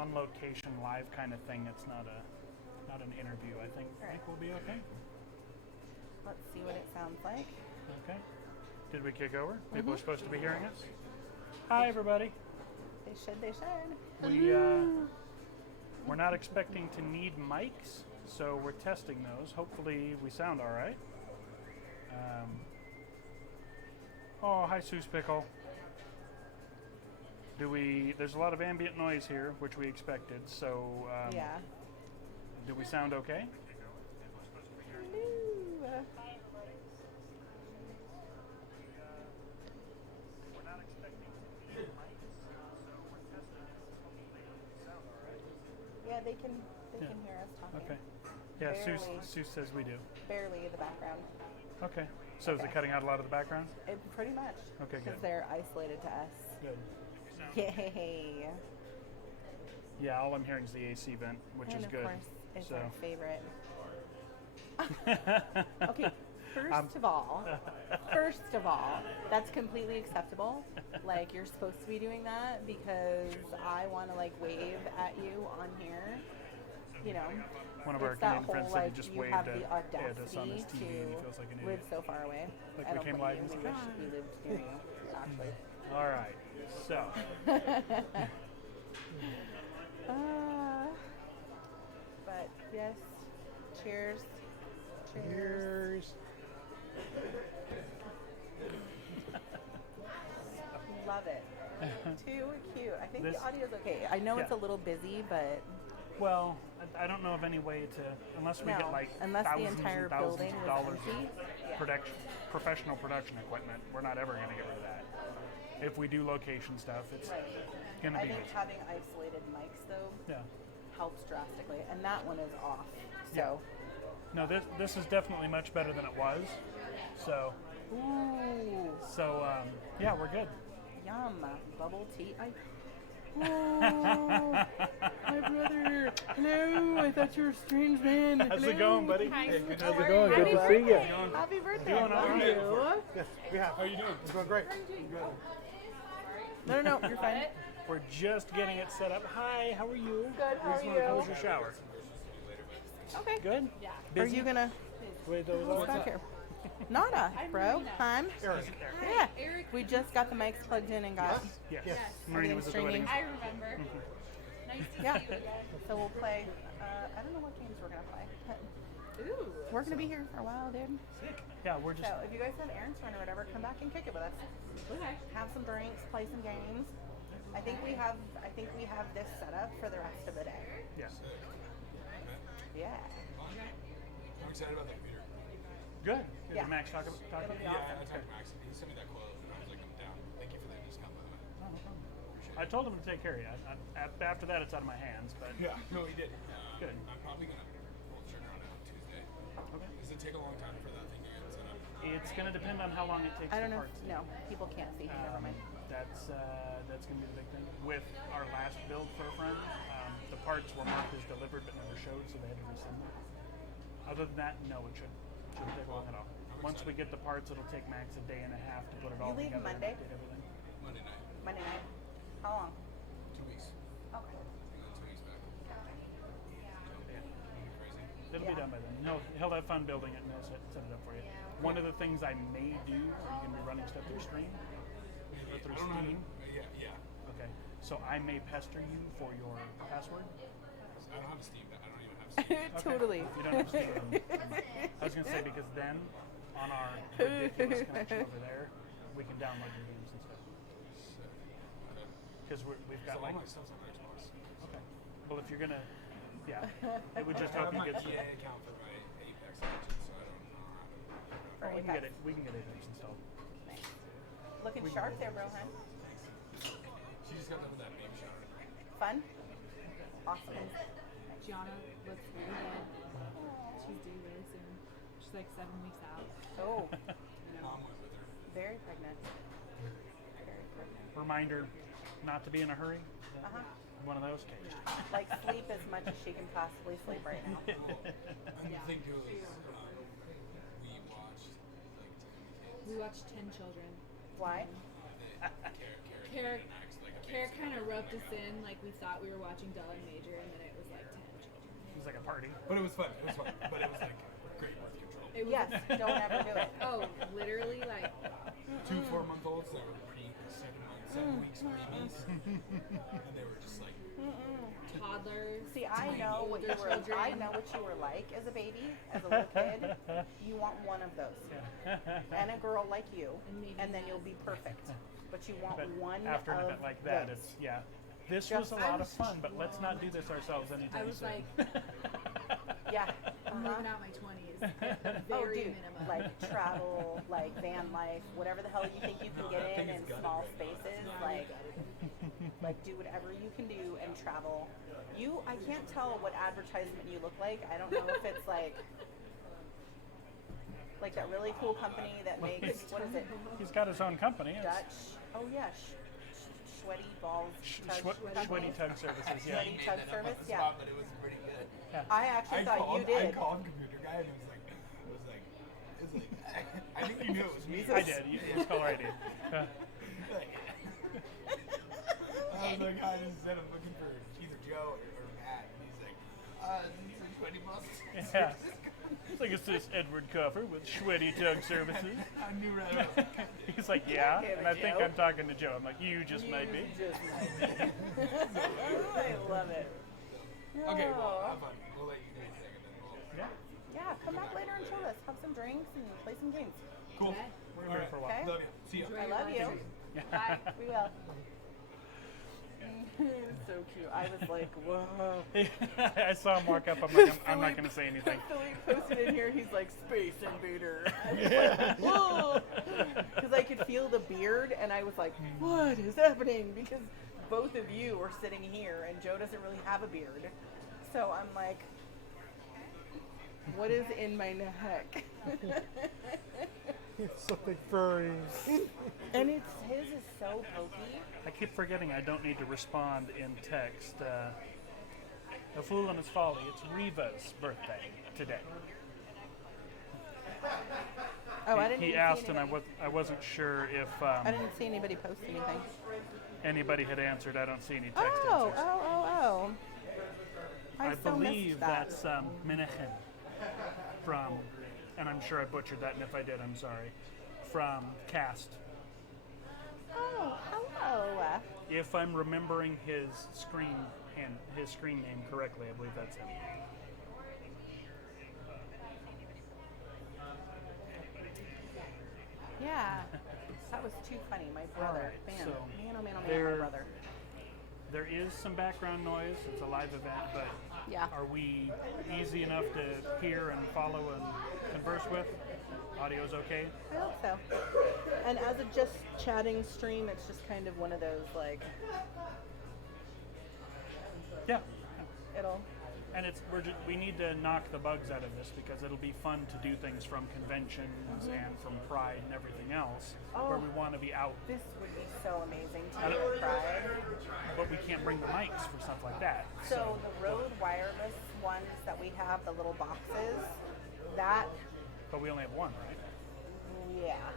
on location live kind of thing. It's not an interview. I think we'll be okay. Let's see what it sounds like. Okay. Did we kick over? People are supposed to be hearing us. Hi, everybody. They should. We're not expecting to need mics, so we're testing those. Hopefully, we sound all right. Oh, hi, Seuss Pickle. There's a lot of ambient noise here, which we expected, so Yeah. do we sound okay? Hello. We're not expecting to need mics, so we're testing it. Hopefully, we sound all right. Yeah, they can hear us talking. Okay. Yeah, Barely. Seuss says we do. Barely in the background. Okay. So is it cutting out a lot of the background? Pretty much. Okay, good. Because they're isolated to us. Good. Yay. Yeah, all I'm hearing is the AC vent, which And is of good. course, it's So. our favorite. Okay, first of all, that's completely acceptable. Like, you're supposed to be doing that because I want to, like, wave at you on here. You know, One of our it's that Canadian friends whole, said he like, just you waved have at the us on his audacity TV and he feels like an to idiot. live so far away. Like I we don't came blame live you. and We said, wish we lived near you, actually. All right. So, But yes, cheers. here's Love it. Too cute. I think This- the audio's okay. I know it's a Yeah. little busy, but well, I don't know of any way to, unless we No, get like unless the thousands entire and thousands building of was dollars empty. of professional production equipment, we're not ever going to get rid of that. If we do location stuff, it's right. going to I be think having isolated mics though yeah. helps drastically, and that one is off. So, No, this is definitely much better than it was. So, ooh, yeah, we're good. yum, bubble tea. Oh, my brother. Hello, I thought you were a strange man. How's it going, buddy? Hi. How's How it are going? you? Good to see you. Happy birthday. Doing all right. Yes, we have. How are you doing? It's going great. No, you're fine. We're just getting it set up. Hi, how are you? Good, how are How was you? your shower? Okay. Good? Yeah. Are Busy? you gonna Wait, those who's back here? Nada, bro. Marina. Time. Eric. Yeah. Eric. We just got the mics plugged in and got. Yes. Yes. Marina was at the Streaming. wedding. I remember. Nice to Yeah. see you again. So we'll play. I don't know what games we're gonna play. Ooh. We're gonna be here for a while, dude. Yeah, we're just So if you guys have errands run or whatever, come back and kick it with us. Okay. Have some drinks, play some games. I think we have this set up for the rest of the day. yeah. Yeah. I'm excited about that computer. Good. Yeah. Did Max talk about It'll be Yeah, awesome. I talked to Max and he sent me that quote and I was like, I'm down. Thank you for that discount, by the way. Oh, no problem. I told him to take care of you. After that, it's out of my hands. But Yeah, no, he did. Good. I'm probably going to pull the trigger on it on Tuesday. okay. Does it take a long time for that thing to get set up? It's going to depend on how long it takes. I don't the know. parts. No, people can't see. Never mind. That's going to be the big thing. With our last build for a friend, the parts were marked as delivered but never showed, so they had to resend them. Other than that, no, it shouldn't take long at all. Once we get the parts, it'll take Max a day and a half to put it all leave together. Monday? And update everything. Monday night. Monday night. How long? 2 weeks. Okay. And then 2 weeks back. Yeah. Crazy. It'll be Yeah. done by then. He'll have fun building it and he'll set it up for you. One of the things I may do, are you going to be running stuff through Stream? Or through I don't know how to, Steam? yeah. Okay. So I may pester you for your password. I don't have a Steam. I don't even have Steam. Okay. Totally. You don't have Steam. I was going to say, because then on our ridiculous connection over there, we can download your games and stuff. Okay. Because we've So got all like. my stuff's on Xbox. Okay. Well, if you're going to. Yeah. It would just I help have you my get. EA account for my Apex Legends, so I don't know how to. Oh, we can get Apex. it. We can get Apex installed. Nice. Looking We can sharp do there, it. bro, huh? She just got done with that baby shower. Fun? Awesome. Gianna looks very good. She's due really soon. She's like 7 weeks out. Oh, You know. Mom went with her. very pregnant. Very pregnant. Reminder not to be in a hurry. Uh-huh. One of those cases. Like, sleep as much as she can possibly sleep right now. And Yeah. the thing too is, we watched like 10 kids. We watched 10 Children. Why? Carrot, Carrot. Max, like Tara kind of roped us in, like we thought we were watching Dull and Major, and then it was like 10 children. It was like a party. But it was fun. It was fun. But it was like great birth control. It was Yes, don't ever do it. Oh, literally like 2 4-month-olds that were 7 weeks babies, and they were just like toddlers. See, I know what you older were. children. I know what you were like as a baby, as a little kid. You want one of those, and a girl like you, and then you'll be perfect. But you want But one after an of event like that, those. it's This Just- was a lot of fun, but let's not do this ourselves anytime I was soon. like, Yeah. I'm Uh-huh. moving out my 20s. At the Oh, very dude, minimum. like travel, like van life, whatever the hell you think you can get in small spaces, like do whatever you can do and travel. I can't tell what advertisement you look like. I don't know if it's like that really cool company that makes, what is it, He's got his own company. It's Dutch? Oh yeah, Sweaty Balls. Sweaty Tug Services, yeah. Sweaty Tug Service, Spot, yeah. but it was pretty good. I actually thought called, you did. I called computer guy and it was like, I think you knew it was me. I did. It was call ID. I was like, I just said I'm looking for either Joe or Matt, and he's like, these are 20 bucks. Yeah. It's like, it's this Edward Coffer with Sweaty Tug Services. I knew right away. He's like, yeah, Okay, and I think Joe. I'm talking to Joe. I'm like, you just might be. Just might be. I love it. Okay, well, Oh. have fun. We'll let you do your thing, and then we'll. Yeah, Yeah, come back later and chill us. Have some drinks and play some games. Cool. Okay. we're gonna be here for a while. Okay. Love you. See ya. Enjoy I your love you. lunch. Bye. We will. So cute. I was like, whoa. I saw him walk up. I'm like, I'm not going to say anything. Philippe posted in here, he's like, Space Invader. I was like, whoa. Because I could feel the beard, and I was like, what is happening? Because both of you are sitting here, and Joe doesn't really have a beard. So I'm like, what is in my neck? It's something furry. And his is so pokey. I keep forgetting I don't need to respond in text. A Fool and His Folly. It's Reva's birthday today. Oh, I didn't He even asked, see and anybody. I wasn't sure if I didn't see anybody post anything. anybody had answered. I don't see any text Oh. answers. I so believe missed that. that's Menachem from, and I'm sure I butchered that, and if I did, I'm sorry, from Cast. Oh, hello. If I'm remembering his screen name correctly, I believe that's him. Yeah, that was too funny. My brother. Alright, Man, so man, oh man, oh man, there- my brother. There is some background noise. It's a live event, but Yeah. are we easy enough to hear and follow and converse with? Audio's okay? I hope so. And as a just chatting stream, it's just kind of one of those like Yeah. it'll. And we need to knock the bugs out of this because it'll be fun to do things from conventions and from Pride and everything else where we want to be out, This would be so amazing I to don't- do at Pride. but we can't bring the mics for stuff like that. So the Rode wireless ones that we have, the little boxes, that But we only have one, right? yeah.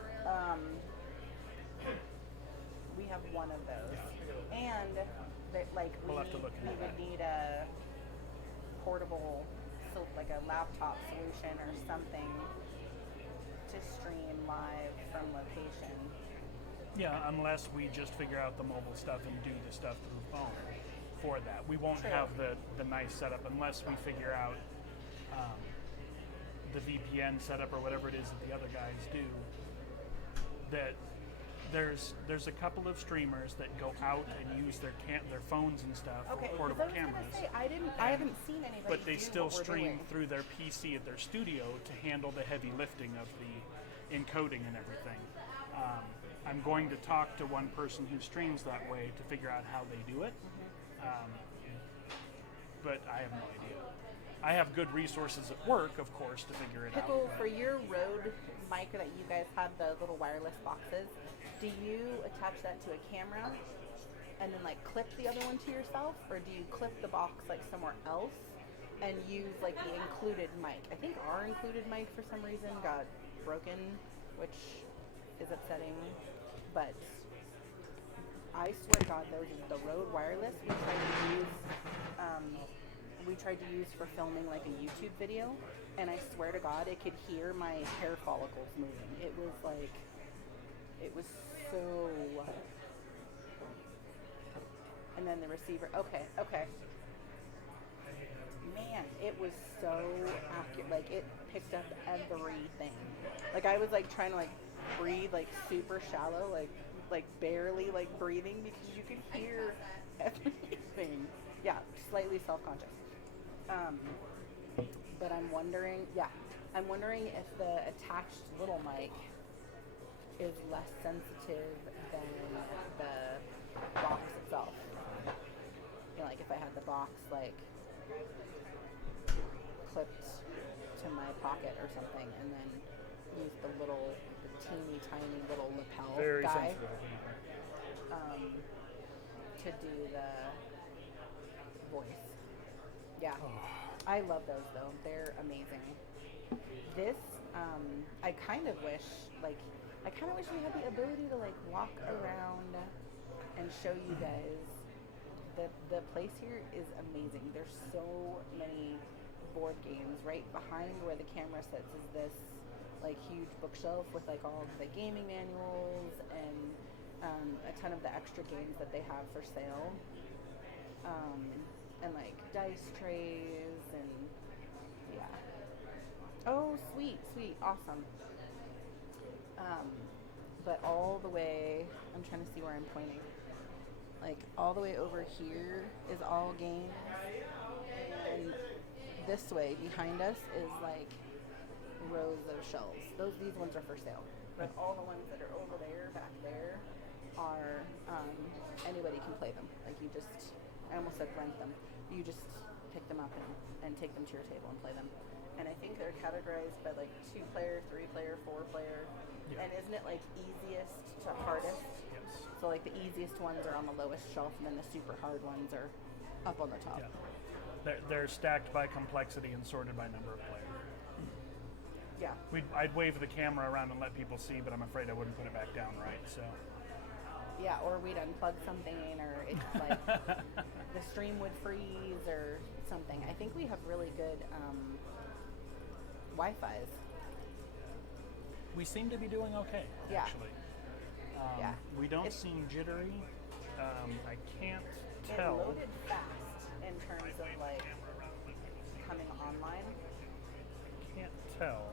We have one of those, and We'll have to look we into would that. need a portable, so like a laptop solution or something to stream live from location. Yeah, unless we just figure out the mobile stuff and do the stuff through phone for that. We won't True. have the nice setup unless we figure out the VPN setup or whatever it is that the other guys do. That there's a couple of streamers that go out and use their phones and stuff Okay, or 'cause portable I was cameras. gonna say I haven't seen anybody. But they do still what we're stream doing. through their PC at their studio to handle the heavy lifting of the encoding and everything. I'm going to talk to one person who streams that way to figure out how they do it. But I have no idea. I have good resources at work, of course, to figure it Pickle, out. for your Rode mic that you guys had, the little wireless boxes, do you attach that to a camera and then like clip the other one to yourself, or do you clip the box like somewhere else and use like the included mic? I think our included mic for some reason got broken, which is upsetting, but I swear to God, those the Rode Wireless we tried to use for filming like a YouTube video, and I swear to God, it could hear my hair follicles moving. It was so. And then the receiver. Okay. Man, it was so accurate. Like it picked up everything. Like I was like trying to like breathe like super shallow, like barely like breathing because you could hear everything. Yeah, slightly self-conscious. But I'm wondering if the attached little mic is less sensitive than the box itself. You know, like if I had the box like clipped to my pocket or something, and then use the teeny tiny little lapel Very guy sensitive. to do the voice. Yeah, I love those though. They're amazing. This, I kind of wish we had the ability to like walk around and show you guys. The place here is amazing. There's so many board games. Right behind where the camera sits is this like huge bookshelf with like all the gaming manuals and a ton of the extra games that they have for sale. And like dice trays and yeah. Oh, sweet, awesome. But all the way, I'm trying to see where I'm pointing. Like all the way over here is all games, and this way behind us is like rows of shelves. These ones are for sale, but all the ones that are over there, back there, are anybody can play them. Like I almost said rent them. You just pick them up and take them to your table and play them. And I think they're categorized by like 2-player, 3-player, 4-player. Yeah. And isn't it like easiest to hardest? Yes. So like the easiest ones are on the lowest shelf, and then the super hard ones are up on the top. Yeah. They're stacked by complexity and sorted by number of players. Yeah. I'd wave the camera around and let people see, but I'm afraid I wouldn't put it back down right. So. Yeah, or we'd unplug something, or it's like the stream would freeze or something. I think we have really good Wi-Fi's. We seem to be doing okay, Yeah. actually. Yeah. We don't It's- seem jittery. I can't It tell. loaded fast in terms of like coming online. Can't tell.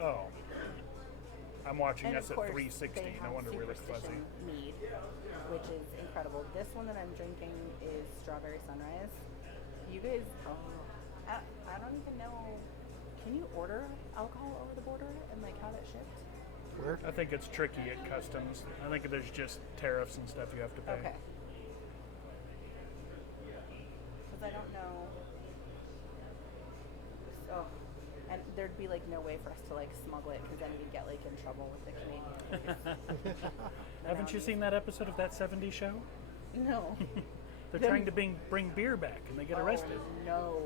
Oh. I'm watching And us of at course, 360. they No have wonder we look fuzzy. Superstition mead, which is incredible. This one that I'm drinking is Strawberry Sunrise. You guys, I don't even know. Can you order alcohol over the border and like have it shipped? Where? I think it's tricky at customs. I think there's just tariffs and stuff you have to pay. Okay. Because I don't know. So, and there'd be like no way for us to like smuggle it, because then we'd get like in trouble with the Canadians. Haven't you seen that episode of That 70s Show? No. They're Them- trying to bring beer back and they get arrested. Oh, no.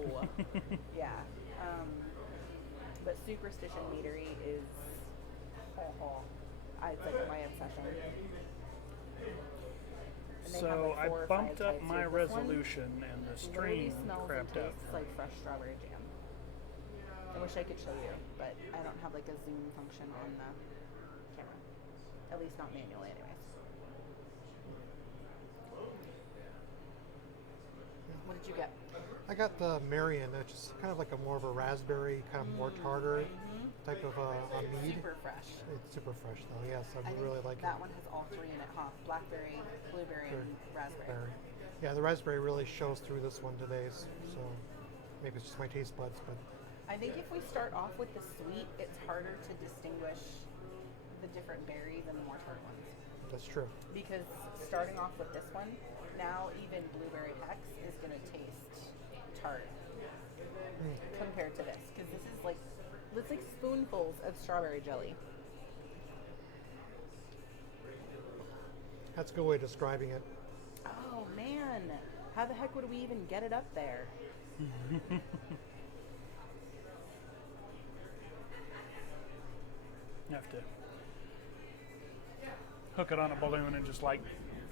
Yeah. But Superstition Meadery is, it's like my obsession. And they have, So like, 4 or I 5 bumped up types my here. This one resolution and the literally stream smells and crapped up. tastes like fresh strawberry jam. I wish I could show you, but I don't have like a zoom function on the camera. At least not manually, anyways. What did you get? I got the Marion, which is kind of like more of a raspberry, kind of more tartar type of a mead. Super fresh. It's super fresh though. Yes, I I really think like that it. one has all 3 in it, huh? Blackberry, blueberry, and raspberry. Berry. Yeah, the raspberry really shows through this one today. So maybe it's just my taste buds, but I think if we start off with the sweet, it's harder to distinguish the different berries and the more tart ones. that's true. Because starting off with this one, now even blueberry Hex is going to taste tart compared to this. Because this is like, it's like spoonfuls of strawberry jelly. That's a good way of describing it. Oh man, how the heck would we even get it up there? You have to hook it on a balloon and just like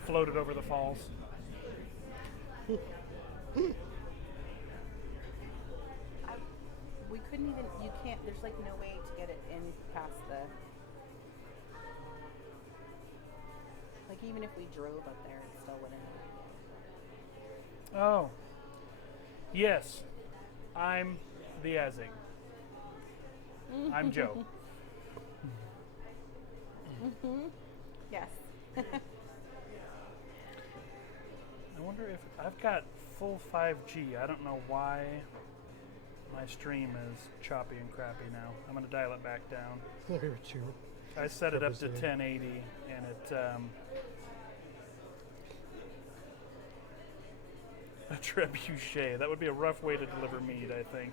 float it over the falls. We couldn't even. You can't. There's like no way to get it in past the. Like even if we drove up there, it still wouldn't. Oh. Yes. I'm the Azig. I'm Joe. Yes. I wonder if I've got full 5G. I don't know why my stream is choppy and crappy now. I'm going to dial it back down. There too. I set it up to Representing. 1080 and it a trebuchet. That would be a rough way to deliver mead, I think.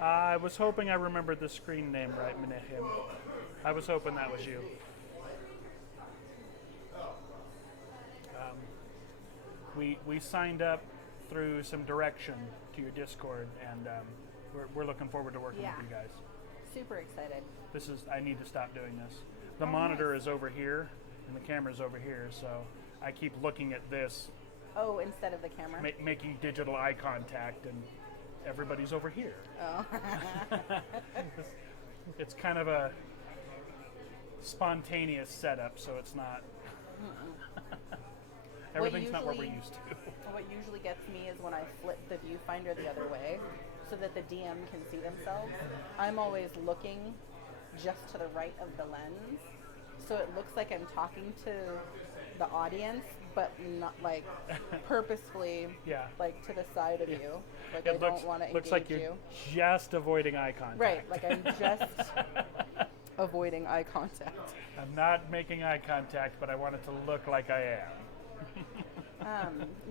I was hoping I remembered the screen name right, Menachem. I was hoping that was you. We signed up through some direction to your Discord, and we're looking forward to working Yeah. with you guys. Super excited. I need to stop doing this. The Oh, monitor nice. is over here, and the camera's over here, so I keep looking at this, Oh, instead of the camera. making digital eye contact, and everybody's over here. Oh. It's kind of a spontaneous setup, so it's not. Everything's not what we're usually- used to. What usually gets me is when I flip the viewfinder the other way so that the DM can see themselves. I'm always looking just to the right of the lens, so it looks like I'm talking to the audience, but not like purposefully, Yeah. like to the side of Yeah. you. Like It I don't want to engage looks like you're you. just avoiding eye contact. Right, like I'm just avoiding eye contact. I'm not making eye contact, but I want it to look like I am.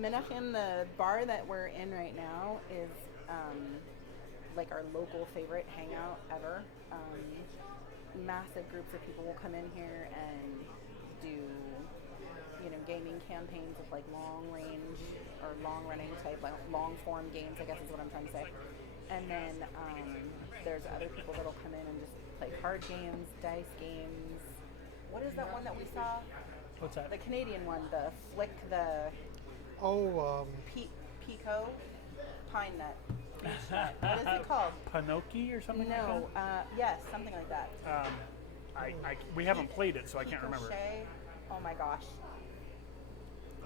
Menachem, the bar that we're in right now is like our local favorite hangout ever. Massive groups of people will come in here and do, gaming campaigns with like long range or long running type, like long form games, I guess is what I'm trying to say. And then there's other people that'll come in and just play card games, dice games. What is that one that we saw? What's that? The Canadian one, the flick, the Oh, Pico, pine nut. Peach nut. What is it called? Panoki or something like No, yes, something like that. that? We haven't played it, so I can't remember. Picochet. Oh my gosh.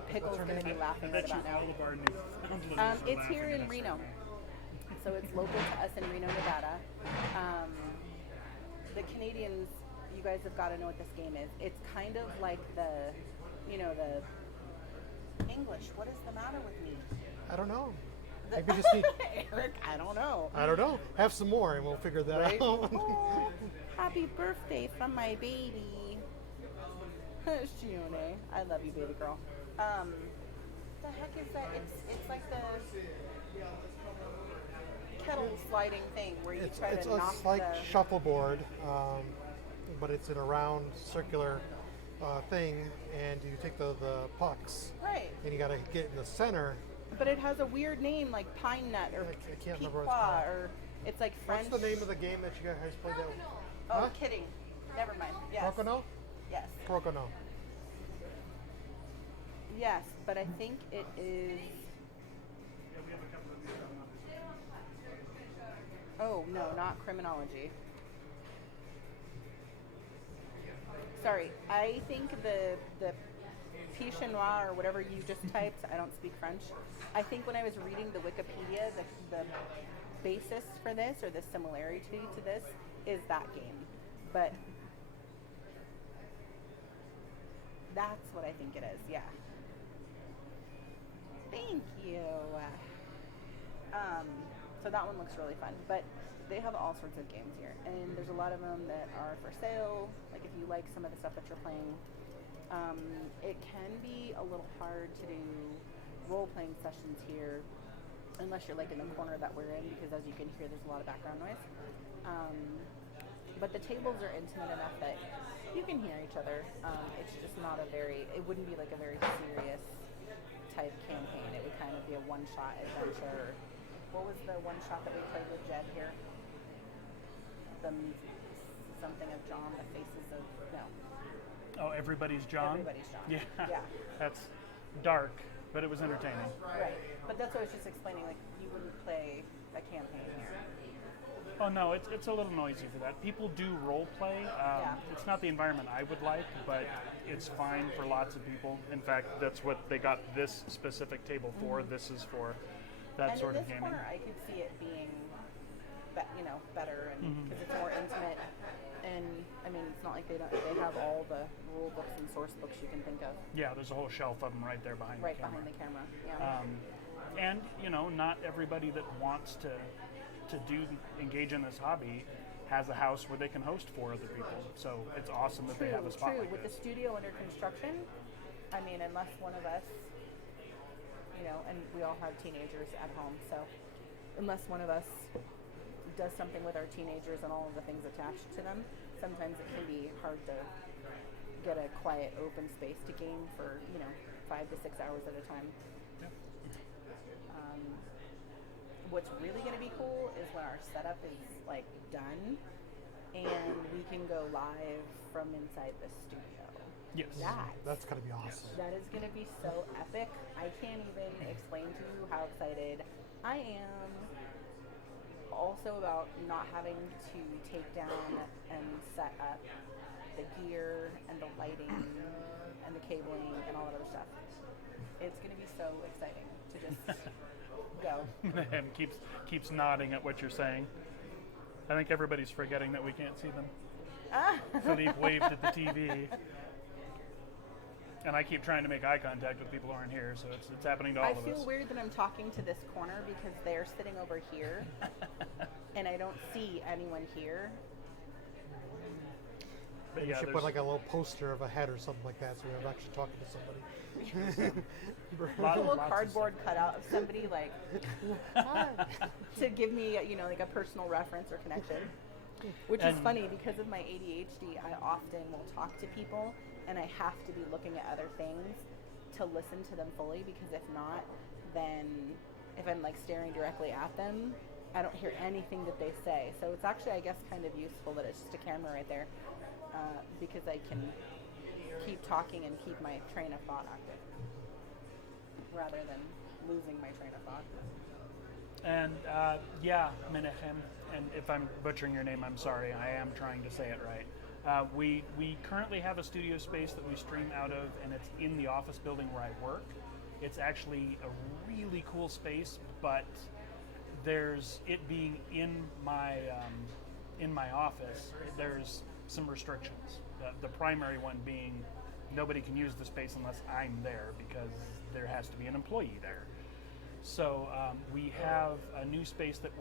Pickle's her gonna name? be laughing I right bet you about now. all of our Newfoundlanders are It's here laughing in at us Reno. right now. So it's local to us in Reno, Nevada. The Canadians, you guys have got to know what this game is. It's kind of like the English. What is the matter with me? I don't know. The- Maybe just need. Eric, I don't know. I don't know. Have some more, and we'll figure that Right? out. Oh, happy birthday from my baby. Shione. I love you, baby girl. The heck is that? It's like the kettle sliding thing where you try It's to knock like the... shuffleboard, but it's in a round circular thing, and you take the pucks, Right. and you got to get in the center. But it has a weird name like pine nut or I can't remember what it's piquois called. or it's like French. What's the name of the game that you guys played? That Oh, Huh? kidding. Never mind. Yes. Crocono? Yes. Crocono. Yes, but I think it is. Oh no, not criminology. Sorry, I think the Piche Noir or whatever you just typed. I don't speak French. I think when I was reading the Wikipedia, the basis for this or the similarity to this is that game, but that's what I think it is. Yeah. Thank you. So that one looks really fun, but they have all sorts of games here, and there's a lot of them that are for sale. Like if you like some of the stuff that you're playing, it can be a little hard to do role-playing sessions here unless you're like in the corner that we're in, because as you can hear, there's a lot of background noise. But the tables are intimate enough that you can hear each other. It's just not it wouldn't be like a very serious type campaign. It would kind of be a one-shot adventure. What was the one-shot that we played with Jed here? Something of John, the faces of, no. Oh, Everybody's John? Everybody's John. Yeah. Yeah. That's dark, but it was entertaining. Right. But that's what I was just explaining. Like, you wouldn't play a campaign here. Oh no, it's a little noisy for that. People do role play. Yeah. It's not the environment I would like, but it's fine for lots of people. In fact, that's what they got this specific table for. This is for that And sort in of this gaming. corner, I could see it being, better, and because it's more intimate. And I mean, it's not like they have all the rule books and source books you can think of Yeah, there's a whole shelf of them right there behind right the camera. behind the camera. Yeah. And not everybody that wants to engage in this hobby has a house where they can host 4 other people. So it's awesome that they have a spot like With this. the studio under construction, I mean, unless one of us, and we all have teenagers at home, so unless one of us does something with our teenagers and all of the things attached to them, sometimes it can be hard to get a quiet, open space to game for 5 to 6 hours at a time. Yeah. What's really going to be cool is when our setup is like done and we can go live from inside the studio. Yes. That's gonna be awesome. That is going to be so epic. I can't even explain to you how excited I am. Also about not having to take down and set up the gear and the lighting and the cabling and all that other stuff. It's going to be so exciting to just go. And keeps nodding at what you're saying. I think everybody's forgetting that we can't see them. Philippe waved at the TV. And I keep trying to make eye contact with people who aren't here, so it's happening to all I of us. feel weird that I'm talking to this corner because they're sitting over here and I don't see anyone here. But You yeah, should there's put like a little poster of a head or something like that, so we're actually talking to somebody. lot- A little lots of cardboard stuff. cutout of somebody like to give me, like a personal reference or connection. Which is And- funny because of my ADHD, I often will talk to people and I have to be looking at other things to listen to them fully, because if not, then if I'm like staring directly at them, I don't hear anything that they say. So it's actually, I guess, kind of useful that it's just a camera right there, because I can keep talking and keep my train of thought active rather than losing my train of thought. And Menachem, and if I'm butchering your name, I'm sorry. I am trying to say it right. We currently have a studio space that we stream out of, and it's in the office building where I work. It's actually a really cool space, but there's it being in my office. There's some restrictions. The primary one being nobody can use the space unless I'm there, because there has to be an employee there. So we have a new space that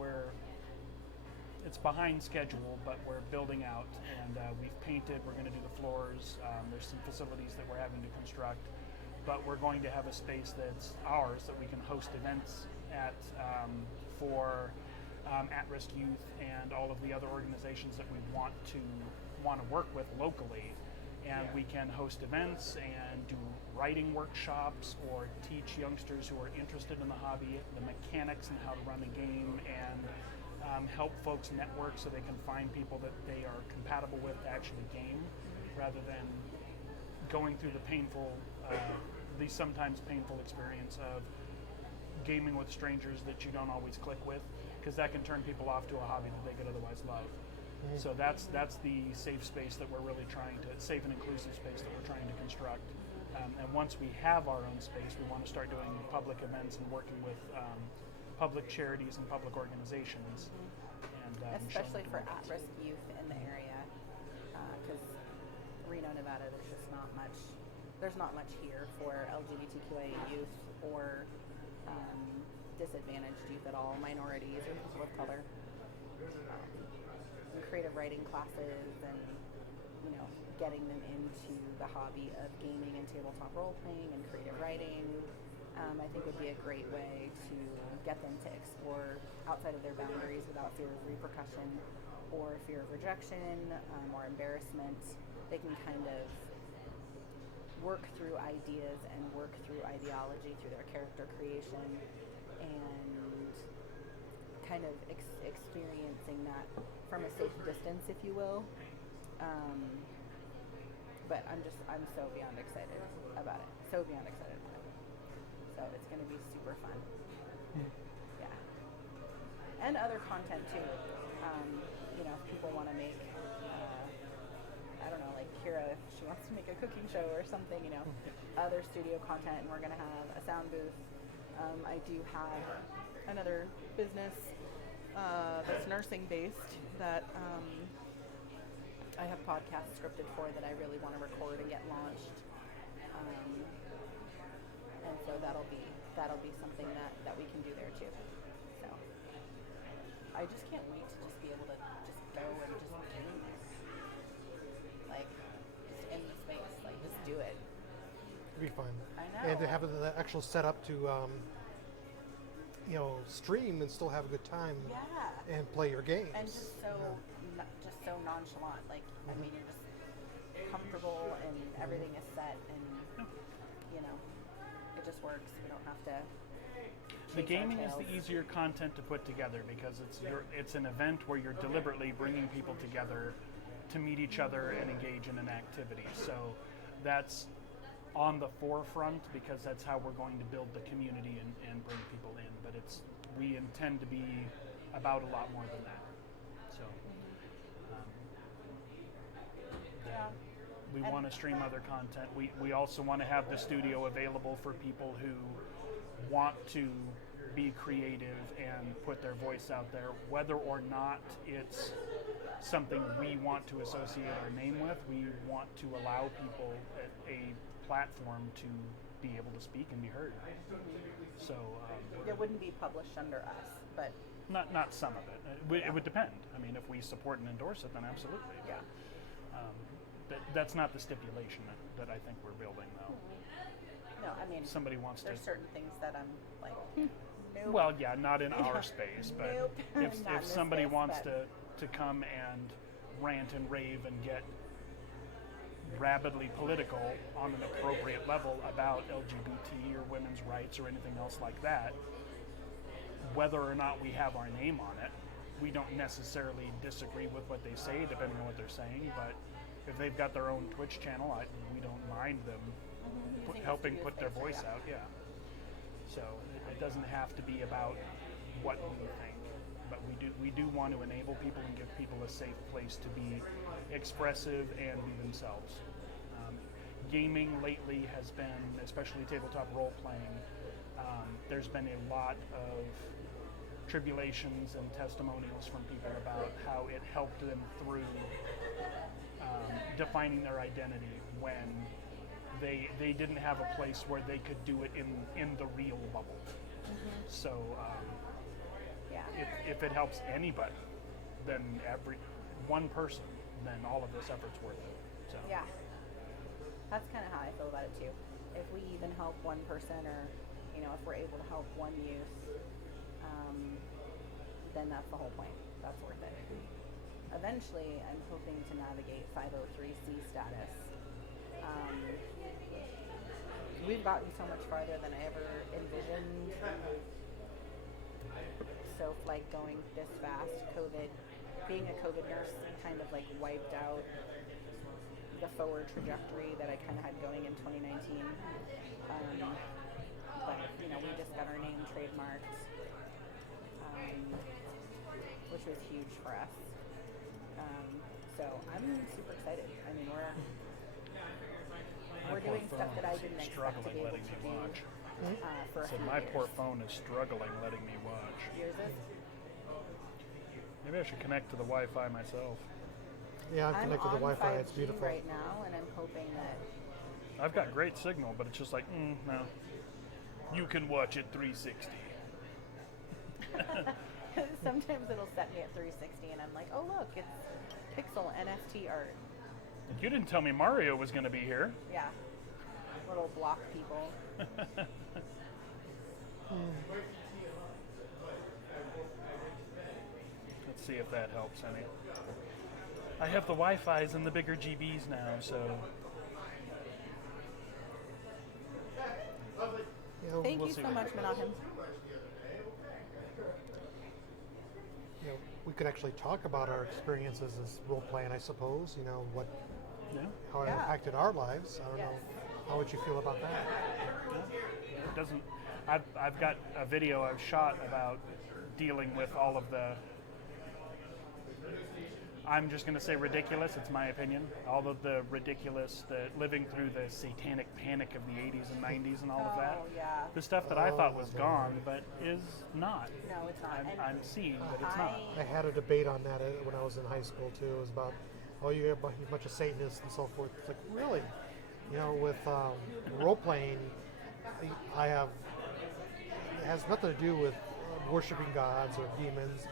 it's behind schedule, but we're building out, and we've painted. We're going to do the floors. There's some facilities that we're having to construct, but we're going to have a space that's ours that we can host events at for at-risk youth and all of the other organizations that we want to work with locally. And we can host events and do writing workshops or teach youngsters who are interested in the hobby the mechanics and how to run a game, and help folks network so they can find people that they are compatible with to actually game, rather than going through the sometimes painful experience of gaming with strangers that you don't always click with, because that can turn people off to a hobby that they could otherwise love. So that's the safe space that we're really safe and inclusive space that we're trying to construct. And once we have our own space, we want to start doing public events and working with public charities and public organizations. And Especially showing for them at-risk youth in the area, because Reno, Nevada, there's not much here for LGBTQIA youth or disadvantaged youth at all, minorities or people of color. Creative writing classes and getting them into the hobby of gaming and tabletop role playing and creative writing, I think would be a great way to get them to explore outside of their boundaries without fear of repercussion or fear of rejection or embarrassment. They can kind of work through ideas and work through ideology through their character creation, and kind of experiencing that from a safe distance, if you will. but I'm so beyond excited about it. So beyond excited about it. So it's going to be super fun. Yeah. And other content too. You know, if people want to make, I don't know, like Kira, if she wants to make a cooking show or something, you know, other studio content, and we're going to have a sound booth. I do have another business that's nursing based that I have podcasts scripted for that I really want to record and get launched. And so that'll be something that we can do there too. So I just can't wait to just be able to just go and just get in there. Like just in the space, like just do it. It'd be fun. I know. And to have the actual setup to, you know, stream and still have a good time Yeah. and play your games. And just so just so nonchalant. Like I mean, you're just comfortable and everything is set, and you know, it just works. We don't have to. The chase our gaming is the tails. easier content to put together because it's an event where you're deliberately bringing people together to meet each other and engage in an activity. So that's on the forefront because that's how we're going to build the community and bring people in. But we intend to be about a lot more than that. So Yeah. we And- want to stream other content. We also want to have the studio available for people who want to be creative and put their voice out there, whether or not it's something we want to associate our name with. We want to allow people a platform to be able to speak and be heard. So It wouldn't be published under us, but not some of it. It would depend. I mean, if we support and endorse it, then absolutely. yeah. That's not the stipulation that I think we're building, though. No, I mean, Somebody wants to. there's certain things that I'm like, nope. Well, yeah, not in our space, but Nope. Not in if this somebody space, wants but- to come and rant and rave and get rabidly political on an appropriate level about LGBT or women's rights or anything else like that, whether or not we have our name on it, we don't necessarily disagree with what they say, depending on what they're saying, but if they've got their own Twitch channel, we don't mind them Using the helping studio put their space, voice yeah. out, yeah. So it doesn't have to be about what we think, but we do want to enable people and give people a safe place to be expressive and be themselves. Gaming lately has been, especially tabletop role playing, there's been a lot of tribulations and testimonials from people about how it helped them through defining their identity when they didn't have a place where they could do it in the real bubble. So Yeah. if it helps anybody, then every one person, then all of this effort's worth it. So Yeah. That's kind of how I feel about it too. If we even help one person, or you know, if we're able to help one youth, then that's the whole point. That's worth it. Eventually, I'm hoping to navigate 503c status. We've gotten so much farther than I ever envisioned. So, like going this fast, being a COVID nurse kind of like wiped out the forward trajectory that I kind of had going in 2019. But, you know, we just got our name trademarked, which was huge for us. So I'm super excited. I mean, we're doing stuff that I didn't expect to be able to do for a So few my years. poor phone is struggling letting me watch. Yours is? Maybe I should connect to the Wi-Fi myself. Yeah, I'm I'm connected to on Wi-Fi. 5G It's beautiful. right now, and I'm hoping that I've got great signal, but it's just like, no. You can watch it 360. sometimes it'll set me at 360, and I'm like, oh look, it's pixel NFT art. You didn't tell me Mario was going to be here. Yeah, little block people. Let's see if that helps any. I have the Wi-Fi's and the bigger GBs now, so You know, Thank We'll you see so what much, Menachem. you know, we could actually talk about our experiences as role playing, I suppose. You know, what Yeah. how it Yeah. impacted our lives. I don't Yes. know. How would you feel about that? It doesn't. I've got a video I've shot about dealing with all of the. I'm just going to say ridiculous. It's my opinion. All of the ridiculous, the living through the satanic panic of the 80s and 90s and all of that. Oh, yeah. The stuff that I thought was Oh, gone, but is not. No, it's not. And I'm seeing that it's not. I had a debate on that when I was in high school too. It was about, oh, you're a bunch of Satanists and so forth. It's like, really? You know, with role playing, I have, it has nothing to do with worshiping gods or demons.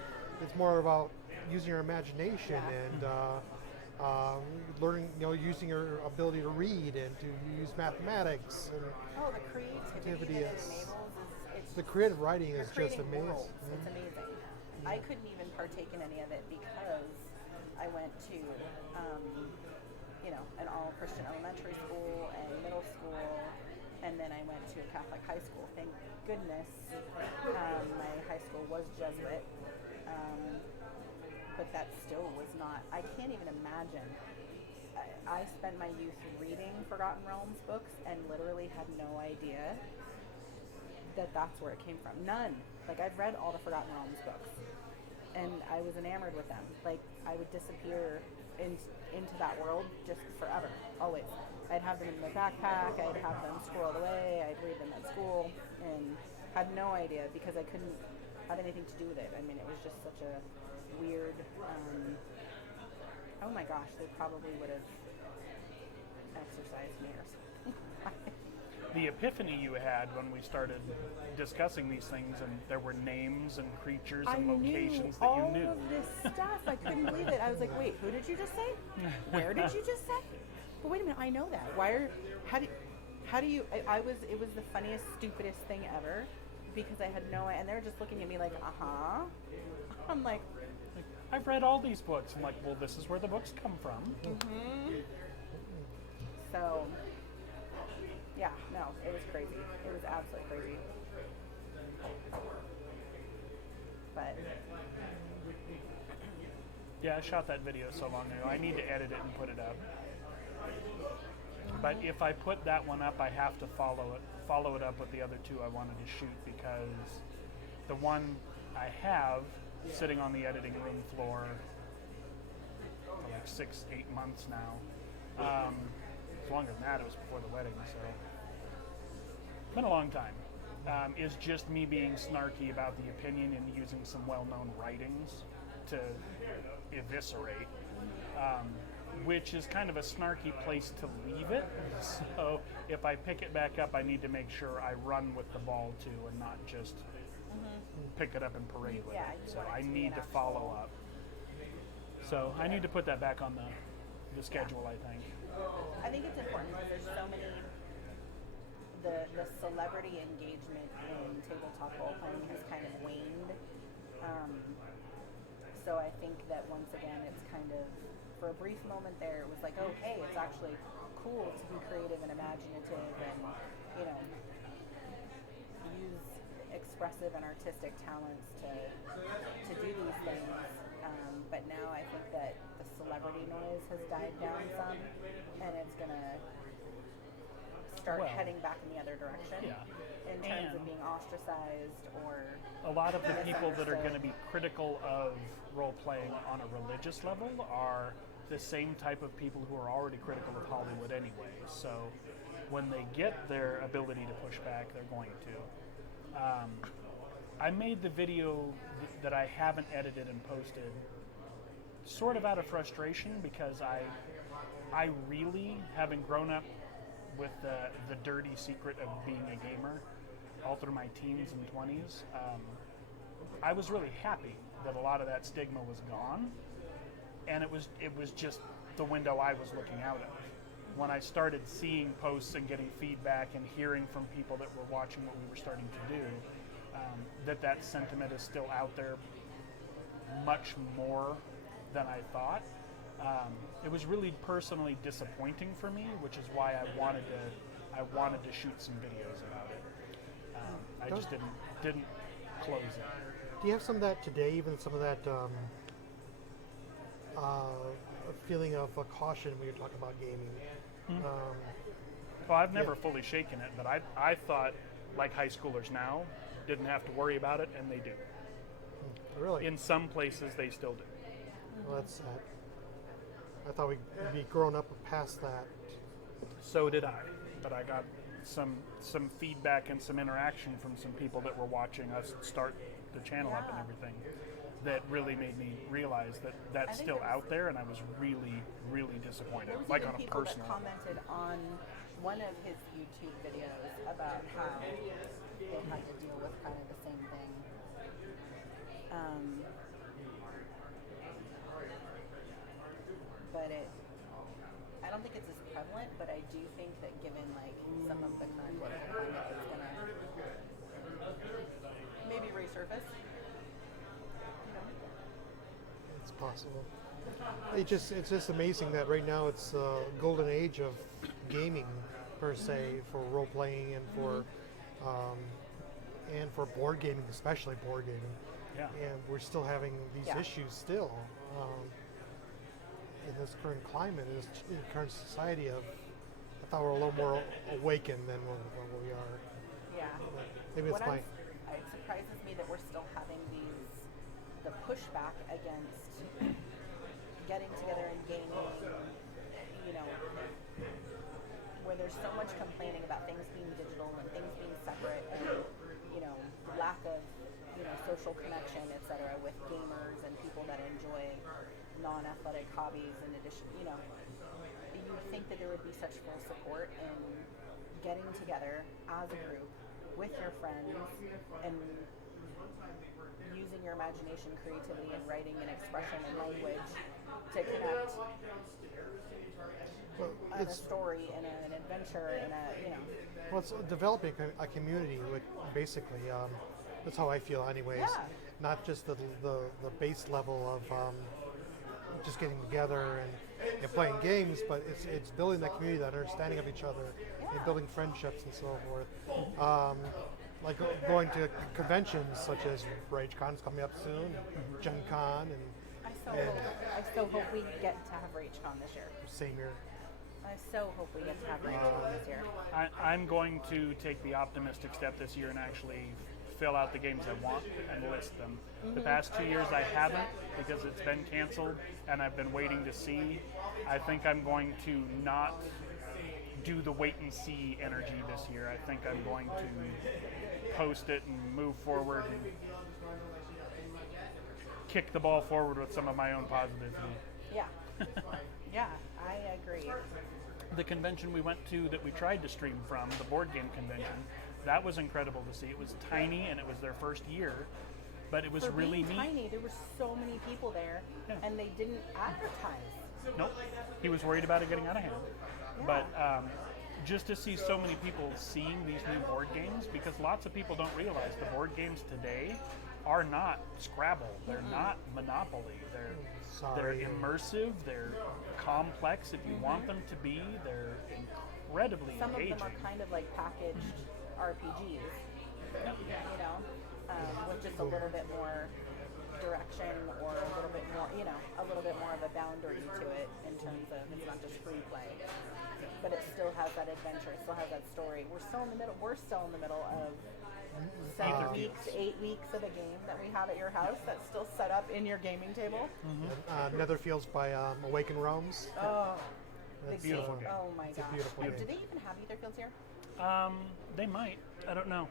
It's more about using your imagination and learning, using your ability to read and to use mathematics. And oh, the creativity that it Yes. enables it's the creative writing you're is just creating amazing. worlds. It's amazing. I couldn't even partake in any of it because I went to, an all Christian elementary school and middle school, and then I went to a Catholic high school. Thank goodness, my high school was Jesuit, but that still was not. I can't even imagine. I spent my youth reading Forgotten Realms books and literally had no idea that that's where it came from. None. Like, I've read all the Forgotten Realms books, and I was enamored with them. Like, I would disappear into that world just forever, always. I'd have them in my backpack, I'd have them squirreled away, I'd read them at school, and had no idea because I couldn't have anything to do with it. I mean, it was just such a weird, oh my gosh, they probably would have exercised me or something. The epiphany you had when we started discussing these things, and there were names and creatures and locations that you knew. all of this stuff. I couldn't believe it. I was like, wait, who did you just say? Where did you just say? But wait a minute, I know that. How do you, it was the funniest, stupidest thing ever because I had no idea, and they were just looking at me like, uh-huh. I'm like, I've read all these books. I'm like, well, this is where the books come from. so, yeah, no, it was crazy. It was absolutely crazy. But, Yeah, I shot that video so long ago. I need to edit it and put it up. But if I put that one up, I have to follow it up with the other two I wanted to shoot because the one I have sitting on the editing room floor for like 6-8 months now. It's longer than that. It was before the wedding, so it's been a long time. Is just me being snarky about the opinion and using some well-known writings to eviscerate, which is kind of a snarky place to leave it. So if I pick it back up, I need to make sure I run with the ball too and not just pick it up and parade with Yeah, it. you So want it I to be need an to actual- follow up. So I need to put that back on the schedule, I think. I think it's important because there's so many. The celebrity engagement in tabletop role playing has kind of waned. So I think that once again, it's kind of, for a brief moment there, it was like, oh, hey, it's actually cool to be creative and imaginative and, use expressive and artistic talents to do these things. But now I think that the celebrity noise has died down some, and it's going to start heading back in the other direction in terms of And being ostracized or a lot of the people that are misunderstood. going to be critical of role playing on a religious level are the same type of people who are already critical of Hollywood anyway. So when they get their ability to push back, they're going to. I made the video that I haven't edited and posted sort of out of frustration because I really, having grown up with the dirty secret of being a gamer all through my teens and 20s, I was really happy that a lot of that stigma was gone, and it was just the window I was looking out of. When I started seeing posts and getting feedback and hearing from people that were watching what we were starting to do, that sentiment is still out there much more than I thought. It was really personally disappointing for me, which is why I wanted to shoot some videos about it. I just didn't close it. Do you have some of that today? Even some of that feeling of caution when you're talking about gaming. Well, I've never Yeah. fully shaken it, but I thought, like high schoolers now, didn't have to worry about it, and they do. Really, In some places, they still do. well, that's sad. I thought we'd be grown up past that. So did I, but I got some feedback and some interaction from some people that were watching us start the channel up and Yeah. everything that really made me realize that I that's think still there was- out there, and I was really, really disappointed, There was like even on a people personal that level. commented on one of his YouTube videos about how they had to deal with kind of the same thing. But I don't think it's as prevalent, but I do think that given like some of the current political climate, it's gonna maybe resurface. You know? It's possible. It's just amazing that right now it's a golden age of gaming per se for role playing and for board gaming, especially board gaming. Yeah. And we're still having these Yeah. issues still in this current climate, in this current society. I thought we're a little more awakened than what we are. Yeah. Maybe it's What my it surprises me that we're still having the pushback against getting together and gaming, you know, where there's so much complaining about things being digital and things being separate and, you know, lack of, you know, social connection, et cetera, with gamers and people that enjoy non-athletic hobbies in addition, you know, you would think that there would be such full support in getting together as a group with your friends and using your imagination, creativity, and writing and expression and language to connect well, on a it's story and an adventure and a, you know. well, it's developing a community. Basically, that's how I feel, anyways. Yeah. Not just the base level of just getting together and playing games, but it's building that community, that understanding of each other, and Yeah. building friendships and so forth. Like going to conventions such as RageCon's coming up soon, Gen Con, and I so hope we get to have RageCon this year. same here. I so hope we get to have RageCon this year. I'm going to take the optimistic step this year and actually fill out the games I want and list them. The past 2 years I haven't because it's been canceled and I've been waiting to see. I think I'm going to not do the wait and see energy this year. I think I'm going to post it and move forward and kick the ball forward with some of my own positivity. Yeah. Yeah, I agree. The convention we went to that we tried to stream from, the board game convention, that was incredible to see. It was tiny and it was their first year, but it was For really being neat. tiny, there were so many people there, Yeah. and they didn't advertise. Nope, he was worried about it getting out of hand. Yeah. But just to see so many people seeing these new board games, because lots of people don't realize the board games today are not Scrabble, they're not Monopoly, they're Sorry. immersive, they're complex if you want them to be, they're incredibly Some engaging. of them are kind of like packaged RPGs, you know, with just a little bit more direction or a little bit more, you know, a little bit more of a boundary to it in terms of it's not just free play, but it still has that adventure, it still has that story. We're still in the middle of 7 weeks, 8 weeks of a game that we have at your house that's still set up in your gaming table. Netherfields by Awaken Realms. Oh, That's, the beautiful game. game. Oh my It's a gosh. beautiful Oh, game. do they even have Etherfields here? They might, I don't know.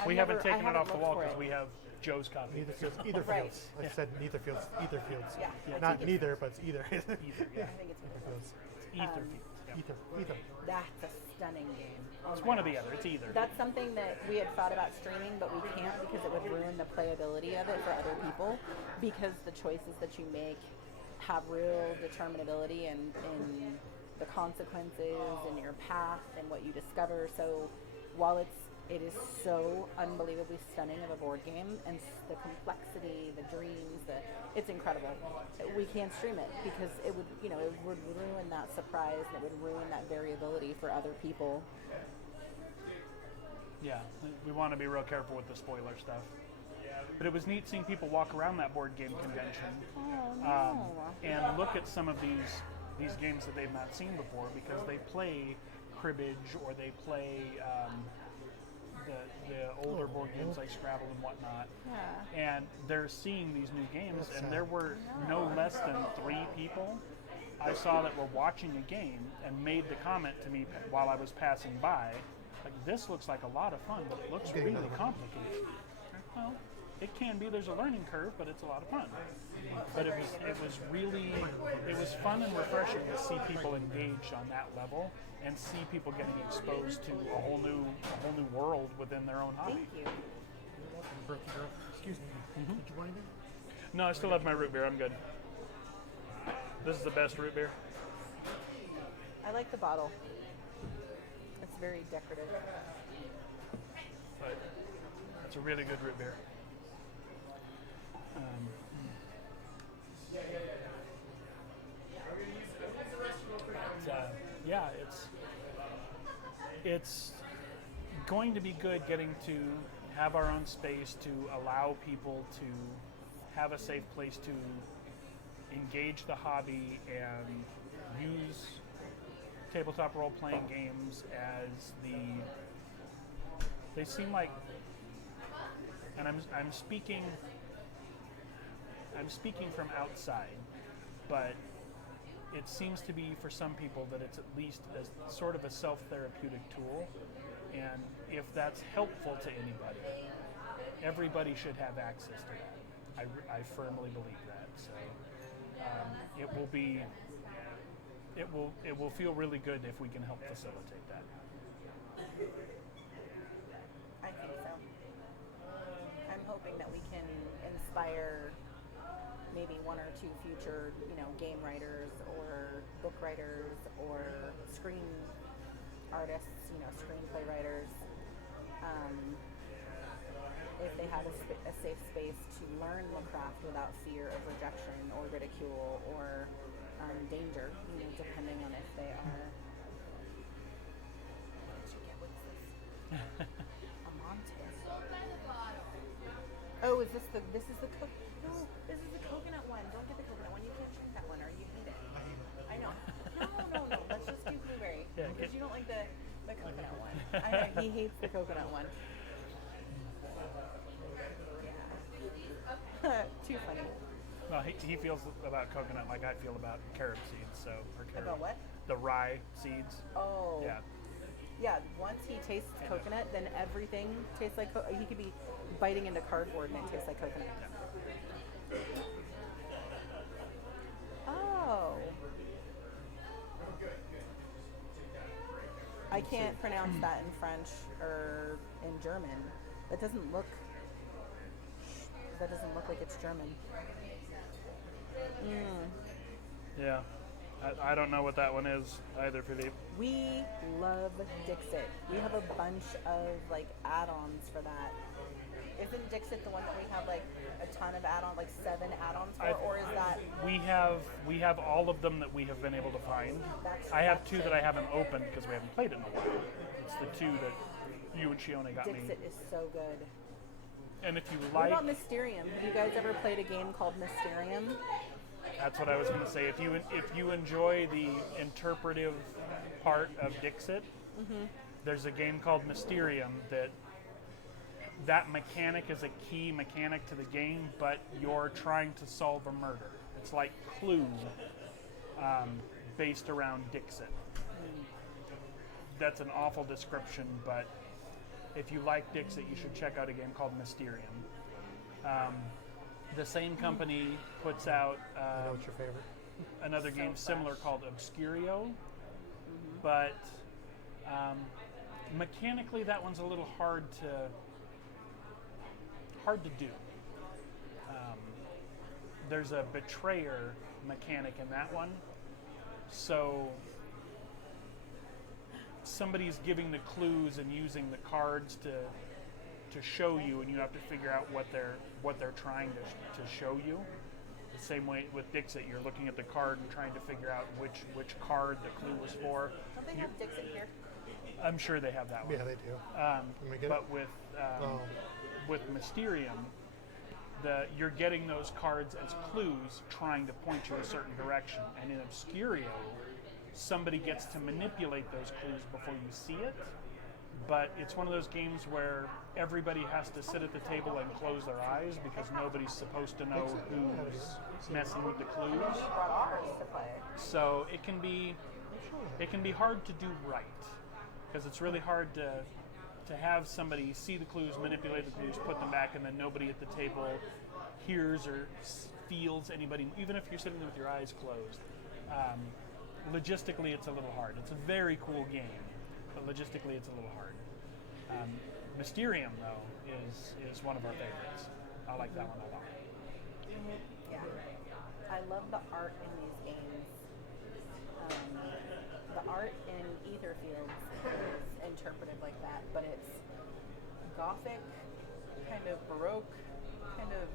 I've We never- haven't taken I it off the haven't wall looked for because it. we have Joe's copy. Either Right. fields. I said neither fields. Either fields. Yeah, I Not think neither, but it's either. Either, yeah. I think it's Fields. Ether Fields. Yeah. Either. That's a stunning game. Oh It's my one or the gosh. other. It's either. That's something that we had thought about streaming, but we can't because it would ruin the playability of it for other people. Because the choices that you make have real determinability and in the consequences and your path and what you discover. So while it is so unbelievably stunning of a board game and the complexity, the dreams, it's incredible. We can't stream it because it would, you know, it would ruin that surprise and it would ruin that variability for other people. Yeah, we want to be real careful with the spoiler stuff. But it was neat seeing people walk around that board game convention and look at some of these games that they've not seen before, because they play cribbage or they play the older board games like Scrabble and whatnot. Yeah. And they're seeing these new games, and there were no less than 3 people I saw that were watching a game and made the comment to me while I was passing by, like, this looks like a lot of fun, but it looks really complicated. Well, it can be. There's a learning curve, but it's a lot of fun. But it was fun and refreshing to see people engaged on that level and see people getting exposed to a whole new world within their own hobby. Thank you. Birthday girl. Excuse me. Did you want anything? No, I still have my root beer. I'm good. This is the best root beer. I like the bottle. It's very decorative. But it's a really good root beer. Yeah, it's going to be good getting to have our own space to allow people to have a safe place to engage the hobby and use tabletop role-playing games as they seem like, and I'm speaking from outside, but it seems to be for some people that it's at least a sort of a self-therapeutic tool, and if that's helpful to anybody, everybody should have access to that. I firmly believe that. So it will feel really good if we can help facilitate that. I think so. I'm hoping that we can inspire maybe 1 or 2 future, game writers or book writers or screen artists, screenplay writers, if they have a safe space to learn the craft without fear of rejection or ridicule or danger, depending on if they are. What's this? A Monte. Oh, is this the No, this is the coconut one. Don't get the coconut one. You can't drink that one or you hate it. I know. No. Let's just do blueberry. Because you don't like the coconut one. I know, he hates the coconut one. Yeah. Too funny. Well, he feels about coconut like I feel about carob seeds. About what? The rye seeds. Oh. Yeah. Yeah, once he tastes coconut, then everything tastes like he could be biting into cardboard and it tastes like coconut. Yeah. Oh. I can't pronounce that in French or in German. That doesn't look like it's German. Yeah. I don't know what that one is either, Philippe. We love Dixit. We have a bunch of add-ons for that. Isn't Dixit the one that we have a ton of add-ons, 7 add-ons for, or is that? We have all of them that we have been able to find. I have 2 that I haven't opened because we haven't played it in a while. It's the 2 that you and Shione got me. Dixit is so good. And if you What like, about Mysterium? Have you guys ever played a game called Mysterium? that's what I was going to say. If you enjoy the interpretive part of Dixit, there's a game called Mysterium that mechanic is a key mechanic to the game, but you're trying to solve a murder. It's like Clue, based around Dixit. That's an awful description, but if you like Dixit, you should check out a game called Mysterium. The same company puts out I know what's your favorite. another game similar called Obscurio, but mechanically that one's a little hard to do. There's a betrayer mechanic in that one, so somebody's giving the clues and using the cards to show you, and you have to figure out what they're trying to show you. The same way with Dixit, you're looking at the card and trying to figure out which card the clue was for. Don't they have Dixit here? I'm sure they have that one. Yeah, they do. Let me get But it. with Mysterium, you're getting those cards as clues trying to point you a certain direction. And in Obscurio, somebody gets to manipulate those clues before you see it. But it's one of those games where everybody has to sit at the table and close their eyes because nobody's supposed to know who's messing with the clues. We brought ours to play. So it can be hard to do right because it's really hard to have somebody see the clues, manipulate the clues, put them back, and then nobody at the table hears or feels anybody, even if you're sitting there with your eyes closed. Logistically, it's a little hard. It's a very cool game, but logistically, it's a little hard. Mysterium, though, is one of our favorites. I like that one a lot. Yeah. I love the art in these games. The art in Etherfields is interpreted like that, but it's gothic, kind of baroque, kind of.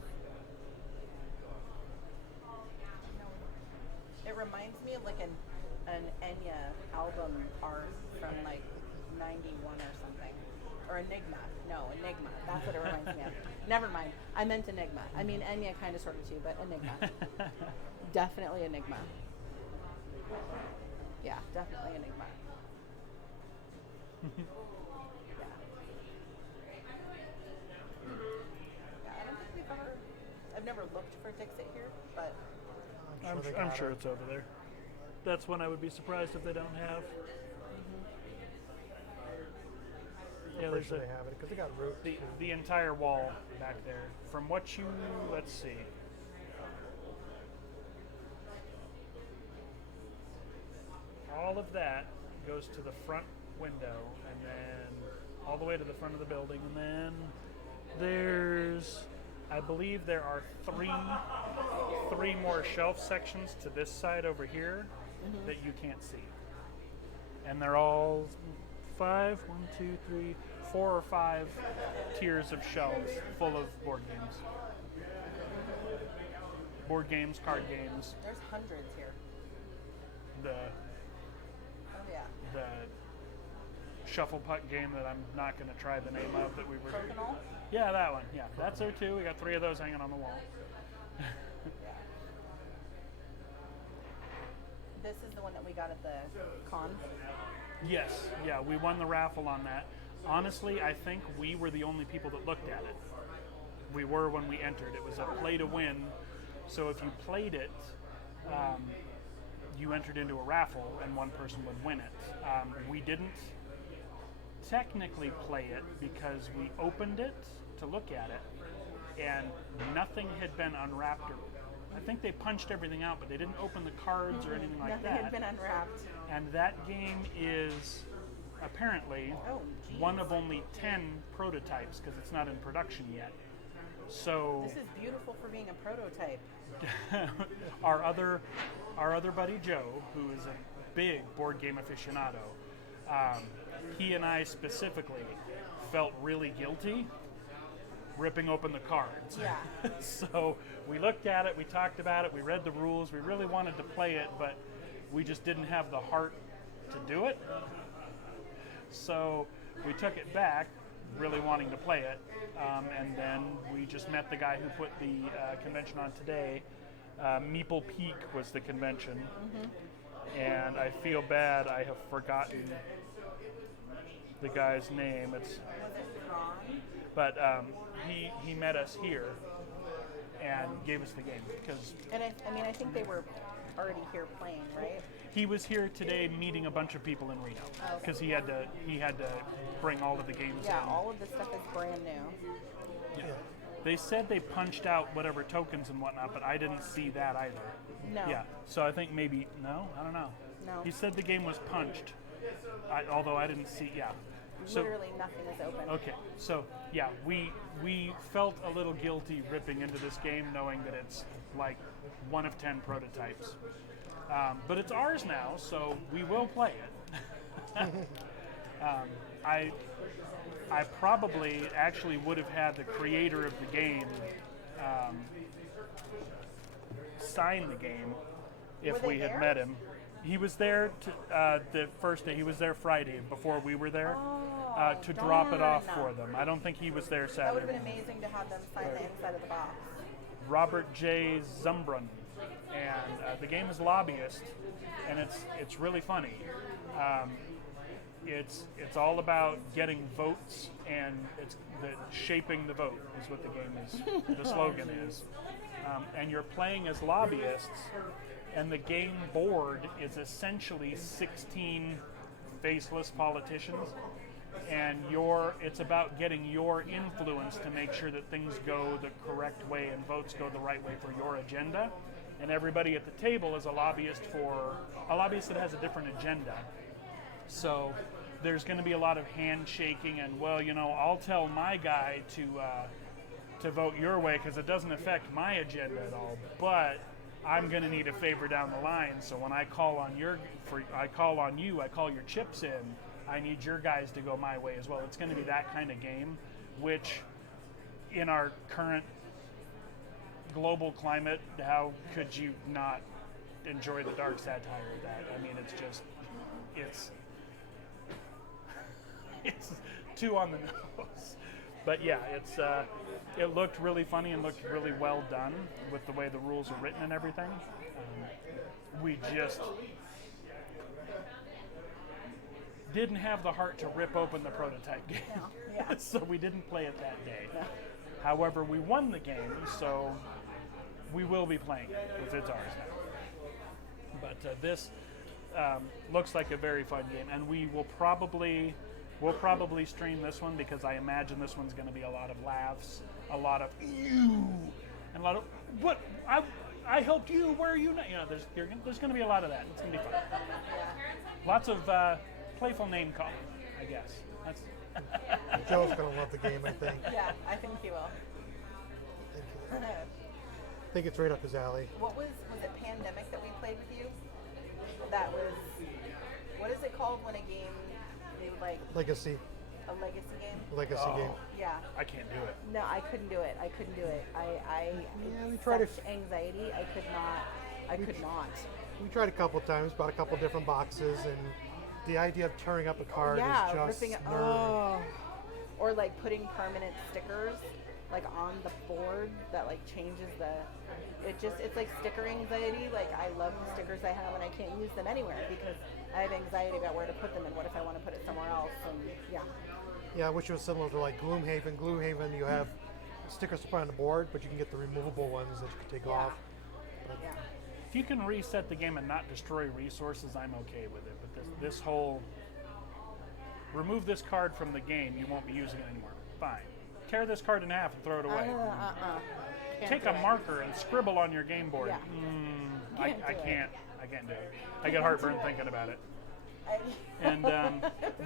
It reminds me of like an Enya album art from like '91 or something, or Enigma. No, Enigma. That's what it reminds me of. Never mind. I meant Enigma. I mean Enya, kind of, sort of too, but Enigma. Definitely Enigma. Yeah, definitely Enigma. Yeah. Yeah, I don't think we've ever. I've never looked for Dixit here, but I'm sure it's over there. That's one I would be surprised if they don't have. Yeah, I'm there's sure they have it because they got root. the entire wall back there. From what you, let's see. All of that goes to the front window and then all the way to the front of the building, and then there's, I believe there are three more shelf sections to this side over here that you can't see. And they're all 4 or 5 tiers of shelves full of board games. Board games, card games, there's hundreds here. the Oh yeah. shuffle putt game that I'm not going to try the name of that we were. Crokinole? Yeah, that one. Yeah, that's there too. We got 3 of those hanging on the wall. Yeah. This is the one that we got at the con. Yes, yeah, we won the raffle on that. Honestly, I think we were the only people that looked at it. We were when we entered. It was a play to win. So if you played it, you entered into a raffle and one person would win it. We didn't technically play it because we opened it to look at it and nothing had been unwrapped. I think they punched everything out, but they didn't open the cards or anything like Nothing that. had been unwrapped. And that game is apparently Oh, geez. one of only 10 prototypes because it's not in production yet. So This is beautiful for being a prototype. our other buddy Joe, who is a big board game aficionado, he and I specifically felt really guilty ripping open the cards. Yeah. So we looked at it, we talked about it, we read the rules, we really wanted to play it, but we just didn't have the heart to do it. So we took it back, really wanting to play it, and then we just met the guy who put the convention on today. Meeple Peak was the convention, and I feel bad I have forgotten the guy's name. But he met us here and gave us the game because And I think they were already here playing, right? he was here today meeting a bunch of people in Reno because he had to bring all of the games Yeah, in. all of this stuff is brand new. Yeah. They said they punched out whatever tokens and whatnot, but I didn't see that either. No. Yeah, so I think maybe no, I don't know. No. He said the game was punched, although I didn't see. Yeah. So, Literally nothing is open. okay, so yeah, we felt a little guilty ripping into this game, knowing that it's like one of 10 prototypes. But it's ours now, so we will play it. I probably actually would have had the creator of the game sign the game if Were we they had there? met him. He was there the first day. He was there Friday before we were there to drop it off darn. for them. I don't think he was there That would Saturday. have been amazing to have them sign the inside of the box. Robert J. Zumbrun, and the game is Lobbyist, and it's really funny. It's all about getting votes, and it's shaping the vote is what the game is. The slogan is, and you're playing as lobbyists, and the game board is essentially 16 faceless politicians, and it's about getting your influence to make sure that things go the correct way and votes go the right way for your agenda. And everybody at the table is a lobbyist that has a different agenda. So there's going to be a lot of handshaking and, well, I'll tell my guy to vote your way because it doesn't affect my agenda at all, but I'm going to need a favor down the line. So when I call on you, I call your chips in, I need your guys to go my way as well. It's going to be that kind of game, which in our current global climate, how could you not enjoy the dark satire of that? I mean, it's too on the nose. But yeah, it looked really funny and looked really well done with the way the rules are written and everything. We just didn't have the heart to rip open the prototype game. No. Yeah. So we didn't play it that day. No. However, we won the game, so we will be playing it because it's ours now. But this looks like a very fun game, and we'll probably stream this one because I imagine this one's going to be a lot of laughs, a lot of ew, and a lot of what I helped you. Where are you now? There's going to be a lot of that. It's going to be fun. Lots of playful name calling, I guess. That's Joe's going to love the game, I think. Yeah, I think he will. I think it's right up his alley. What was it Pandemic that we played with you? That was, what is it called when a game, they would like, Legacy. a legacy game? Legacy game. Yeah. I can't do it. No, I couldn't do it. Yeah, we it's tried such anxiety. I could not. We tried a couple times, bought a couple different boxes, and the idea of tearing up a card Yeah, is just ripping it. nerve. Oh. Or like putting permanent stickers like on the board that like changes it's like sticker anxiety. Like I love the stickers I have and I can't use them anywhere because I have anxiety about where to put them and what if I want to put it somewhere else, and yeah. Yeah, which was similar to like Gloomhaven. Gloomhaven, you have stickers to put on the board, but you can get the removable ones that you can take off. But Yeah. If you can reset the game and not destroy resources, I'm okay with it. But this whole remove this card from the game, you won't be using it anymore. Fine. Tear this card in half and throw it away. Can't Take do a it. marker and scribble on your game board. Yeah. I Can't do it. can't. I can't do it. I get heartburn thinking about it. And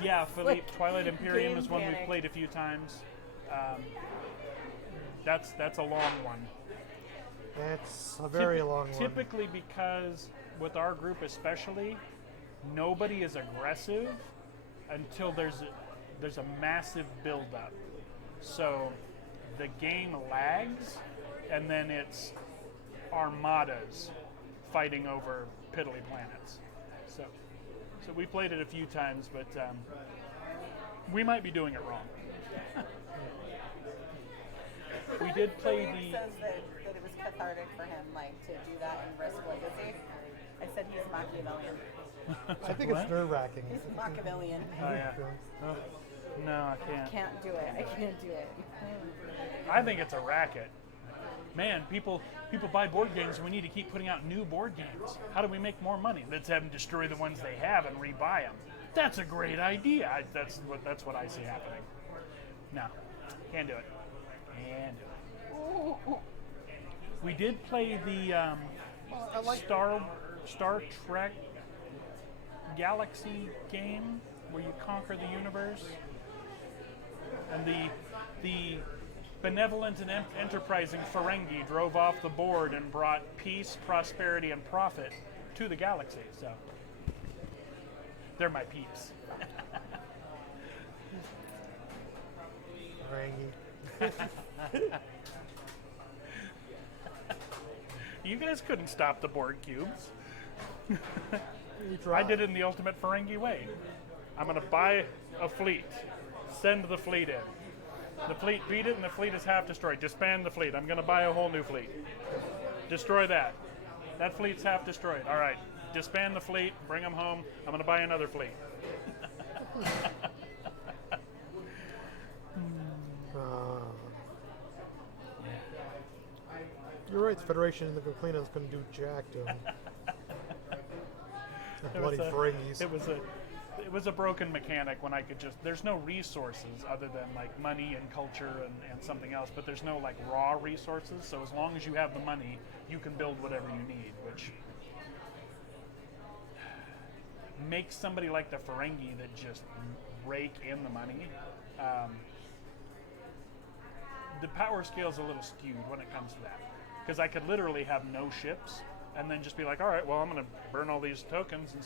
yeah, Philippe, Twilight Imperium game is one panic. we've played a few times. That's a long one. it's a very long one. Typically because with our group especially, nobody is aggressive until there's a massive buildup. So the game lags, and then it's armadas fighting over piddly planets. So we played it a few times, but we might be doing it wrong. We did play He says that it was cathartic for him, like to do that and risk legacy. I said he's Machiavellian. I think it's nerve-wracking. He's Machiavellian. Oh yeah. Oh, no, I can't. Can't do it. I can't do it. I think it's a racket. Man, people buy board games, and we need to keep putting out new board games. How do we make more money? Let's have them destroy the ones they have and rebuy them. That's a great idea. That's what I see happening. No, can't do it. Can't do it. We did play the Star Trek Galaxy game where you conquer the universe, and the benevolent and enterprising Ferengi drove off the board and brought peace, prosperity, and profit to the galaxy. So they're my peeps. Rangy. You guys couldn't stop the board cubes. You I tried. did it in the ultimate Ferengi way. I'm going to buy a fleet, send the fleet in. The fleet beat it, and the fleet is half destroyed. Disband the fleet. I'm going to buy a whole new fleet. Destroy that. That fleet's half destroyed. All right. Disband the fleet. Bring them home. I'm going to buy another fleet. You're right. The Federation and the Complainas couldn't do jack to him. Bloody Ferengis. It was a broken mechanic when I could just. There's no resources other than like money and culture and something else, but there's no like raw resources. So as long as you have the money, you can build whatever you need, which makes somebody like the Ferengi that just rake in the money. The power scale is a little skewed when it comes to that, because I could literally have no ships and then just be like, all right, well, I'm going to burn all these tokens and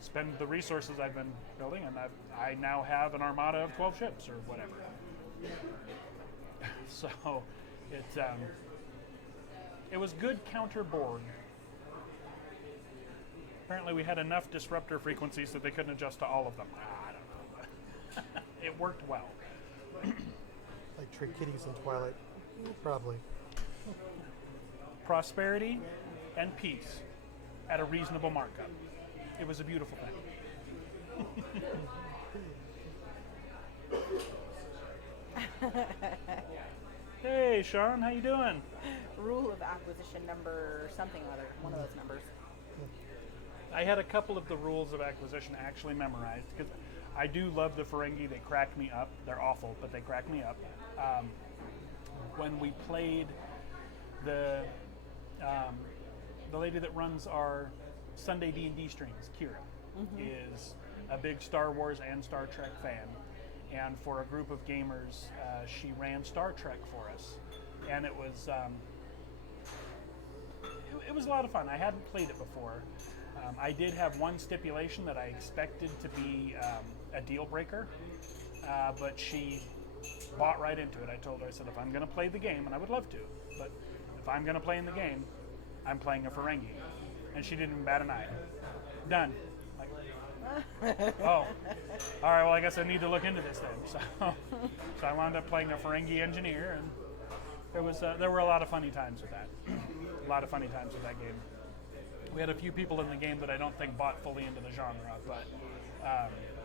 spend the resources I've been building, and I now have an armada of 12 ships or whatever. So it was good counter board. Apparently we had enough disruptor frequencies that they couldn't adjust to all of them. I don't know. It worked well. Like Tree Kitties in Twilight. Probably. Prosperity and peace at a reasonable markup. It was a beautiful thing. Hey, Sean, how you doing? Rule of acquisition number something or other. One of those numbers. I had a couple of the rules of acquisition actually memorized because I do love the Ferengi. They crack me up. They're awful, but they crack me up. When we played the lady that runs our Sunday D&D streams, Kira, is a big Star Wars and Star Trek fan. And for a group of gamers, she ran Star Trek for us. And it was a lot of fun. I hadn't played it before. I did have one stipulation that I expected to be a deal breaker, but she bought right into it. I told her, I said, if I'm going to play the game, and I would love to, but if I'm going to play in the game, I'm playing a Ferengi. And she didn't even bat an eye. Done. Like, oh, all right, well, I guess I need to look into this then. So I wound up playing a Ferengi engineer, and there were a lot of funny times with that. A lot of funny times with that game. We had a few people in the game that I don't think bought fully into the genre, but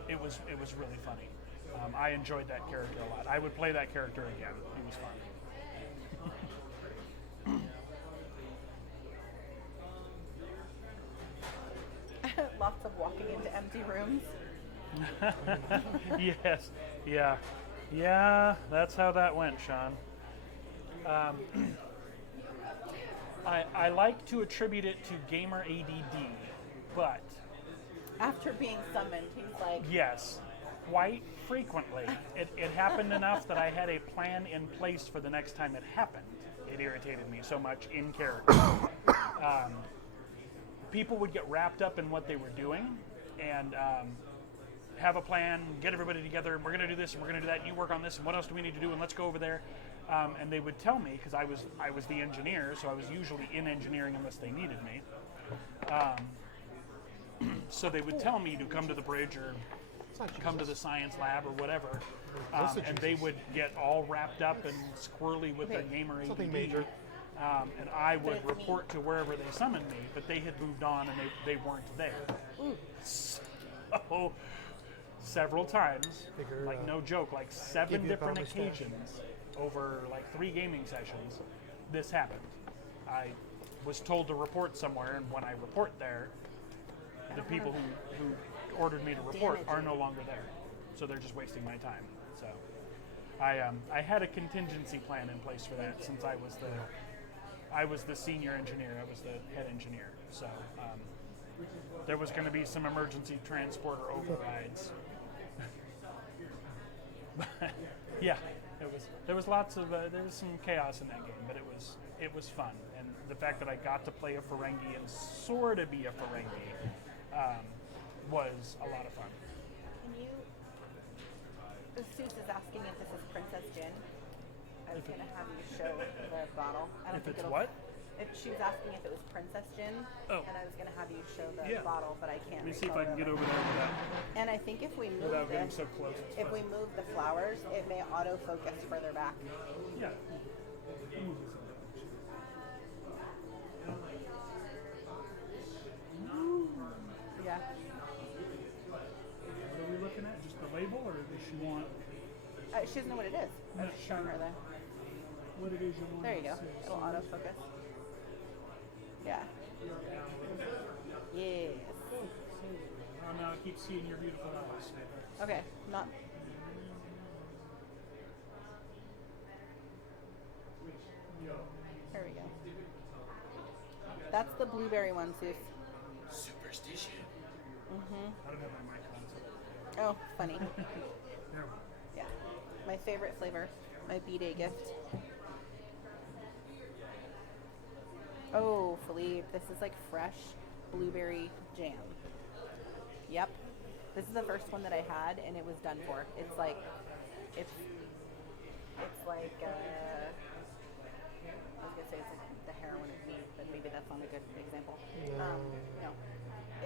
it was really funny. I enjoyed that character a lot. I would play that character again. He was fun. Lots of walking into empty rooms. Yes. Yeah, that's how that went, Sean. I like to attribute it to gamer ADD, but After being summoned, he's like, yes, quite frequently. It happened enough that I had a plan in place for the next time it happened. It irritated me so much in character. People would get wrapped up in what they were doing and have a plan, get everybody together, and we're going to do this and we're going to do that, and you work on this, and what else do we need to do, and let's go over there. And they would tell me, because I was the engineer, so I was usually in engineering unless they needed me. So they would tell me to come to the bridge or come to the science lab or whatever, and they would get all wrapped up and squirrely with the gamer ADD. Something major. And I would report to wherever they summoned me, but they had moved on and they weren't there. So several times, like no joke, like 7 different occasions over like 3 gaming sessions, this happened. I was told to report somewhere, and when I report there, the people who ordered me to report are no longer there, so they're just wasting my time. So I had a contingency plan in place for that, since I was the senior engineer, I was the head engineer. So there was going to be some emergency transporter overrides. Yeah, there was lots of there was some chaos in that game, but it was fun, and the fact that I got to play a Ferengi and sort of be a Ferengi was a lot of fun. can you... Seuss is asking if this is Princess Gin. I was going to have you show the bottle. I don't If think it's it'll... what? She was asking if it was Princess Gin, Oh. and I was gonna have you show the Yeah. bottle, but I can't. Let me see if recall I can it get over there And I think if we move without getting this, so close. It's if we fine. move the flowers, it may autofocus further back. Yeah. Yeah. What are we looking at? Just the label, or does she want She doesn't know what it is. I'm just showing her that. what it is you want? There you go. to see? It'll autofocus. Yeah. Yes. Oh, now I keep seeing your beautiful eyes. Okay. Not. There we go. That's the blueberry one, Sue. Superstition. I don't have my mic on, so Oh, funny. there Yeah. My favorite flavor. My B-Day gift. Oh, Philippe, this is like fresh blueberry jam. Yep. This is the first one that I had, and it was done for. It's like, it's like, I was gonna say it's like the heroin of mead, but maybe that's not a good example. No.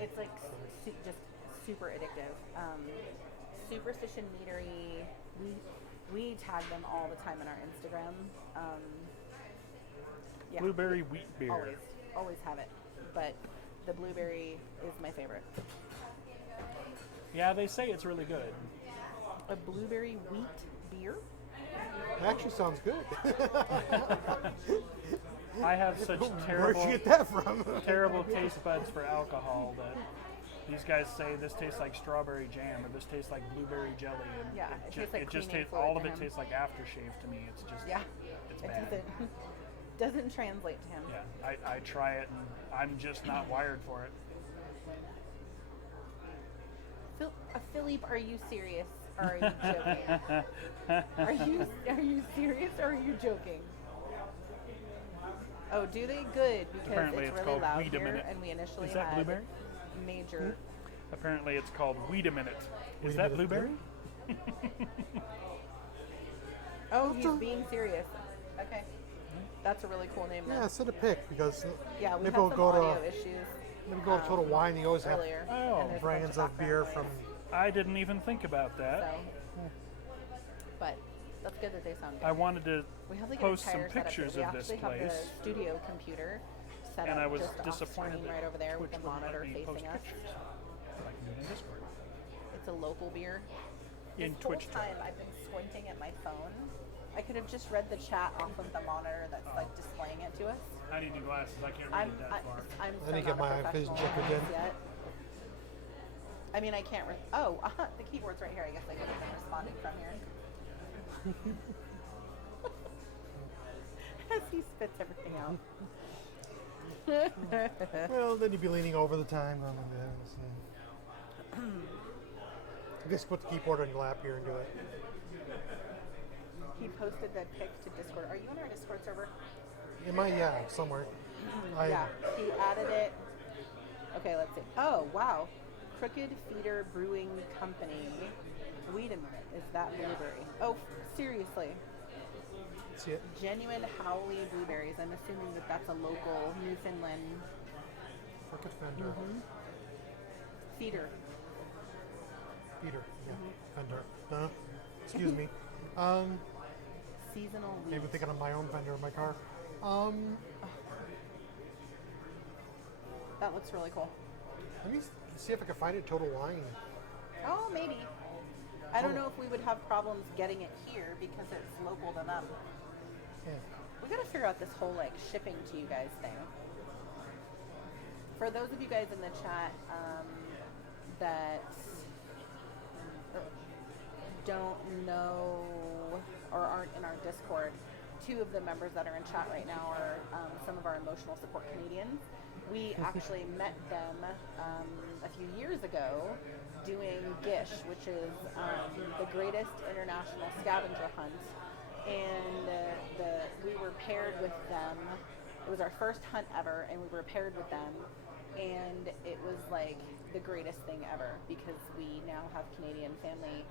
It's like just super addictive. Superstition Meadery, we tag them all the time on our Instagram. Yeah. Blueberry wheat beer. Always have it. But the blueberry is my favorite. Yeah, they say it's really good. A blueberry wheat beer? It actually sounds good. I have such Where'd terrible, you get that from? terrible taste buds for alcohol that these guys say this tastes like strawberry jam or this tastes like blueberry jelly. And Yeah, it tastes like it just cleaning tastes. fluid All of to it him. tastes like aftershave to me. It's just. Yeah. It's It bad. doesn't translate to him. Yeah, I try it and I'm just not wired for it. Philippe, are you serious? Or are you joking? Are you serious or are you joking? Oh, do they? Good, because Apparently it's it's really called loud Weed a here, Minute. and we initially Is that had blueberry? major. Apparently it's called Weed a Minute. Weed Is a that Minute blueberry? Oh, he's being serious. Okay, that's a really cool name. Then. Yeah, send a pic because Yeah, we maybe had we'll some go audio to issues maybe go to Total Wine. You always have earlier. Oh. and there's a bunch brands of beer background from. noise, I didn't even think about that. So, but that's good that they sound good. I wanted to We have like post an some entire setup pictures here. of We this actually have place. the studio computer set And up I was just disappointed off screen that right over there with Twitch the wouldn't let monitor me post facing us. pictures. Like you do in Discord. It's a local beer. In This Twitch whole time I've been squinting at my phone. I could have just read the chat off of the monitor that's like displaying it to us. I need new glasses. I can't I'm read it that far. I'm I so need to get not a my vision professional check at this again. yet. I mean, I can't. The keyboard's right here. I guess I could have been responding from here. As he spits everything out. Well, then you'd be leaning over the time. Oh my goodness. I guess put the keyboard on your lap here and do it. He posted that pic to Discord. Are you on our Discord server? Yeah, somewhere. Yeah, he added it. Okay, let's see. Oh, wow. Crooked Feeder Brewing Company. Wait a minute. Is that blueberry? Oh, seriously. See it? Genuine Howley blueberries. I'm assuming that that's a local Newfoundland Crooked Fender. feeder. Peter. Yeah. Fender. Excuse me. Seasonal wheat. Maybe thinking of my own Fender in my car. That looks really cool. Let me see if I can find it. Total Wine. Oh, maybe. I don't know if we would have problems getting it here because it's local to them. Yeah. We gotta figure out this whole like shipping to you guys thing. For those of you guys in the chat that don't know or aren't in our Discord, two of the members that are in chat right now are some of our emotional support Canadians. We actually met them a few years ago doing GISH, which is the greatest international scavenger hunt. And we were paired with them. It was our first hunt ever, and we were paired with them. And it was like the greatest thing ever because we now have Canadian family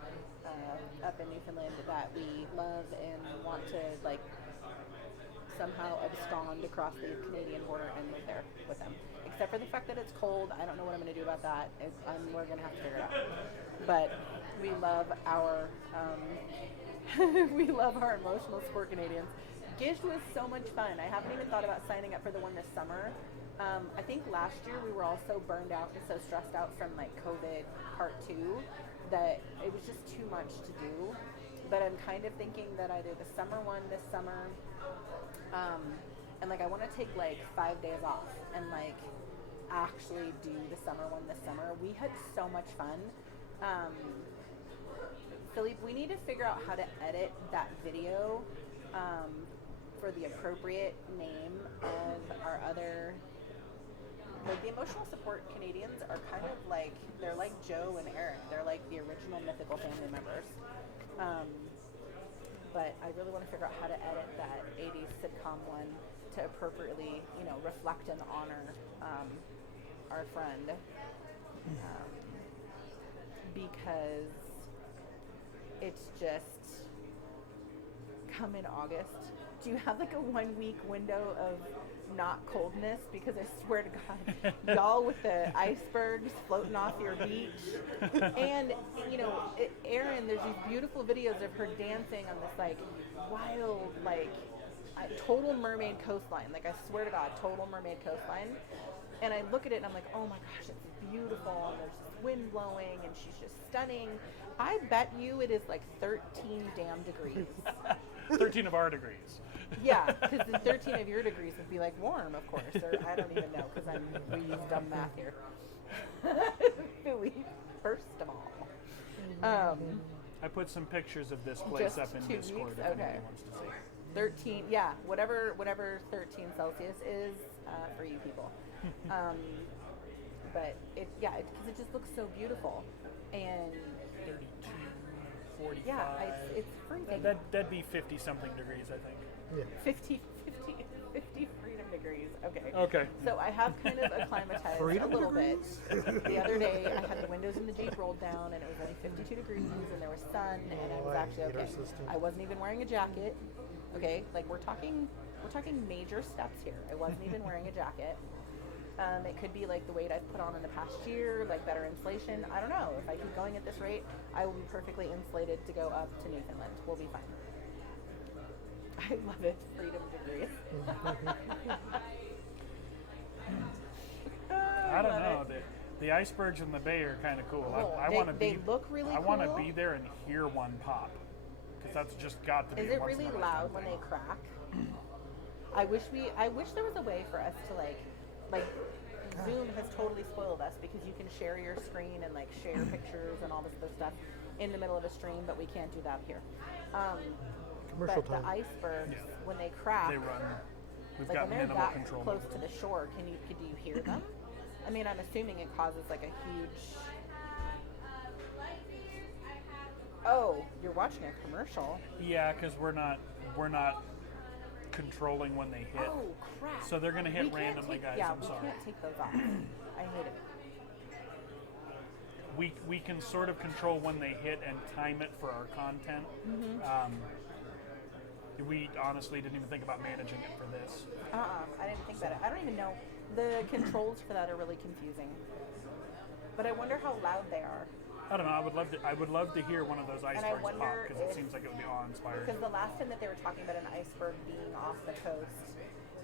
up in Newfoundland that we love and want to like somehow abscond across the Canadian border and live there with them. Except for the fact that it's cold. I don't know what I'm going to do about that. We're going to have to figure it out. But we love our we love our emotional support Canadians. Gish was so much fun. I haven't even thought about signing up for the one this summer. I think last year we were all so burned out and so stressed out from like COVID part 2 that it was just too much to do. But I'm kind of thinking that either the summer one this summer, and like I want to take like 5 days off and like actually do the summer one this summer. We had so much fun. Philippe, we need to figure out how to edit that video for the appropriate name of our other. Like the emotional support Canadians are kind of like, they're like Joe and Eric. They're like the original Mythical Family members. But I really want to figure out how to edit that 80s sitcom one to appropriately, you know, reflect and honor our friend. Because it's just come in August. Do you have like a 1 week window of not coldness? Because I swear to God, y'all with the icebergs floating off your beach. And, you know, Erin, there's these beautiful videos of her dancing on this like wild, like total mermaid coastline. Like I swear to God, total mermaid coastline. And I look at it and I'm like, oh my gosh, it's beautiful. And there's this wind blowing and she's just stunning. I bet you it is like 13 damn degrees. 13 of our degrees. Yeah, because the 13 of your degrees would be like warm, of course. Or I don't even know because we use dumb math here. First of all. I put some pictures of this place Just up in 2 Discord weeks? if Okay. anybody wants to see. 13, yeah, whatever 13 Celsius is for you people. But because it just looks so beautiful. And 32, 45. yeah, it's freezing. That'd be 50 something degrees, I think. Yeah. 50 freedom degrees. Okay. Okay. So I have kind of acclimatized Freedom a little degrees? bit. The other day I had the windows in the Jeep rolled down and it was only 52 degrees and there was sun and it was I actually hate our okay. system. I wasn't even wearing a jacket. Okay, like we're talking major steps here. I wasn't even wearing a jacket. It could be like the weight I've put on in the past year, like better insulation. I don't know. If I keep going at this rate, I will be perfectly insulated to go up to Newfoundland. We'll be fine. I love it. Freedom degrees. I don't love know. it. The icebergs in the bay are kind of cool. Oh, I want to they be. look really I want to cool. be there and hear one pop, because that's just got to be. Is a it once in really a lifetime loud when thing. they crack? I wish there was a way for us to like Zoom has totally spoiled us because you can share your screen and like share pictures and all this other stuff in the middle of a stream, but we can't do that here. Commercial But time. the icebergs, Yeah. when they crack, They run. We've like got when they're minimal that control. close over to them. the shore, do you hear them? I mean, I'm assuming it causes like a huge. Oh, you're watching a commercial. Yeah, because we're not controlling when they hit. Oh crap! So they're gonna hit We can't randomly, take- guys. Yeah, I'm we sorry. can't take those off. I hate it. We can sort of control when they hit and time it for our content. We honestly didn't even think about managing it for this. I didn't think about it. I don't even know. The controls for that are really confusing. But I wonder how loud they are. I don't know. I would love to hear one of those I icebergs pop wonder because it if- seems like it would be awe-inspiring. Because the last time that they were talking about an iceberg being off the coast,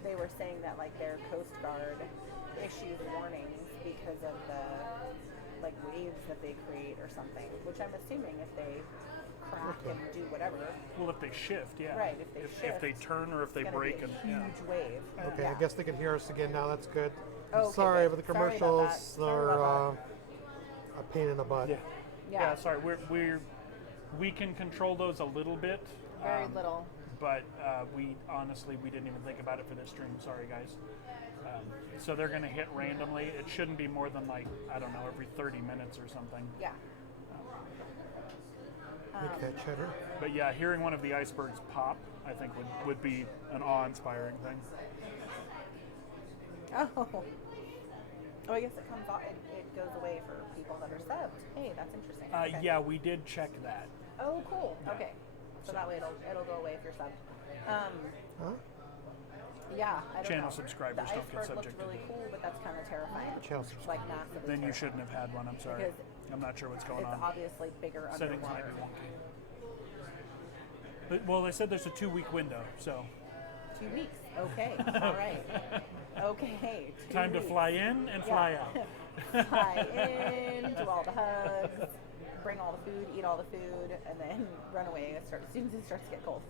they were saying that like their Coast Guard issues warnings because of the like waves that they create or something. Which I'm assuming if they crack and do whatever, Well, if they shift, yeah. Right, if they if they shift, turn or if they it's gonna break, be a and huge yeah. wave. Okay, Yeah. I guess they can hear us again now. That's good. Oh, okay, Sorry, good. but the Sorry about commercials that. Sorry are about a pain in the butt. Yeah. Yeah. Sorry, we can control those a little bit. Very little. But we didn't even think about it for this stream. Sorry, guys. So they're going to hit randomly. It shouldn't be more than like, I don't know, every 30 minutes or something. Yeah. Okay, cheddar. But yeah, hearing one of the icebergs pop, I think would be an awe-inspiring thing. Oh. Oh, I guess it comes off. It goes away for people that are subbed. Hey, that's interesting. Okay. Yeah, we did check that. Oh, cool. Yeah. Okay. So that way it'll go away if you're subbed. Huh? Yeah, I don't channel know. subscribers the don't get iceberg subjected. looked really cool, but that's kind of terrifying. Channel It's like massively Then you terrifying. shouldn't have had one. I'm sorry. Because I'm not sure what's going It's on. obviously bigger Settings might underwater. be wonky. But, well, they said there's a 2-week window, so 2 weeks. Okay. All right. Okay. 2 time to weeks. fly in and fly out. Fly in, do all the hugs, bring all the food, eat all the food, and then run away as soon as it starts to get cold.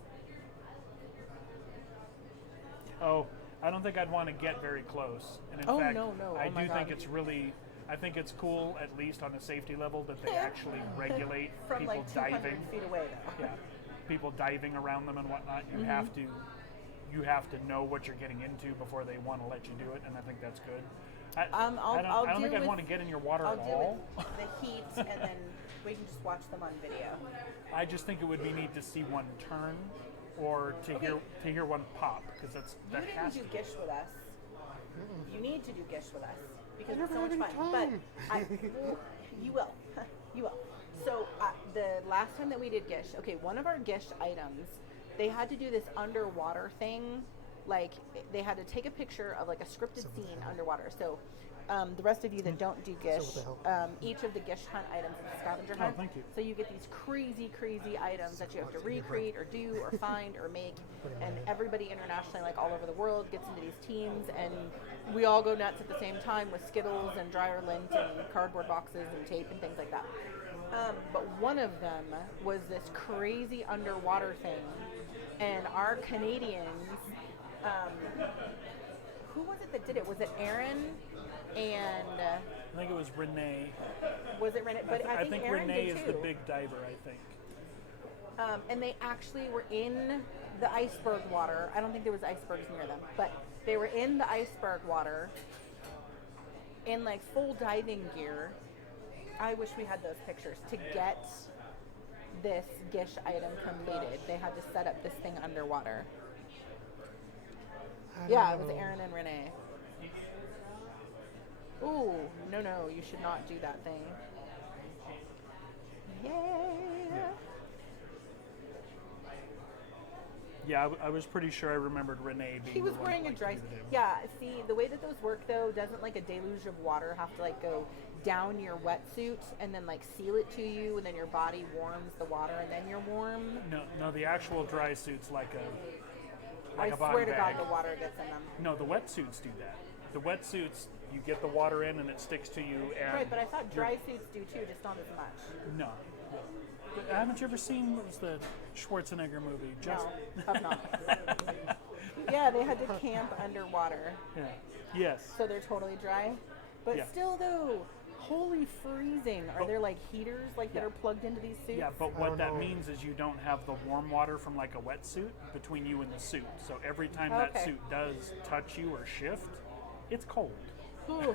Oh, I don't think I'd want to get very close. And in Oh, fact, no. I Oh, my do think God. it's really, I think it's cool, at least on a safety level, that they actually regulate From people like 200 diving. feet away, though. Yeah, people diving around them and whatnot. Mm-hmm. You have to know what you're getting into before they want to let you do it, and I think that's good. I I'll don't think do I'd with- want to get in your water I'll at do all. with the heat, and then we can just watch them on video. I just think it would be neat to see one turn, or to hear one pop, because You that has didn't to. do Gish with us. You need to do Gish with us because I it's so never much had fun. any Well, you will. You will. So the last time that we did Gish, okay, one of our Gish items, they had to do this underwater thing. Like they had to take a picture of like a scripted scene underwater. So the rest of you that don't do Gish, what the hell? each of the Gish hunt items is a scavenger Oh, hunt. thank you. So you get these crazy items that you have to recreate or do or find or make, and everybody internationally, like all over the world, gets into these teams, and we all go nuts at the same time with Skittles and dryer lint and cardboard boxes and tape and things like that. But one of them was this crazy underwater thing, and our Canadians, who was it that did it? Was it Aaron? And I think it was Renee. was it Renee? But I think Aaron Renee did is too. the big diver. I think. And they actually were in the iceberg water. I don't think there was icebergs near them, but they were in the iceberg water in like full diving gear. I wish we had those pictures. To get this Gish item completed, they had to set up this thing underwater. I don't Yeah, it was know. Aaron and Renee. Ooh, no, you should not do that thing. Yeah. Yeah, I was pretty sure I remembered Renee being. He was the one wearing that a liked dry. to do the dive. Yeah, see, the way that those work though, doesn't like a deluge of water have to like go down your wetsuit and then like seal it to you, and then your body warms the water, and then you're warm. No, the actual dry suit's like a I a body swear to bag. God, the water gets in them. No, the wetsuits do that. The wetsuits, you get the water in and it sticks to you. And Right, but I thought dry suits do too, just not as much. No. But haven't you ever seen what was the Schwarzenegger movie? Just No, have not. Yeah, they had to camp underwater, yeah. Yes. so they're totally dry. But Yeah. still, though, holy freezing! Are But- there like heaters like that Yeah. are plugged into these suits? Yeah, but I what don't that know. means is you don't have the warm water from like a wetsuit between you and the suit. So every time that Okay. suit does touch you or shift, it's cold. Ooh,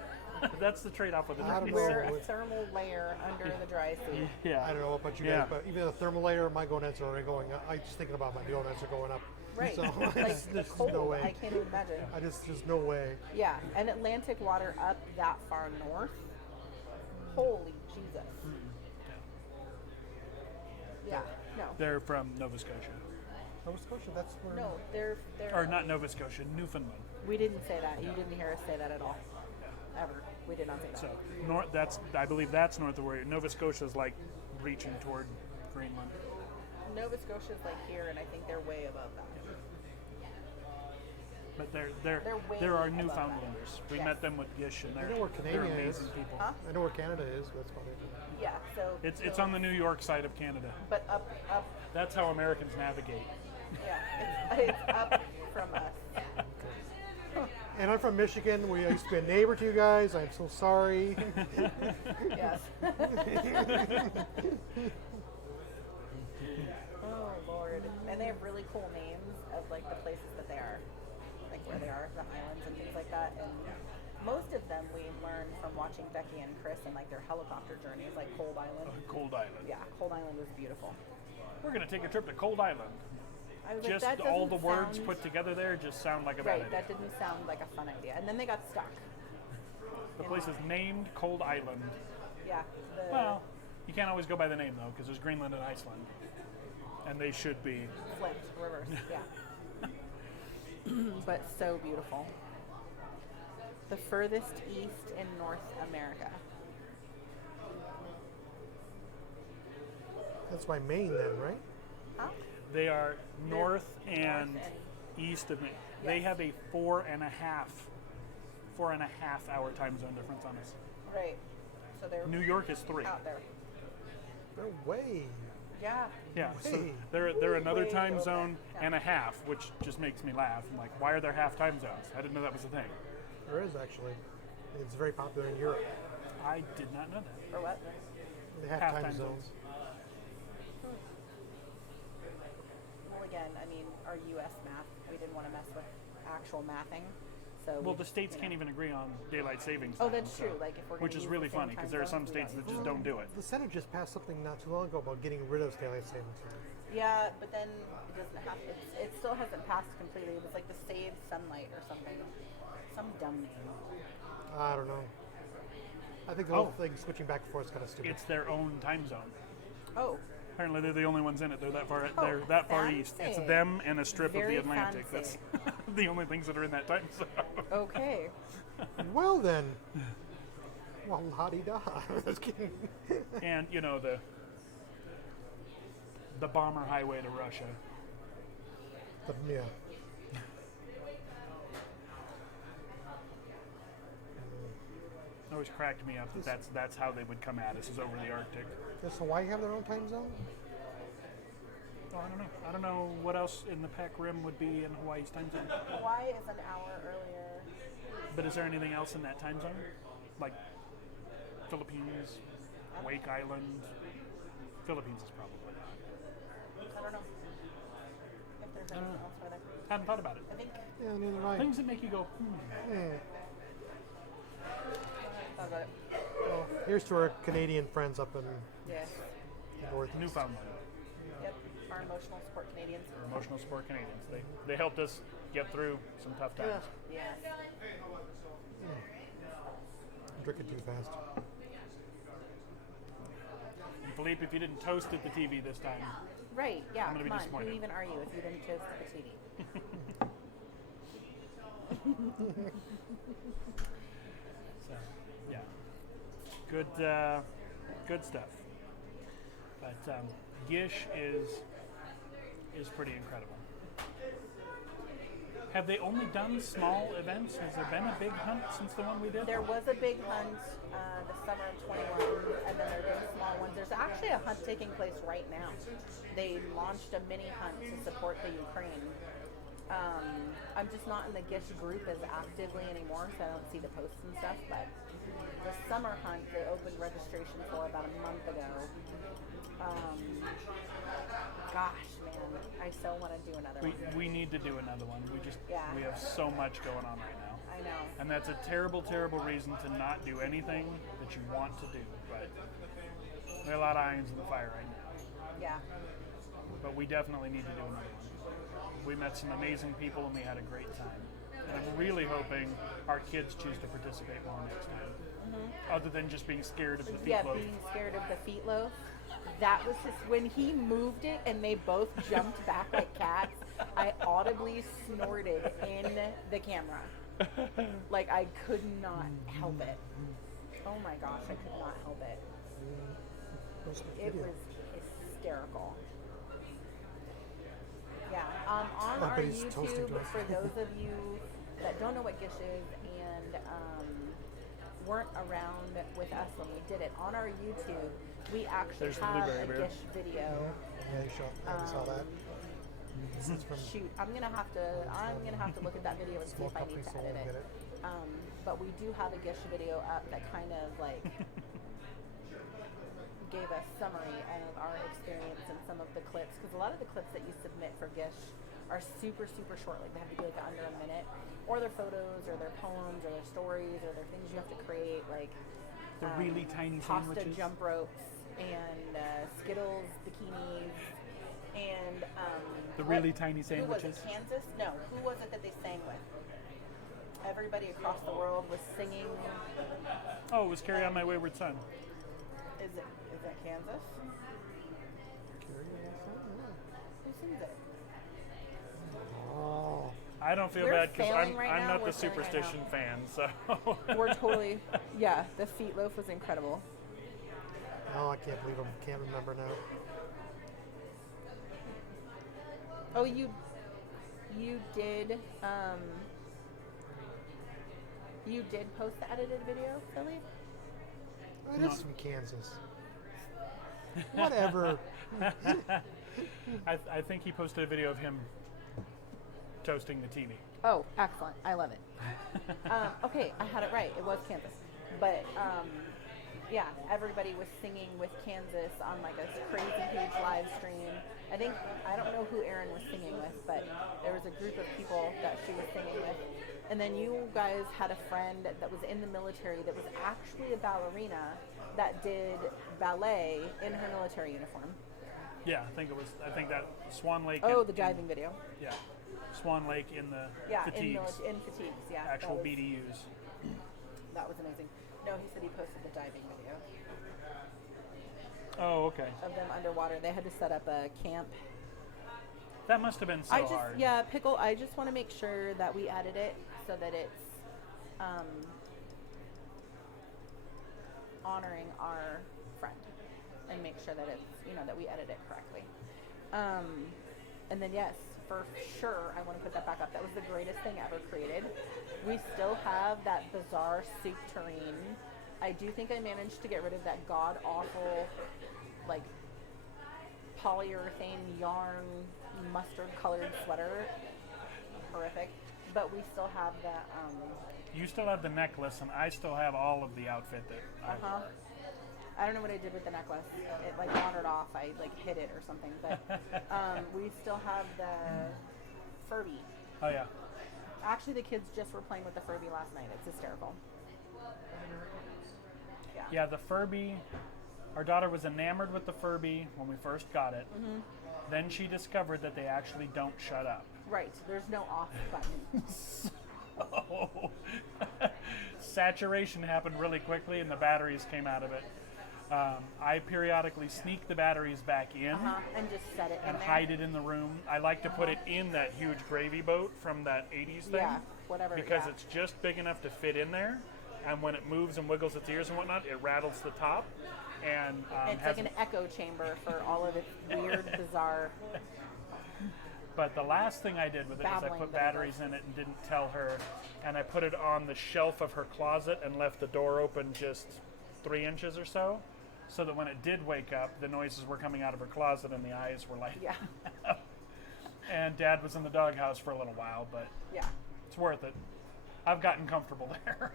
That's the trade-off with the I dry don't suit. wear a know. thermal layer under the dry suit. Yeah. I don't know about you Yeah. guys, but even the thermal layer, my gonads are already going up. I just thinking about my gonads are going up. Right. So Like there's the just cold, no way. I can't even imagine. There's no way. Yeah, and Atlantic water up that far north. Holy Jesus. Yeah, no. They're from Nova Scotia. Nova Scotia, that's where. No, they're Or not Nova Scotia, Newfoundland. We didn't say that. You didn't hear us say that at all. Ever. We did not say that. So I believe that's north of where Nova Scotia is like reaching toward Greenland. Nova Scotia's like here, and I think they're way above that. But They're way there are above Newfoundlanders. that. We Yes. met them with Gish, and I they're know where they're Canada amazing is. people. Huh? I know where Canada is, but that's about it. Yeah, so. It's so- on the New York side of Canada. But up, That's how Americans navigate. yeah. It's up from us. And I'm from Michigan. I used to be a neighbor to you guys. I'm so sorry. Yes. Oh Lord! And they have really cool names of like the places that they are, like where they are, the islands and things like that. And most of them we learned from watching Becky and Chris and like their helicopter journeys, like Cold Island. Cold Island. Yeah, Cold Island was beautiful. We're gonna take a trip to Cold Island. I was like, Just that all the doesn't words sound- put together there just sound like a bad Right, idea. that didn't sound like a fun idea. And then they got stuck. The place is named Cold Island. Yeah. The, Well, you can't always go by the name though, because there's Greenland and Iceland, and they should be. flipped, reversed. Yeah. but so beautiful. The furthest east in North America. That's by Maine then, right? Huh? They are north and north east of me. They Yes. have a 4.5 hour time zone difference on us. Right. So they're New York is 3. out there. They're way. Yeah. Yeah, so Hey. they're another Way time over. zone Yeah. and a half, which just makes me laugh. I'm like, why are there half time zones? I didn't know that was a thing. There is actually. It's very popular in Europe. I did not know that. For what? They have Half time time zones. Well, again, I mean, our U.S. math, we didn't want to mess with actual mathing. So Well, we the just, states you can't know. even agree on daylight savings Oh, time. that's so- true. Like, if we're which gonna is use really the same funny because time there are zones, some we states don't that use just them. don't do it. The Senate just passed something not too long ago about getting rid of daylight savings time. Yeah, but then it doesn't have. It still hasn't passed completely. It was like the Save Sunlight or something. Some dumb name. I don't know. I think the whole thing switching back and forth is kind of stupid. It's their own time zone. Oh, Apparently, they're the only ones in it. They're that far. Oh, They're that far east. It's fancy. them and a strip Very of the Atlantic. fancy. That's the only things that are in that time zone. okay. Well then. Well, la-di-da. Just kidding. And you know the bomber highway to Russia. Yeah. Always cracked me up that that's how they would come at us, is over the Arctic. Does Hawaii have their own time zone? Oh, I don't know. I don't know what else in the Pac Rim would be in Hawaii's time zone. Hawaii is an hour earlier. But is there anything else in that time zone? Like Philippines, Wake Island? Philippines is probably. I don't know if there's anything else further. Hadn't thought about it. I think. Yeah, neither do I. Things that make you go, Thought about it. Well, here's to our Canadian friends up in Yes. the north. Newfoundland. Yep. Our emotional support Canadians. Emotional support Canadians. They helped us get through some tough times. Ugh. Yes. I'm drinking too fast. And Philippe, if you didn't toast at the TV this time, Right. Yeah. I'm gonna be Come on. Who disappointed. even are you if you didn't choose the TV? so yeah, good stuff. But Gish is pretty incredible. Have they only done small events? Has there been a big hunt since the one we did? There was a big hunt the summer of 21, and then there have been small ones. There's actually a hunt taking place right now. They launched a mini hunt to support the Ukraine. I'm just not in the Gish group as actively anymore, so I don't see the posts and stuff. But the summer hunt, they opened registration for about a month ago. Gosh, man, I so want to do another one. We need to do another one. Yeah. We have so much going on right now. I know. And that's a terrible, terrible reason to not do anything that you want to do. But there are a lot of irons in the fire right now. Yeah. But we definitely need to do another one. We met some amazing people and we had a great time. And I'm really hoping our kids choose to participate more next time. Other than just being scared of the feet Yeah, loaf. being scared of the feet loaf. That was just when he moved it and they both jumped back like cats. I audibly snorted in the camera. Like I could not help it. Oh my gosh, I could not help it. Post a It video. was hysterical. Yeah, on I our bet he's toasting YouTube, toast. for those of you that don't know what Gish is and weren't around with us when we did it, on our YouTube, we actually There's the have blueberry a bear. Gish video. Yeah, you saw that. This is from Shoot, I'm gonna have to look at that video and see small if I need company, to so we'll edit get it. it. But we do have a Gish video up that kind of like gave a summary of our experience and some of the clips, because a lot of the clips that you submit for Gish are super, super short. Like they have to be like under a minute, or their photos, or their poems, or their stories, or their things you have to create, like The really tiny pasta sandwiches. jump ropes and Skittles bikinis and The really tiny Who was it? sandwiches. Kansas? No. Who was it that they sang with? Everybody across the world was singing. Oh, it was Carry On My Wayward Son. Is it Kansas? Who sings it? Oh, I I don't feel We're bad because failing right I'm now, not we're the failing right now. superstition fan, so. We're totally, yeah, the feet loaf was incredible. Oh, I can't believe I can't remember now. Oh, you did, you did post the edited video, Philly? It is from Kansas. Whatever. I think he posted a video of him toasting the TV. Oh, excellent. I love it. Okay, I had it right. It was Kansas. But, yeah, everybody was singing with Kansas on like a crazy huge live stream. I don't know who Erin was singing with, but there was a group of people that she was singing with. And then you guys had a friend that was in the military that was actually a ballerina that did ballet in her military uniform. Yeah, I think that Swan Lake. Oh, the diving video. Yeah. Swan Lake in the Yeah, fatigues. in fatigues, yeah. Actual that was, BDUs. That was amazing. No, he said he posted the diving video Oh, okay. of them underwater. They had to set up a camp. That must have been so hard. Yeah, Pickle, I just want to make sure that we edit it so that it's honoring our friend and make sure that it's, that we edit it correctly. And then, yes, for sure, I want to put that back up. That was the greatest thing ever created. We still have that bizarre soup tureen. I do think I managed to get rid of that god-awful, like, polyurethane yarn mustard-colored sweater. Horrific. But we still have that, You still have the necklace, and I still have all of the outfit that I don't know what I did with the necklace. It like wandered off. I like hid it or something. But we still have the Furby. Oh, yeah. Actually, the kids just were playing with the Furby last night. It's hysterical. Yeah. Yeah, the Furby, our daughter was enamored with the Furby when we first got it. Mm-hmm. Then she discovered that they actually don't shut up. Right. There's no off button. So, saturation happened really quickly and the batteries came out of it. I periodically sneak the batteries back in And just set it in and there. hide it in the room. I like to put it in that huge gravy boat from that 80s thing. Yeah, whatever. Because yeah. it's just big enough to fit in there. And when it moves and wiggles its ears and whatnot, it rattles the top. And It's like an echo chamber for all of its weird, bizarre. But the last thing I did with it was I Babbling put that it batteries in it and didn't tell her. And I put it on the shelf of her closet and left the door open just 3 inches or so. So that when it did wake up, the noises were coming out of her closet and the eyes were lighting Yeah. up. And Dad was in the doghouse for a little while, but Yeah. it's worth it. I've gotten comfortable there.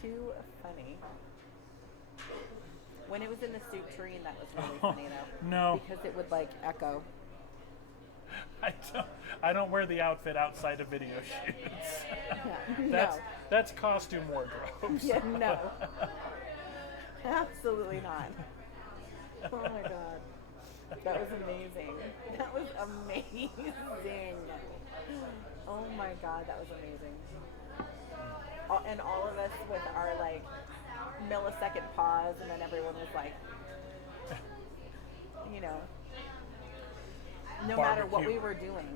Too funny. When it was in the soup tureen, that was really funny though. No. Because it would like echo. I don't wear the outfit outside of video shoots. Yeah. That's costume wardrobes. Yeah, no. Absolutely not. Oh my god. That was amazing. That was amazing. Oh my god, that was amazing. And all of us with our like millisecond pause, and then everyone was like, no matter what we were doing.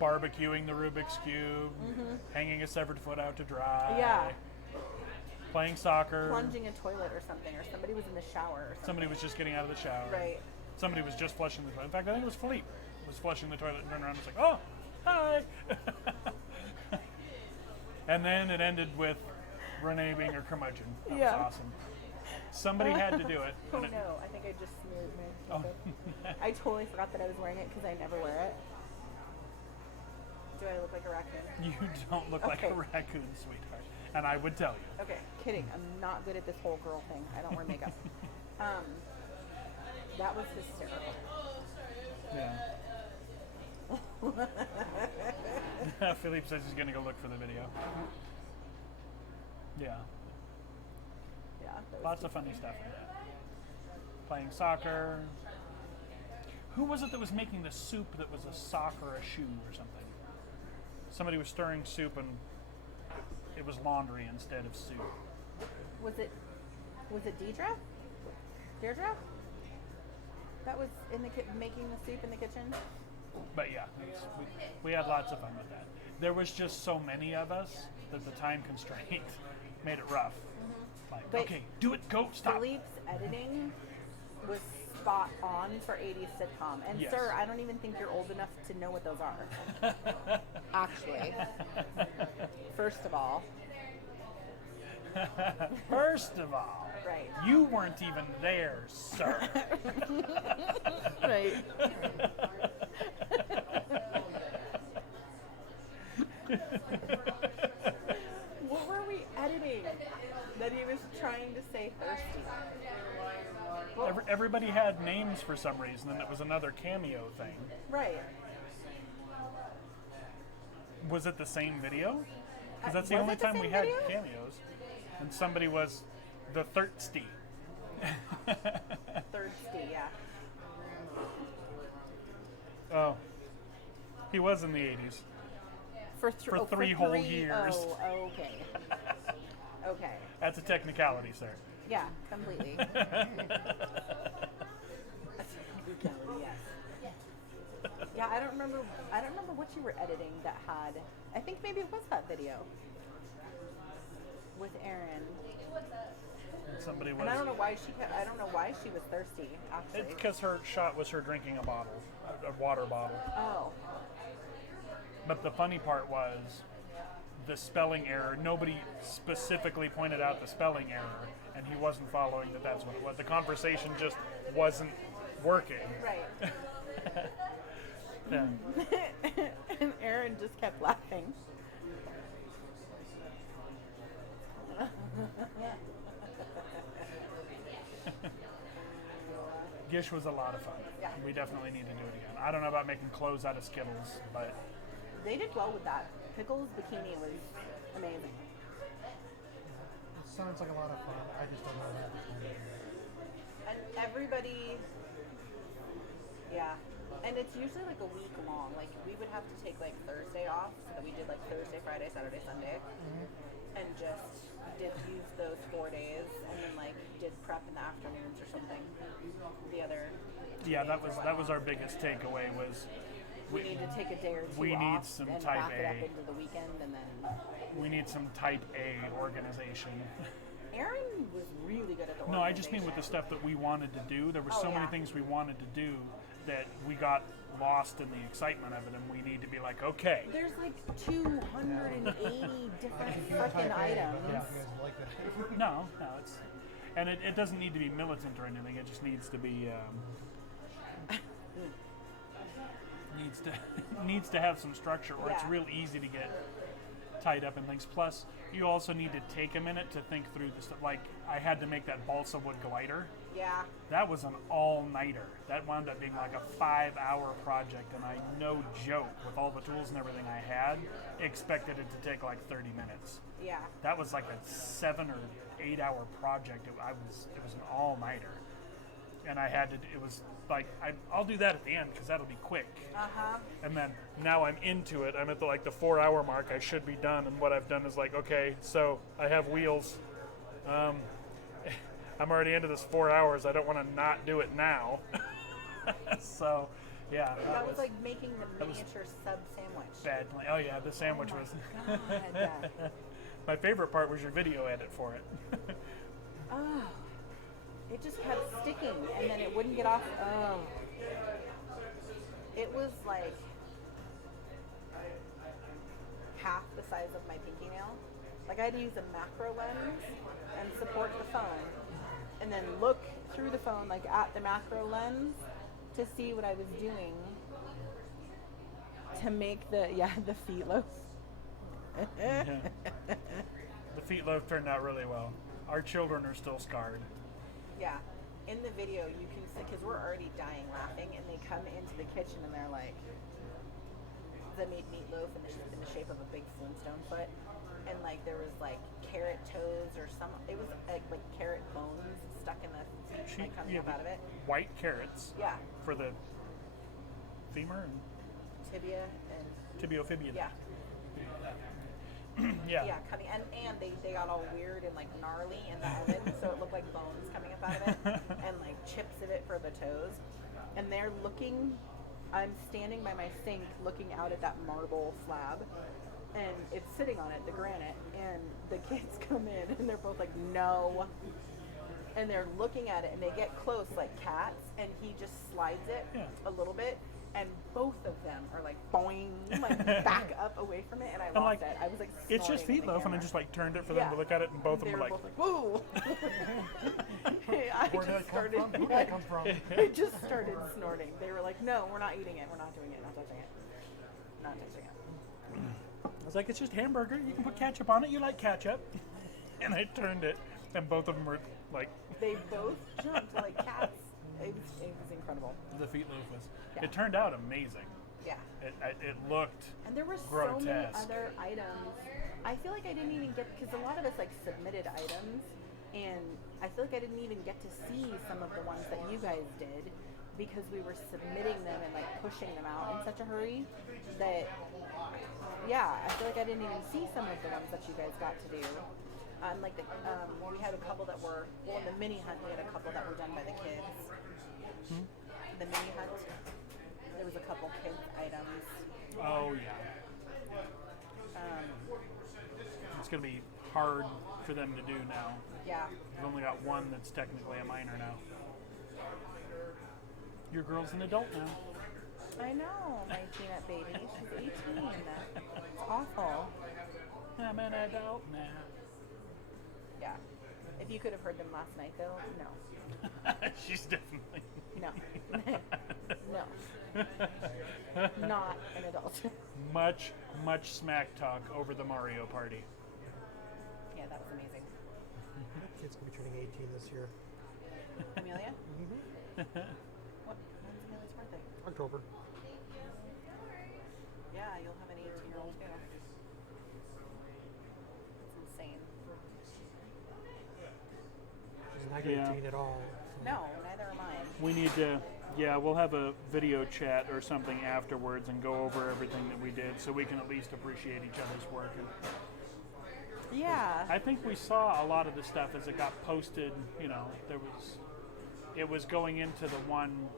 Barbecuing the Rubik's Cube, hanging a severed foot out to dry. Yeah. Playing soccer. Plunging a toilet or something, or somebody was in the shower or something. Somebody was just getting out of the shower. Right. Somebody was just flushing the toilet. In fact, I think it was Philippe was flushing the toilet and turned around and was like, oh, hi. And then it ended with Renee being her curmudgeon. That was awesome. Somebody had to do it. Oh and it- no, I think I just smeared my Oh. makeup. I totally forgot that I was wearing it because I never wear it. Do I look like a raccoon? You don't look like a Okay. raccoon, sweetheart. And I would tell you. Okay, kidding. I'm not good at this whole girl thing. I don't wear makeup. That was hysterical. Yeah. Philippe says he's going to go look for the video. Yeah. Yeah. That was Lots of funny stuff in that. Playing soccer. Who was it that was making the soup that was a sock or a shoe or something? Somebody was stirring soup and it was laundry instead of soup. Was it Deidre? Deirdre? That was in the making the soup in the kitchen? But yeah, we had lots of fun with that. There was just so many of us that the time constraint made it rough. Like, But okay, do it, go, stop. Philippe's editing was spot on for 80s sitcom. And Yes. sir, I don't even think you're old enough to know what those are. Actually. First of all. First of all, Right. you weren't even there, sir. Right. What were we editing that he was trying to say thirsty? Everybody had names for some reason, and it was another cameo thing. Right. Was it the same video? Because that's the Was only it the time we same had video? cameos. And somebody was the thirsty. Thirsty, yeah. Oh, he was in the 80s. For three whole years. Oh, okay. Okay. That's a technicality, sir. Yeah, completely. Yes. Yeah, I don't remember what you were editing that had. I think maybe it was that video with Erin. Somebody was. And I don't know why she was thirsty. Actually. It's because her shot was her drinking a water bottle. Oh. But the funny part was the spelling error. Nobody specifically pointed out the spelling error, and he wasn't following that. That's what it was. The conversation just wasn't working. Right. Yeah. And Erin just kept laughing. Gish was a lot of fun. Yeah. We definitely need to do it again. I don't know about making clothes out of Skittles, but They did well with that. Pickle's bikini was amazing. It sounds like a lot of fun. I just don't know how to do it. And everybody, yeah. And it's usually like a week long. Like we would have to take like Thursday off, so that we did like Thursday, Friday, Saturday, Sunday, and just did use those 4 days, and then like did prep in the afternoons or something. The other. 2 yeah, days that or was whatnot. our biggest takeaway was We need to take a day or two we need off some and type back it up A. into the weekend, and then. we need some type A organization. Erin was really good at the. No, I just mean with the organization. stuff that we wanted to do. There were Oh, so many yeah. things we wanted to do that we got lost in the excitement of it, and we need to be like, okay, There's like 280 different freaking items. Yeah. You guys like that? no, it's, and it doesn't need to be militant or anything. It just needs to be needs to have some structure, or it's Yeah. real easy to get tied up in things. Plus, you also need to take a minute to think through the stuff. Like I had to make that balsa wood glider. Yeah. That was an all-nighter. That wound up being like a 5-hour project, and I, no joke, with all the tools and everything I had, expected it to take like 30 minutes. Yeah. That was like a 7 or 8 hour project. It was an all-nighter, and I had to. It was like I'll do that at the end because that'll be quick. Uh-huh. And then now I'm into it. I'm at the 4-hour mark. I should be done, and what I've done is like, okay, so I have wheels. I'm already into this 4 hours. I don't want to not do it now. So, yeah. That was like making the was miniature sub sandwich. bad. Oh yeah, the sandwich Oh my was. God. My favorite part was your video edit for it. Oh. It just kept sticking, and then it wouldn't get off. Oh. It was like half the size of my pinky nail. Like I had to use a macro lens and support the phone, and then look through the phone like at the macro lens to see what I was doing to make the feet loaf. Yeah. The feet loaf turned out really well. Our children are still scarred. Yeah. In the video, you can see, because we're already dying laughing, and they come into the kitchen and they're like, they made meatloaf in the shape of a big Flintstone foot, and like there was like carrot toes or it was like carrot bones stuck in the feet, like coming up out of it. White carrots Yeah. for the femur and Tibia and tibiofibula. yeah. Yeah. Yeah, coming and they got all weird and like gnarly in the oven, so it looked like bones coming up out of it, and like chips of it for the toes. And they're looking I'm standing by my sink looking out at that marble slab, and it's sitting on it, the granite, and the kids come in and they're both like, no. And they're looking at it and they get close like cats, and he just slides it a little bit, and both of them are like boing, like back up away from it, and I I'm lost like, it. I was like, it's just snorting in the meatloaf, and I camera. just like turned it for them to look at it, and both of They them were were like, both like, woo! I Where did just that come started. from? Who did that come from? I just started snorting. They were like, no, we're not eating it. We're not doing it. Not touching it. Not touching it. I was like, it's just hamburger. You can put ketchup on it. You like ketchup. And I turned it, and both of them were like, They both jumped like cats. It was incredible. the meatloaf was. Yeah. It turned out amazing. Yeah. It looked And there were so many grotesque. other items. I feel like I didn't even get, because a lot of us like submitted items, and I feel like I didn't even get to see some of the ones that you guys did, because we were submitting them and like pushing them out in such a hurry that, yeah, I feel like I didn't even see some of the ones that you guys got to do. Like we had a couple that were, well, in the mini hunt we had a couple that were done by the kids. The mini hunt, there was a couple kids items. Oh yeah. It's gonna be hard for them to do now. Yeah. We've only got one that's technically a minor now. Your girl's an adult now. I know, my peanut baby. She's 18. It's awful. I'm an adult now. Yeah. If you could have heard them last night, though, no. She's definitely No. No. Not an adult. much smack talk over the Mario Party. Yeah, that was amazing. Kid's gonna be turning 18 this year. Amelia? When's Amelia's birthday? October. Yeah, you'll have an 18-year-old too. It's insane. She's not Yeah. 18 at all. No, neither am I. We need to, we'll have a video chat or something afterwards and go over everything that we did so we can at least appreciate each other's work. And Yeah. I think we saw a lot of the stuff as it got posted. It was going into the one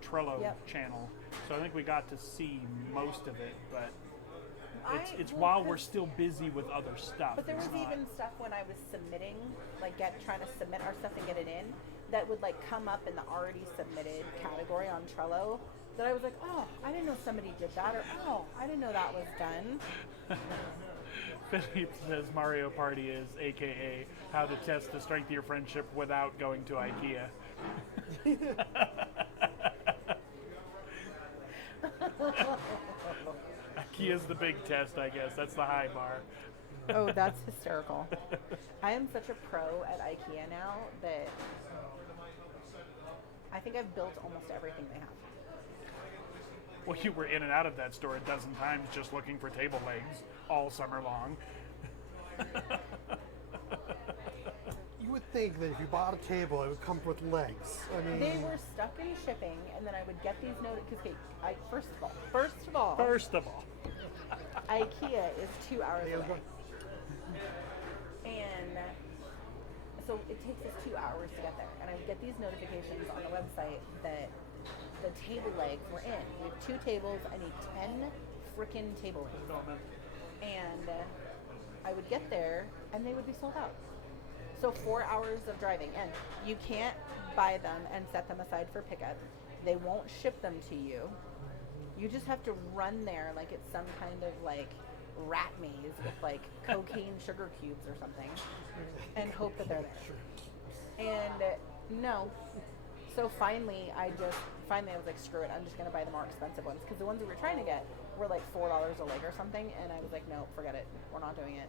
Trello Yep. channel, so I think we got to see most of it. But it's Well, while we're 'cause- still busy with other stuff. But there It's was not- even stuff when I was submitting, like trying to submit our stuff and get it in, that would like come up in the already submitted category on Trello. That I was like, oh, I didn't know somebody did that, or oh, I didn't know that was done. Philippe says Mario Party is AKA how to test the strength of your friendship without going to IKEA. IKEA's the big test, I guess. That's the high bar. Oh, that's hysterical. I am such a pro at IKEA now that I think I've built almost everything they have. Well, you were in and out of that store a dozen times just looking for table legs all summer long. You would think that if you bought a table, it would come with legs. I mean, They were stuck in shipping, and then I would get these notices. Because first of all, First of all, IKEA is 2 hours They away. were- And so it takes us 2 hours to get there. And I would get these notifications on the website that the table legs were in. We have 2 tables. I need 10 freaking table legs. And I would get there, and they would be sold out. So 4 hours of driving. And you can't buy them and set them aside for pickup. They won't ship them to you. You just have to run there like it's some kind of like rat maze with like cocaine sugar cubes or something, and hope that they're there. And no. So finally I was like, screw it, I'm just gonna buy the more expensive ones, because the ones we were trying to get were like $4 a leg or something, and I was like, no, forget it, we're not doing it.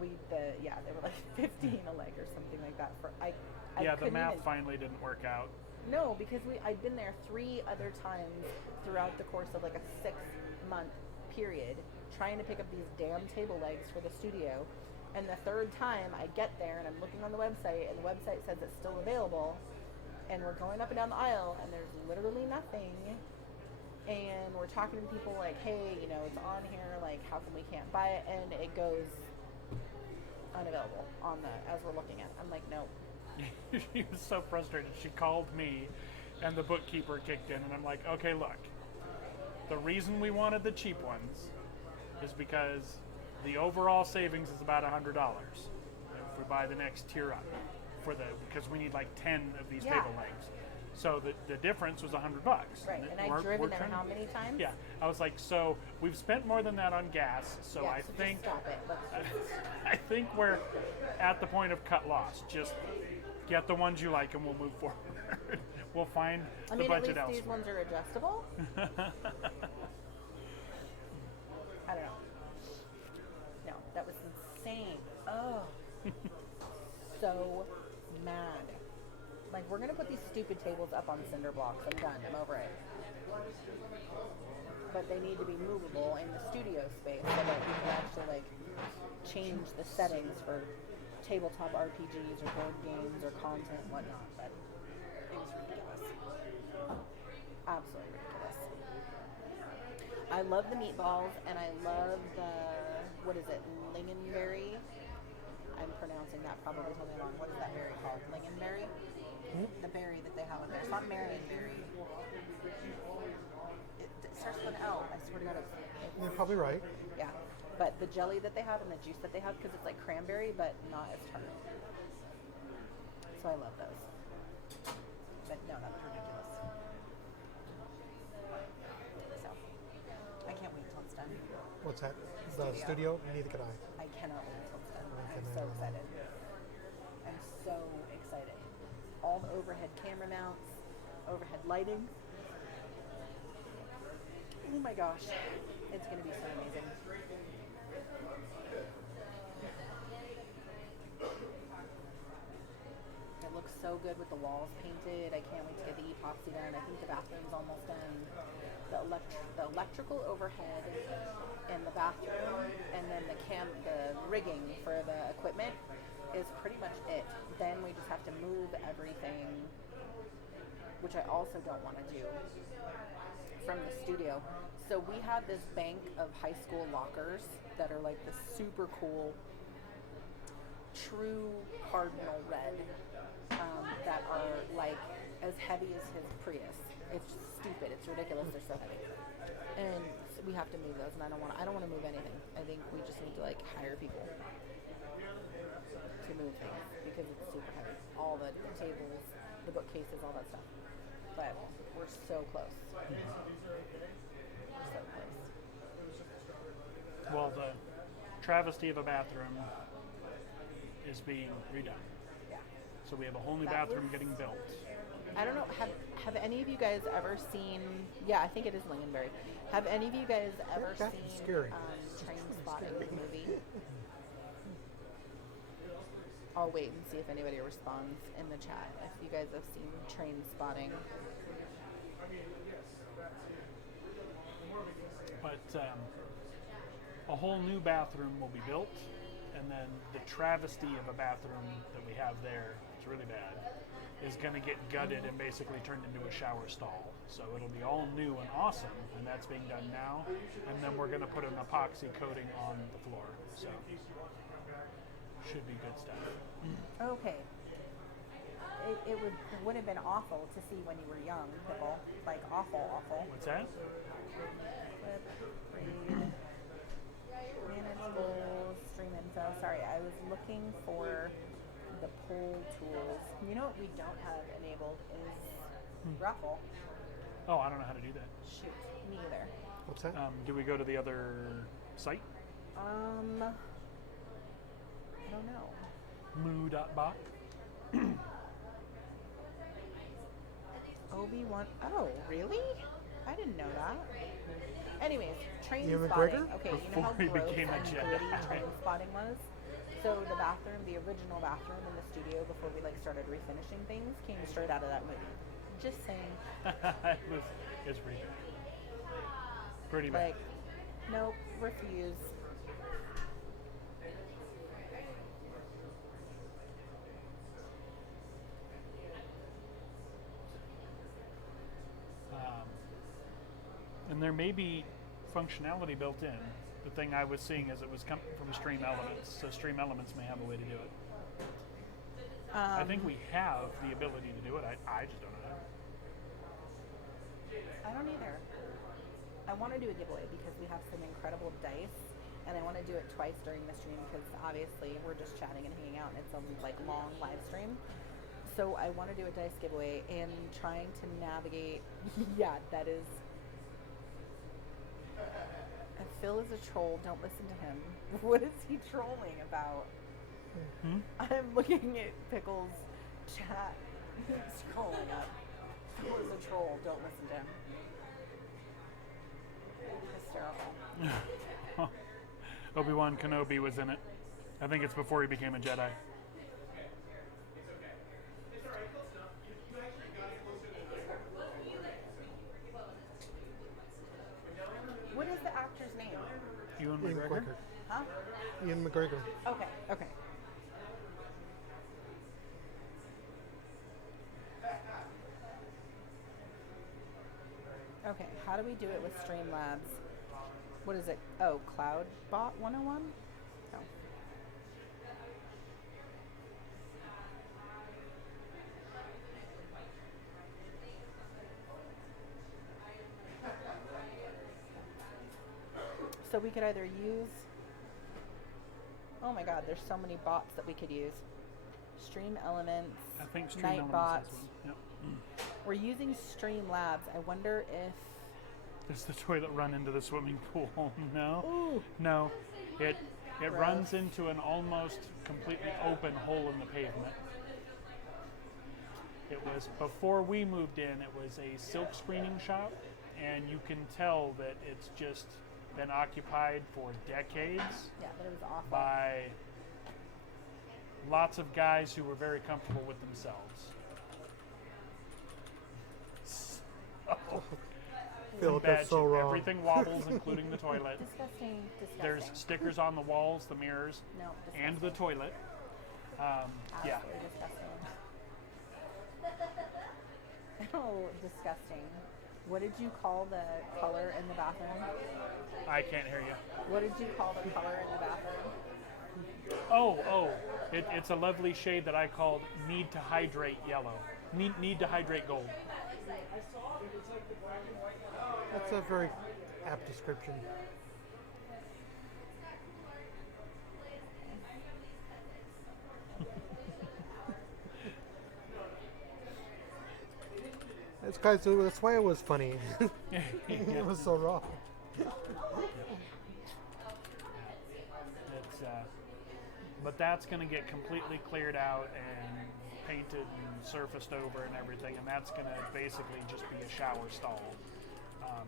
They were like 15 a leg or something like that. I the couldn't math even- finally didn't work out. No, because I'd been there 3 other times throughout the course of like a 6-month period trying to pick up these damn table legs for the studio. And the 3rd time I get there and I'm looking on the website, and the website says it's still available, and we're going up and down the aisle and there's literally nothing. And we're talking to people like, hey, it's on here, like how come we can't buy it? And it goes unavailable as we're looking at it. I'm like, no. She was so frustrated. She called me, and the bookkeeper kicked in, and I'm like, okay, look, the reason we wanted the cheap ones is because the overall savings is about $100 if we buy the next tier up because we need like 10 of these Yeah. table legs. So the difference was $100. Right, and I've driven them how many times? Yeah, I was like, so we've spent more than that on gas. So Yeah, I so think just stop it. Let's just, I think we're at the point of cut loss. Just get the ones you like, and we'll move forward. We'll find I the mean, at budget least these elsewhere. ones are adjustable. I don't know. No, that was insane. Oh, so mad. Like, we're gonna put these stupid tables up on cinder blocks. I'm done. I'm over it. But they need to be movable in the studio space so that we can actually like change the settings for tabletop RPGs or board games or content and whatnot. But it was ridiculous. Absolutely ridiculous. I love the meatballs and I love the, what is it, lingonberry? I'm pronouncing that probably totally wrong. What is that berry called? Lingonberry? The berry that they have in there. It's not Marionberry. It starts with an L. I swear to God. You're probably right. Yeah. But the jelly that they have and the juice that they have, because it's like cranberry, but not as tart. So I love those. But no, that was ridiculous. So I can't wait till it's done. What's that? The studio? Neither can I. I cannot wait till it's done. I I'm cannot so either. excited. I'm so excited. All the overhead camera mounts, overhead lighting. Oh my gosh. It's going to be so amazing. It looks so good with the walls painted. I can't wait to get the epoxy done. I think the bathroom's almost done. The electrical overhead in the bathroom, and then the rigging for the equipment is pretty much it. Then we just have to move everything, which I also don't want to do, from the studio. So we have this bank of high school lockers that are like the super cool, true cardinal red, that are like as heavy as his Prius. It's stupid. It's ridiculous. They're so heavy, and so we have to move those. And I don't want to move anything. I think we just need to like hire people to move things because it's super heavy. All the tables, the bookcases, all that stuff. But we're so close. We're so close. Well, the travesty of a bathroom is being redone. Yeah. So we have a whole new That bathroom was- getting built. I don't know. Have any of you guys ever seen? Yeah, I think it is Lingonberry. Have any of you guys ever That's seen scary. Train Spotting, the movie? I'll wait and see if anybody responds in the chat. If you guys have seen Train Spotting. But a whole new bathroom will be built, and then the travesty of a bathroom that we have there, it's really bad, is going to get gutted and basically turned into a shower stall. So it'll be all new and awesome, and that's being done now. And then we're going to put an epoxy coating on the floor. So should be good stuff. Okay. It would have been awful to see when you were young, Pickle. Like awful. What's that? Flip, read, manageable, stream info. Sorry, I was looking for the poll tools. You know what we don't have enabled is raffle. Oh, I don't know how to do that. Shoot, me either. What's that? Do we go to the other site? I don't know. Moo.bot? Obi-Wan. Oh, really? I didn't know that. Anyways, train Ewan spotting. McGregor? Okay, you know how Before he gross became a and Jedi. gritty train spotting was? So the bathroom, the original bathroom in the studio before we like started refinishing things came straight out of that movie. Just saying. It's pretty bad. Like, nope, refuse. And there may be functionality built in. The thing I was seeing is it was coming from Stream Elements, so Stream Elements may have a way to do it. I think we have the ability to do it. I just don't know how. I don't either. I I want to do a giveaway because we have some incredible dice, and I want to do it twice during the stream because obviously we're just chatting and hanging out, and it's a like long live stream. So I want to do a dice giveaway and trying to navigate. Yeah, that is. Phil is a troll. Don't listen to him. What is he trolling about? I'm looking at Pickle's chat. Scrolling up. Phil is a troll. Don't listen to him. Hysterical. Obi-Wan Kenobi was in it. I think it's before he became a Jedi. What is the actor's name? Ewan Ian McGregor? McGregor. Huh? Ian McGregor. Okay, okay. Okay, how do we do it with Streamlabs? What is it? Oh, CloudBot 101? Oh. So we could either use... Oh my god, there's so many bots that we could use. Stream Elements, I think Stream Night Elements Bots. has one. Yep. We're using Streamlabs. I wonder if... Does the toilet run into the swimming pool? No. Ooh. No. It Gross. runs into an almost completely open hole in the pavement. It was before we moved in, it was a silk screening shop, and you can tell that it's just been occupied for decades Yeah, but it was awful. by lots of guys who were very comfortable with themselves. Phil, Bad that's so shape. wrong. Everything wobbles, including the toilet. Disgusting, disgusting. There's stickers on the walls, the mirrors, No, and the disgusting. toilet. Yeah. Absolutely disgusting. Oh, disgusting. What did you call the color in the bathroom? I can't hear you. What did you call the color in the bathroom? It's a lovely shade that I called need to hydrate yellow. Need to hydrate gold. That's a very apt description. That's why it was funny. It was so wrong. It's, but that's going to get completely cleared out and painted and surfaced over and everything, and that's going to basically just be a shower stall.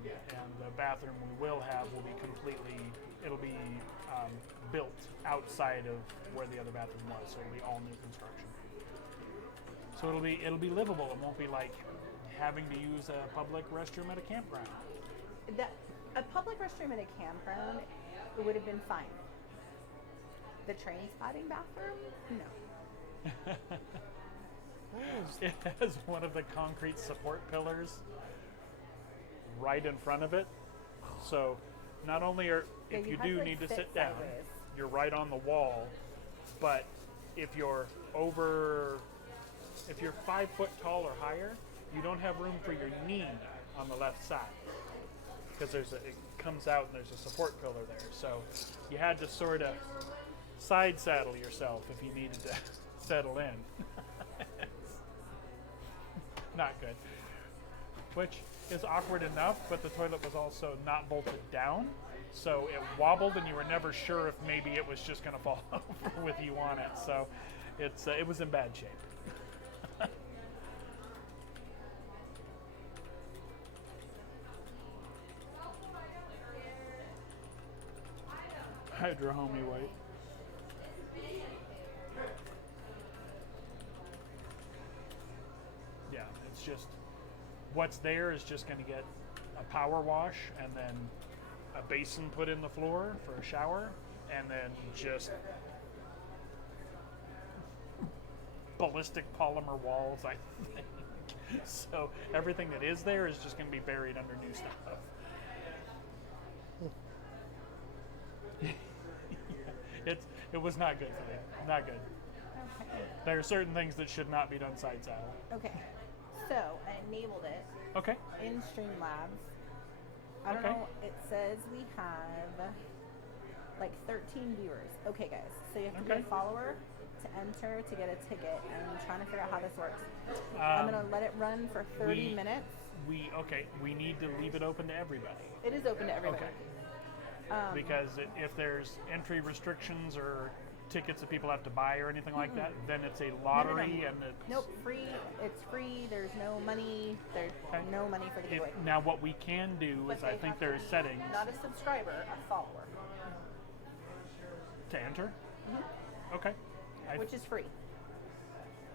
And the bathroom we will have will be completely, it'll be built outside of where the other bathroom was, so it'll be all new construction. So it'll be livable. It won't be like having to use a public restroom at a campground. A public restroom in a campground, it would have been fine. The train spotting bathroom? No. It has one of the concrete support pillars right in front of it. So not only if Yeah, you have do to, need to sit sit down, sideways. you're right on the wall. But if you're 5 foot tall or higher, you don't have room for your knee on the left side because it comes out and there's a support pillar there. So you had to sort of side saddle yourself if you needed to settle in. Not good. Which is awkward enough, but the toilet was also not bolted down, so it wobbled and you were never sure if maybe it was just going to fall over with you on it. So it was in bad shape. Hydro homey white. Yeah, it's just what's there is just going to get a power wash and then a basin put in the floor for a shower and then just ballistic polymer walls, I think. So everything that is there is just going to be buried under new stuff. It was not good for them. Not good. Okay. There are certain things that should not be done side saddle. Okay. So I enabled it Okay. in Streamlabs. I don't Okay. know. It says we have like 13 viewers. Okay, guys. So you have to be Okay. a follower to enter to get a ticket. And I'm trying to figure out how this works. I'm going to let it run for 30 minutes. We need to leave it open to everybody. It is open to everybody. Okay. Because if there's entry restrictions or tickets that people have to buy or anything like that, then it's a lottery and it's Nope, free. It's free. There's no money. There's no money for the giveaway. Now what we can do But is they I think have to there's be settings Not a subscriber, a follower, to enter. Okay. which is free.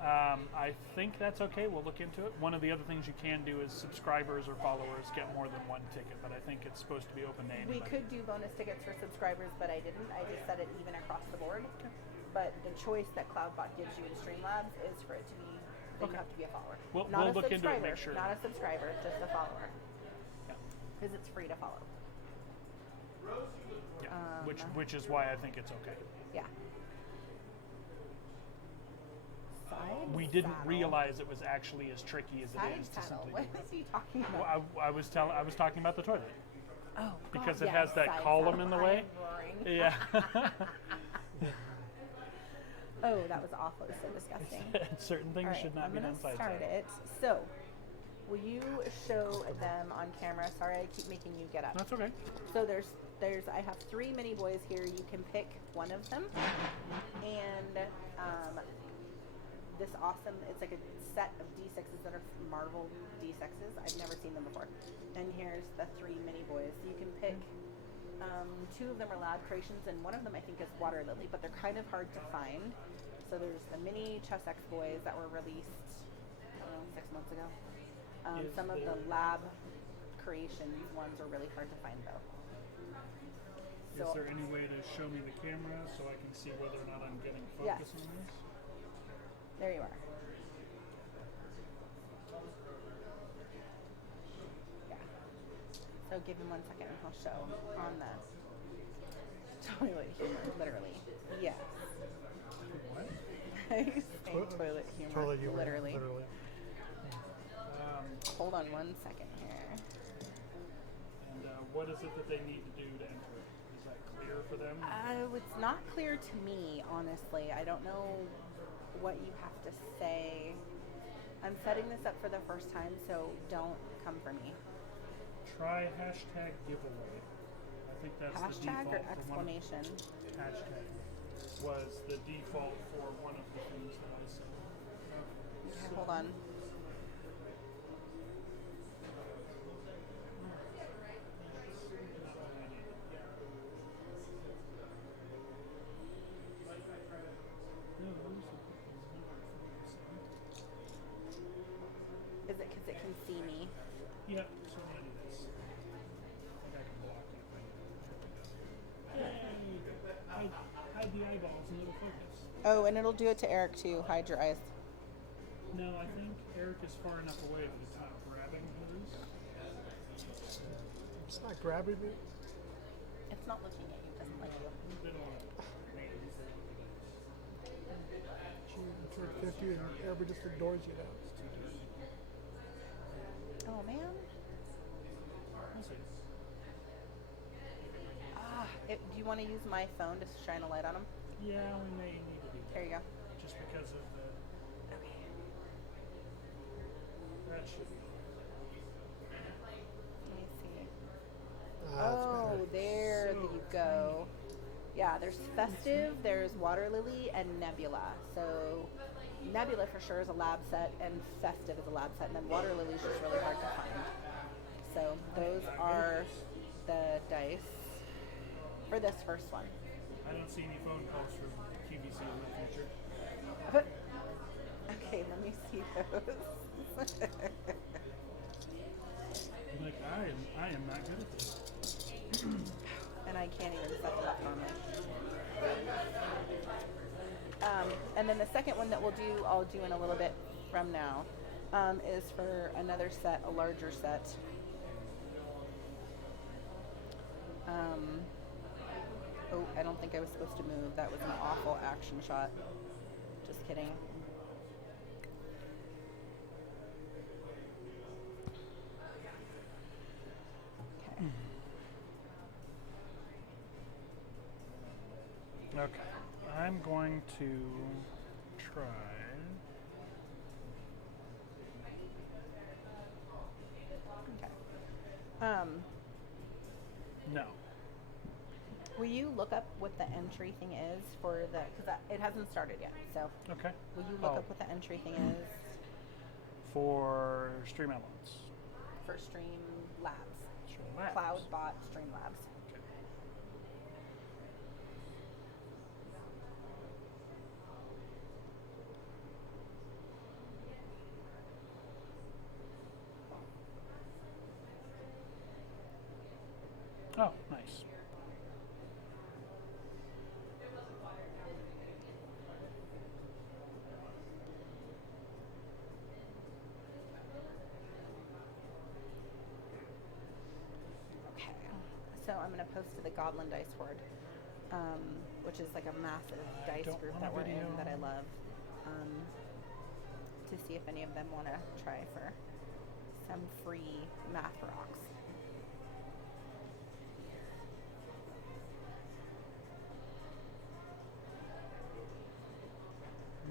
I think that's okay. We'll look into it. One of the other things you can do is subscribers or followers get more than one ticket, but I think it's supposed to be open to anybody. We could do bonus tickets for subscribers, but I didn't. I just set it even across the board. But the choice that CloudBot gives you in Streamlabs is for it to be that you Okay. have to be a follower. We'll Not a look into it and subscriber, make sure. Not a subscriber, just a follower. Yeah. Because it's free to follow. Yeah. Which is why I think it's okay. Yeah. Side We didn't saddle. realize it was actually as tricky as Side it is to saddle. simply. What is he talking about? Well, I was talking about the toilet Oh, because God, it has yes, that side column saddle. in the I way. am roaring. Yeah. Oh, that was awful. It was so disgusting. Certain things All right, should not I'm be gonna done side start saddle. it. So, will you show them on camera? Sorry, I keep making you get up. That's okay. So I have 3 mini boys here. You can pick one of them, and this awesome. It's like a set of D6s that are Marvel D6s. I've never seen them before. And here's the 3 mini boys. You can pick. 2 of them are lab creations, and one of them I think is water lily, but they're kind of hard to find. So there's the mini Chess X boys that were released, I don't know, 6 months ago. Is Some of the there- lab creations ones are really hard to find though. Is So there any way to show me the camera so I can see whether or not I'm getting Yes. focus on this? there you are. Yeah. So give him 1 second and he'll show on the toilet humor, literally. Yes. What? He's saying toilet humor, Toilet humor, literally. Hold on 1 second here. And what is it that they need to do to enter it? Is that clear for them? It's not clear to me, honestly. I don't know what you have to say. I'm setting this up for the first time, so don't come for me. Try hashtag giveaway. I think that's the Hashtag default or for one of, exclamation? hashtag was the default for one of the things that I said. Okay, hold on. Is it because it can see me? Yeah, so I'm gonna do this. I think I can block it if I need to. Yay! Hide the eyeballs and it'll focus. Oh, and it'll do it to Eric too. Hide your eyes. No, I think Eric is far enough away that it's not grabbing hers. It's not grabbing me. It's not looking at you. It doesn't like you. They don't It's like 50 and everybody just ignores you now. Oh man. Do you want to use my phone to shine a light on him? Yeah, we may need to do that. There you go. Just because of the. Okay. That should be. Let me see. That's Oh, better. there So you go. Yeah, there's Festive, there's Water Lily, and Nebula. So Nebula for sure is a lab set, and Festive is a lab set, and then Water Lily is just really hard to find. So those are the dice for this first one. I don't see any phone calls from QVC in the future. Okay, let me see those. I'm like, I am not good at this. And I can't even set it up normally. And then the second one that I'll do in a little bit from now, is for another set, a larger set. Oh, I don't think I was supposed to move. That was an awful action shot. Just kidding. Okay. Okay. I'm going to try. Okay. No. Will you look up what the entry thing is for the? Because it hasn't started yet. So Okay. will you look Oh. up what the entry thing is For Stream Elements. for Stream Labs? Stream Labs. Cloudbot Stream Labs. Okay. Oh, nice. Okay. So I'm gonna post to the Goblin Dice Horde, which is like a massive dice Don't group want a that we're in video. that I love, to see if any of them want to try for some free math rocks.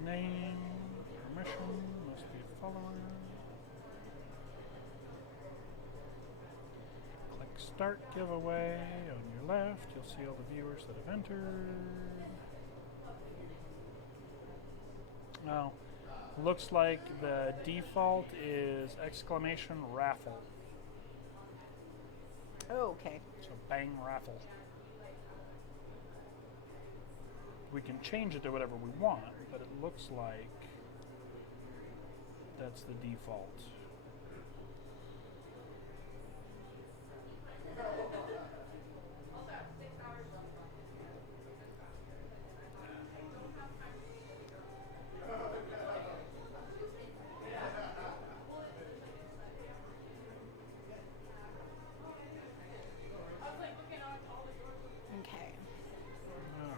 Name, permission, must be a follower. Click Start Giveaway on your left. You'll see all the viewers that have entered. Oh, looks like the default is exclamation raffle. Oh, okay. So bang raffle. We can change it to whatever we want, but it looks like that's the default. Okay. Oh.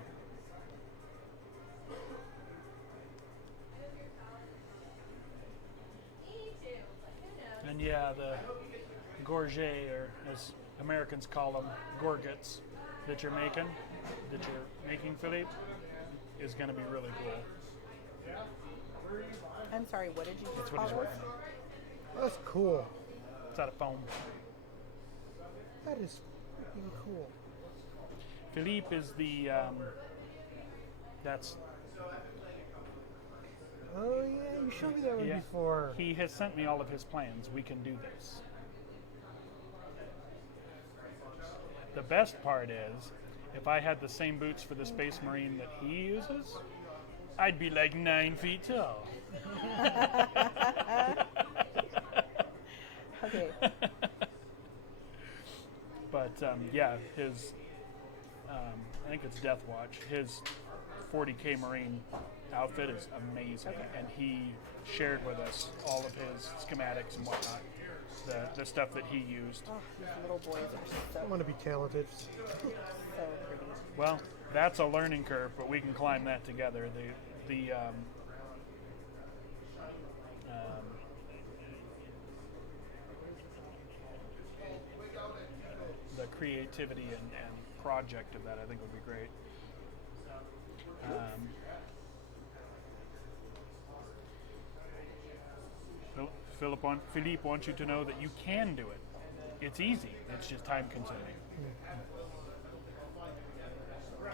And yeah, the gorget, or as Americans call them, gorgets, that you're making, Philippe, is going to be really cool. I'm sorry. What did you just That's what call he's those? working on. That's cool. It's out of foam. That is freaking cool. Philippe is the, that's, Oh yeah, you showed me that one yeah, before. he has sent me all of his plans. We can do this. The best part is, if I had the same boots for the Space Marine that he uses, I'd be like 9 feet tall. Okay. But yeah, his, I think it's Death Watch, his 40K Marine outfit is amazing. Okay. And he shared with us all of his schematics and whatnot, the stuff that he used. Oh, these little boys are I want to be talented. so pretty. Well, that's a learning curve, but we can climb that together. The creativity and project of that, I think, would be great. Philippe wants you to know that you can do it. It's easy. It's just time consuming.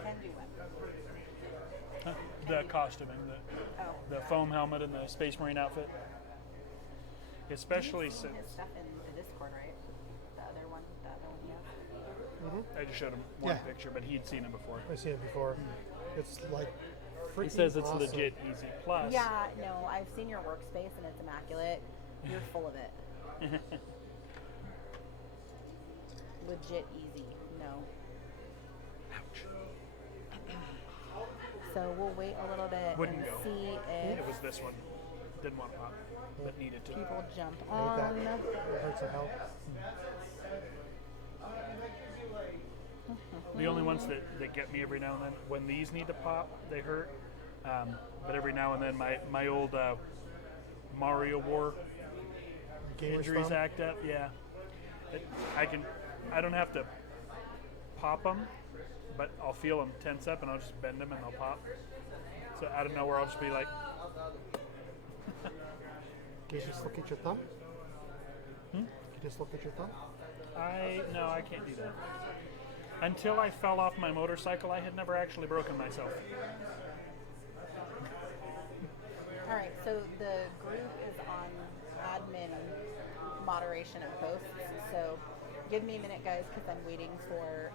Can do what? The costuming, Oh. the foam helmet and the Space Marine outfit. Especially You've seen since his stuff in the Discord, right? The other one he has. I just showed him one Yeah. picture, but he'd seen it before. I've seen it before. It's like freaking He says it's awesome. legit easy. Plus, Yeah, no, I've seen your workspace and it's immaculate. You're full of it. Legit easy. No. ouch. So we'll wait a little bit Wouldn't and go. see It if was this one. Didn't want to pop, but needed to. people jump I hate on. that. It hurts to help. The only ones that get me every now and then, when these need to pop, they hurt. But every now and then, my old Mario War Gamer's injuries thumb. act up. Yeah, I don't have to pop them, but I'll feel them tense up and I'll just bend them and they'll pop. So out of nowhere, I'll just be like, Can you just look at your thumb? Can you just look at your thumb? no, I can't do that. Until I fell off my motorcycle, I had never actually broken myself. All right, so the group is on admin moderation of posts. So give me a minute, guys, because I'm waiting for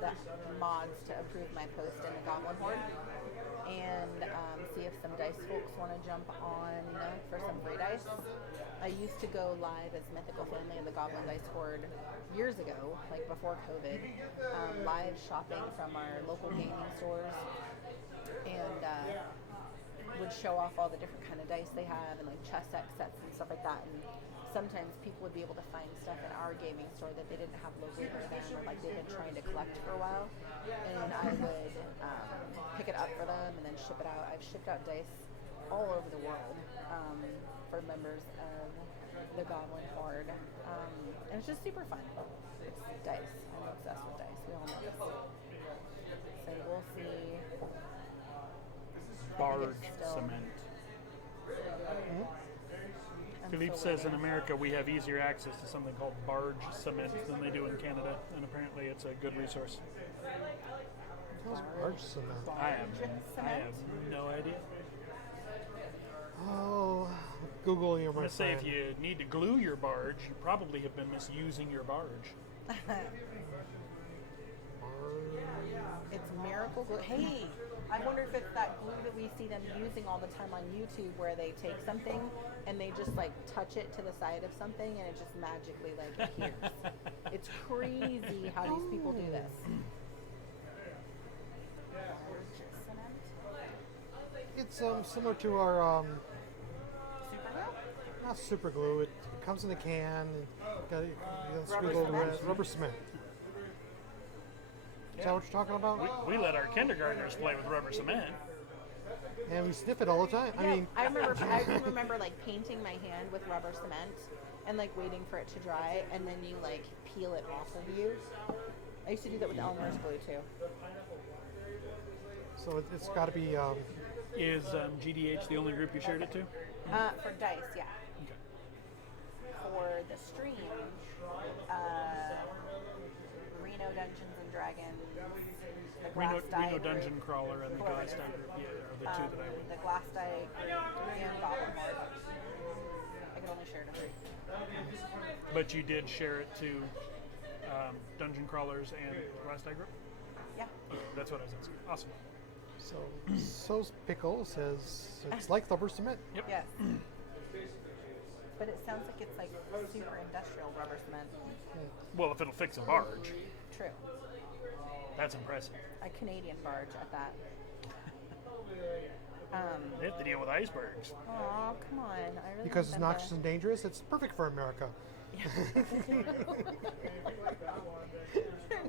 the mods to approve my post in the Goblin Horde and see if some dice folks want to jump on for some free dice. I used to go live as Mythical Family in the Goblin Dice Horde years ago, like before COVID, live shopping from our local gaming stores, and would show off all the different kind of dice they have and like chess sets and stuff like that. And sometimes people would be able to find stuff in our gaming store that they didn't have locally near them, or like they've been trying to collect for a while, and I would pick it up for them and then ship it out. I've shipped out dice all over the world for members of the Goblin Horde, and it's just super fun. It's dice. I'm obsessed with dice. We all know this. So we'll see. Barge cement. Philippe says in America we have easier access to something called barge cement than they do in Canada, and apparently it's a good resource. How's barge cement? I have no idea. Oh, Google your I'm my going to say friend. if you need to glue your barge, you probably have been misusing your barge. It's miracle glue. Hey, I wonder if it's that glue that we see them using all the time on YouTube, where they take something and they just like touch it to the side of something and it just magically like appears. It's crazy how these people do this. It's similar to our Super glue? not super glue. It comes in a can. Got you Rubber squeeze over cement? it. Rubber cement. Is that what you're talking about? We let our kindergartners play with rubber cement. And we sniff it all the time. I Yeah, mean, I remember like painting my hand with rubber cement and like waiting for it to dry, and then you like peel it off of you. I used to do that with Elmer's glue too. so it's got to be. Is GDH the only group you shared it to? For dice, yeah. Okay. For the stream, Reno Dungeons and Dragons, the Glass Die Reno group, Dungeon Crawler and the Glass Die group, yeah, are the two that I would. the Glass Die group, and Goblin Horde. I could only share it to 3. But you did share it to Dungeon Crawlers and Glass Die group? Yeah. Okay, that's what I was asking. Awesome. So Pickle says it's like rubber cement. Yep. Yes. But it sounds like it's like super industrial rubber cement. Well, if it'll fix a barge, True. that's impressive. A Canadian barge at that. They have to deal with icebergs. Oh, come on. I really Because it's want them noxious and dangerous, it's perfect for America.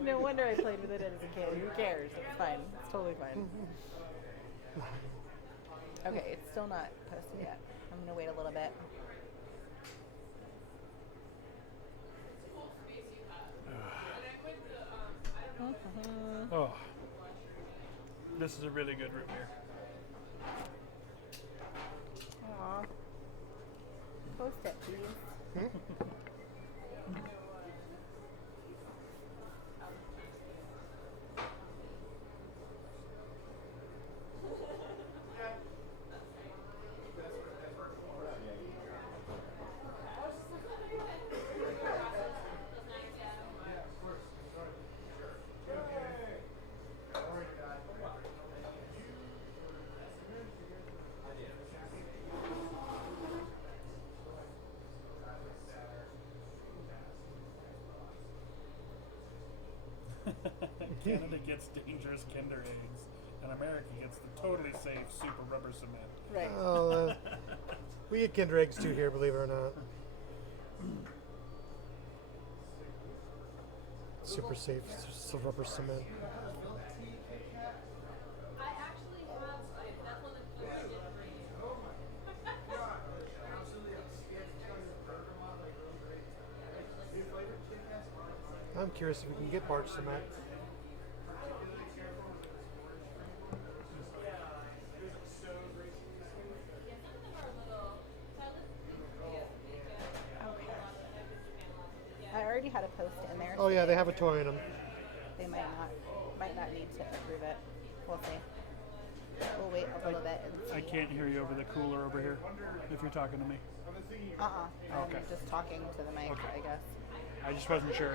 No wonder I played with it as a kid. Who cares? It's fine. It's totally fine. Okay, it's still not posted yet. I'm gonna wait a little bit. Oh, this is a really good root beer. Aw. Post it, please. Canada gets dangerous Kinder eggs, and America gets the totally safe super rubber cement. Right. Oh, we get Kinder eggs too here, believe it or not. Super safe, rubber cement. I'm curious if we can get barge cement. they have a toy in them. They might not need to approve it. We'll see. We'll wait a little bit and see. I can't hear you over the cooler over here if you're talking to me. I'm just talking to the mic, Okay. I guess. I just wasn't sure.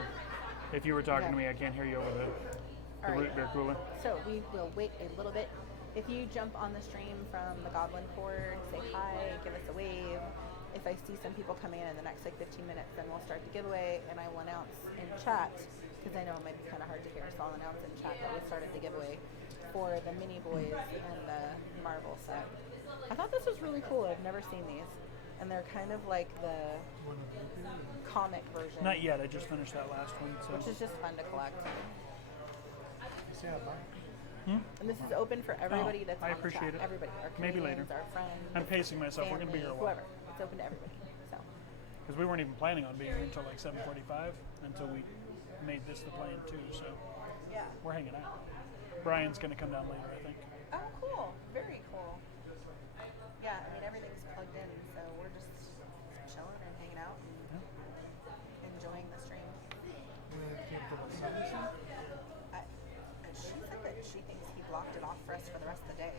If you were talking to Okay. me, I can't hear you over the All root right. beer cooler. So we will wait a little bit. If you jump on the stream from the Goblin Ford, say hi, give us a wave. If I see some people coming in the next like 15 minutes, then we'll start the giveaway, and I will announce in chat, because I know it might be kind of hard to hear, so I'll announce in chat that we started the giveaway for the Mini Boys and the Marvel set. I thought this was really cool. I've never seen these, and they're kind of like the comic version, Not yet. I just finished that last one. So. which is just fun to collect. See how about And this is open for everybody Oh, that's I on the appreciate chat. it. Everybody, our Maybe comedians, later. our friends. I'm pacing myself. We're going to be here a family, while. whoever. It's open to everybody. So Because we weren't even planning on being here until like 7:45 until we made this the plan too. So yeah. we're hanging out. Brian's going to come down later, I think. Oh, cool. Very cool. Yeah, I mean everything's plugged in, so we're just chilling and hanging out and enjoying the stream. And she said that she thinks he blocked it off for us for the rest of the day.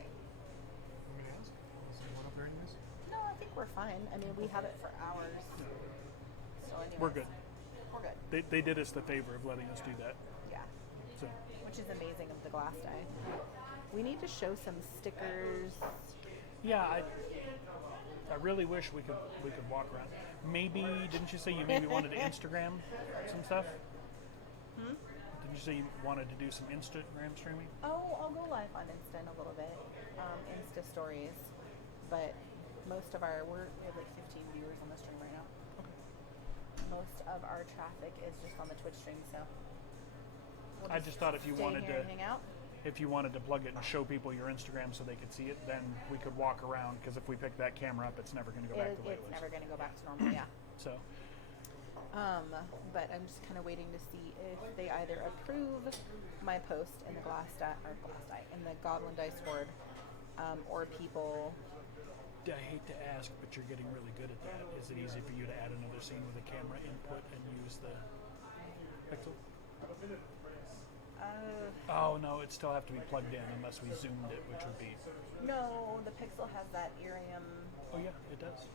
No, I think we're fine. I mean, we have it for hours. So anyways, We're good. We're good. They did us the favor of letting us do that. Yeah. So Which is amazing of the glass die. We need to show some stickers. yeah, I really wish we could walk around. Maybe didn't you say you maybe wanted to Instagram some stuff? Didn't you say you wanted to do some Instagram streaming? Oh, I'll go live on Insta in a little bit. Insta stories. But most of we have like 15 viewers on the stream right now. Most of our traffic is just on the Twitch stream, so we'll I just thought if you stay wanted here to and hang out. if you wanted to plug it and show people your Instagram so they could see it, then we could walk around. Because if we pick that camera up, it's never going to go back the way it It's was. never going to go back to normal, yeah. So But I'm just kind of waiting to see if they either approve my post in the in the Goblin Dice Horde, or people. I hate to ask, but you're getting really good at that. Is it easy for you to add another scene with a camera input and use the pixel? Oh no, it'd still have to be plugged in unless we zoomed it, which would be. No, the Pixel has that Irium Oh yeah, it does.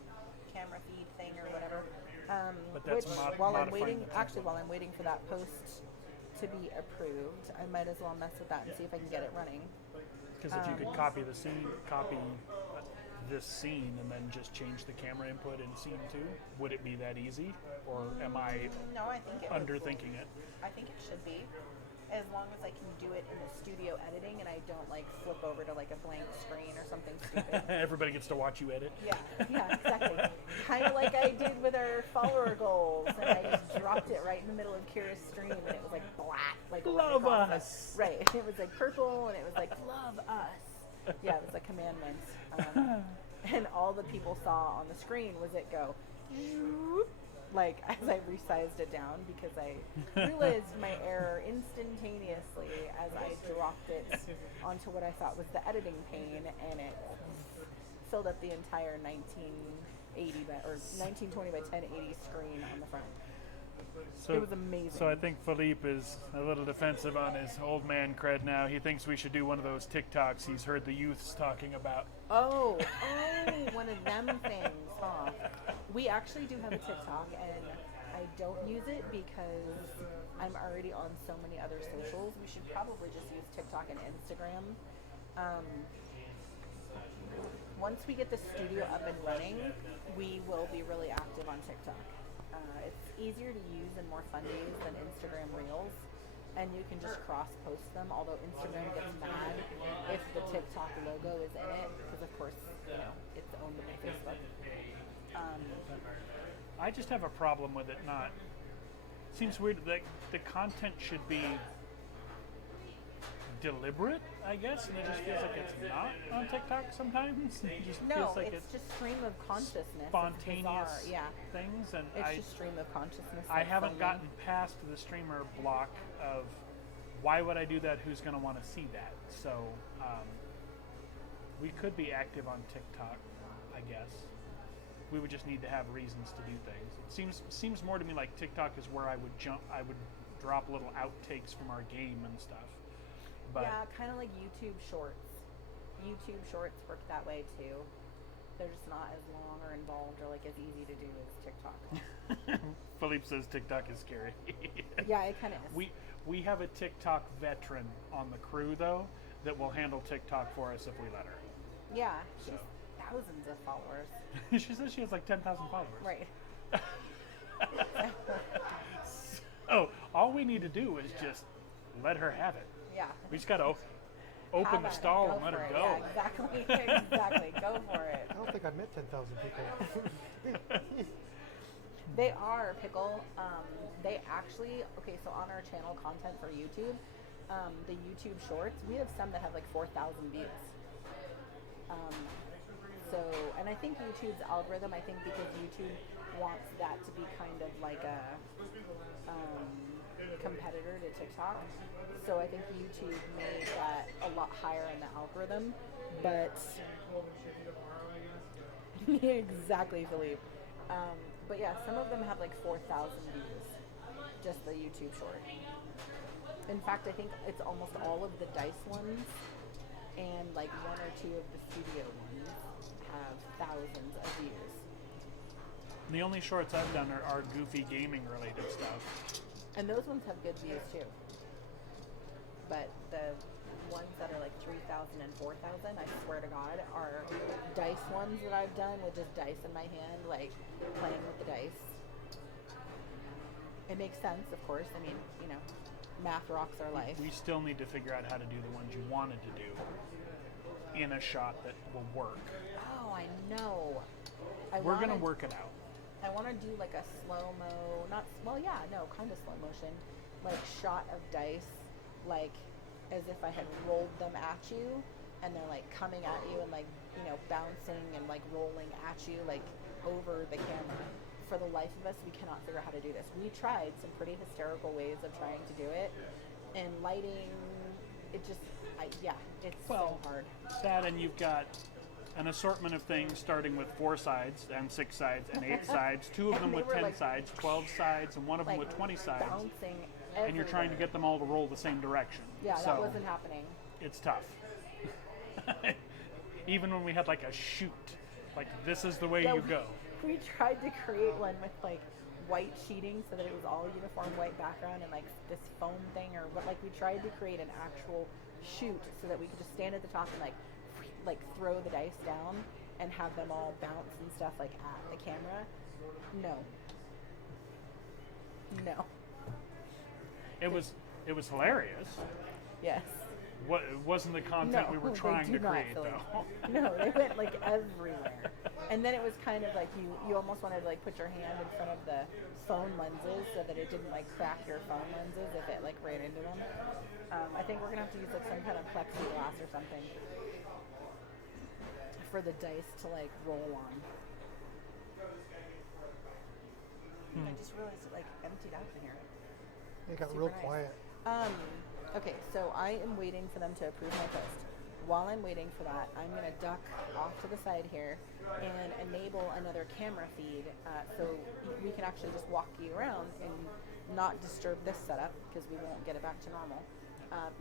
camera feed thing or whatever. But that's which modifying while I'm waiting, the actually template. while I'm waiting for that post to be approved, I might as well mess with that and see if I can get it running. Because if you could copy this scene and then just change the camera input in scene 2, would it be that easy, or am I No, I think it would. underthinking it? I think it should be, as long as I can do it in the studio editing and I don't like flip over to like a blank screen or something stupid. Everybody gets to watch you edit. Yeah, exactly. Kind of like I did with our follower goals, and I just dropped it right in the middle of Kira's stream, and it was like black, like right Love across us. Right, it was like purple, and it was like love us. Yeah, it was a commandment. And all the people saw on the screen was it go, like as I resized it down because I realized my error instantaneously as I dropped it onto what I thought was the editing pane, and it filled up the entire 1920 by 1080 screen on the front. So, It was amazing. So I think Philippe is a little defensive on his old man cred now. He thinks we should do one of those TikToks he's heard the youths talking about. Oh, one of them things, huh? We actually do have a TikTok, and I don't use it because I'm already on so many other socials. We should probably just use TikTok and Instagram. Once we get the studio up and running, we will be really active on TikTok. It's easier to use and more fun to use than Instagram Reels, and you can just cross-post them, although Instagram gets mad if the TikTok logo is in it, because of course, it's owned by Facebook. I just have a problem with it not. Seems weird that the content should be deliberate, I guess, and it just feels like it's not on TikTok sometimes. It just No, feels like it's just stream of consciousness. It's spontaneous bizarre, yeah. things, and It's just stream of consciousness. I like haven't from gotten me. past the streamer block of why would I do that? Who's going to want to see that? So we could be active on TikTok, I guess. We would just need to have reasons to do things. It seems more to me like TikTok is where I would drop little outtakes from our game and stuff. But Yeah, kind of like YouTube Shorts. YouTube Shorts work that way too. They're just not as long or involved or like as easy to do as TikTok. Philippe says TikTok is scary. Yeah, it kind of is. We have a TikTok veteran on the crew though that will handle TikTok for us if we let her. Yeah, she's So. thousands of followers. She says she has like 10,000 followers. Right. So all we need to do is just let her have it. Yeah. We just gotta open Have the at it. stall Go and let for her it. go. Yeah, exactly. Exactly. Go for it. I don't think I met 10,000 people. They are pickle. They actually so on our channel content for YouTube, the YouTube Shorts, we have some that have like 4,000 views. And I think YouTube's algorithm, I think because YouTube wants that to be kind of like a competitor to TikTok. So I think YouTube made that a lot higher in the algorithm. But exactly, Philippe. But yeah, some of them have like 4,000 views, just the YouTube short. In fact, I think it's almost all of the dice ones and like one or two of the studio ones have thousands of views. The only shorts I've done are goofy gaming related stuff. And those ones have good views too. But the ones that are like 3,000 and 4,000, I swear to God, are dice ones that I've done with just dice in my hand, like playing with the dice. It makes sense, of course. I mean, math rocks our life. We still need to figure out how to do the ones you wanted to do in a shot that will work. Oh, I know. We're gonna work it out. I want to do like a slow-mo, kind of slow motion, like shot of dice, like as if I had rolled them at you, and they're like coming at you and like, bouncing and like rolling at you like over the camera. For the life of us, we cannot figure out how to do this. We tried some pretty hysterical ways of trying to do it, and lighting, it's so hard. That, and you've got an assortment of things starting with 4 sides and 6 sides and 8 sides, 2 of them And they with were, 10 like, sides, 12 sides, and one of them Like with 20 sides. bouncing And you're trying to everywhere. get them all to roll the same direction. Yeah, so that wasn't happening. it's tough. Even when we had like a shoot, like this is the way Yeah, you go. We tried to create one with like white sheeting so that it was all uniform white background and like this foam thing like we tried to create an actual shoot so that we could just stand at the top and like throw the dice down and have them all bounce and stuff like at the camera. No. It was hilarious. Yes. What it wasn't the content we were they trying do to not, create Philly. though. No, they went like everywhere. And then it was kind of like you almost wanted to like put your hand in front of the phone lenses so that it didn't like crack your phone lenses if it like ran into them. I think we're gonna have to use like some kind of plexiglass or something for the dice to like roll on. I just realized it like emptied out in here. It got Super real nice. quiet. Okay, so I am waiting for them to approve my post. While I'm waiting for that, I'm going to duck off to the side here and enable another camera feed so we can actually just walk you around and not disturb this setup because we won't get it back to normal.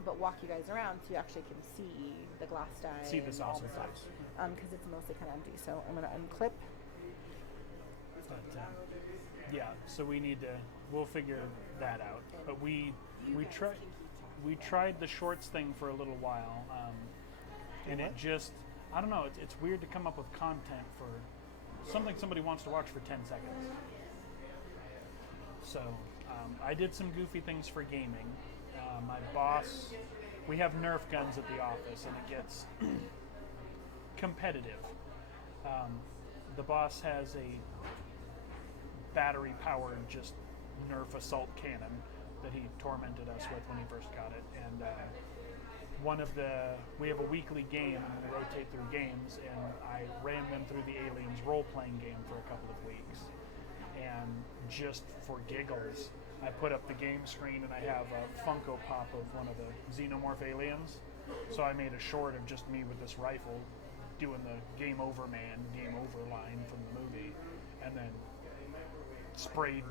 But walk you guys around so you actually can see the glass die See this and all awesome the stuff. place. Because it's mostly kind of empty. So I'm going to unclip. But, so we'll figure that out. But we tried the shorts thing for a little while, and it just, I don't know, it's weird to come up with content for something somebody wants to watch for 10 seconds. So I did some goofy things for gaming. My boss, we have Nerf guns at the office, and it gets competitive. The boss has a battery-powered just Nerf assault cannon that he tormented us with when he first got it, and we have a weekly game and we rotate through games, and I ran them through the Aliens role-playing game for a couple of weeks, and just for giggles I put up the game screen and I have a Funko Pop of one of the xenomorph aliens, so I made a short of just me with this rifle doing the game over man, game over line from the movie, and then sprayed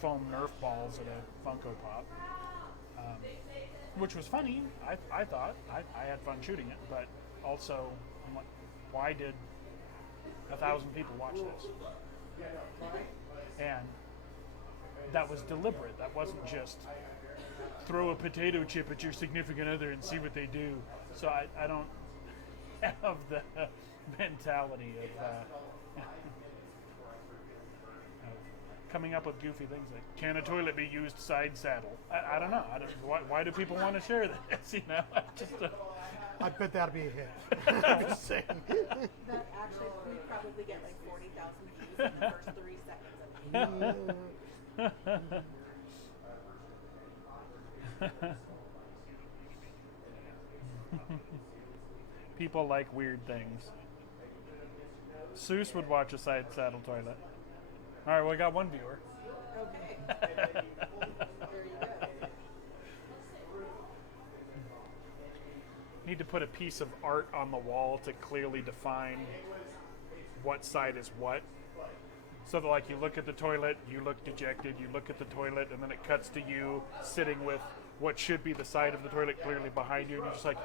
foam Nerf balls at a Funko Pop, which was funny. I thought I had fun shooting it, but also I'm like, why did 1,000 people watch this? And that was deliberate. That wasn't just throw a potato chip at your significant other and see what they do. So I don't have the mentality of coming up with goofy things like, can a toilet be used side saddle? I don't know. Why do people want to share this? You know, I bet that'd be a hit. I'm just saying. That actually, we probably get like 40,000 views in the first 3 seconds of it. People like weird things. Seuss would watch a side saddle toilet. All right, well, we got one viewer. Okay. There you go. Need to put a piece of art on the wall to clearly define what side is what. So that, like, you look at the toilet, you look dejected, you look at the toilet, and then it cuts to you sitting with what should be the side of the toilet clearly behind you, and you're just like...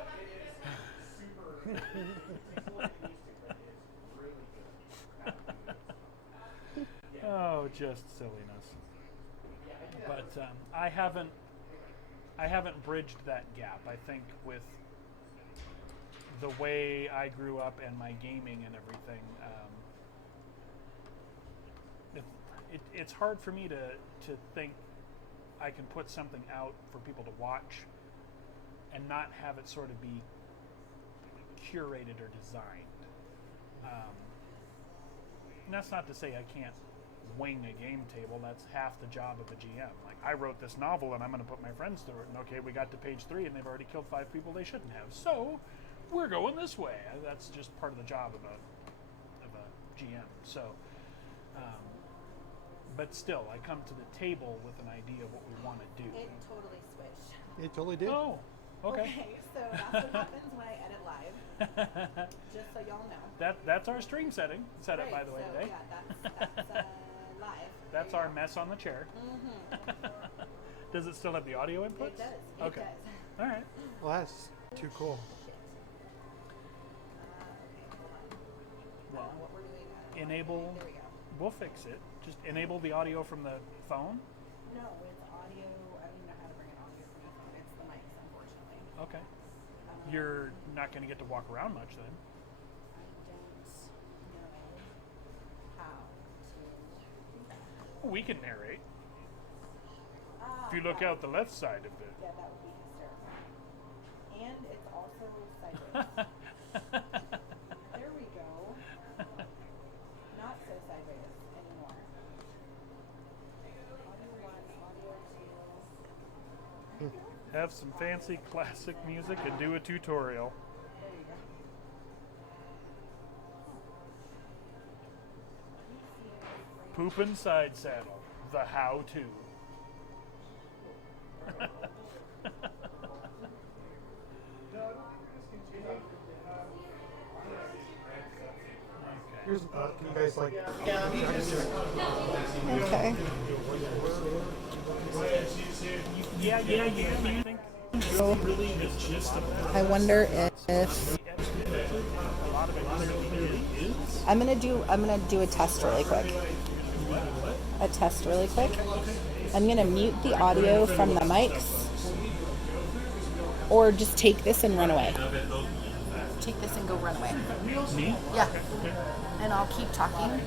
Oh, just silliness. But I haven't bridged that gap. I think with the way I grew up and my gaming and everything, it's hard for me to think I can put something out for people to watch and not have it sort of be curated or designed. And that's not to say I can't wing a game table. That's half the job of a GM. Like, I wrote this novel and I'm going to put my friends through it, and okay, we got to page 3 and they've already killed 5 people they shouldn't have, so we're going this way. That's just part of the job of a GM. So but still, I come to the table with an idea of what we want to do. It totally switched. It totally did. Oh, okay. So that's what happens when I edit live. Just so y'all know. That's our stream setup, Right, by the way, so today. Yeah, that's live. That's There you our go. mess on the chair. Mm-hmm. Does it still have the audio inputs? It does. It Okay. does. All right. Well, that's too cool. Okay, hold on. I don't know what we're doing. Enable. There we go. We'll fix it. Just enable the audio from the phone. No, it's audio. I don't even know how to bring an audio from my phone. It's the mics, unfortunately. Okay. You're not going to get to walk around much then. I don't know how to do that. We can narrate. Ah, If you look yeah. out the left side of it. Yeah, that would be hysterical. And it's also sideways. There we go. Not so sideways anymore. Audio 1, audio 2. Have some fancy classic music and do a tutorial. There you go. Poopin' side saddle. The how-to. Here's can you guys like? Okay. Yeah. I think really it's just I wonder if a lot of it really is. I'm gonna do a test really quick. A test really quick. I'm gonna mute the audio from the mics, or just take this and run away. Take this and go run away. Me? Yeah. And I'll keep talking.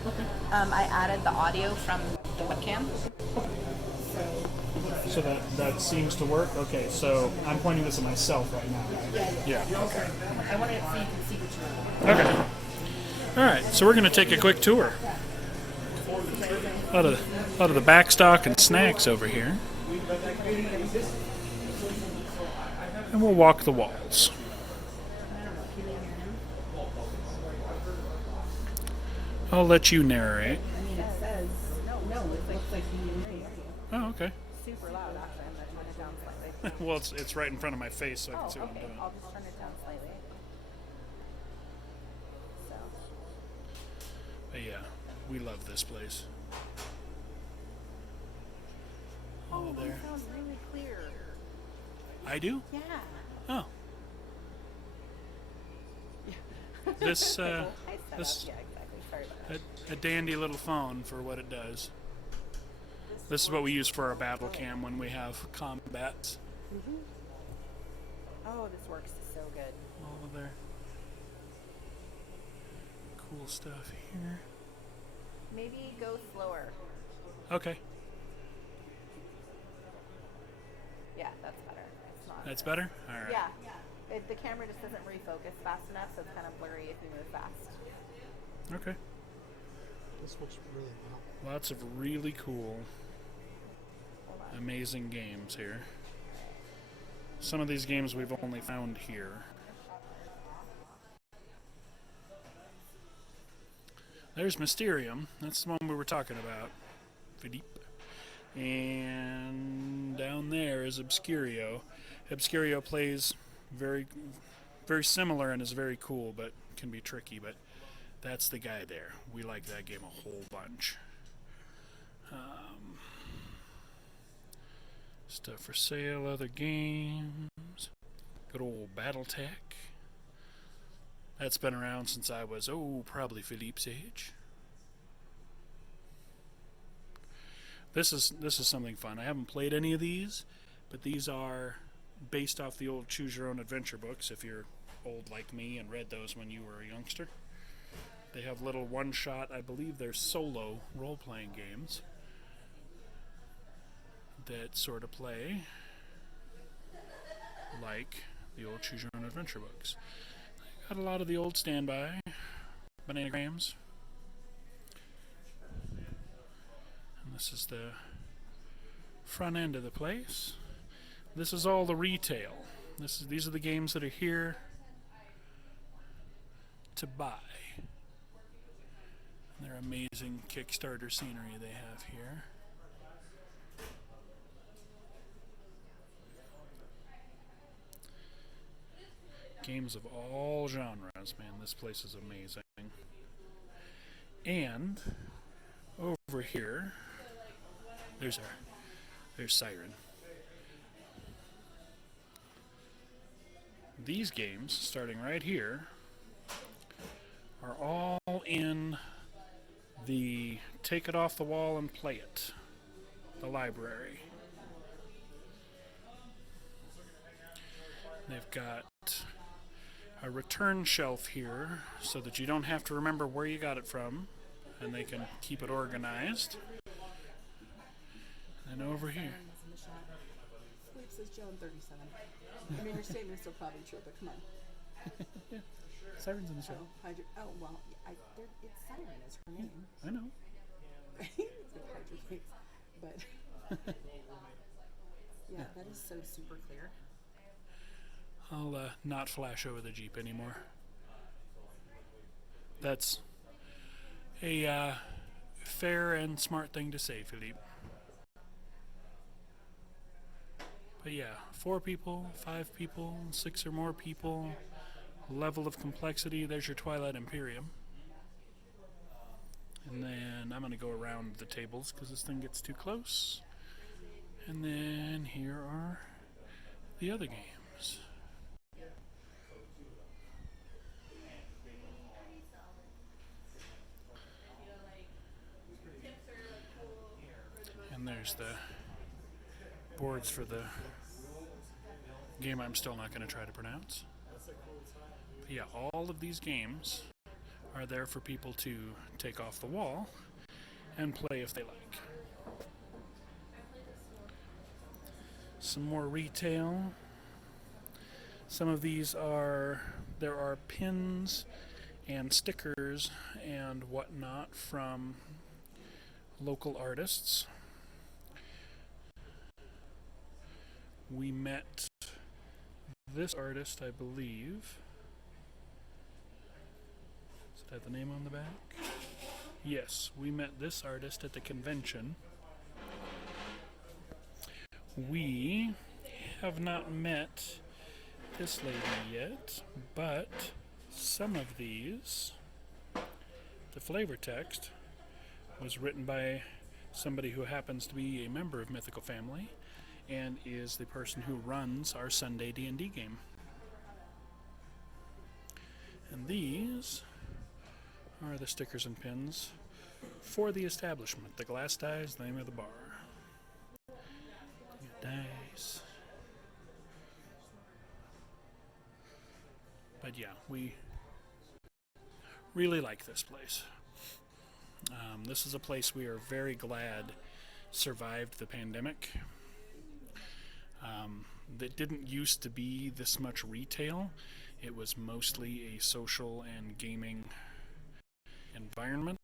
I added the audio from the webcam. So that seems to work. Okay, so I'm pointing this at myself right now. Right? Yeah. Okay. I want it so you can see what you're Okay. All right. So we're going to take a quick tour out of the back stock and snacks over here, and we'll walk the walls. I'll let you narrate. I mean, it says no. It looks like you. Oh, okay. Super loud. Actually, I'm gonna turn it down slightly. Well, it's right in front of my face, so I can see what I'm okay. doing. I'll just turn it down slightly. So. But yeah, we love this place. Oh, there. you sound really clear. I do? Yeah. Oh. This, Nice this setup. Yeah, exactly. Sorry about that. a dandy little phone for what it does. This is what we use for our battle cam when we have combats. Oh, this works so good. All of their cool stuff here. Maybe go slower. Okay, Yeah, that's better. It's not. that's better? All right. Yeah. The camera just doesn't refocus fast enough, so it's kind of blurry if you move fast. Okay. This looks really well. Lots of really cool, Hold on. amazing games here. Some of these games we've only found here. There's Mysterium. That's the one we were talking about. Philippe. And down there is Obscurio. Obscurio plays very, very similar and is very cool, but can be tricky. But that's the guy there. We like that game a whole bunch. Stuff for sale, other games. Good old BattleTech. That's been around since I was, probably Philippe's age. This is something fun. I haven't played any of these, but these are based off the old Choose Your Own Adventure books, if you're old like me and read those when you were a youngster. They have little one-shot, I believe they're solo role-playing games that sort of play like the old Choose Your Own Adventure books. Got a lot of the old Standby, Bananagrams. And this is the front end of the place. This is all the retail. These are the games that are here to buy. And their amazing Kickstarter scenery they have here. Games of all genres, man. This place is amazing. And over here, there's Siren. These games, starting right here, are all in the take it off the wall and play it, the library. They've got a return shelf here so that you don't have to remember where you got it from, and they can keep it organized. And over here. Sleep says Joan 37. I mean, your statement's still probably true, but come on. Yeah. Siren's in the show. Well, it's Siren is her name. I know. It's like hydroplates. But, yeah, that is so super clear. I'll not flash over the Jeep anymore. That's a fair and smart thing to say, Philippe. But yeah, 4 people, 5 people, 6 or more people, level of complexity. There's your Twilight Imperium. And then I'm going to go around the tables because this thing gets too close. And then here are the other games. And there's the boards for the game I'm still not going to try to pronounce. But yeah, all of these games are there for people to take off the wall and play if they like. Some more retail. Some of these there are pins and stickers and whatnot from local artists. We met this artist, I believe. Does it have the name on the back? Yes, we met this artist at the convention. We have not met this lady yet, but some of these, the flavor text was written by somebody who happens to be a member of Mythical Family, and is the person who runs our Sunday D&D game. And these are the stickers and pins for the establishment. The glass die is the name of the bar. Dice. But yeah, we really like this place. This is a place we are very glad survived the pandemic. That didn't used to be this much retail. It was mostly a social and gaming environment.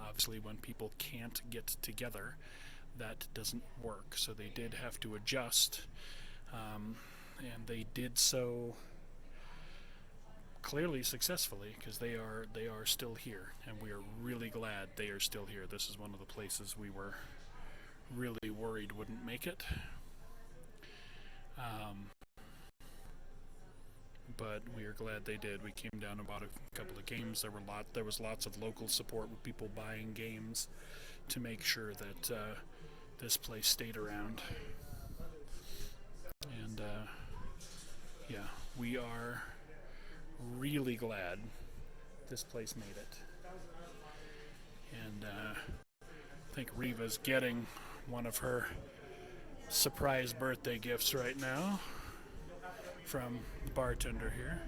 Obviously, when people can't get together, that doesn't work. So they did have to adjust, and they did so clearly successfully, because they are still here, and we are really glad they are still here. This is one of the places we were really worried wouldn't make it. But we are glad they did. We came down and bought a couple of games. There was lots of local support with people buying games to make sure that this place stayed around. And yeah, we are really glad this place made it. And I think Reva's getting one of her surprise birthday gifts right now from the bartender here.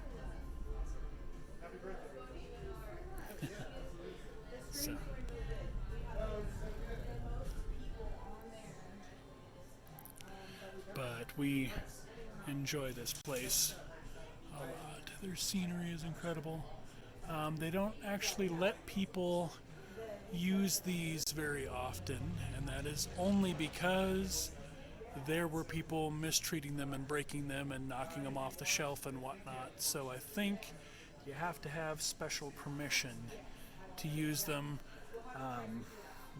So. But we enjoy this place a lot. Their scenery is incredible. They don't actually let people use these very often, and that is only because there were people mistreating them and breaking them and knocking them off the shelf and whatnot. So I think you have to have special permission to use them.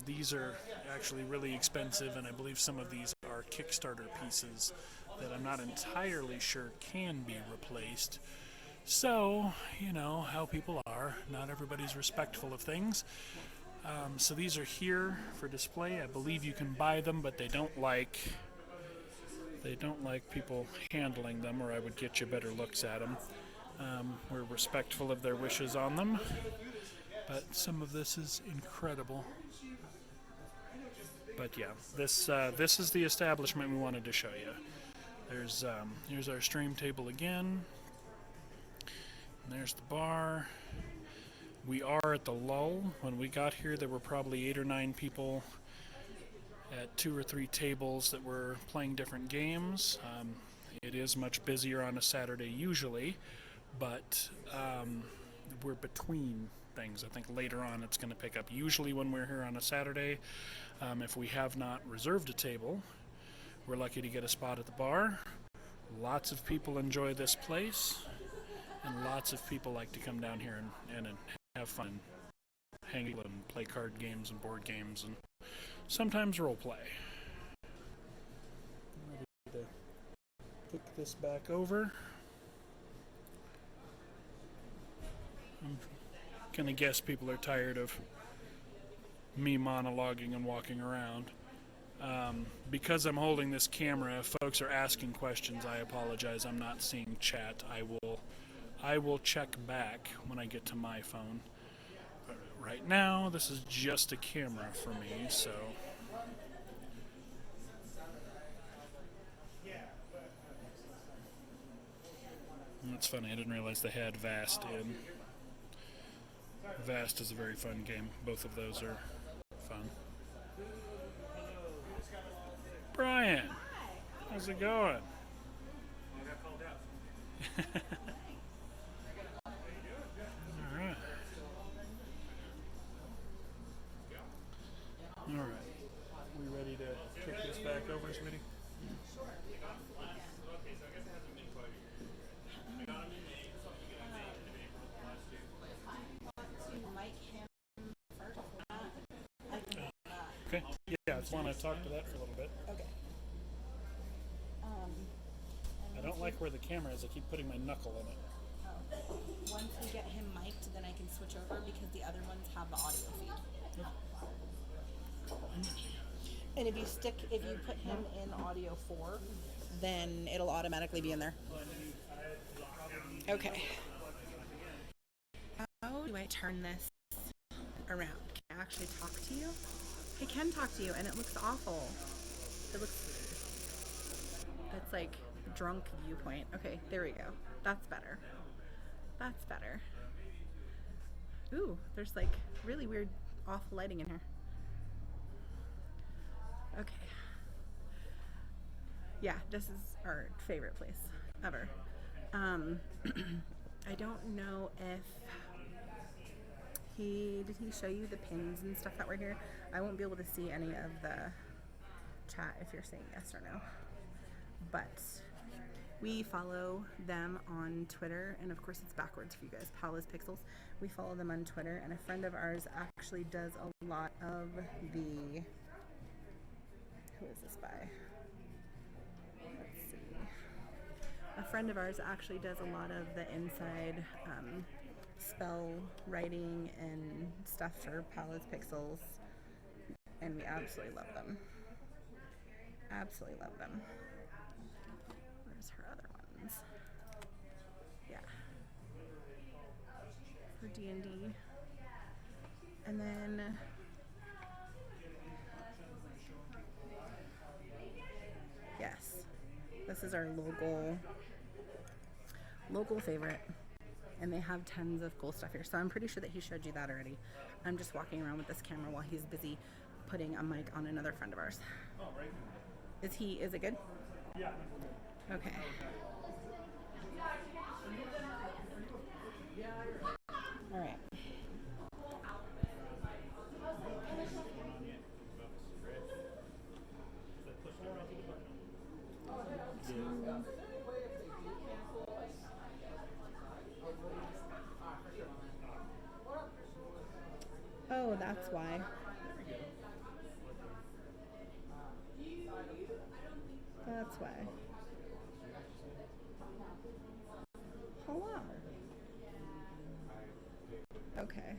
These are actually really expensive, and I believe some of these are Kickstarter pieces that I'm not entirely sure can be replaced. So, you know how people are. Not everybody's respectful of things. So these are here for display. I believe you can buy them, but they don't like people handling them, or I would get you better looks at them. We're respectful of their wishes on them, but some of this is incredible. But yeah, this is the establishment we wanted to show you. Here's our stream table again. And there's the bar. We are at the lull. When we got here, there were probably 8 or 9 people at 2 or 3 tables that were playing different games. It is much busier on a Saturday usually, but we're between things. I think later on it's going to pick up. Usually when we're here on a Saturday, if we have not reserved a table, we're lucky to get a spot at the bar. Lots of people enjoy this place, and lots of people like to come down here and have fun, and hang and play card games and board games, and sometimes role play. I'm ready to pick this back over. I'm gonna guess people are tired of me monologuing and walking around. Because I'm holding this camera, if folks are asking questions, I apologize. I'm not seeing chat. I will check back when I get to my phone. But right now, this is just a camera for me, so. It's funny, I didn't realize they had Vast in. Vast is a very fun game. Both of those are fun. Brian, how's it going? Alright. Alright. We ready to kick this back over, sweetie? Okay. Yeah, I just want to talk to that for a little bit. Okay. I don't like where the camera is. I keep putting my knuckle in it. Once we get him mic'd, then I can switch over because the other ones have the audio feed. And if you put him in audio 4, then it'll automatically be in there. Okay. How do I turn this around? Can I actually talk to you? I can talk to you, and it looks awful. It's like drunk viewpoint. Okay, there we go. That's better. That's better. Ooh, there's like really weird, awful lighting in here. Okay. Yeah, this is our favorite place ever. I don't know if did he show you the pins and stuff that were here? I won't be able to see any of the chat if you're saying yes or no. But we follow them on Twitter, and of course it's backwards for you guys. Paula's Pixels. We follow them on Twitter, and a friend of ours actually does a lot of the. Who is this by? Let's see. A friend of ours actually does a lot of the inside spell writing and stuff for Paula's Pixels, and we absolutely love them. Absolutely love them. Where's her other ones? Yeah. For D&D. And then yes, this is our local favorite, and they have tons of cool stuff here. So I'm pretty sure that he showed you that already. I'm just walking around with this camera while he's busy putting a mic on another friend of ours. Is it good? Yeah. Okay. All right. Oh, that's why. That's why. Oh, wow. Okay.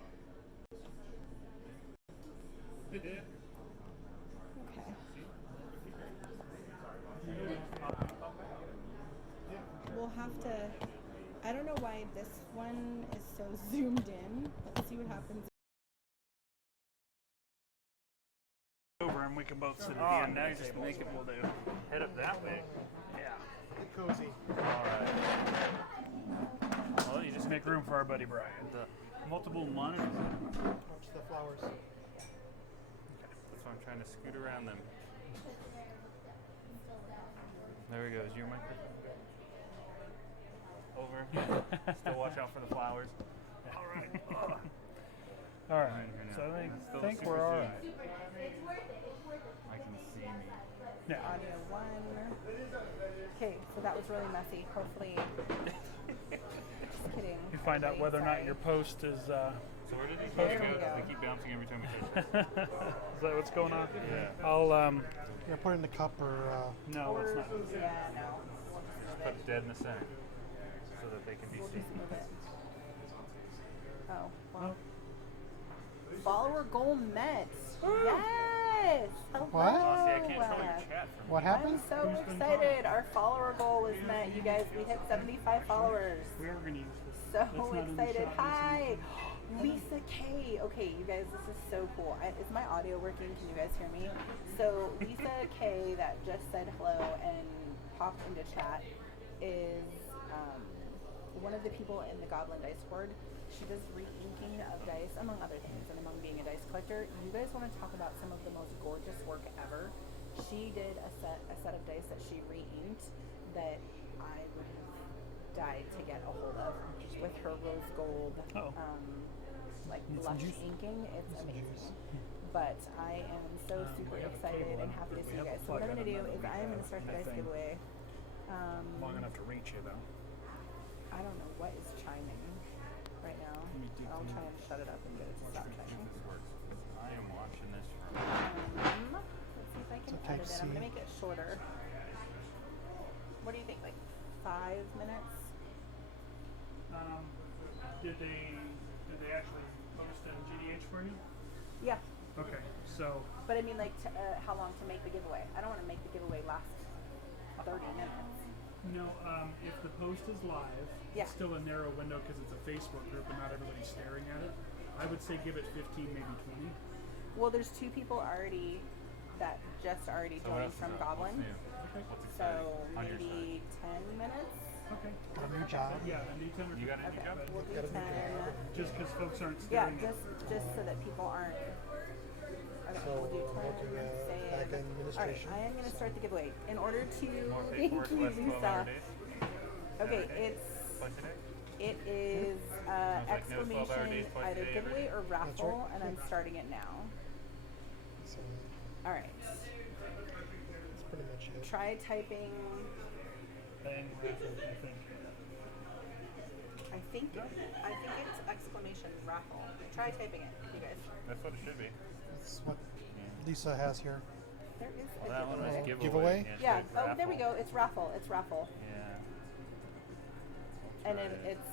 Okay. We'll have to. I don't know why this one is so zoomed in. Let's see what happens. Over and we can both sit at the Oh, end. now of you're the just table. making We'll do. head up that way. Yeah. Get cozy. Alright. Well, you just Make room for our buddy Brian. the multiple monitors. Watch the flowers. That's why I'm trying to scoot around them. There he goes. Your microphone. Over. Still watch out for the flowers. All right. All right. So I think we're all right. I can see me. Yeah. Audio 1. Okay, so that was really messy. Hopefully. Just kidding. You find out Hopefully, whether or not sorry. your post is. So where did these There guys we go? go. They keep bouncing every time we touch it. Is that what's going on? Yeah. I'll. Yeah, put it in the cup or. No, it's not. Yeah, no. We'll just move Put it. it dead in the center so that they can be We'll seen. just move it. Oh, well. Follower goal met. Yes! Hello. What? Oh, see, I can't tell your chat from What happened? I'm so excited. Our follower goal was met. You guys, we hit 75 followers. We are going to use this. So That's not in the excited. shot. Hi! Lisa K. Okay, you guys, this is so cool. Is my audio working? Can you guys hear me? So Lisa K that just said hello and popped into chat is one of the people in the Goblin Dice Board. She does re-inking of dice, among other things, and among being a dice collector. You guys want to talk about some of the most gorgeous work ever? She did a set of dice that she re-inked that I would have died to get a hold of with her rose gold, like Need some blush juice? inking. It's amazing. But I am so super excited and happy to see you guys. So what I'm going to do is I am going to start the dice giveaway. Long enough to reach you, though. I don't know what is chiming right now. I'll try and shut it up and get it to stop chiming. This works. I am watching this from. Let's see if I can It's a type edit it. C. I'm going to make it shorter. What do you think? Like 5 minutes? Did they actually post a GDH for you? Yeah. Okay, so But I mean, like, how long to make the giveaway? I don't want to make the giveaway last 30 minutes. if the post is live, Yeah. it's still a narrow window because it's a Facebook group and not everybody's staring at it. I would say give it 15, maybe 20. Well, there's 2 people already that just already So what joined else from is up? Goblin. What's new? Okay. What's So exciting? On your maybe 10 minutes. Okay. Got a new job. Yeah, a new 10 or You got any Okay, job? we'll do Got a new 10. just because folks aren't Yeah, staring at it. just so that people aren't. Okay, So we'll do I'm 10. looking at save. back end administration. All right, I am going to start the giveaway. In order to More thank paperwork, you, less 12-hour Lisa. days? Okay, Saturday? it's Twice a day? it is like no 12-hour exclamation days, twice a either day every giveaway day? or raffle, right. and I'm starting it now. So All right, that's pretty much it. try typing. Bang, raffle, I think. I think it's exclamation raffle. Try typing it, you guys. That's what it should be. That's what Lisa has here. There is a Well, that one was giveaway. giveaway. Giveaway? it Yeah. said Oh, there we raffle. go. It's raffle. It's raffle. Yeah. And then it's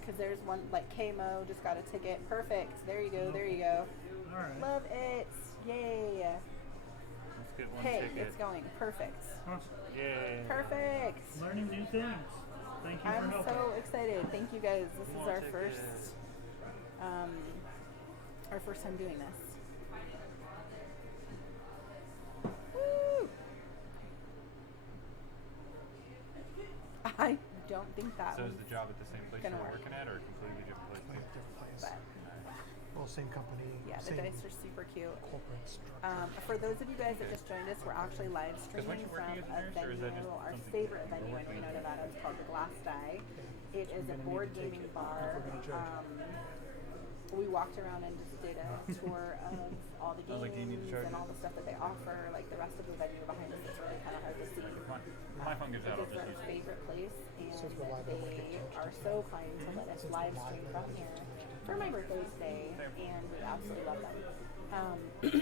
because there's one like KMO just got a ticket. Perfect. There you go. There you go. All right. Love it. Yay. Let's get one Hey, ticket. it's going. Perfect. Awesome. Yay. Perfect. Learning new things. Thank you I'm for helping. so excited. Thank you guys. This is More our tickets. first time doing this. Woo! I don't think that So was is the job at the same place gonna you're work. working at, or a completely different place Like too? different place. but Well, same company. yeah, the same dice are super cute. corporate structure. For those of you guys that just joined us, we're actually live weren't streaming you from working as a a nurse, or is that venue, just our something favorite you were venue in working Reno, at? Nevada. It's called the Glass Die. It is a board gaming bar. We walked around and just did a tour of all the I was like, do you need to games charge and it? all the stuff that they offer. Like the rest of the venue behind us is really kind of hard to see. My phone gives out. I'll It's just our use it. favorite place, and Since we're live, I might get they charged are to so that. kind to let us Since we're live live, stream I from might get here charged to for my birthday today, and we absolutely love them.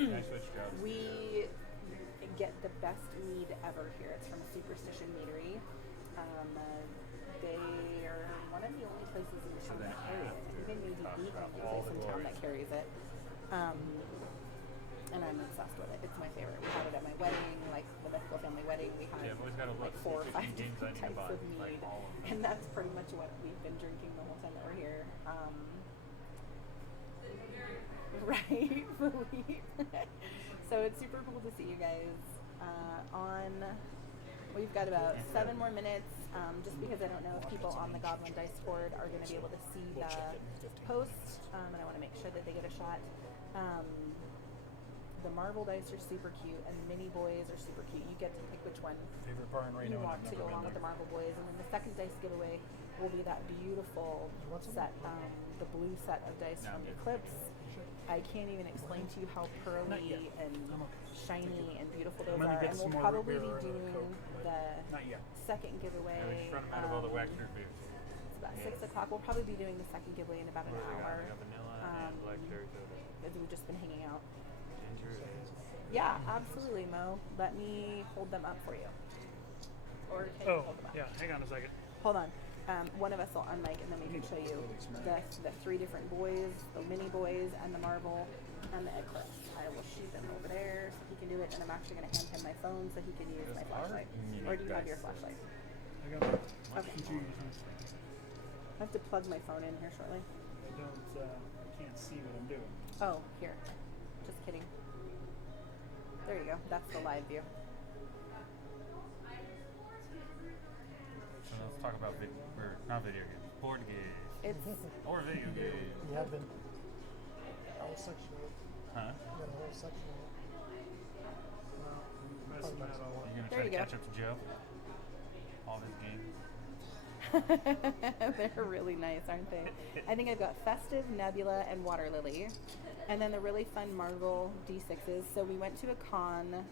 I switched jobs. We get the best mead ever here. It's from Superstition Meadery. They are one of the only places in town that carry it. I think they may be the only place in town that carries it. And I'm obsessed with it. It's my favorite. We had it at my wedding, like the Mythical Family wedding. We had Yeah, I've always gotta like look, 4 or see 5 15 games I different need to types buy, of like mead, all of them. and that's pretty much what we've been drinking the whole time that we're here. Right, so it's super cool to see you guys we've got about 7 more minutes, just because I don't know if people on the Goblin Dice board are going to be able to see the post, and I want to make sure that they get a shot. The marble dice are super cute, and the mini boys are super cute. You get to pick which one Favorite bar in you Reno, and want I've to never go been along with there. the marble boys, and then the second dice giveaway will be that beautiful set, the blue set of dice No, from I'm good. Eclipse. I can't even explain to you how pearly and shiny and beautiful those I'm gonna are, get and we'll some more root probably beer be or a doing Coke, the Not yet. second giveaway. Yeah, we just run them out of all the Wagner beers. It's about 6 o'clock. We'll probably be doing the second giveaway in about an What do we got? hour. We got vanilla and black cherry soda. As we've just been hanging out. Ginger ale. Yeah, absolutely, Mo. Let me hold them up for you. Or can you Oh, hold them up? yeah. Hang on a second. Hold on. One of us will unmic and then we can show you the 3 different boys, the mini boys, and the marble, and the Eclipse. I will shoot them over there so he can do it, and I'm actually going to hand him my phone so he can use my flashlight. Or do you have your flashlight? I got it. Okay. Two uses. I have to plug my phone in here shortly. I can't see what I'm doing. Oh, here. Just kidding. There you go. That's the live view. So let's talk about not video games, board games, It's or video games. You have been a whole section of it. Huh? You got a whole section of it. Messing that all up. You gonna There try you to go. catch up to Joe? All his games. They're really nice, aren't they? I think I've got Festive, Nebula, and Water Lily. And then the really fun Marvel D6s. So we went to a con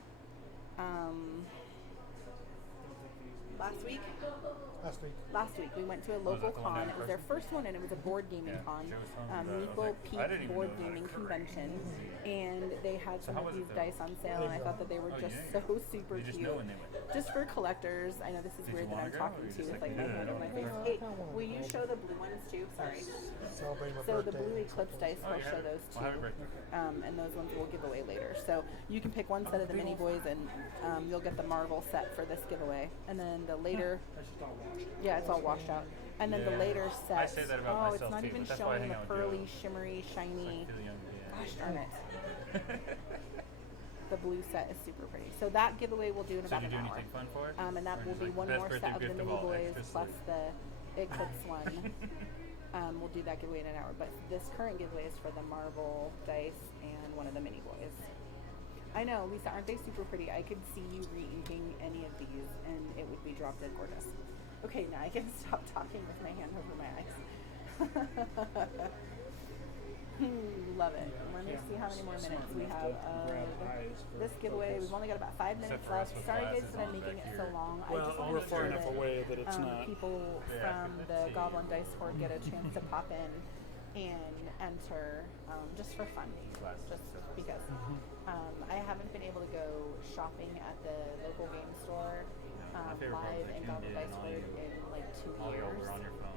last week. Last week. We went to a Was local that the one con. in It was their person? first one, and it was a board gaming Yeah, con, Joe was telling me about it. I was Meeple like, I didn't Peak even Board know that Gaming occurred. Convention, and they had some how of was it these then? dice on sale, and I thought that they were Oh, just yeah. so super You just cute. know when they went. Just for collectors. I know this is Did weird you that wanna I'm go, talking or you to just with like, like my "Yeah, hand I on my don't face. wanna Hey, go"? will you show the blue ones too? Sorry. Celebrating my So the birthday blue and eclipse stuff. dice, Oh, I'll yeah. show those Well, happy too. birthday. And those ones we'll give away later. So you can pick one set of the mini boys, and you'll get the Marvel set for this giveaway. And then the later, That's just all washed. yeah, it's all washed out. And then the Yeah. later set. I say that about oh, myself it's not too, even but that's why I showing hang the out with pearly, Joe. shimmery, shiny. Feel young again. Gosh darn it. The blue set is super pretty. So that giveaway we'll do in So about did you an do hour. anything fun for it? And that Or will just be like one best more birthday set of the gift mini all, boys extra plus sleep. the eclipse one. We'll do that giveaway in an hour. But this current giveaway is for the Marvel dice and one of the mini boys. I know, Lisa, aren't they super pretty? I could see you re-inking any of these and it would be drop dead gorgeous. Okay, now I can stop talking with my hand over my eyes. Love it. Let me see how many more minutes we have of this giveaway. We've only got about 5 minutes Except for us left. with Sorry guys glasses that I'm on making back it so here. long. I Well, just want to we're make far sure enough that away that it's not. people Yeah, from for the the Goblin tea. Dice Horde get a chance to pop in and enter just for fun. Glasses. Just because. I haven't been able to go shopping at the local game store My favorite part live was in that Goblin you did Dice and all Horde you- in like 2 All y'all years. were on your phone.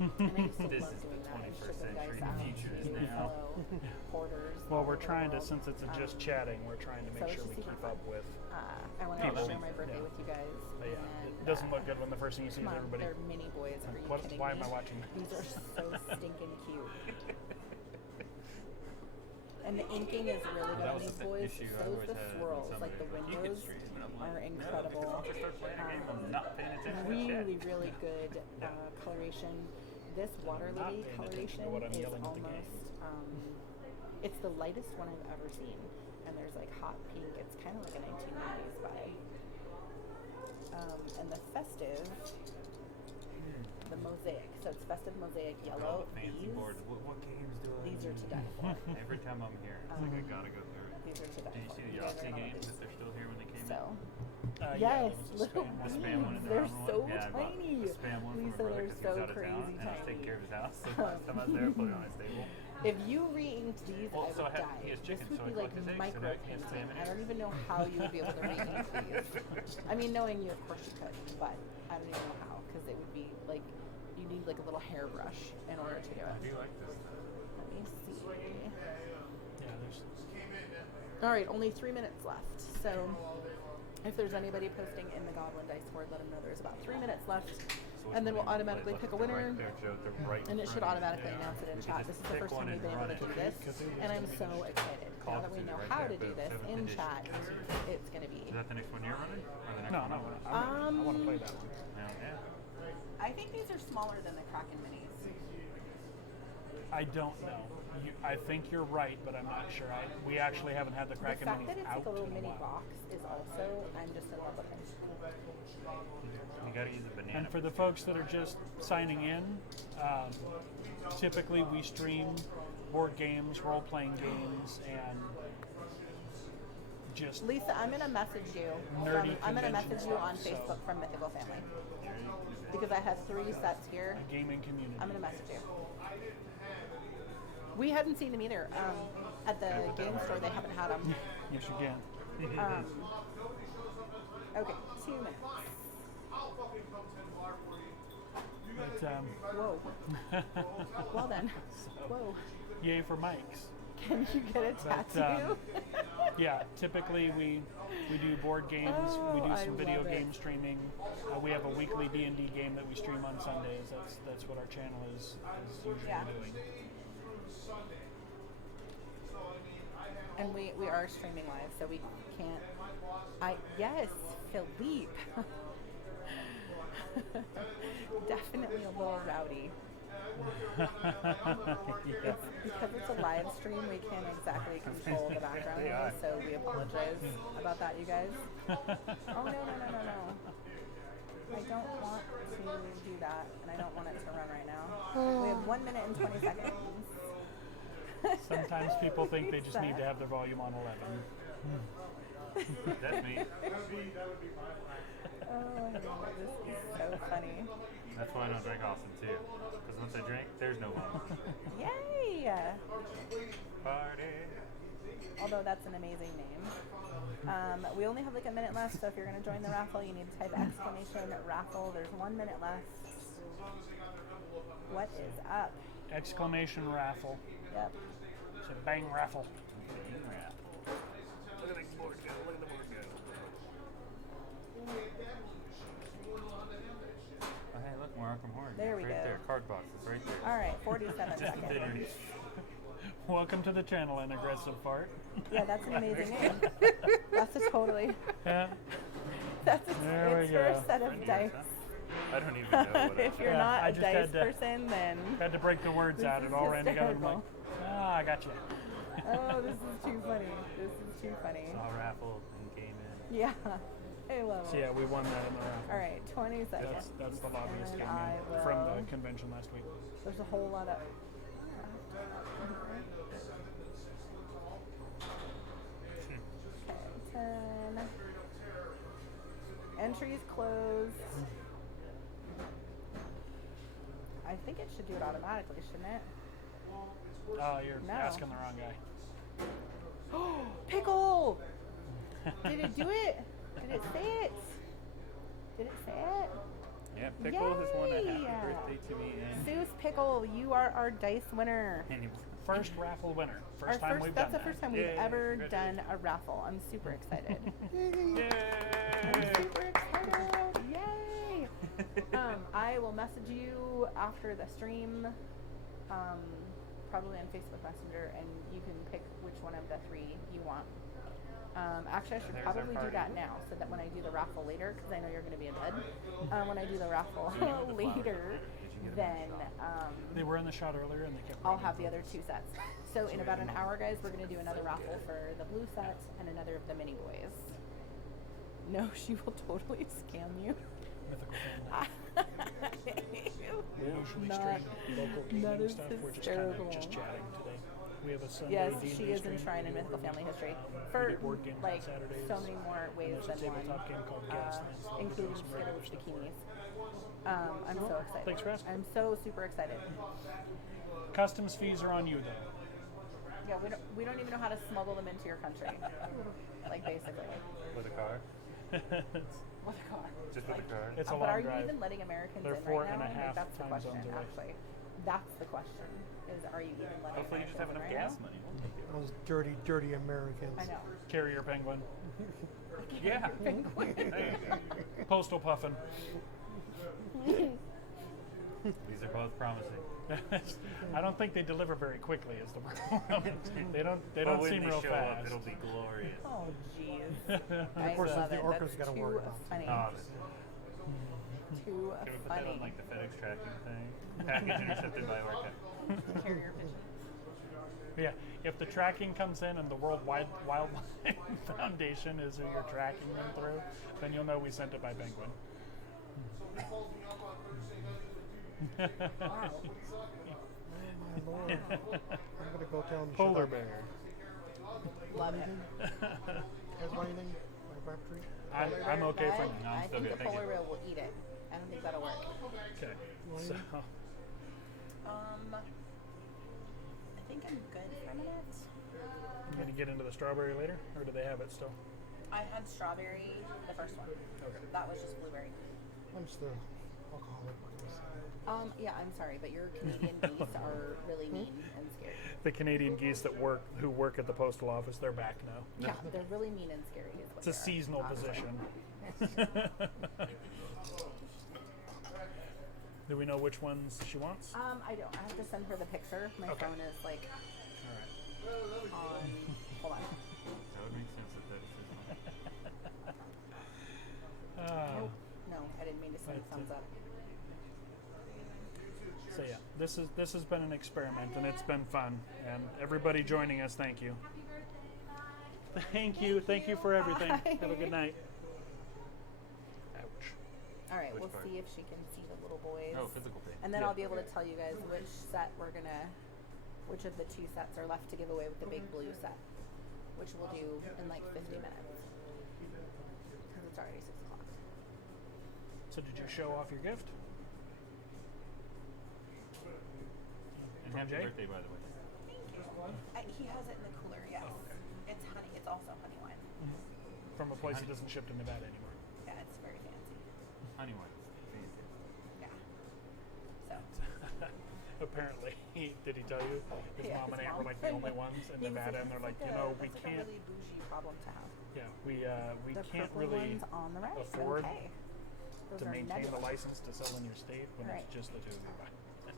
And I used to This love is the doing that and 21st shipping dice century. out The future is to now. fellow hoarders. Well, all we're over the trying to, world. since it's just chatting, we're trying to so make it's sure just we super keep fun. up with. I want to People. share my birthday Yeah. with you guys. But yeah, and, it doesn't look good when the first thing you see Come is on, everybody. they're mini boys. Are you What? kidding Why me? am I watching? These are so stinking cute. And the inking is really good That on was these the boys. issue I So is always the had when swirls. Like somebody the was like, "You can windows stream," and I'm like, are "No, incredible. because I'll just start playing a game. I'm not paying attention to Really, chat." really good coloration. This water not lily paying attention coloration to what I'm is yelling at the game. almost, it's the lightest one I've ever seen. And there's like hot pink. It's kind of like a 1990s vibe. And the festive, the mosaic. So it's festive mosaic All yellow. the fancy These, boards. What games do I these are to use? die for. Every time I'm here, it's like I gotta go through it. These are to die Did you for. see the You guys are Yahtzee gonna love games these. if they're still here when they came So, in? yes, there was a little spam one. The beans. spam one and the They're round so one? Yeah, I bought tiny. the spam one from Lisa, my brother they're 'cause he so was out of town, crazy and I was taking tiny. care of his house. So last time I was there, I put it on his table. If you re-inked these, Well, I so would I had- die. he has This chicken, would so be I like collect his eggs, micro and I can't painting. spam it I don't in. even know how you would be able to re-ink these. I mean, knowing you, of course you could, but I don't even know how because it would be like you need like a little hairbrush in order to do I it. do like this stuff. Let me see. Yeah, there's. All right, only 3 minutes left. So if there's anybody posting in the Goblin Dice Board, let them know there's about 3 minutes left. So And then we'll which one automatically do you pick a play? winner. Right there, Joe, the right And in it should front of you. automatically announce it in You chat. just This is the pick first one time we've and been able run to do it. this, Cthulhu's and I'm gonna be so the- excited. Now Call that we of know Duty, how right to there, do boom, this seventh in edition. chat, it's going to be. Is that the next one you're running? Or the next No, one no, I'm running? I want to play that one. Yeah. I think these are smaller than the Kraken minis. I don't know. I think you're right, but I'm not sure. We actually haven't had the The Kraken fact minis that it's out like a little in a mini while. box is also, I'm just in love with it. You gotta use a banana. And for the folks that are just signing in, typically we stream board games, role-playing games, and just Lisa, I'm going to message you. Nerdy I'm going to convention message you on stuff, so- Facebook from Mythical Family. Because I have 3 sets here. a gaming community. I'm going to message you. We hadn't seen them either. At the game store, they haven't had them. Yes, you can. Okay, 2 minutes. But, Whoa. Well then. Whoa. yay for mics. Can you get a But, tattoo? Yeah, typically we do board games, we Oh, do I some video love it. game streaming. We have a weekly D&D game that we stream on Sundays. That's what our channel is usually Yeah. doing. And we are streaming live, so we can't. Yes, Philippe. Definitely a little rowdy. Yeah. It's because it's a live stream, we can't exactly control the background They are. noise, so we apologize about that, you guys. Oh no. I don't want to do that, and I don't want it to run right now. We have 1 minute and 20 seconds. Sometimes people think they just need to have their volume on 11. That's me. Oh my gosh. funny. That's why I don't drink often too. Because once I drink, there's no one. Yay! Party. Although that's an amazing name. We only have like a minute left, so if you're going to join the raffle, you need to type exclamation raffle. There's 1 minute left. What is up? Exclamation raffle. Yep. It's a bang raffle. Look at the board go. Look at the board go. Oh, hey, look, more Arkham Horror. There we right go. There, card box. It's right there. All right, 47 Just seconds. didn't. Welcome to the channel, an aggressive fart. Yeah, that's an amazing name. That's a totally. Yeah. That's a, There we it's for a go. set of dice. I don't even know what If you're Yeah, not I a just dice had to- person, then Had to break the words This out. is It all ran together. I'm like, hysterical. I got you. oh, this is too funny. This is too funny. All raffle and game in. Yeah, I love So it. yeah, we won that in the raffle. All right, 20 seconds. That's the lobbyist And game I in from the will- convention last week. There's a whole lot of. Okay, 10. Entries closed. I think it should do it automatically, shouldn't it? Oh, you're No. asking the wrong guy. Pickle! Did it do it? Did it say it? Did it say it? Yeah, Pickle has won a happy Yay! birthday to me and Zeus Pickle, you are our dice winner. First raffle winner. Our First time we've that's done the first time that. we've Yay, ever congratulations. done a raffle. I'm super excited. I'm Yay! super excited. Yay! I will message you after the stream, probably on Facebook Messenger, and you can pick which one of the 3 you want. Actually, I should There's our probably do party. that now, so that when I do the raffle later, because I know you're going to be in bed, when I do the raffle So you got the flowers. later, Did you get then They were in the shot earlier and they kept I'll running. have the other 2 sets. So in about an hour, guys, we're going to do another raffle for the blue set and another of the mini boys. No, she will totally scam you. Mythical Family. We usually Not- stream local gaming that is stuff. We're just kind hysterical. of just chatting today. We have a Sunday Yes, D&D she is stream. enshrined in Mythical Family history We for do board games on like Saturdays. so many more ways There's a than one, tabletop game called Gaslands that we do including some regular Skittles stuff for. bikinis. I'm so excited. Thanks for asking. I'm so super excited. Customs fees are on you though. Yeah, we don't even know how to smuggle them into your country. Like basically, With a car. what a car. Just with a car. It's a But long are drive. you even letting Americans They're in 4 right and now? a half That's the time question, zones away. actually. That's the question. Is are you even letting Hopefully you just have Americans enough in right gas money. We'll take it. Those dirty, dirty Americans. now? I know. Carrier penguin. Yeah. Postal puffin. These are both promising. I don't think they deliver very quickly is the problem. they don't But when seem they real show fast. up, it'll be glorious. Oh jeez. And of course, I love the it. orcas That's got to too worry about. funny. Too Can we put that funny. on like the FedEx tracking thing? Package intercepted by Orca. Carrier pigeon. Yeah, if the tracking comes in and the World Wildlife Foundation is who you're tracking them through, then you'll know we sent it by penguin. Oh my lord! I'm gonna go tell them. Polar bear. Love it. Has anything? My tree? I'm okay for But now. I still think good, the thank you. polar bear will eat it. I don't think that'll work. Okay, so I think I'm good for a minute. you gonna get into the strawberry later, or do they have it still? I had strawberry, the first one. Okay. That was just blueberry. I'm just the alcoholic. What can I say? Yeah, I'm sorry, but your Canadian geese are really mean and scary. The Canadian geese who work at the postal office, they're back now. Yeah, they're really mean and scary. Is what It's a they are, seasonal honestly. position. Do we know which ones she wants? I don't. I have to send her the picture. My Okay. phone is like All right. on. Hold on. That would make sense that that is Nope. No, I didn't mean to send That's thumbs it. up. So yeah, this has been an experiment and it's been fun. And everybody joining us, thank you. Thank you for everything. Bye. Have a good night. Ouch. All right, Which we'll part? see if she can see the little boys. Oh, physical thing. And then Yeah. I'll be able to tell you guys which of the 2 sets are left to give away with the big blue set, which we'll do in like 50 minutes. Because it's already 6 o'clock. So did you show off your gift? And From happy Jay? birthday, by the way. He has it in the cooler, yes. It's honey. It's also honey wine. From a place that doesn't ship to Nevada anymore. Yeah, it's very fancy. Honey wine. Yeah. So. Apparently, did he tell you? His Yeah, mom and his aunt were mom. like the only ones in He was Nevada, and they're like, you know, we that's can't. a really bougie problem to have. Yeah, we The can't purple really ones on the right. afford Okay. Those to are maintain the nebulous. license to sell in your state when Right. it's just the two of you.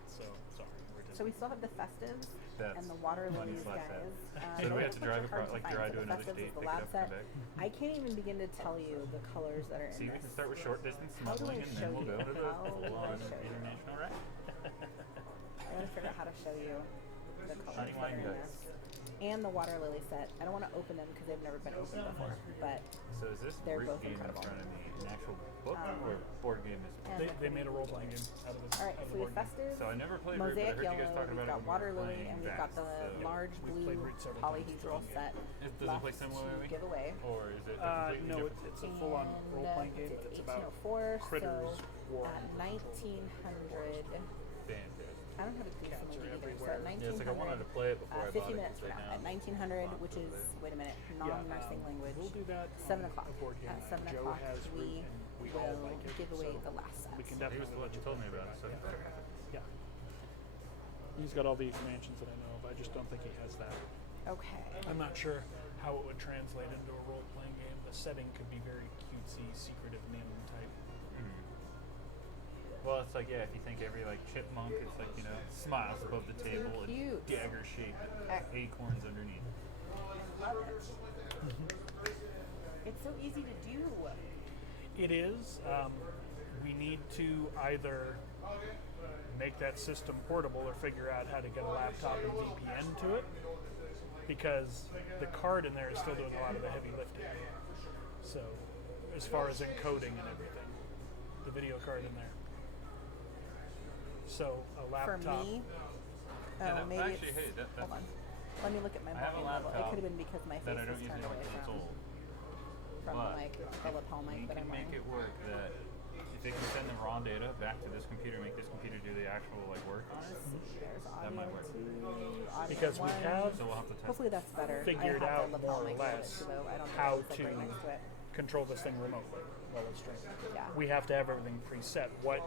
So sorry, we're just. So we still have the festives That's and the water money lilies, slash guys. So do we have to those drive are hard across, like find. drive So to the another festives state, is the pick it lab up, set. come back? I can't even begin to tell you the colors that are in See, we this. can start with short distance How do I smuggling, and show then we'll you? go to the How do I full-on show you? international rack. I gotta figure out how to show you the colors Honey that wine, are in guys. this. And the water lily set. I don't want to open them because they've never been opened before. But So is this They're root both game incredible. in front of me an actual book or board game is? and They made a role playing game out of this. all right, out of so the we have board game. festive, So I never played root, but I mosaic heard you guys yellow. talking We've about got it when we water were lily, playing and we've got Vax, the so- large We've blue played root several times. polyhedral set. Does it play left similarly? to give away. Or is it a completely No, different? it's a full on role playing game, but it's about 1804, critters, so war, at and 1900. Banter. I don't have a clue Cats from are either. So everywhere. at 1900, Yeah, it's like I wanted to play it before I 50 bought it. minutes from 'cause now. they At now 1900, lots which of is, it. wait a minute, Yeah, non-nursing language. We'll do that 7 on o'clock. a board game At night. 7 Joe o'clock, has root we and we all will like it, give away so the last set. we can He definitely was the one let who you told play me about it. So Yeah. He's got all the expansions that I know of. I just don't think he has that. Okay. I'm not sure how it would translate into a role playing game. The setting could be very cutesy, secretive nim type. well, it's like if you think every like chipmunk, it's like smiles above the table cute. and dagger shaped Heck. acorns underneath. Love it. It's so easy to do. It is. We need to either make that system portable or figure out how to get a laptop and VPN to it, because the card in there is still doing a lot of the heavy lifting. So, as far as encoding and everything, the video card in there. So a For laptop. me, maybe actually, it's, hey, that's hold on. Let me look at my I have a volume level. It laptop could have been because my that face I don't was use turned anymore away because it's from old. the But mic, the lapel mic We that can I'm make wearing. it work that if they can send the raw data back to this computer, make this computer do the actual work on it. There's audio might work. 2, audio Because we 1. have So we'll have to test. Hopefully that's better. figured I have out the lapel more or mic less too, though. I don't how think it's, like, right to next to it. control this thing remotely while it's streaming. Yeah. We have to have everything preset. What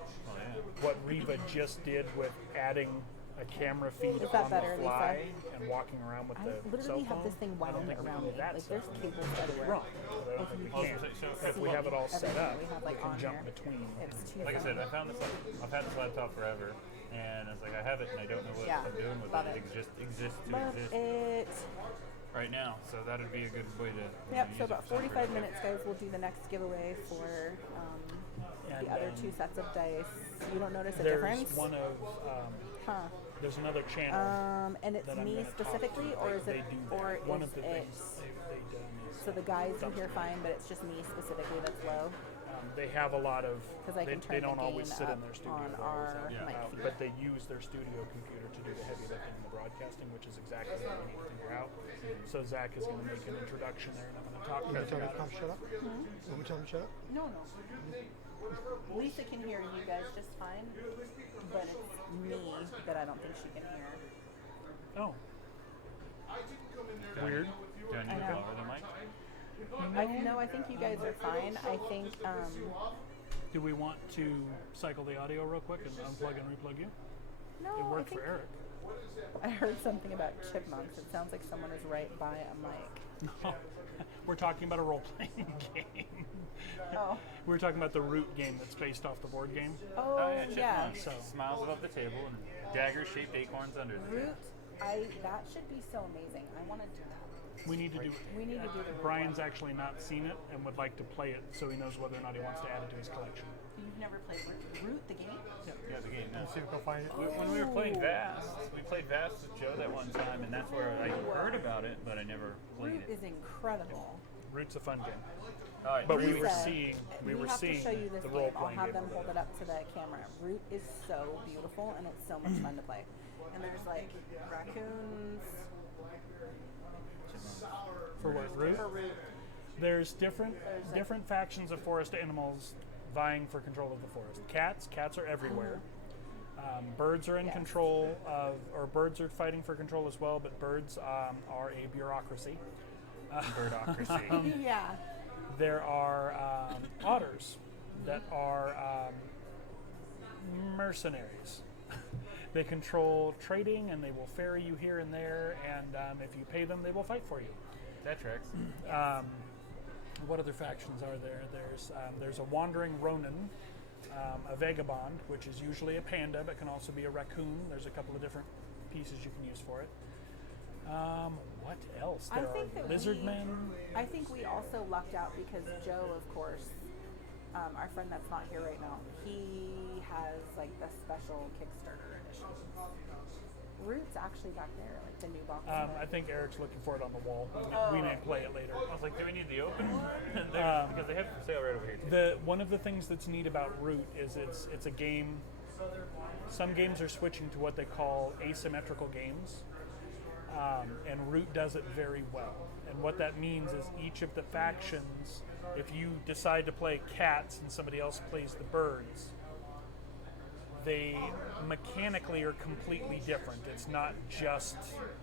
Reva just did with adding a camera feed Is that on better, the fly Lisa? and walking around with I the cell literally phone. have this thing I don't wound think we around can me. do that Like stuff. there's cables everywhere. Wrong. But I don't If think you we can't can. So If we have it all set everything up, we have, like, we can on jump here. between. It's too Like I said, funny. I found this. I've had this laptop forever, and I was like, I have it, and I don't know what Yeah, I'm doing with love it. it. It just exists to Love exist it. right now. So that'd be a good way to. Yep, use so it about for something 45 productive. minutes, guys. We'll do the next giveaway for And the other then 2 sets of dice. You don't notice a There's difference? one of Huh. there's another channel. And it's that I'm me gonna talk specifically, to. or is They it, do that. or One is of the it? things they've done is So the guys in here fine, but it's just me specifically that's low. they have a lot of 'Cause I they, can they turn don't the always gain sit in up their studio, on they're always our out and mic about, feed. but they use their studio computer to do the heavy lifting and the broadcasting, which is exactly what we need to figure out. So Zach is going to make an introduction there, and I'm going to talk to You him tell me to about come it. shut up? You tell me to shut up? No, no. Lisa can hear you guys just fine, but it's me that I don't think she can hear. Oh, weird. Do I need I to know. lower the mic? I think you guys are fine. I think, Do we want to cycle the audio real quick and unplug and replug you? no, It I worked think for Eric. I heard something about chipmunks. It sounds like someone is right by a mic. No, we're talking about a role-playing game. Oh. We're talking about the Root game that's based off the board game. Oh, yeah. Chipmunk So- smiles above the table and dagger-shaped acorns under the Root, table. that should be so amazing. I want to do that. We need to do. We need to do the Root Brian's one. actually not seen it and would like to play it, so he knows whether or not he wants to add it to his collection. You've never played Root the game? Yeah, the game. Let's see if we can find it. When we were playing Vast, we played Vast with Joe that one time, and that's where I heard about it, but I never played Root it. is incredible. Root's a fun game, All right, but we Lisa, were seeing we have to show you this the game. I'll role-playing have game. them hold it up to the camera. Root is so beautiful and it's so much fun to play. And there's like raccoons For what, Root? for Root. There's different factions of forest animals vying for control of the forest. Cats are everywhere. Birds are in control of, or birds are fighting for control as well, but birds are a bureaucracy. Birdocracy. Yeah. There are otters that are mercenaries. They control trading, and they will ferry you here and there, and if you pay them, they will fight for you. That tracks. What other factions are there? There's a wandering Ronin, a vagabond, which is usually a panda, but can also be a raccoon. There's a couple of different pieces you can use for it. What else? There are lizard men. I think we also lucked out because Joe, of course, our friend that's not here right now, he has like the special Kickstarter edition. Root's actually back there, like the new box. I think Eric's looking for it on the wall. We may play it later. I was like, do we need the open one? Because they have it for sale right over here. One of the things that's neat about Root is it's a game. Some games are switching to what they call asymmetrical games, and Root does it very well. And what that means is each of the factions, if you decide to play cats and somebody else plays the birds, they mechanically are completely different. It's not just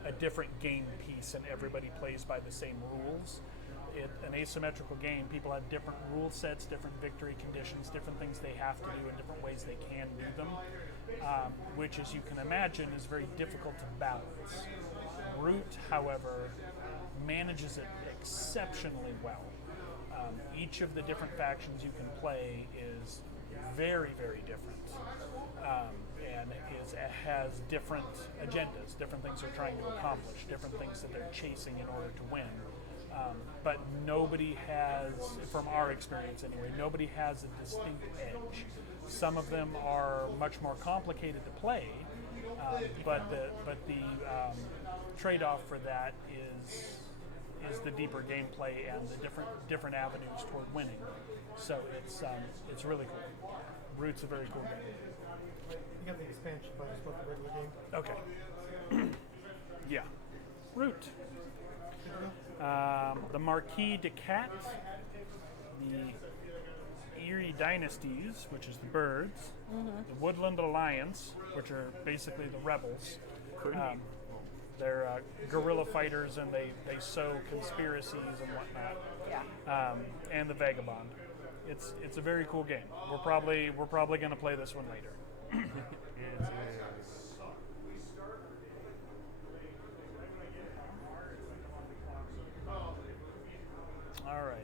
a different game piece and everybody plays by the same rules. An asymmetrical game, people have different rule sets, different victory conditions, different things they have to do, and different ways they can do them, which, as you can imagine, is very difficult to balance. Root, however, manages it exceptionally well. Each of the different factions you can play is very, very different. And has different agendas, different things they're trying to accomplish, different things that they're chasing in order to win. But nobody has, from our experience anyway, nobody has a distinct edge. Some of them are much more complicated to play, but the trade-off for that is the deeper gameplay and the different avenues toward winning. So it's really cool. Root's a very cool game. You got the expansion, but it's about the regular game. Okay. Yeah. Root. The Marquis de Cat, the Eerie Dynasties, which is the birds, the Woodland Alliance, which are basically the rebels. They're guerrilla fighters, and they sow conspiracies and whatnot. Yeah. And the Vagabond. It's a very cool game. We're probably going to play this one later. Alrighty.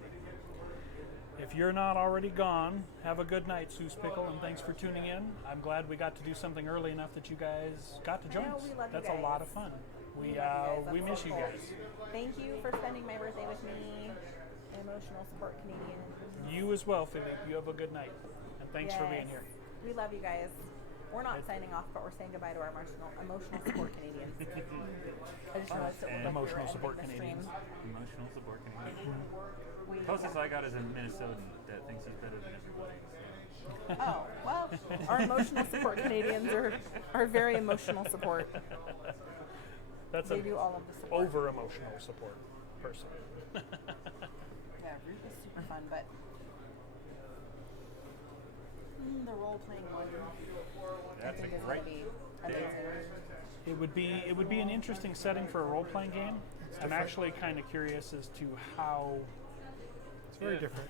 If you're not already gone, have a good night, Seuss Pickle, and thanks for tuning in. I'm glad we got to do something early enough that you guys got to join us. We love That's you a lot guys. of fun. We That's miss so you cool. guys. Thank you for spending my birthday with me. Emotional support Canadian. You as well, Philippe. You have a good night, and thanks for being here. We love you guys. We're not signing off, but we're saying goodbye to our emotional support Canadians. I just realized it looked like Emotional we were support ending the stream. Canadians. Emotional support Canadian. Closest I got is a Minnesotan that thinks he's better than everybody. So. Oh, well, our emotional support Canadians are very emotional support. That's They an do all of the support. over-emotional support person. Yeah, Root was super fun, but the role-playing one, I That's think a is great going to be amazing. It would be an interesting setting for a role-playing game. I'm actually kind of curious as to how It's very different.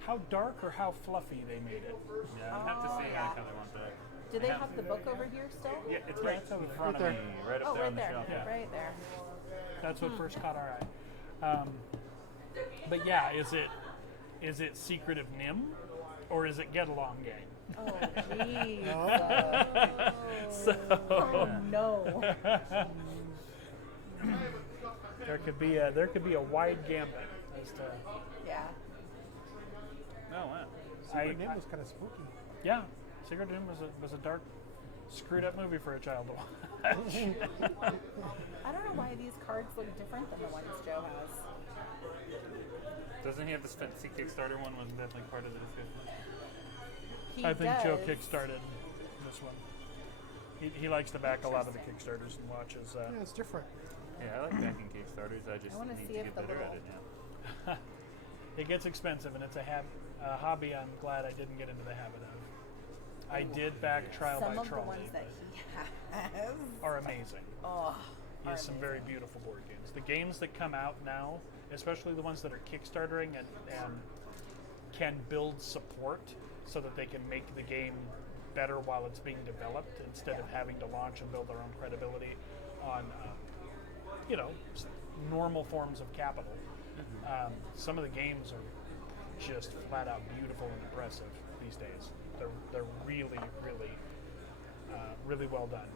how dark or how fluffy they made it. Yeah, I'd have to see how they want that. Do they have the book over here still? Yeah, it's right it's over in there. front Right of me, right up Oh, there right on the there. shelf. Yeah. Right there. That's what first caught our eye. But yeah, is it Secret of Nim, or is it Get Along Gang? Oh, jeez. So Oh, no. there could be a wide gambit as to. Yeah. Oh, wow. Secret Name was kind of spooky. Yeah, Secret of Nim was a dark, screwed up movie for a child to watch. I don't know why these cards look different than the ones Joe has. Doesn't he have the fancy Kickstarter one? Was definitely part of the discussion. He I think does. Joe kickstarted this one. He likes to back a lot of the Kickstarters and watches. Yeah, it's different. Yeah, I like backing Kickstarters. I just wanna need see to if get the better at little- it now. It gets expensive, and it's a A hobby I'm glad I didn't get into the habit of. I did back Trial Some by of the Trolley, ones that he has are amazing. Oh, He has some very beautiful board games. The games that come out now, especially the ones that are Kickstartering and can build support so that they can make the game better while it's being developed instead of having to launch and build their own credibility on, normal forms of capital. Some of the games are just flat out beautiful and impressive these days. They're really, really, really well done.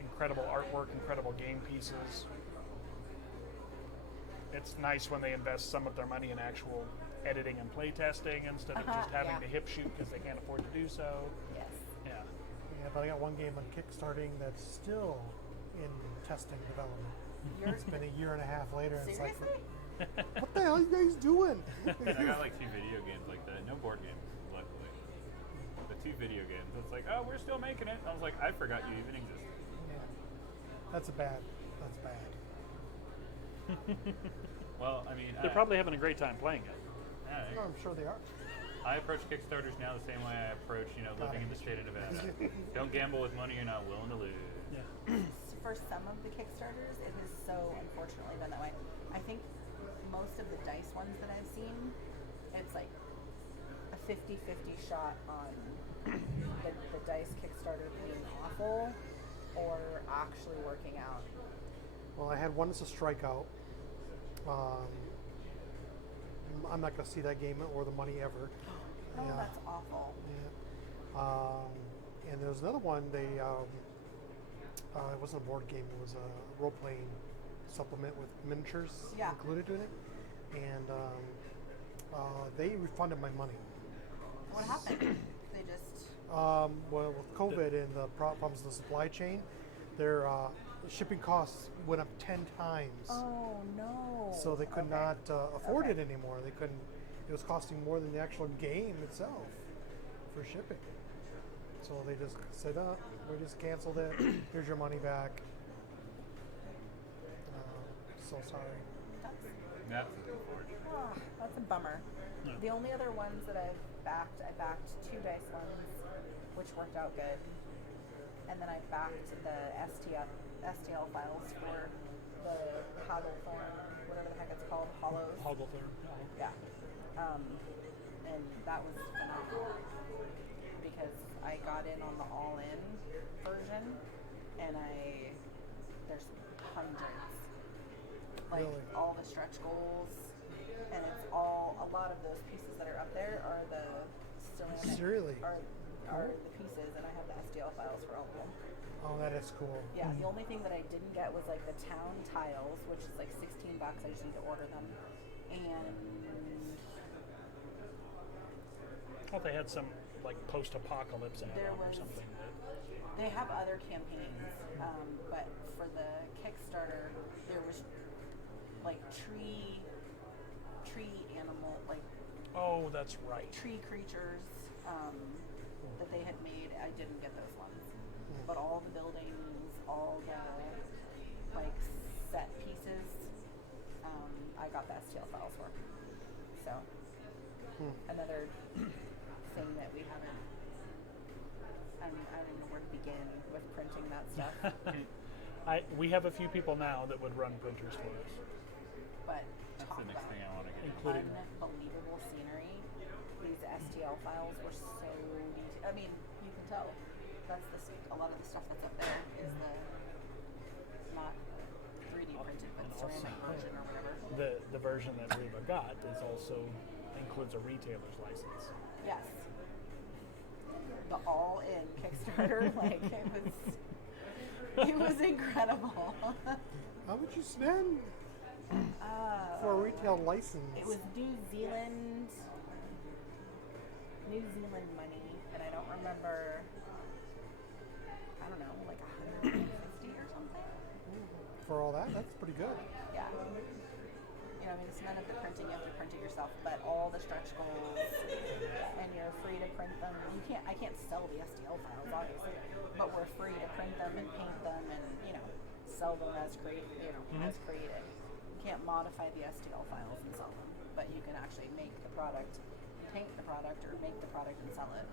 Incredible artwork, incredible game pieces. It's nice when they invest some of their money in actual editing and playtesting instead of just having to hip shoot because they can't afford to do so. Yes. Yeah. Yeah, but I got one game on Kickstarting that's still in testing development. It's been a year and a half later. And it's like, Seriously? what the hell are you guys doing? I got like 2 video games like that. No board games, luckily. But 2 video games. It's like, oh, we're still making it. I was like, I forgot you even existed. Yeah. That's bad. Well, I mean, They're probably having a great time playing it. No, I'm sure they are. I approach Kickstarters now the same way I approach, living in the state of Nevada. Don't gamble with money you're not willing to lose. Yeah. For some of the Kickstarters, it has so unfortunately been that way. I think most of the dice ones that I've seen, it's like a 50-50 shot on the dice Kickstarter being awful or actually working out. Well, I had one that's a strikeout. I'm not going to see that game or the money ever. Oh, that's awful. Yeah. And there was another one. It wasn't a board game. It was a role-playing supplement with miniatures included in it. And they refunded my money. What happened? They just... Well, with COVID and the problems with the supply chain, their shipping costs went up 10 times. Oh, no. So they could not afford it anymore. They couldn't. It was costing more than the actual game itself for shipping. So they just said, we just canceled it. Here's your money back. So sorry. That's unfortunate. Oh, that's a bummer. Yeah. The only other ones that I backed 2 dice ones, which worked out good. And then I backed the STL files for the Hogglethorn, whatever the heck it's called, Hollows. Hogglethorn. Yeah. And that was phenomenal because I got in on the all-in version, and there's hundreds. Like Really? all the stretch goals, and it's a lot of those pieces that are up there are the ceramic. Really? Are the pieces, and I have the STL files for all of them. Oh, that is cool. Yeah, the only thing that I didn't get was like the town tiles, which is like $16. I just need to order them. And I thought they had some like post-apocalypse There add-on or was- something. they have other campaigns, but for the Kickstarter, there was like tree animal, like Oh, that's right. tree creatures that they had made. I didn't get those ones, but all the buildings, all the like set pieces, I got the STL files for. So another thing that we haven't. I don't even know where to begin with printing that stuff. We have a few people now that would run printers for us, But That's talk the next about thing I want to get into. including unbelievable scenery. These STL files were so detailed. I mean, you can tell. A lot of the stuff that's up there is the not 3D printed, but ceramic version or whatever. the version that Reba got is also includes a retailer's license. Yes. The all-in Kickstarter, like it was incredible. How much you spend for a retail license? It was New Zealand money, and I don't remember. I don't know, like 150 or something. For all that, that's pretty good. Yeah. I mean, it's none of the printing. You have to print it yourself, but all the stretch goals, and you're free to print them. I can't sell the STL files, obviously, but we're free to print them and paint them, and sell them as as created. You can't modify the STL files and sell them, but you can actually make the product taint the product or make the product and sell it.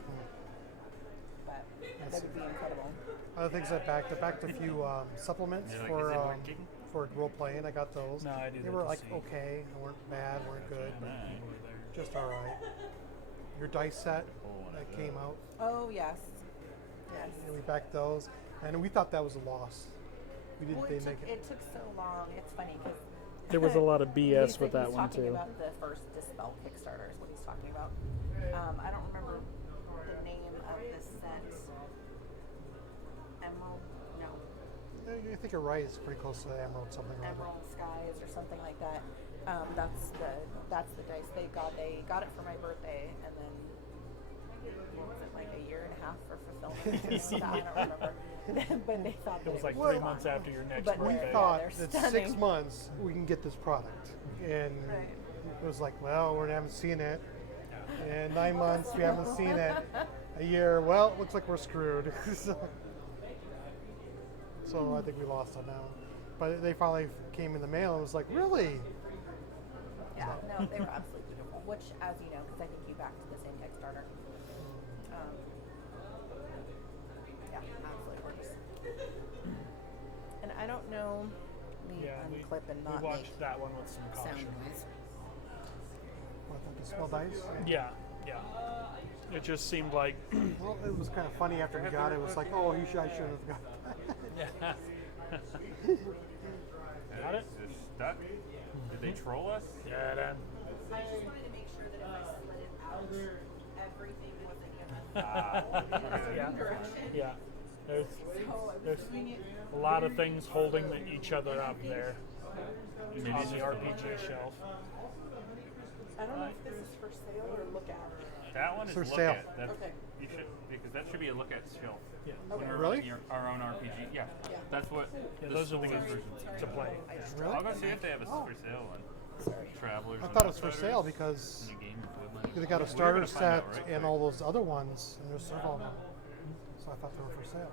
But that That's- would be incredible. Other things I backed a few supplements You're like, for is it working? for role playing. I got those. No, I do They that were to like see. okay, they weren't bad, weren't good, but Alright. just all right. Your dice set Pull one that of came those. out, Oh yes, yes. and we backed those, and we thought that was a loss. We didn't. Well, They it make took, it. it took so long. It's funny because There was a lot of BS with that one talking too. about the first Dispel Kickstarter is what he's talking about. I don't remember the name of the set. Emerald, no, I think you're right. It's pretty close to Emerald, something like that. Emerald Skies or something like that. That's the dice they got. They got it for my birthday, and then what was it, like a year and a half for fulfillment? or something like that? I don't remember. But they thought It that was like was 3 fun. months after your next But We birthday. thought they're that 6 stunning. months we can get this product, and Right. it was like, well, we haven't seen it. And 9 months we haven't seen it. A year, well, it looks like we're screwed. So I think we lost on that one. But they finally came in the mail and was like, really? Yeah, no, they were absolutely beautiful. Which, as you know, because I think you backed the same Kickstarter. Yeah, absolutely gorgeous. And I don't know the Yeah, unclip and we not watched make that one with some sound caution. noise. What, the small dice? Yeah, yeah. It just seemed like Well, it was kind of funny after we got it. It was like, oh, I shouldn't have got that. Got it? Is it stuck? Did they troll us? yeah, then. I just wanted to make sure that if I slid it out, everything wasn't Yeah, direction. yeah. There's So I there's was doing it. a lot of things holding each other up there Maybe on it's the just- RPG shelf. I don't know if this is for sale or look at. That one is For look sale. at. That's, Okay. You should, because that should be a look at shelf. Yeah. When Okay. we're Really? running our own RPG. Yeah. Yeah. That's what. Yeah, the those are the store ones versions. to play. Really? I'll go see if they have a for sale one. Sorry. Travelers. I and thought it was for Outsiders. sale because New game equipment. they got a We're starter gonna find set out right and quick. all those other ones, and there's several of them. So I thought they were for sale.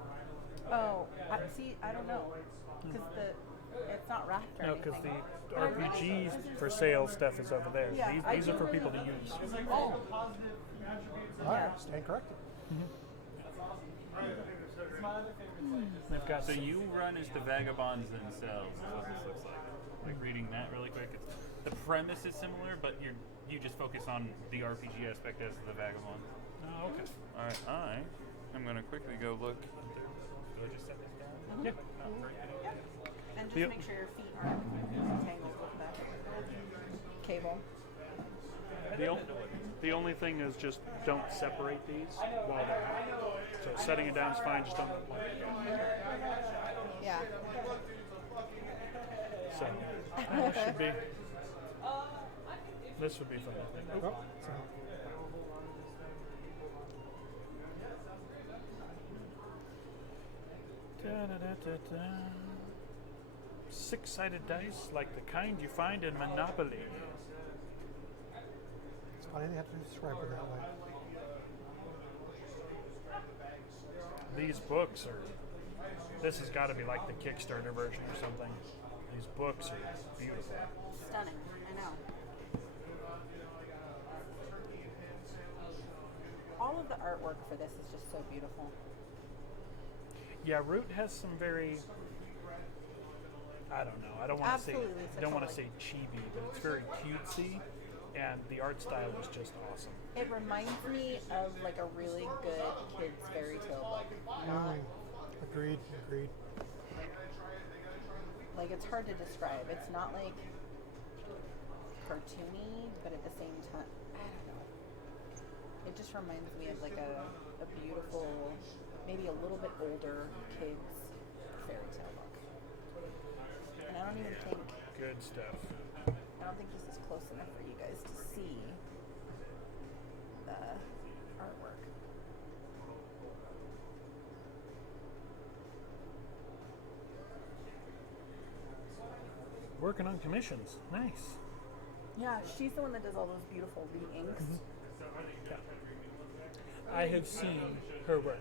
Oh, see, I don't know, because it's not wrapped or No, anything. because the RPGs for sale stuff is over there. Yeah, I These are do for really- people to use. Oh, All right, stand corrected. They've got So some- you run as the vagabonds themselves. Is what this looks like. Like reading that really quick. The premise is similar, but you just focus on the RPG aspect as the vagabonds. Oh, okay. All right, I'm gonna quickly go look. Do I just set this down? Yeah. and just The- make sure your feet aren't tangled with the cable. The only thing is just don't separate these while they're so setting it down is fine. Just don't. Yeah. So this should be. This would be fun. I think. Oh, so Da-da-da-da-da. Six-sided dice, like the kind you find in Monopoly. it's funny they have to describe it that way. These books are. This has got to be like the Kickstarter version or something. These books are beautiful. Stunning. I know. All of the artwork for this is just so beautiful. Yeah, Root has some very. I don't know. I don't want to say. Absolutely, it's I don't a want to color. say chibi, but it's very cutesy, and the art style is just awesome. It reminds me of like a really good kids fairy tale book. Not Agreed. like it's hard to describe. It's not like cartoony, but at the same time, I don't know. It just reminds me of like a beautiful, maybe a little bit older kids fairy tale book. And I don't even think Good stuff. this is close enough for you guys to see the artwork. Working on commissions. Nice. Yeah, she's the one that does all those beautiful re-inks. Yeah. I have seen her work.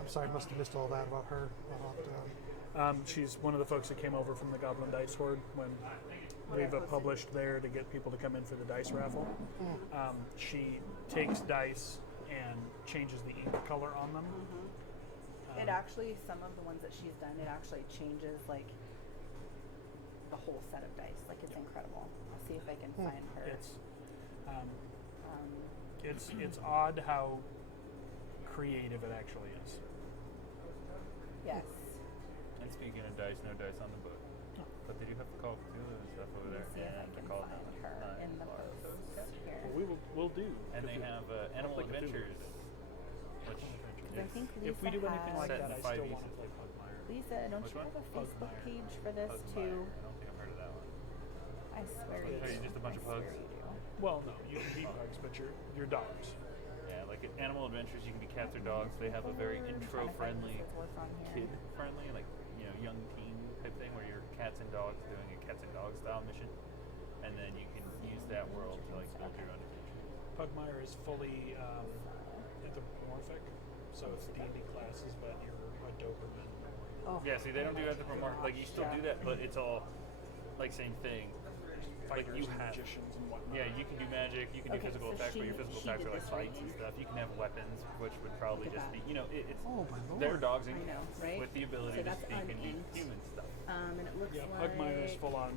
I'm sorry, I must have missed all that about her. I'll have to, She's one of the folks that came over from the Goblin Dice Horde when we've published there to get people to come in for the dice raffle. She takes dice and changes the ink color on them. It actually, some of the ones that she's done, it actually changes like the whole set of dice. Like it's incredible. I'll see if I can find her. It's odd how creative it actually is. Yes. And speaking of dice, no dice on the book. But they do have the Call of Cthulhu and stuff over there. See if I And can the Call of find her Nine in the Bars. posts here. Well, we'll do. And they have Animal Like Cthulhu. Adventures, which I think Lisa If we do anything like Set that, in I 5 still easy. want to play Pugmire. Lisa, don't Which you one? have a Facebook Pugmire. page for this Pugmire. too? I don't think I've heard of that one. I swear you Are do. you just a bunch of I swear pugs? you do. Well, no, you can be pugs, but you're dogs. Yeah, like at Animal Adventures, you can be cats or dogs. They have a very I'm trying to find intro-friendly, Lisa's work on here. kid-friendly, like young teen type thing, where you're cats and dogs doing a cats and dogs style mission, and then you can use that world to like build your own adventure. Pugmire is fully anthropomorphic, so it's D&D classes, but you're a Doberman. Oh, Yeah, see, they don't do anthropomorphic. Like you still do that, but it's all like same thing. Like Fighters you and have, magicians and whatnot. yeah, you can do magic, you can do Okay, physical so attacks, but your she- physical she attacks did are like this right fights and here. stuff. You can have weapons, which would probably Look at just that. be, it's Oh my they're lord. dogs and I know, cats right? with the ability So to that's speak and do uninked. human stuff. And it looks Yeah, like Pugmire is full on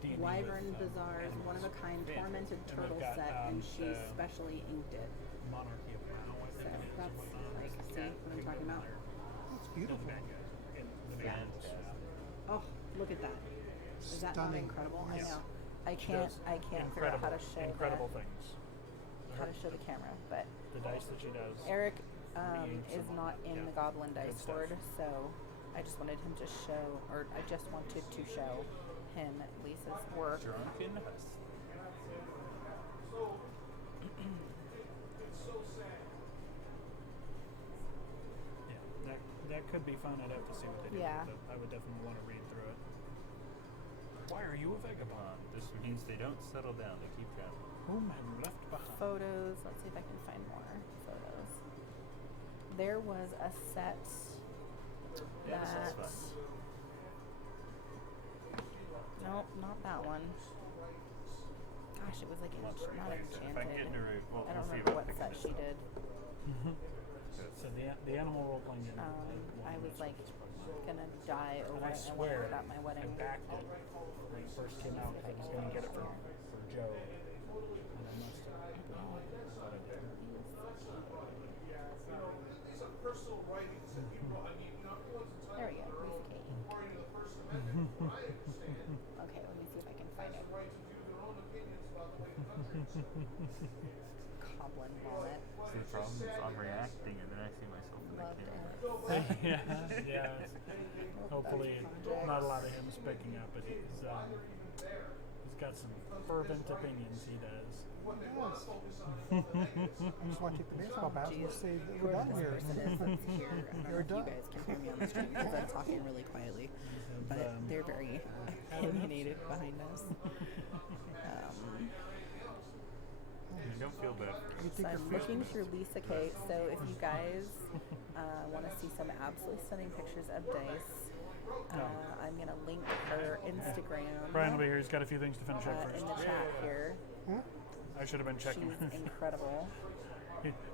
D&D Wyvern with, Bazaar's animals. one of a kind Yeah. tormented And turtle they've got, set, and she the specially inked it. Monarchy of Wow, I So think. that's like, see what I'm talking about? It's beautiful. Fantastic. Oh, look at that! Is that not Stunning. incredible? Yes. I know. I She can't. does I can't figure out how to show incredible the, things. how to show the camera, but The dice that she does. Eric Meads is and not whatnot. in Yeah. the Goblin Good Dice stuff. Horde, so I just wanted him to show, or I just wanted to show him Lisa's work. Drunken Husk. Yeah, that could be fun. I'd have to see what they do. Yeah. But I would definitely want to read through it. Why are you a vagabond? This means they don't settle down; they keep traveling. Whom have you left behind? Photos. Let's see if I can find more photos. There was a set Yeah, this that. is fun. Nope, not that one. Gosh, it was like Well, not like I said, if I can get enchanted. into route, I we'll don't see remember about what picking set this she up. did. So the animal role playing game. I was like gonna die over I it. I swear, wanted it at my wedding. I backed it when it first came out. I was going to get it for Joe. And I must have. But I didn't. There we go. Lisa K. Okay, let me see if I can find it. Goblin wallet. See, the problem is I'm reacting, and then I see myself in the Loved camera. it. yeah. Hopefully, not a lot of him picking up, but he's got some fervent opinions. He does. Yes. I just want to take the baseball bat and Jeez. say that we're Whoever done this here. person is that's here. I don't know You're if you done. guys can hear me on the stream because I'm talking really quietly, but they're very opinionated behind us. You don't feel bad. You So think I'm your looking fish through Lisa K. So if you guys want to see some absolutely stunning pictures of dice, I'm gonna link her Instagram Brian will be here. He's got a few things to finish up in first. the chat here. I should have been checking. She's incredible.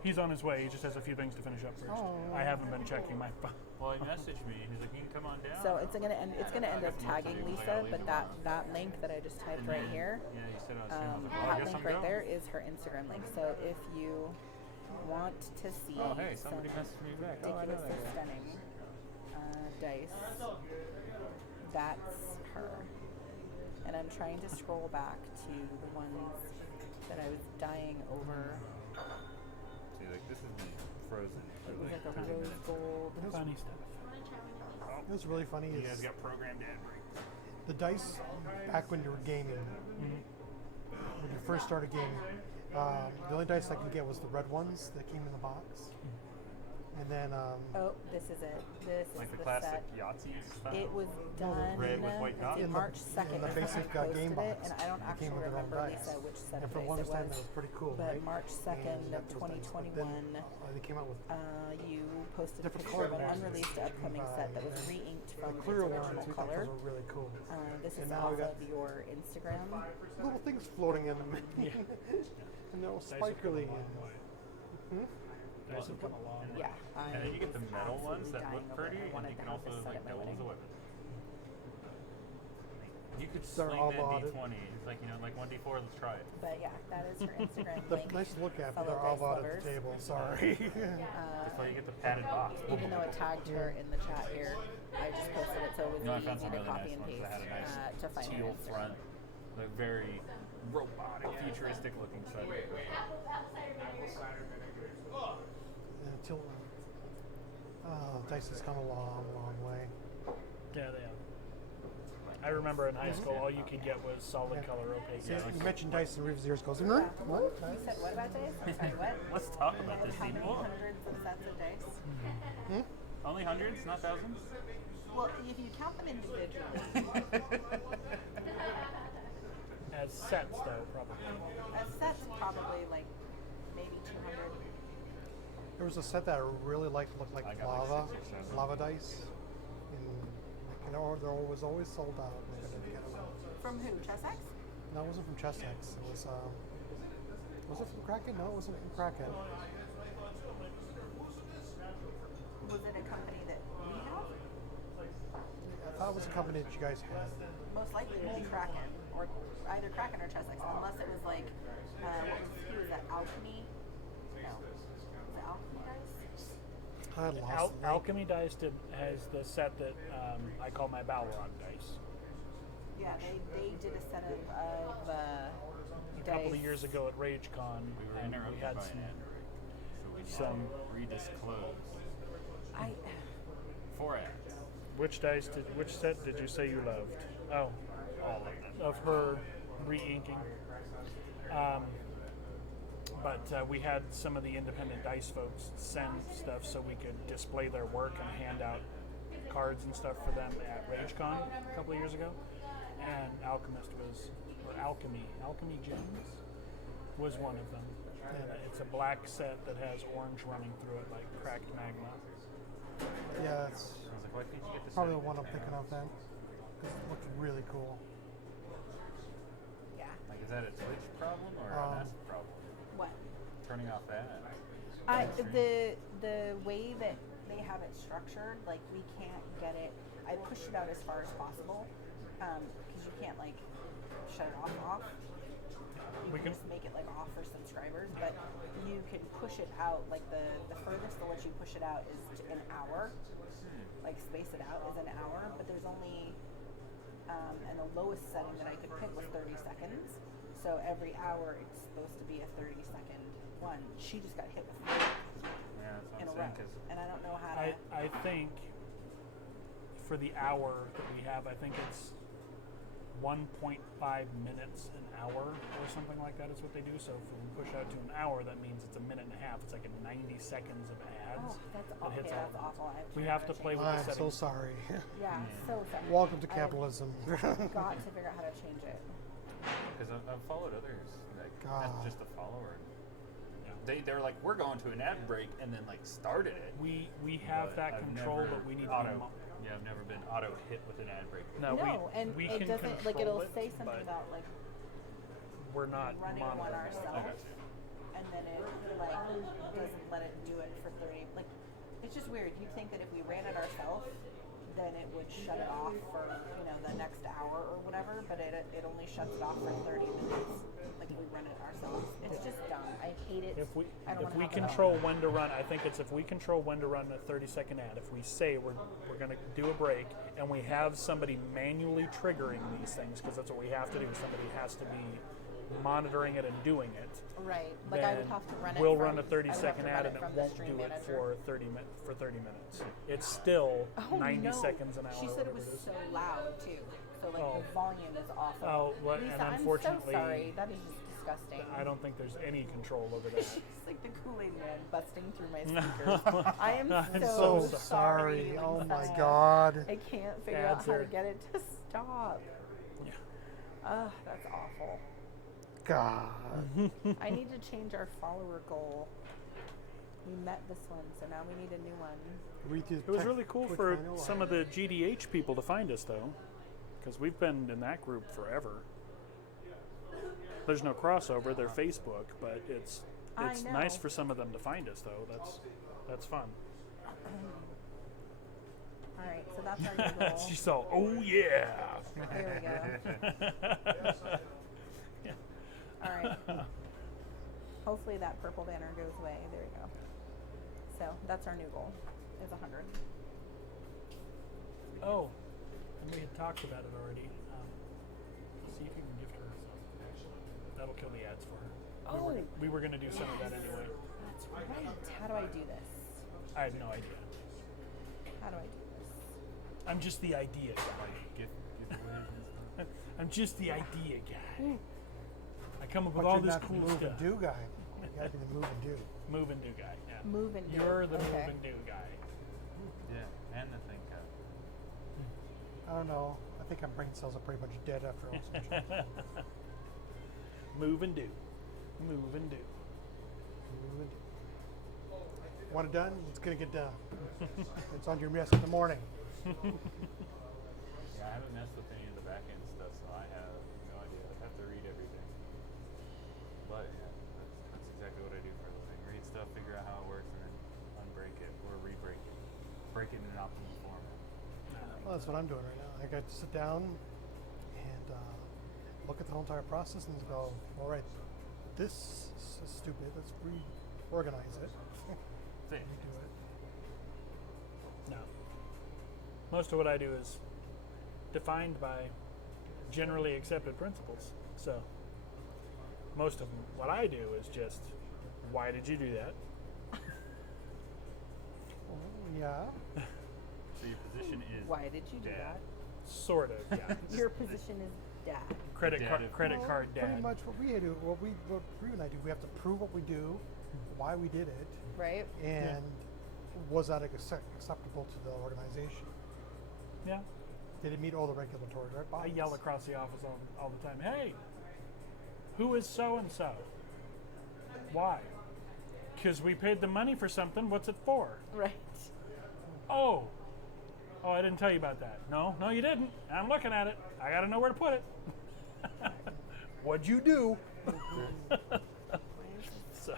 He's on his way. He just has a few things to finish up first. Oh. I haven't been checking my phone. Well, he messaged me. He's like, "You can come on down." So it's gonna end. It's gonna end up tagging Lisa, but that link that I just typed right here, Yeah, you said I was saying, I was like, well, I that guess link I'm right going. there is her Instagram link. So if you want to see Oh, hey, some somebody messaged me back. Oh, I know ridiculously that guy. stunning dice, that's her. And I'm trying to scroll back to the ones that I was dying over. See, like this is me frozen for It was like like a 30 rose minutes. gold. Funny stuff. It was really funny. You Is guys got programmed ad break. the dice back when you were gaming, when you first started gaming, the only dice I could get was the red ones that came in the box. And then Oh, this is it. This Like is the the classic set. Yahtzee style. It was done. Red with white dots? Let's see, In the- March in 2nd. the is when basic, I posted game it, box. and I don't It actually came with their own remember, dice. Lisa, which set and of from dice what I it understand, was. that was pretty cool, But right? March 2nd And of those dice. But then, 2021, they came out with you posted a different picture of color an ones unreleased that you upcoming can set buy, that was and re-inked the from its clear original ones. We thought color. those were really cool. This And is now we off got of your Instagram. little things floating in them, Yeah. and they're all Dice have come a sparkly. long way. Dice have come a long way. Yeah, And then you get the was metal ones absolutely that dying look over it. pretty, I and wanted you to can have also this set like at my double as a wedding. weapon. You could They're swing all that modded. D20. It's like, like 1D4, let's try it. But yeah, that is her Instagram They're link. nice to look at, but fellow they're all dice out at lovers. the table. Sorry. That's why you get the padded box. Even though it tagged her in the chat here, I just posted it so it was No, I easy found some to really copy nice and ones paste that had a nice to find her teal Instagram. front. Like very robotic, futuristic looking set. Until dice has come a long, long way. Yeah, they have. I remember in high school, all you could get was solid color opaque. See, dice. you mentioned dice, and Reeves' ears goes, You what? said what about dice? I'm sorry, what? Let's talk about this How thing many more. hundreds of sets of dice? Only hundreds, not thousands? Well, if you count them individually, As sets, though, probably. a set's probably like maybe 200. There was a set that I really liked, looked like I got like lava, 6 or 7. lava dice. And they're always sold out. I couldn't get them. From who? Chessex? No, it wasn't from Chestex. It was it from Kraken? No, it wasn't from Kraken. Was it a company that we have? I thought it was a company that you guys had. Most likely it would be Kraken, or either Kraken or Chessex, unless it was like, who was that? Alchemy? No. Was it Alchemy Dice? I had lost the name. Alchemy Dice has the set that I call my Balron dice. Yeah, they did a set of A couple of dice. years ago at RageCon, We were interrupted we had by some. an ad break. So we some- redisclose. I 4 ads. Which set did you say you loved? Oh, All of them. of her re-inking. But we had some of the independent dice folks send stuff so we could display their work and hand out cards and stuff for them at RageCon a couple of years ago. And Alchemy Gems was one of them. And it's a black set that has orange running through it like cracked magma. Yeah, it's I was like, why can't you get this? probably the one I'm thinking of then. 'Cause it looked really cool. yeah. Like, is that a Twitch problem or an S problem? What? Turning off that? The way that they have it structured, like we can't get it. I pushed it out as far as possible because you can't like shut it off. You We can can- just make it like off for subscribers, but you can push it out. Like the furthest they'll let you push it out is to an hour. Like space it out is an hour, but there's only and the lowest setting that I could pick was 30 seconds. So every hour it's supposed to be a 30-second one. She just got hit with 3 Yeah, that's what in a I'm row, saying. Because and I don't know how to. I think for the hour that we have, I think it's 1.5 minutes an hour or something like that is what they do. So if we push out to an hour, that means it's a minute and a half. It's like a 90 seconds of ads. Oh, that's that awful. hits Yeah, all that's of them. awful. I We to have to change play with it. the I'm so settings. sorry. Yeah, so sorry. Welcome to I've capitalism. got to figure out how to change it. I've followed others, like, God. not just a follower. They're like, we're going to an ad break, and then like started it. We have But that I've control, never but we need to auto. be Yeah, I've never been auto hit with an ad break. No, and we it can doesn't like control it'll it, say something but about like we're not running one monitoring it. ourselves, and then it like doesn't let it do it for 30. Like it's just weird. You'd think that if we ran it ourselves, then it would shut it off for the next hour or whatever. But it only shuts it off for 30 minutes. Like if we run it ourselves, it's just dumb. I hate it. If we I don't if wanna we have it control when to run, I think it's if we control when to run a 30-second ad. If we say we're going to do a break and we have somebody manually triggering these things, because that's what we have to do. Somebody has to be monitoring it and doing it. Right. Like I then would have to run it. we'll from, run a I would have 30-second to ad run and it from the won't stream do it manager. for 30 minutes. It's still Oh, 90 no. seconds an hour. She or said it whatever was is. so loud too. So like Oh. the volume is awful. Oh, well, and Lisa, I'm so unfortunately- sorry. That is just disgusting. I don't think there's any control over that. It's like the Kool-Aid man busting through my speakers. I am I'm so So sorry. Oh Lisa. my God. I can't figure out Ads how to are- get it to stop. Yeah. Ugh, that's awful. God. I need to change our follower goal. We met this one, so now we need a new one. Read these It was really cool quick for final some of the GDH people to find us, though, because we've been in that group forever. There's no crossover; they're Facebook, but it's I nice know. for some of them to find us, though. That's fun. All right, so that's our new goal. She's all, oh yeah. There we go. Yeah. All right. Hopefully that purple banner goes away. There we go. So that's our new goal, is 100. Oh, and we had talked about it already. See if you can gift her something. That'll kill the ads for her. Oh. We were going to do some of that anyway. That's right. How do I do this? I have no idea. How do I do this? I'm just the idea guy. I'm just the idea guy. I come up with But all you're this not cool the move stuff. and do guy. You gotta be the move and do. Move and do guy. Yeah. Move and do. You're the Okay. move and do guy. Yeah, and the think cap. I don't know. I think our brain cells are pretty much dead after all this. Move and do. Move and do. Move and do. Want it done? It's gonna get done. It's on your mess in the morning. Yeah, I haven't messed with any of the back end stuff, so I have no idea. I have to read everything. But yeah, that's exactly what I do for a living. Read stuff, figure out how it works, and then unbreak it or re-break it. Break it in an optimal format. Well, that's what I'm doing right now. I got to sit down and look at the whole entire process and go, all right, this is stupid. Let's reorganize it. That's it. Redo it. No. Most of what I do is defined by generally accepted principles. So most of what I do is just, why did you do that? Yeah. So your position is Why did you do dad. that? Sort of, yeah. Your position is dad. credit Dad of- credit Well, card dad. Pretty much what we do, what Rue and I do, we have to prove what we do, why we did it, Right? and was that acceptable to the organization? Yeah. Did it meet all the regulatory I requirements? yell across the office all the time, hey, who is so and so? Why? Because we paid the money for something. What's it for? Right. Oh, I didn't tell you about that. No, you didn't. I'm looking at it. I got to know where to put it. What'd you do? So,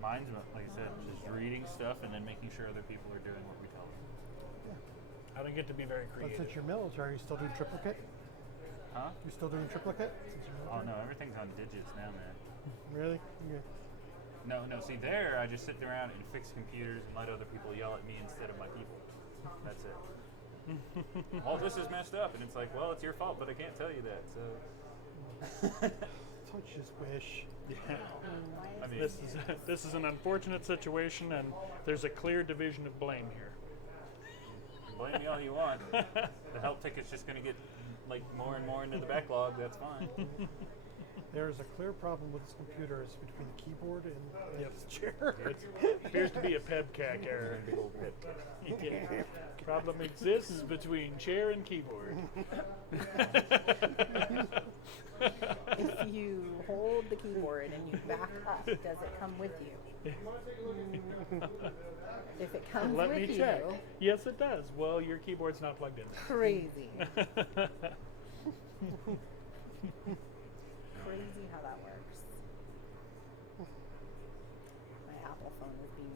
mine's, like I said, just reading stuff and then making sure other people are doing what we tell them. I don't get to be very But creative. since you're military, you still do triplicate? Huh? You still doing triplicate? Since you're Oh military? no, everything's on digits now, man. Really? Okay. No, see there, I just sit around and fix computers and let other people yell at me instead of my people. That's it. Well, this is messed up, and it's like, well, it's your fault, but I can't tell you that. So, So you just wish. Yeah. I mean, This is an unfortunate situation, and there's a clear division of blame here. blame me all you want. The help ticket's just going to get like more and more into the backlog. That's fine. There is a clear problem with this computer is between the keyboard and this chair. It appears to be a PEBCAC error. Big old pit. Yeah. Problem exists between chair and keyboard. If you hold the keyboard and you back up, does it come with you? If it comes Let with me check. you, Yes, it does. Well, your keyboard's not plugged in. crazy. Crazy how that works. My Apple phone is being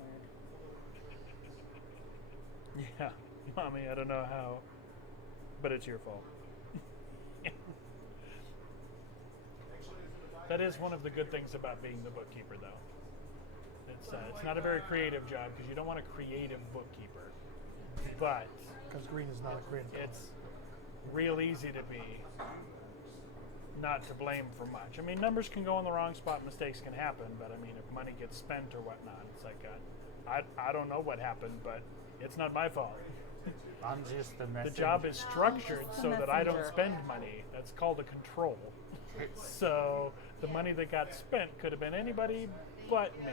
weird. Yeah, Mommy, I don't know how, but it's your fault. That is one of the good things about being the bookkeeper, though. It's not a very creative job because you don't want a creative bookkeeper, but Because green is not a creative color. it's real easy to be not to blame for much. I mean, numbers can go in the wrong spot, mistakes can happen, but I mean, if money gets spent or whatnot, it's like, I don't know what happened, but it's not my fault. I'm just the The messenger. job is structured just a so that I don't messenger. spend money. That's called a control. So the money that got spent could have been anybody but me.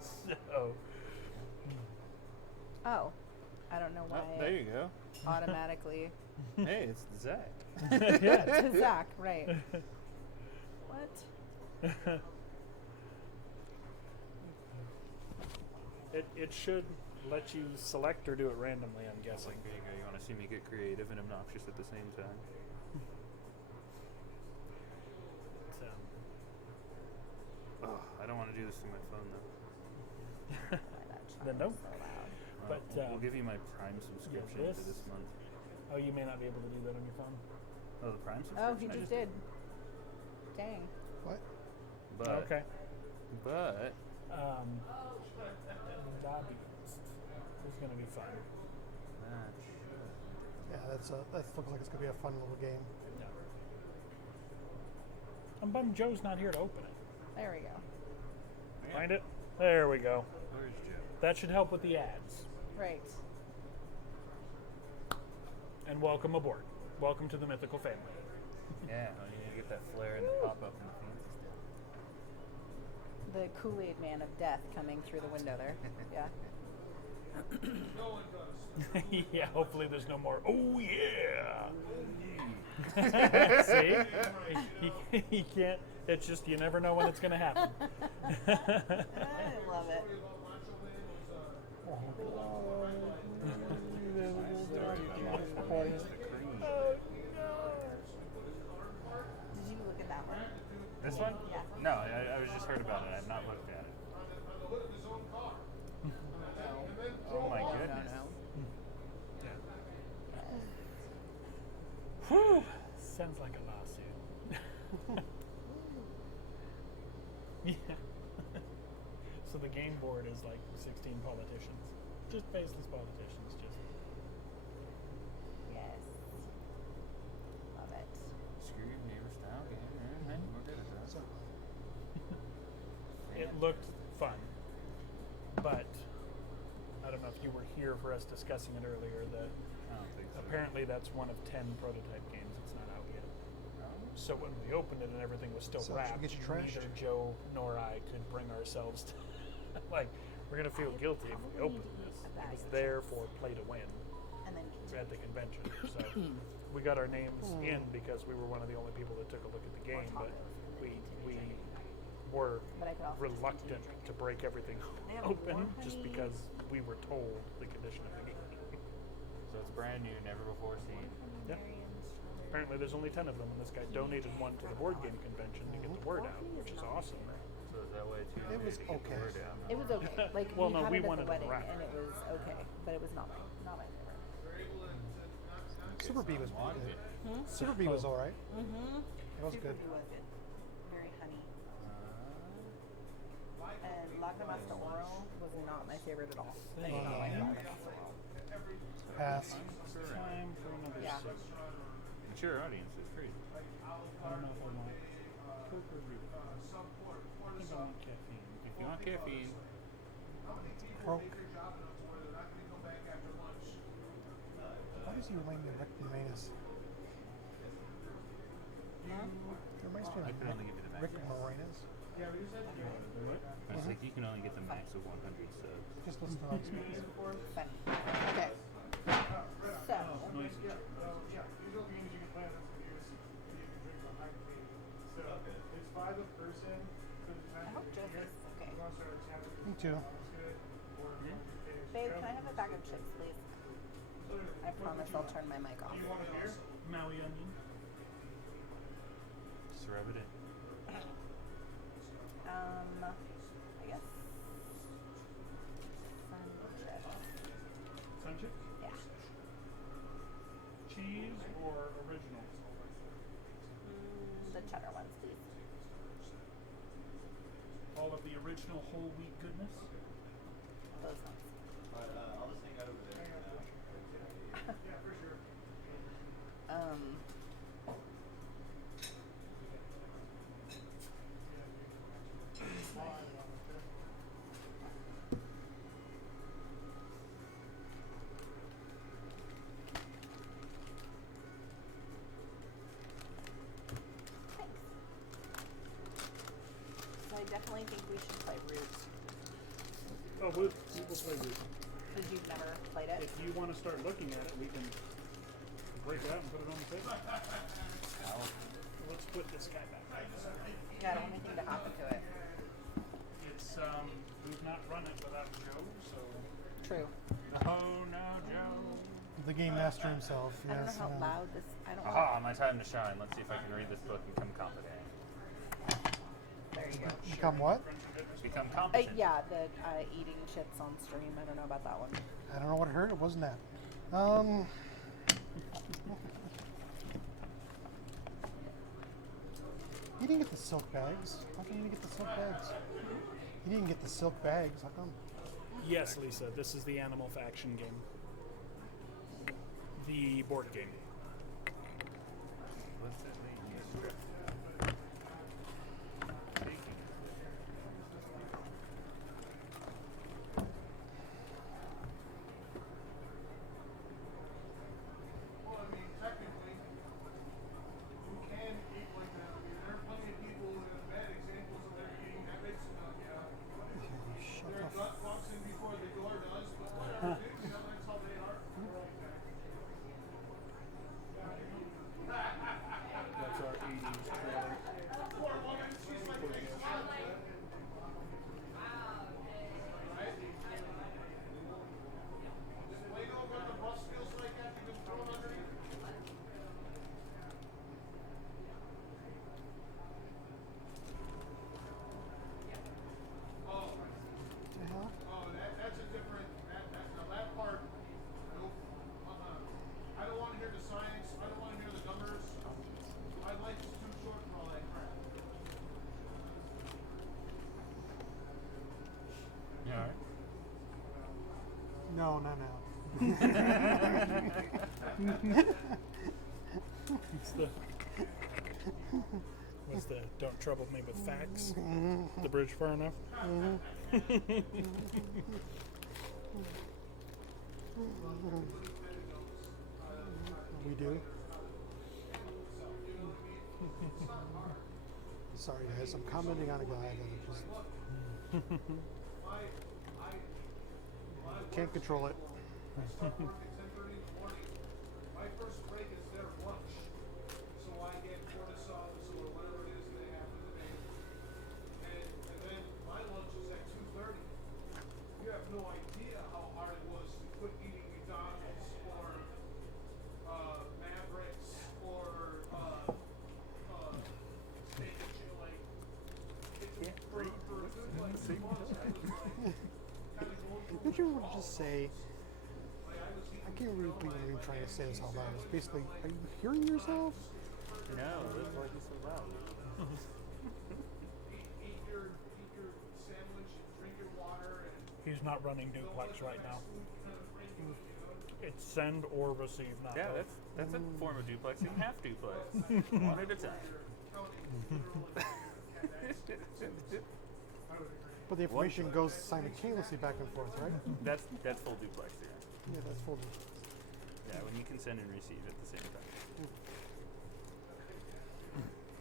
So Oh, I don't know why. Oh, there you go. Automatically. Hey, it's Zach. yeah. To Zach, right? What? It should let you select or do it randomly, I'm guessing. There you go. You want to see me get creative and obnoxious at the same time? So, Oh, I don't want to do this through my phone though. Why that Then child no. is so loud. But, we'll give you my Prime subscription for this month. Oh, you may not be able to do that on your phone. Oh, the Prime subscription. Oh, he I just did. Dang. What? But Okay. But Lobbyist is going to be fun. that Yeah, that looks like it's gonna be a fun little game. Yeah. I'm bummed Joe's not here to open it. There we go. Find it? There we go. Where's Joe? That should help with the ads. Right. And welcome aboard. Welcome to the Mythical Family. Yeah, well, you need to get that flare and the pop up and the fancy stuff. The Kool-Aid man of death coming through the window there. Yeah. Yeah, hopefully there's no more. Oh, yeah. See? He can't. It's just you never know when it's going to happen. I love it. Did you look at that one? This one? Yeah. No, I was just heard about it. I've not looked at it. Oh my goodness. Whew. Sounds like a lawsuit. Yeah. So the game board is like 16 politicians. Just faceless politicians. Just. Yes. Love it. Screw your neighbor style game. Alright, we're good at that. So, It looked fun, but I don't know if you were here for us discussing it earlier. That I don't think so. apparently that's one of 10 prototype games that's not out yet. So when we opened it and everything was still So should we wrapped, get you trashed? neither Joe nor I could bring ourselves to like we're gonna feel guilty if we open this. It was there for play to win And then at the convention. So we got our names in because we were one of the only people that took a look at the game, but we were But I could also just reluctant to break everything open just because we were told the condition of the game. So it's brand new, never before seen. Yeah. Apparently there's only 10 of them, and this guy donated one to the board game convention to get the word out, which is awesome. So is that way too? It was to get the okay. word out? It was okay. Like Well, we no, had we it at wanted the it wedding, wrapped. and it was okay, but it was not my favorite. Super B was pretty Wanted. good. Super B was alright. Mm-hmm. It was good. Was good. Very honey. And Lagrimas de Oro was not my favorite at all. I did not like Lagrimas de Oro. Pass. Time for another Yeah. sip. Mature audience is crazy. I don't know if I want Coke or Reaper. I think I want caffeine. If you want caffeine, Croak. Why does he remind me of Rick Moranis? He reminds me I of can only give you the max. Rick Moranis. I was like, you can only get the max of 100 subs. Just listen to how he speaks. Fun. Okay. So, I hope Joe is okay. Me too. Babe, can I have a bag of chips, please? I promise I'll turn my mic off. Maui onion. Just rub it in. I guess. Sun chip? Yeah. Cheese or original? The cheddar ones, please. All of the original whole wheat goodness? Those ones. I'll just hang out over there. Thanks. definitely think we should play Roots. Oh, we will play Root. Because you've never played it. If you want to start looking at it, we can break it out and put it on the table. Let's put this guy back. Yeah, I don't want anything to happen to it. It's we've not run it without Joe, so. True. Oh no, Joe. The game master himself. I don't Yes. know how loud this. I don't know. Aha, my time to shine. Let's see if I can read this book and become competent. There you go. Become what? Become competent. Yeah, the eating chips on stream. I don't know about that one. I don't know what I heard. It wasn't that. You didn't get the silk bags. How come you didn't get the silk bags? You didn't get the silk bags. How come? Yes, Lisa, this is the Animal Faction game. The board game. Well, I mean, technically, you can eat like that. I mean, there are plenty of people who have bad examples of their eating habits. Shut Their the gut walks in before the door does, but whatever, dude, you know, that's how they are. That's our 80s trailer. Poor woman, she's like a big slug. If Play-Doh got the bus skills like that, you can throw it underneath. Oh, the hell? oh, that's a different, now that part, nope, I don't wanna hear the science, I don't wanna hear the numbers. My life is too short for all that crap. You alright? No, not now. It's the. What's the don't trouble me with facts? The bridge far enough? We do. Sorry, guys. I'm commenting on a guy that just can't control it. I start work at 10:30 in the morning. My first break is their lunch. So I get cortisons or whatever it is they have for the day. And then my lunch is at 2:30. You have no idea how hard it was to quit eating McDonald's or Mavericks or steak and chicken. Like, for a good like 2 months, I was kind of going through Don't you want to just say? I can't really believe I'm even trying to say this out loud. It's basically, are you hearing yourself? No, that's why he's so loud. eat your sandwich and drink your water and He's not running duplex right now. It's send or receive, not Yeah, both. that's a form of duplexing. Half duplex. One at a time. But the information goes simultaneously back and forth, right? That's full duplex, yeah. Yeah, that's full. Yeah, when you can send and receive at the same time.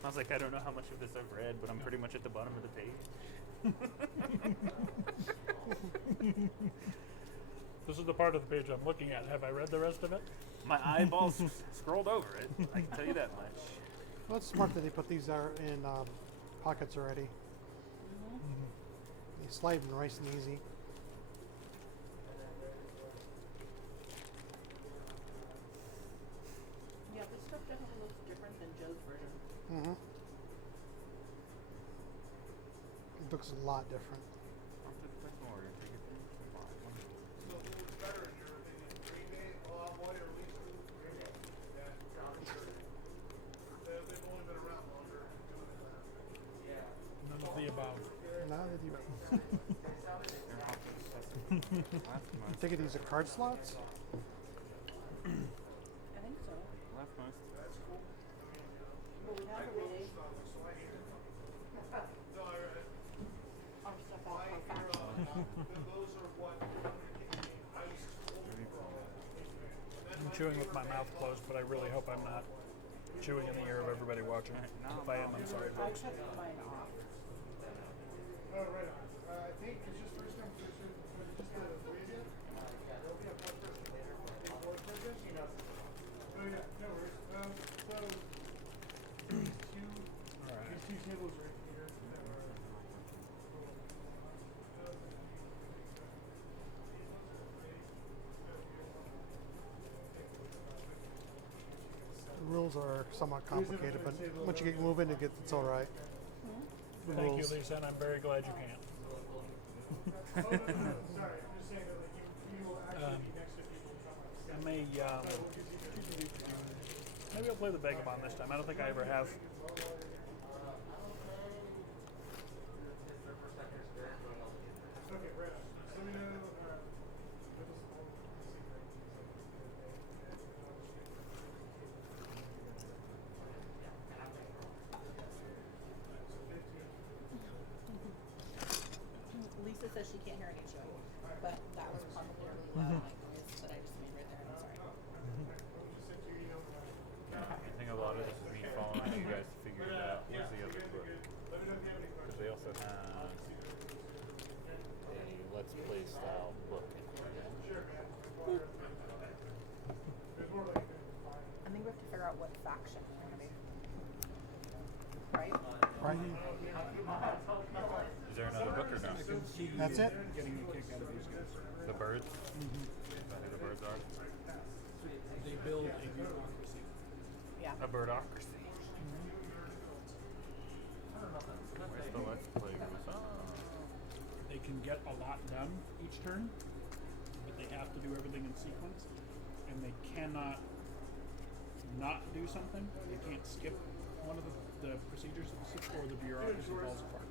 I was like, I don't know how much of this I've read, but I'm pretty much at the bottom of the page. This is the part of the page I'm looking at. Have I read the rest of it? My eyeballs scrolled over it. I can tell you that much. Well, it's smart that they put these are in pockets already. They slide them nice and easy. Yeah, this stuff definitely looks different than Joe's version. Mm-hmm. It looks a lot different. who's better in your opinion, Green Bay, Fall Out Boy, or Leeds? Green Bay. Yeah, I'm sure. They've only been around longer and doing it better. None of the above. Now that you think of these are card slots? I think so. But we have a really No, our stuff out how fast. those are what I was told from. I'm chewing with my mouth closed, but I really hope I'm not chewing in the ear of everybody watching. If I am, I'm sorry, I folks. kept mine off. Oh, right on. I think it's just first come, first served. When it's just the three of you, there'll be a fourth person later. I think fourth person. Oh yeah, no worries. So these two tables right here that are. The rules are somewhat complicated, but once you get moving, it's all right. The Thank you, rules. Lisa, and I'm very glad you can't. Sorry, I'm just saying that you will actually be next to people who come up. I may, maybe I'll play the Vagabond this time. I don't think I ever have. Okay, right on. So we know. Lisa says she can't hear any chewing, but that was probably a really loud mic noise that I just made right there. I'm sorry. I think a lot of this is me following you guys to figure it out. Where's the other book? Because they also have a Let's Play style book. I think we have to figure out what faction we're gonna be. Right? Right. Is there another book or not? That's it. Getting a kick out of these guys. The birds? Is that who the birds are? They build a bureaucracy. Yeah. A birdocracy. Where's the Let's Play group? Oh. They can get a lot done each turn, but they have to do everything in sequence, and they cannot not do something. They can't skip one of the procedures or the bureaucracy falls apart.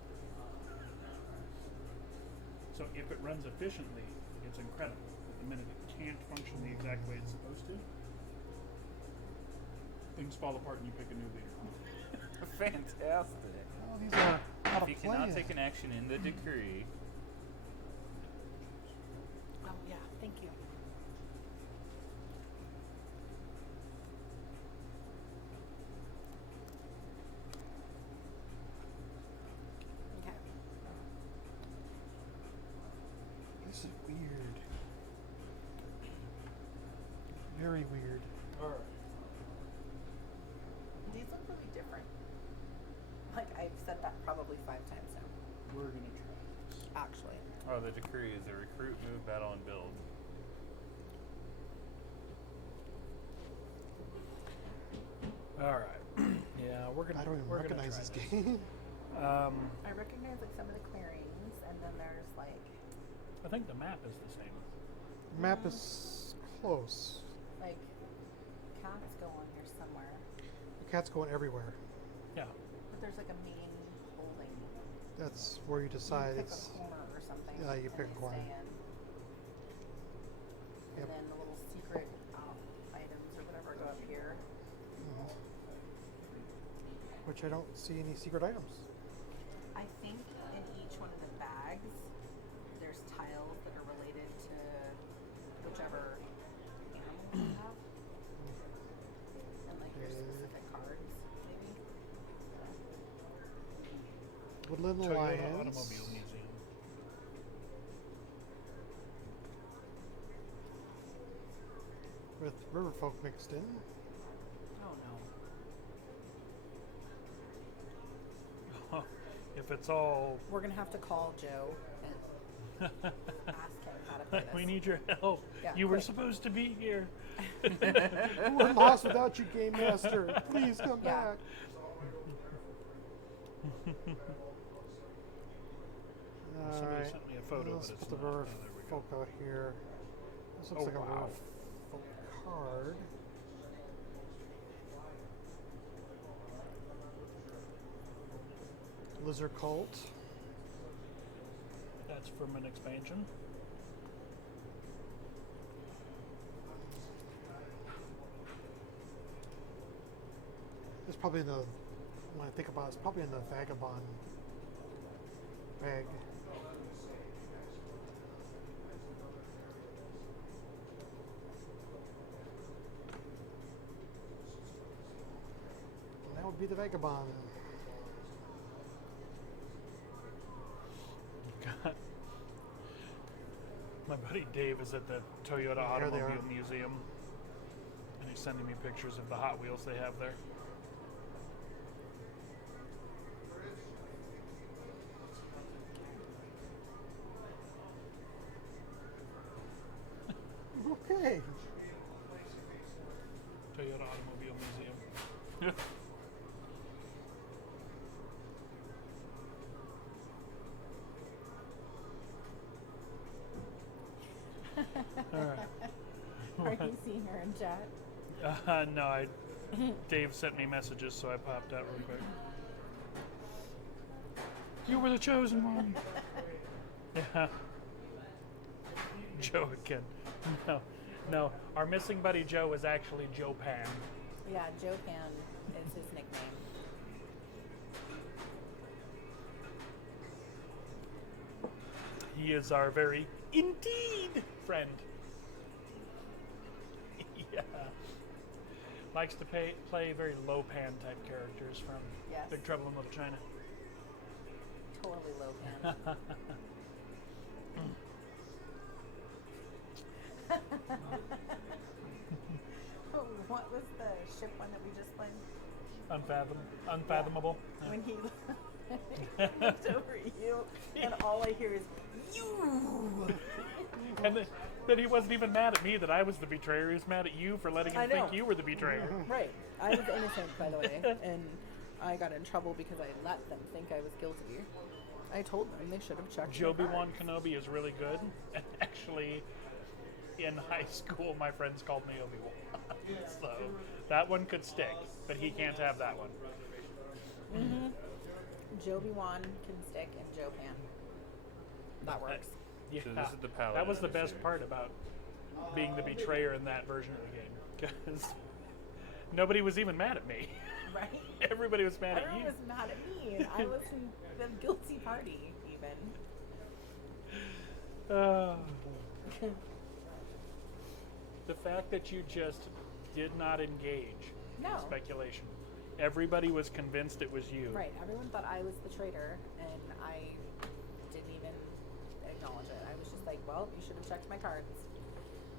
So if it runs efficiently, it's incredible. But the minute it can't function the exact way it's supposed to, things fall apart and you pick a new leader. Fantastic. Oh, these are how to If you play cannot it. take an action in the decree, Oh yeah. Thank you. Okay. This is weird. Very weird. Alright. These look really different. Like I've said that probably 5 times now. We're gonna try this. Actually. oh, the decree is a recruit, move, battle, and build. Alright. Yeah, we're gonna I don't even we're gonna recognize try this game. I recognize like some of the clearings, and then there's like I think the map is the same. Map is close. cats go on here somewhere. The cat's going everywhere. Yeah. But there's like a main holding. That's where you decide You pick it's. a corner or something. Yeah, you and pick they a corner. stay in. Yep. And then the little secret items or whatever go up here. Which I don't see any secret items. I think in each one of the bags, there's tiles that are related to whichever animal you have. And like your Okay. specific cards, maybe. Woodland Toyota Alliance. Automobile Museum. With Riverfolk mixed in. Oh no. If it's all We're gonna have to call Joe and ask him how to play this. we need your help. Yeah, You were quick. supposed to be here. We're lost without you, Game Master. Please come Yeah. back. Somebody Alright. sent me a photo, Let's but it's put the not. Oh, there we go. Riverfolk out here. This looks Oh, like a wow. Riverfolk card. Lizard Cult. That's from an expansion. It's probably in the, when I think about it, it's probably in the Vagabond bag. That would be the Vagabond. My buddy Dave is at the Toyota Yeah, there they Automobile are. Museum, and he's sending me pictures of the Hot Wheels they have there. Okay. Toyota Automobile Museum. All right. Are you seeing her in chat? No, Dave sent me messages, so I popped out real quick. You were the chosen one. Yeah. Joe again. No. Our missing buddy Joe is actually Joe Pan. Yeah, Joe Pan is his nickname. He is our very indeed friend. Yeah. Likes to play very low pan type characters from Yes. Big Trouble in Little China. Totally low pan. What was the ship one that we just played? Unfathomable. When he looked over at you, and all I hear is you. And then he wasn't even mad at me that I was the betrayer. He was mad at you for letting him I think know. you were the betrayer. Right. I was innocent, by the way, and I got in trouble because I let them think I was guilty. I told them they should have checked. my Obi-Wan cards. Kenobi is really good. And actually, in high school, my friends called me Obi-Wan. So that one could stick, but he can't have that one. Joby Wan can stick and Joe Pan. That works. Yeah, So this is the paladin that was the of this best year. part about being the betrayer in that version of the game, because nobody was even mad at me. Right? Everybody was mad at Everyone you. was mad at me, and I was in the guilty party, even. The fact that you just did not engage No. in speculation. Everybody was convinced it was you. Right. Everyone thought I was the traitor, and I didn't even acknowledge it. I was just like, well, you should have checked my cards.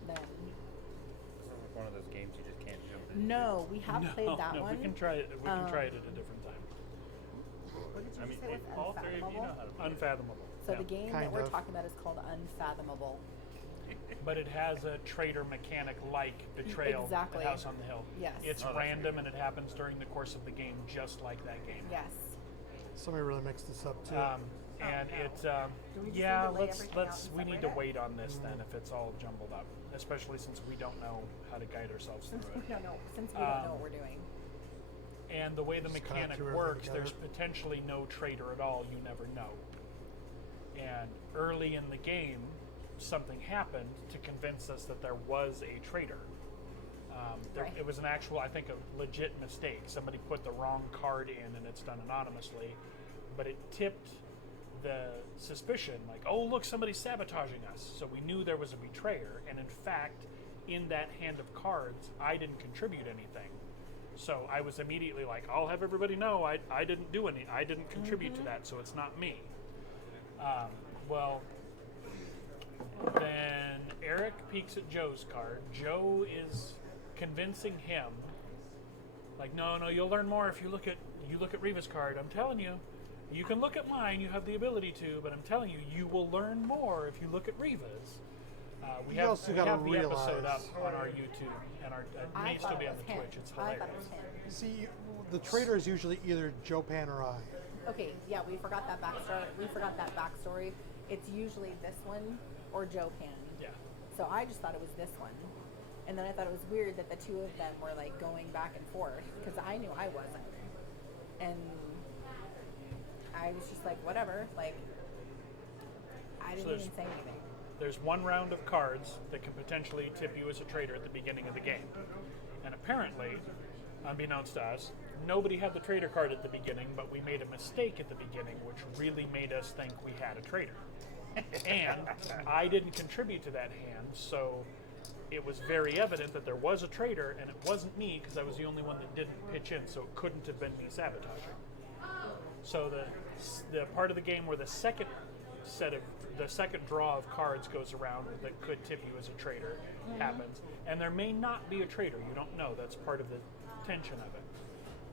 Then. It's like one of those games you just can't jump into. No, we have played that no, one. we can try it. We can try it at a different time. What did you I mean, say was all three of you know Unfathomable? how to play. Unfathomable. So Yeah. the game Kind that we're of. talking about is called Unfathomable. But it has a traitor mechanic like betrayal Exactly. at House on the Hill. Yes. It's Oh, that's random and it happens during the course of the game, just like that game. Yes. Somebody really mixed this up too. And no. it's Do we just yeah. need to lay Let's everything out let's and we need to separate it? wait on this then if it's all jumbled up, especially since we don't know how to guide ourselves through it. No, since we don't know what we're doing. And the way the Just kinda mechanic threw everything works, there's together. potentially no traitor at all. You never know. And early in the game, something happened to convince us that there was a traitor. Right. It was an actual, I think, a legit mistake. Somebody put the wrong card in, and it's done anonymously. But it tipped the suspicion, like, oh, look, somebody's sabotaging us. So we knew there was a betrayer. And in fact, in that hand of cards, I didn't contribute anything. So I was immediately like, I'll have everybody know I didn't do any. I didn't contribute to that, so it's not me. Well, then Eric peeks at Joe's card. Joe is convincing him, like, no, you'll learn more if you look at Riva's card. I'm telling you, you can look at mine. You have the ability to, but I'm telling you, you will learn more if you look at Riva's. We You have, also we gotta have the episode up realize- on our YouTube, and it I may still thought be it on was the him. Twitch. It's I hilarious. thought it was him. See, the traitor is usually either Joe Pan or I. Okay, yeah, we forgot that backstory. It's usually this one or Joe Pan. Yeah. So I just thought it was this one. And then I thought it was weird that the two of them were like going back and forth because I knew I wasn't. And I was just like, whatever. Like, I didn't there's- even say anything. There's one round of cards that can potentially tip you as a traitor at the beginning of the game. And apparently, unbeknownst to us, nobody had the traitor card at the beginning, but we made a mistake at the beginning, which really made us think we had a traitor. And I didn't contribute to that hand, so it was very evident that there was a traitor, and it wasn't me because I was the only one that didn't pitch in, so it couldn't have been me sabotaging. So the part of the game where the second set of the second draw of cards goes around that could tip you as a traitor happens, and there may not be a traitor. You don't know. That's part of the tension of it.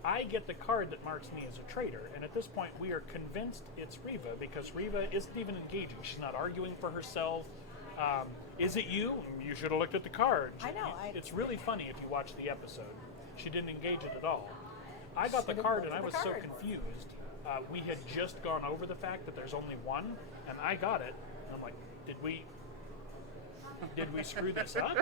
I get the card that marks me as a traitor, and at this point we are convinced it's Riva because Riva isn't even engaging. She's not arguing for herself. Is it you? You should have looked at the card. I know, It's really funny if you watch the episode. She didn't engage it at all. I got the card and I was so confused. We had just gone over the fact that there's only one, and I got it. And I'm like, did we screw this up?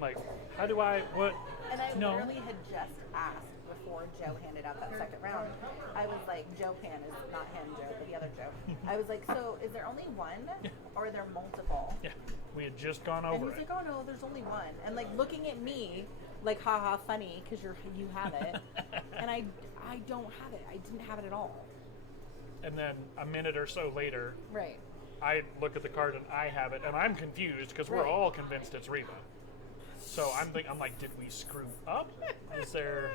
Like, how do I, what? And I No. literally had just asked before Joe handed out that second round. I was like, Joe Pan is not him, Joe, but the other Joe. I was like, so is there only one, or are there multiple? Yeah, we had just gone And over he's it. like, oh no, there's only one. And like looking at me, like, haha, funny, because you have it, and I don't have it. I didn't have it at all. And then a minute or so later, Right. I look at the card and I have it, and I'm confused because we're Right. all convinced it's Riva. So I'm like, did we screw up? Is there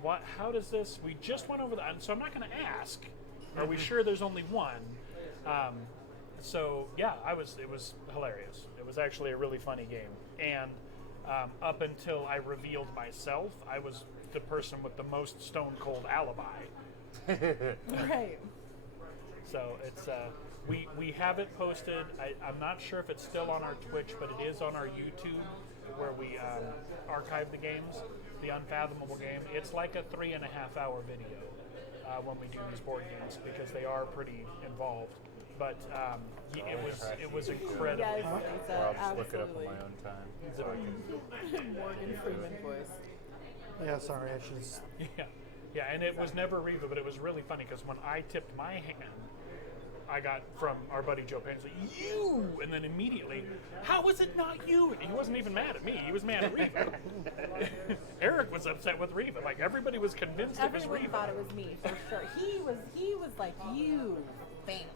what? How does this? We just went over that, so I'm not going to ask. Are we sure there's only one? So yeah, it was hilarious. It was actually a really funny game, and up until I revealed myself, I was the person with the most stone cold alibi. Right. So it's we have it posted. I'm not sure if it's still on our Twitch, but it is on our YouTube where we archive the games, the Unfathomable game. It's like a 3.5-hour video when we do these board games because they are pretty involved. But it was incredible. Yes, Or Lisa, I'll just look it up on absolutely. my own time. So I can, Morgan Freeman voice. Yeah, sorry, I should. Yeah, and it was never Riva, but it was really funny because when I tipped my hand, I got from our buddy Joe Payne, like, you! And then immediately, how was it not you? And he wasn't even mad at me, he was mad at Riva. Eric was upset with Riva, like everybody was convinced it was Everyone Riva. thought it was me for sure. He was like, you think.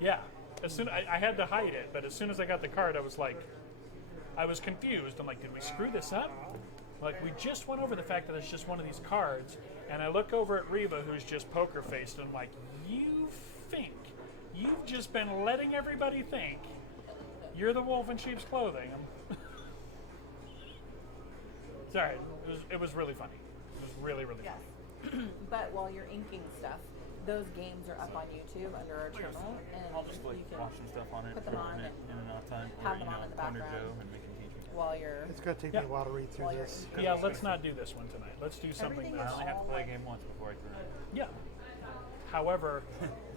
Yeah, as soon I had to hide it, but as soon as I got the card, I was like, I was confused. I'm like, did we screw this up? Like, we just went over the fact that it's just one of these cards, and I look over at Riva, who's just poker faced, and I'm like, you think you've just been letting everybody think you're the wolf in sheep's clothing? Sorry, it was really funny. It was really, really Yes. funny. But while you're inking stuff, those games are up on YouTube under our channel, and I'll just like you can watch some stuff on it put for them a on minute in and out time. have Or, them on in the Thunder background. Joe and we can teach me. while you're. It's going to take Yeah. me a while to read through While you're this. eating. Yeah, let's not do this one tonight. Let's do something Everything I that. is only have to all play a like- game once before I can. Yeah. However,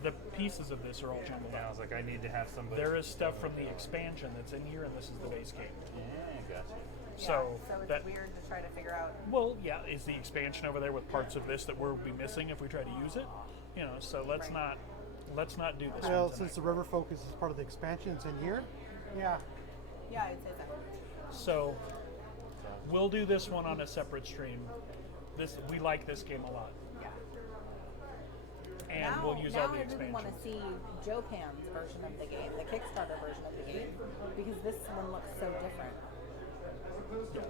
the pieces of this are all jumbled Yeah, I out. was like, I need to have somebody. There is stuff from the expansion that's in here, and this is the base game. Yeah, gotcha. So, yeah, so it's that, weird to try to figure out. well, yeah, is the expansion over there with parts of this that we'll be missing if we try to use it? You know, so let's Right. not do this Well, one since tonight. the River Focus is part of the expansion, it's in here. Yeah. Yeah, I'd say so. So we'll do this one on a separate stream. We like this game a lot, Yeah. and now, we'll use now all the I really want expansions. to see Joe Pan's version of the game, the Kickstarter version of the game, because this one looks so different. Yeah,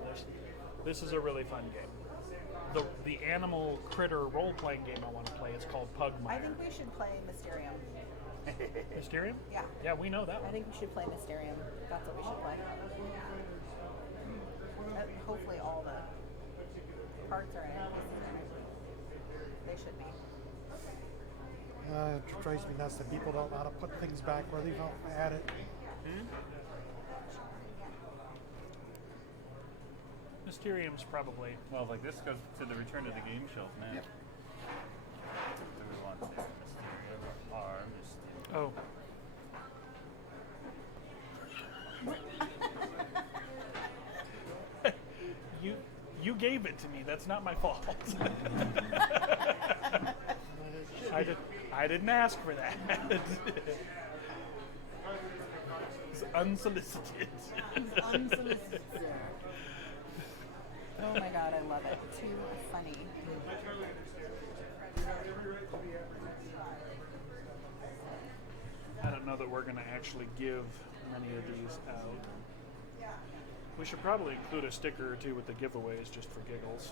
this is a really fun game. The animal critter role playing game I want to play is called Pugmire. I think we should play Mysterium. Mysterium? Yeah. Yeah, we know that I one. think we should play Mysterium. That's what we should play. Hopefully all the parts are in it. They should be. It drives me nuts that people don't know how to put things back where they've had it. Mysterium's probably. Well, like this goes to the return to the game shelf, man. Yep. Do we want to Mysterium or Mysterium? Oh. You gave it to me. That's not my fault. I didn't ask for that. It's unsolicited. Unsolicited. Oh my god, I love it. Too funny. I don't know that we're going to actually give many of these out. We should probably include a sticker or two with the giveaways just for giggles.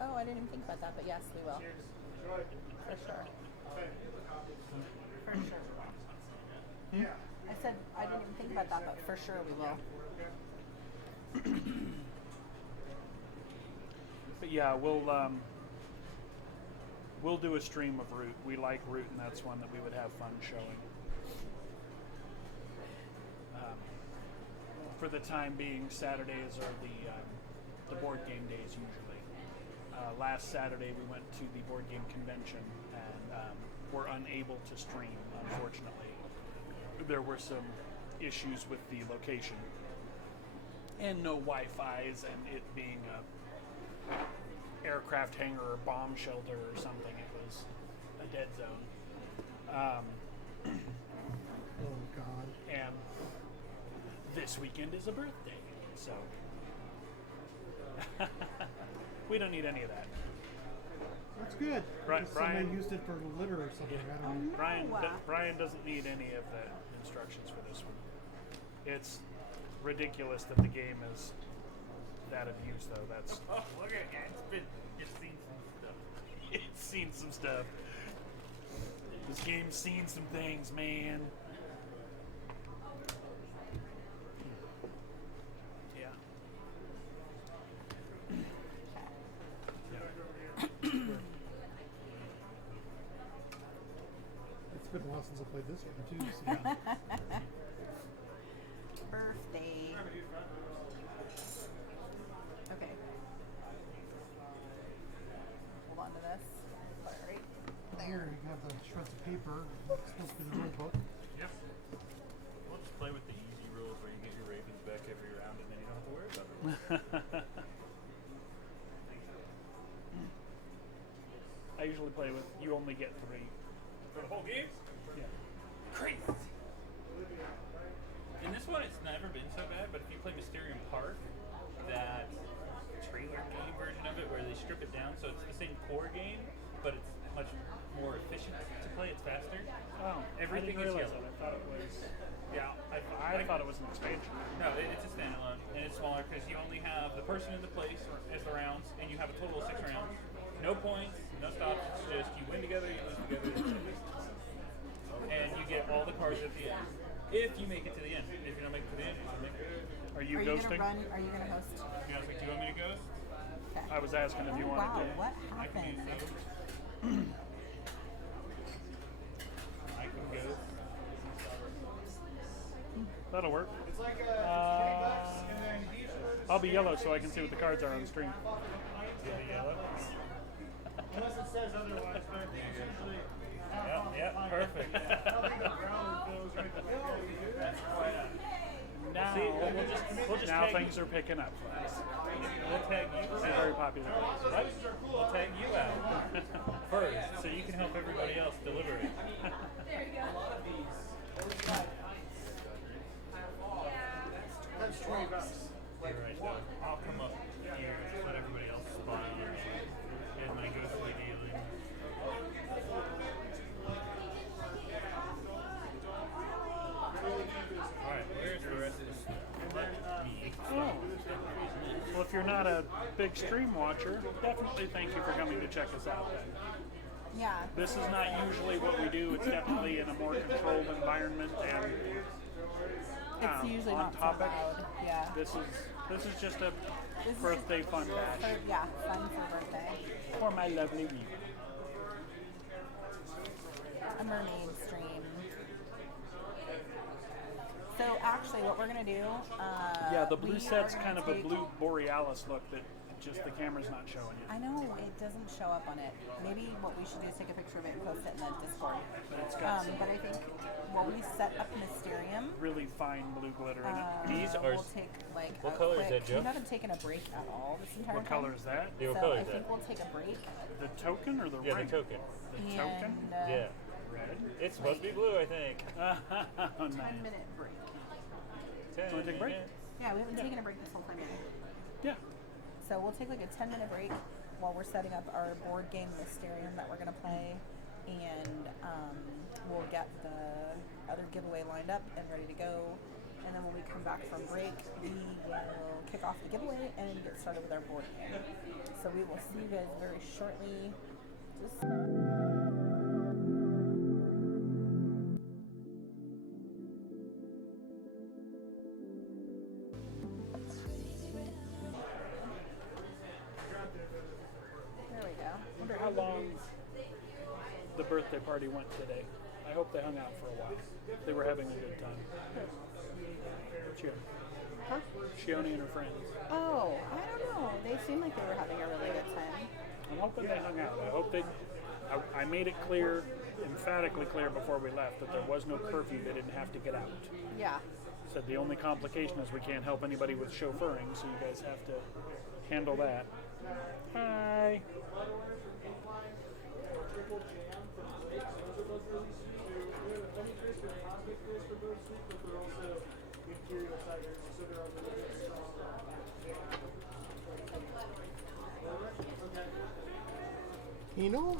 Oh, I didn't even think about that, but yes, we will. For sure. For sure we will. I said I didn't even think about that, but for sure we will. But yeah, we'll do a stream of Root. We like Root, and that's one that we would have fun showing. For the time being, Saturdays are the board game days usually. Last Saturday we went to the board game convention and were unable to stream, unfortunately. There were some issues with the location and no Wi-Fi's, and it being a aircraft hangar or bomb shelter or something. It was a dead zone. Oh God. And this weekend is a birthday, so we don't need any of that. That's good. Right, Just Brian- somebody used it for litter or something. I don't know. Brian doesn't need any of the instructions for this one. It's ridiculous that the game is that abused, though. That's Oh, look at it. It's seen some stuff. it's seen some stuff. This game's seen some things, man. Yeah. It's been a while since I played this one too. So yeah. Birthday. Okay. Hold on to this. Put it right Here you have the shreds of paper. It's supposed to be the rule book. Yep. We'll just play with the easy rules where you get your ravens back every round and then you don't have to worry about it. I usually play with you only get 3. For the whole game? Yeah. Crazy. In this one, it's never been so bad, but if you play Mysterium Park, that trailer game version of it where they strip it down, so it's the same core game, but it's much more efficient to play. It's faster. Oh, Everything I didn't is realize yellow. that. I thought it was. Yeah, I thought it was an expansion. No, it's a standalone, and it's smaller because you only have the person in the place as the rounds, and you have a total of 6 rounds. No points, no stops. It's just you win together, you lose together, and you get all the cards at the end. If you make it to the end. If you don't make it to the end, you don't make it. Are you Are you ghosting? gonna run? Are you gonna host? You guys, like, do you want me to ghost? Okay. I was asking if you Oh, wanted wow, to. what I can happened? use those. I can ghost. That'll work. It's like $20 and then these are I'll be yellow so I can see what the cards are on the screen. You'll be yellow. unless it says otherwise, but it's usually Yeah, perfect. I don't think the brown goes right there. That's quite a... Now, See, we'll just now tag things are picking up for us. We'll tag you This is a very popular. Right? We'll tag you out first, so you can help everybody else deliver it. That's $20. You're right, though. I'll come up here and let everybody else spy on me and my ghostly dealing. Alright, where's the rest of this? Me. Oh. Well, if you're not a big stream watcher, definitely thank you for coming to check us out then. Yeah. This is not usually what we do. It's definitely in a more controlled environment and It's usually on not topic. so loud. Yeah. This is just a This is birthday just fun bash yeah, fun for birthday. for my lovely week. A mermaid stream. So actually, what we're gonna do? Yeah, the blue we set's are kind of gonna a take- blue borealis look that just the camera's not showing you. I know it doesn't show up on it. Maybe what we should do is take a picture of it and post it in the Discord. But it's got some But I think while we set up Mysterium, really fine blue glitter in it. These are... we'll take like What a color is quick. that, Joe? We haven't taken a break at all this entire What time. color is that? Yeah, what So color I is think that? we'll take a break. The token or the Yeah, ring? the token. The token? And, Yeah. Red. It's supposed to be blue, I think. Oh, 10 nice. minute break. Wanna take a break? Yeah, we haven't taken a break this whole time yet. Yeah. So we'll take like a 10-minute break while we're setting up our board game Mysterium that we're gonna play, and we'll get the other giveaway lined up and ready to go. And then when we come back from break, we will kick off the giveaway and get started with our board game. So we will see you guys very shortly. Just how long the birthday party went today. I hope they hung out for a while. They were having a good time. Shione. Huh? Shione and her friends. Oh, I don't know. They seemed like they were having a really good time. I'm hoping they hung out. I hope they. I made it clear, emphatically clear before we left, that there was no curfew. They didn't have to get out. Yeah. Said the only complication is we can't help anybody with chauffeuring, so you guys have to handle that. Hi. You know?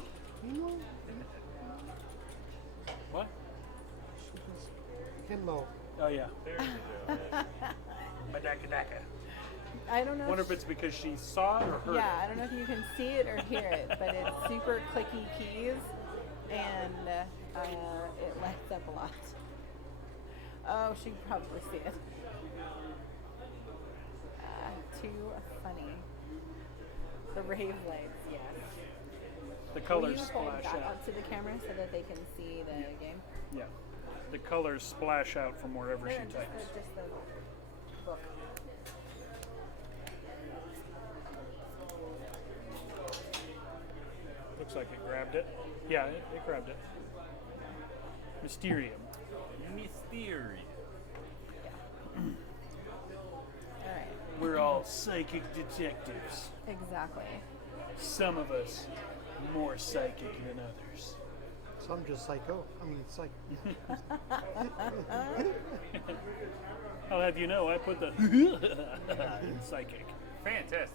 What? Hello. Oh yeah. There you go. Madaka daka. I don't know. Wonder if it's because she saw it or heard Yeah, I it. don't know if you can see it or hear it, but it's super clicky keys, and it lights up a lot. Oh, she can probably see it. Too funny. The rave lights, yes. The Will colors you hold splash that out. up to the camera so that they can see the game? Yeah. The colors splash out from wherever she Just types. the book. Looks like it grabbed it. Yeah, it grabbed it. Mysterium. Mysterious. All right. We're all psychic detectives. Exactly. Some of us more psychic than others. Some just psycho. I mean, psych. I'll have you know, I put the in psychic. Fantastic.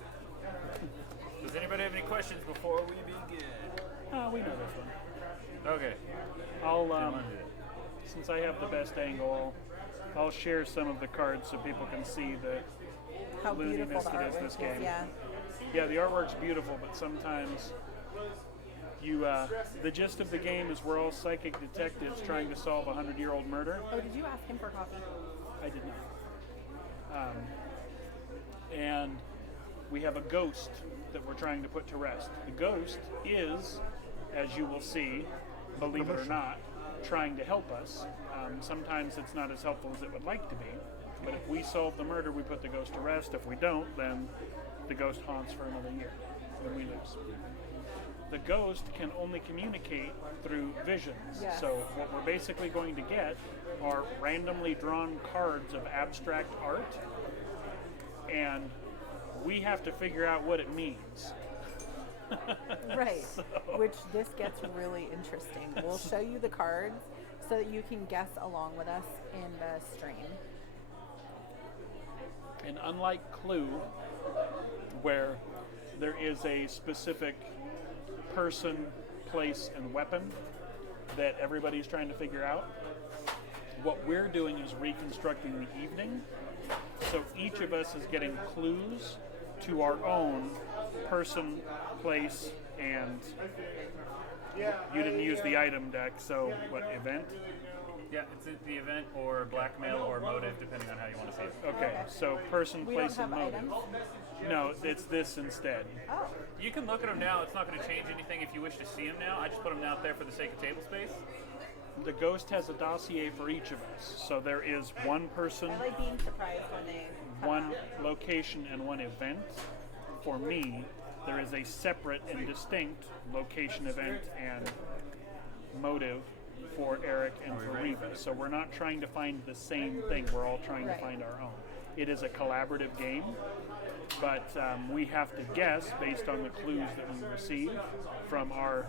Does anybody have any questions before we begin? We know this one. Okay. I'll Come on, do it. since I have the best angle, I'll share some of the cards so people can see the How beautiful looniness the that is artwork this is. game. Yeah. Yeah, the artwork's beautiful, but sometimes you the gist of the game is we're all psychic detectives trying to solve a 100-year-old murder. Oh, did you ask him for coffee? I did not. And we have a ghost that we're trying to put to rest. The ghost is, as you will see, believe it or not, trying to help us. Sometimes it's not as helpful as it would like to be. But if we solve the murder, we put the ghost to rest. If we don't, then the ghost haunts for another year. Then we lose. The ghost can only communicate through visions. Yes. So what we're basically going to get are randomly drawn cards of abstract art, and we have to figure out what it means. Right. So- Which this gets really interesting. We'll show you the cards so that you can guess along with us in the stream. And unlike Clue, where there is a specific person, place, and weapon that everybody's trying to figure out, what we're doing is reconstructing the evening. So each of us is getting clues to our own person, place, and you didn't use the item deck, so what, event? Yeah, it's at the event or blackmail or motive, depending on how you want to see it. Okay, so person, We don't place, and have motive. items? No, it's this instead. Oh. You can look at them now. It's not going to change anything if you wish to see them now. I just put them out there for the sake of table space. The ghost has a dossier for each of us. So there is one person, I like being surprised when they come one out. location, and one event. For me, there is a separate and distinct location, event, and motive for Eric and for Reba. So we're not trying to find the same thing. We're all trying Right. to find our own. It is a collaborative game, but we have to guess based on the clues that we receive from our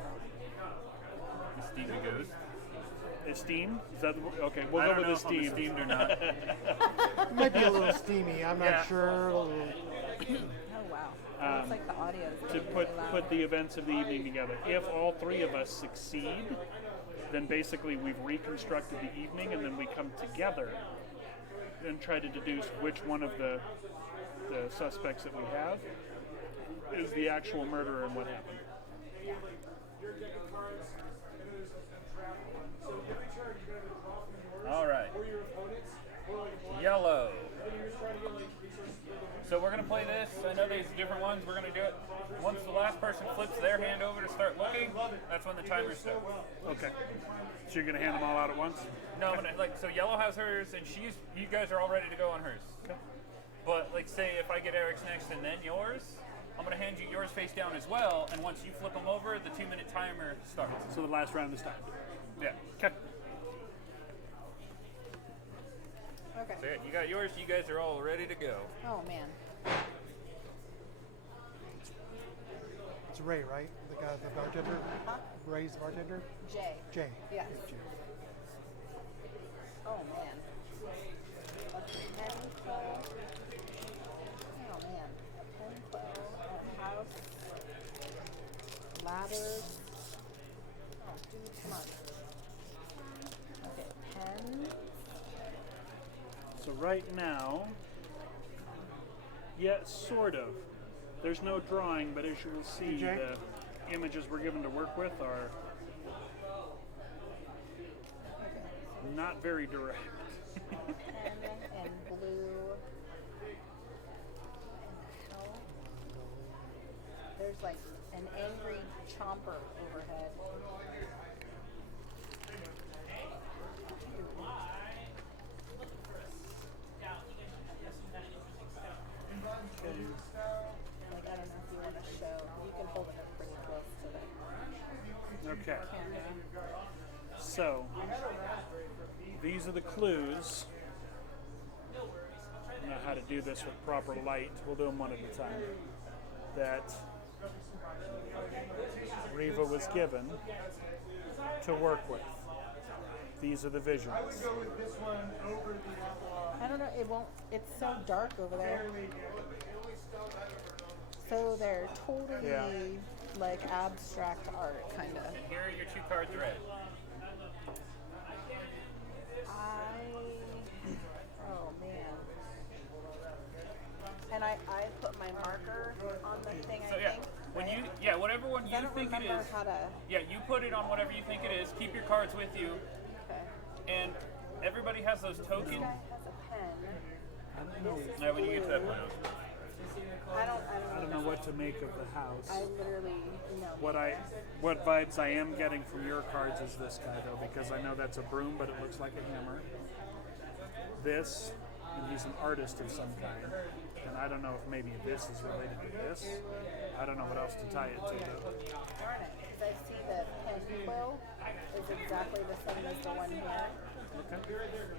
Esteemed ghost. esteem. Is that the word? Okay? We'll I go don't with know if I'm esteem. esteemed or not. It might be a little steamy. I'm Yeah. not sure. Oh wow. It looks like the audio is To getting put really loud. put the events of the evening together. If all three of us succeed, then basically we've reconstructed the evening, and then we come together and try to deduce which one of the suspects that we have is the actual murderer and what happened. All right. Yellow. So we're going to play this. I know there's different ones. We're going to do it once the last person flips their hand over to start looking, that's when the timer starts. Okay. So you're gonna hand them all out at once? No, but like so, yellow has hers, and you guys are all ready to go on hers. Okay. But like, say if I get Eric's next and then yours, I'm gonna hand you yours face down as well. And once you flip them over, the 2-minute timer starts. So the last round is timed. Yeah. Okay. Okay. So yeah, you got yours. You guys are all ready to go. Oh man. It's Ray, right? The guy, the bartender. Huh? Ray's the bartender. Jay. Jay. Yes. Jay. Oh man. A pencil. Oh man. A pencil. A house. Ladders. Oh dude, come on. Okay, pen. So right now, yeah, sort of. There's no drawing, but as you will see, Jay? the images we're given to work with are not very direct. Pen and blue. And hell. There's like an angry chomper overhead. Like, I don't know if you want to show. You can hold it up pretty close to the Okay. camera. So these are the clues. I don't know how to do this with proper light. We'll do them one at a time. That Riva was given to work with. These are the visuals. I don't know. It won't. It's so dark over there. So they're totally Yeah. like abstract art, kind of. And here are your 2 cards red. Oh man. And I put my marker on the thing. So I yeah, think. when right? you whatever one you I don't think it remember is, how to. yeah, you put it on whatever you think it is. Keep your cards with you, Okay. and everybody has those This tokens. guy has a pen. This is Yeah, when you get to that blue. point. I I don't know what to make of the house. I literally know. What vibes I am getting from your cards is this guy though, because I know that's a broom, but it looks like a hammer. This, and he's an artist of some kind, and I don't know if maybe this is related to this. I don't know what else to tie it to though. Darn it, because I see the pen quill is exactly the same as the one here. Okay.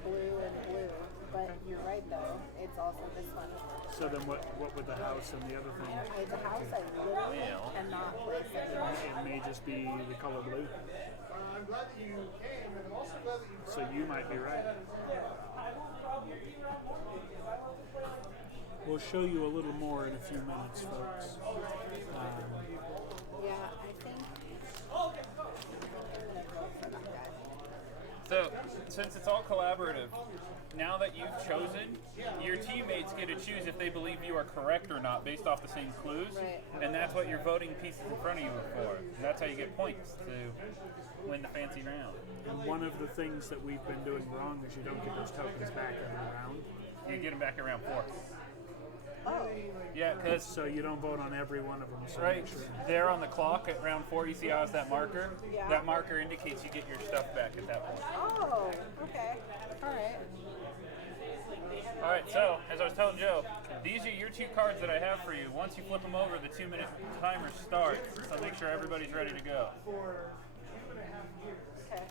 Blue and blue. But you're right though, it's also this one. So then what would the house and the other thing? It's a house I literally Well. cannot place anymore. It may just be the color blue. I'm glad that you came, and I'm also glad that you. So you might be right. We'll show you a little more in a few minutes, folks. Yeah, I think I'm gonna go for that guy. So, since it's all collaborative, now that you've chosen, your teammates get to choose if they believe you are correct or not based off the same clues. Right. And that's what your voting pieces in front of you are for. And that's how you get points to win the fancy round. And one of the things that we've been doing wrong is you don't get those tokens back every round. You get them back around 4. Oh, Yeah, because So you don't vote on every one of them. So right make sure. there on the clock at round 4, you see how it's that marker? Yeah. That marker indicates you get your stuff back at that point. oh, okay. All right. All right, so as I was telling Joe, these are your 2 cards that I have for you. Once you flip them over, the 2-minute timer starts. So make sure everybody's ready to go. Okay.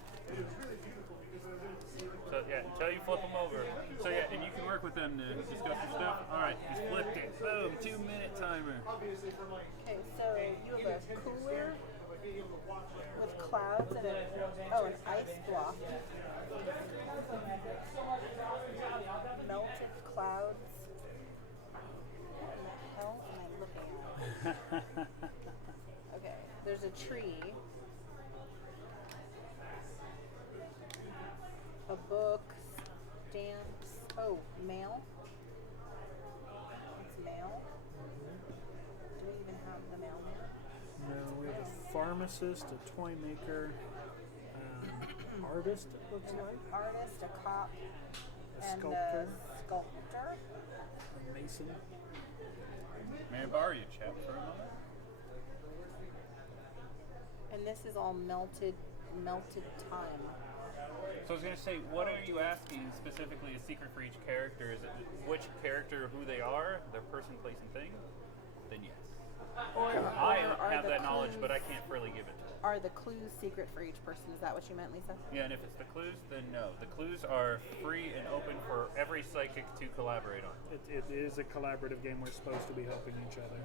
So yeah, until you flip them over. So yeah, and you can work with them to discuss your stuff. All right, he's flipped it. Boom, 2-minute timer. Okay, so you have a cooler with clouds and an ice block. Melted clouds. What in the hell am I looking at? Okay, there's a tree. A book, stamps. Oh, mail. It's mail. Do we even have the mailman? No, we have a pharmacist, a toy maker, artist, it looks like, Artist, a cop, a and sculptor, a sculptor. a mason. May I borrow you, chap, for a moment? And this is all melted time. So I was gonna say, what are you asking specifically a secret for each character? Is it which character, who they are, their person, place, and thing? Then yes. Or I are have the that knowledge, clues- but I can't really give it to you. Are the clues secret for each person? Is that what you meant, Lisa? Yeah, and if it's the clues, then no. The clues are free and open for every psychic to collaborate on. It is a collaborative game. We're supposed to be helping each other.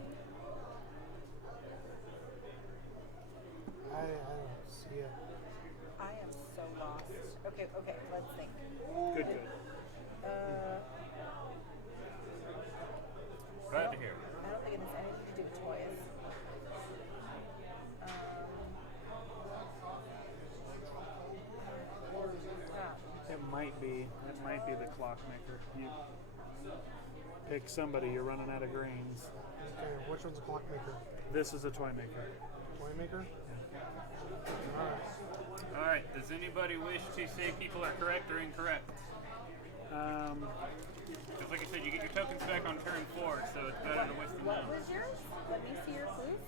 I don't see it. I am so lost. Okay, let's think. Good, good. Glad to hear. I don't think it has anything to do with toys. It might be the clockmaker. You pick somebody. You're running out of greens. Okay, which one's a clockmaker? This is a toy maker. Toy maker? Alright. All right. Does anybody wish to say people are correct or incorrect? Because, like I said, you get your tokens back on turn 4, so it's better to waste them What now. was yours? Let me see your clues.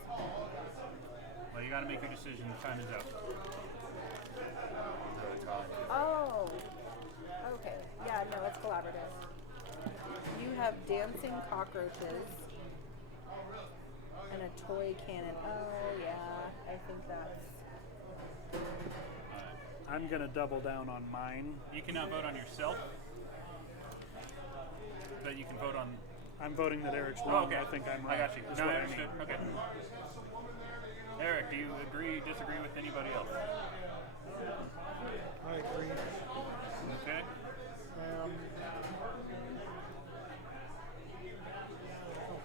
Well, you got to make your decision. Time is up. Oh. Okay. Yeah, no, it's collaborative. You have dancing cockroaches and a toy cannon. Oh, yeah. I think that's... I'm gonna double down on mine. You cannot vote on yourself, but you can vote on. I'm voting that Eric's Oh, wrong. okay. I think I'm I right. got you. is No, what I I mean. understood. Okay. Eric, do you agree, disagree with anybody else? I agree. Okay. I don't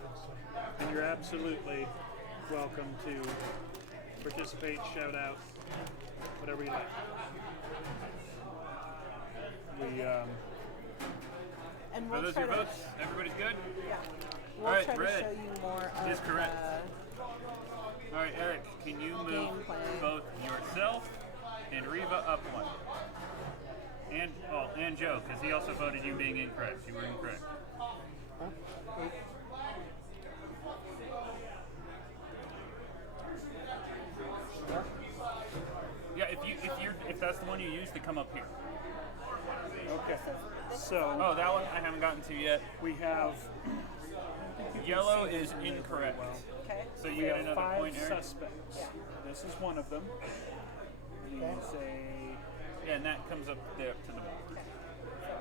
think so. And you're absolutely welcome to participate, shout out, whatever you like. And Are we'll those try your to... votes? Everybody's good? Yeah. We'll All right, try to Red show you more of is correct. the... All right, Eric, can you move Gameplay. both yourself and Reva up one? And Joe, because he also voted you being incorrect. You were incorrect. Yeah, if that's the one you use, to come up here. Okay. So Oh, that one I haven't gotten to yet. we have Yellow is incorrect. Okay. So we you get have another 5 point, Eric. suspects. This is one of them. He's a Yeah, and that comes up there to the bottom.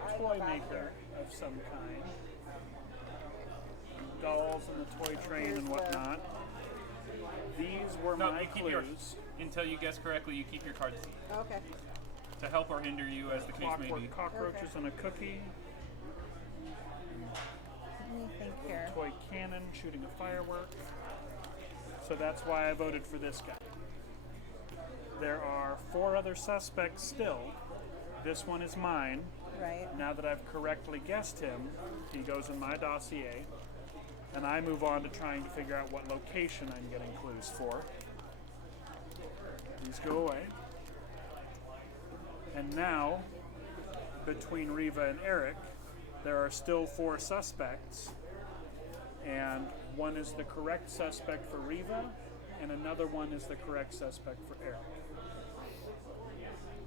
So I go toy back maker here. of some kind. Dolls and the toy train Here's and the- whatnot. These were No, my you keep yours. clues. Until you guess correctly, you keep your cards Okay. to help or hinder you, as the case may be. Clockwork cockroaches and a cookie. Let me think here. Toy cannon shooting a firework. So that's why I voted for this guy. There are 4 other suspects still. This one is mine. Right. Now that I've correctly guessed him, he goes in my dossier. And I move on to trying to figure out what location I'm getting clues for. These go away. And now, between Reva and Eric, there are still 4 suspects. And one is the correct suspect for Reva, and another one is the correct suspect for Eric.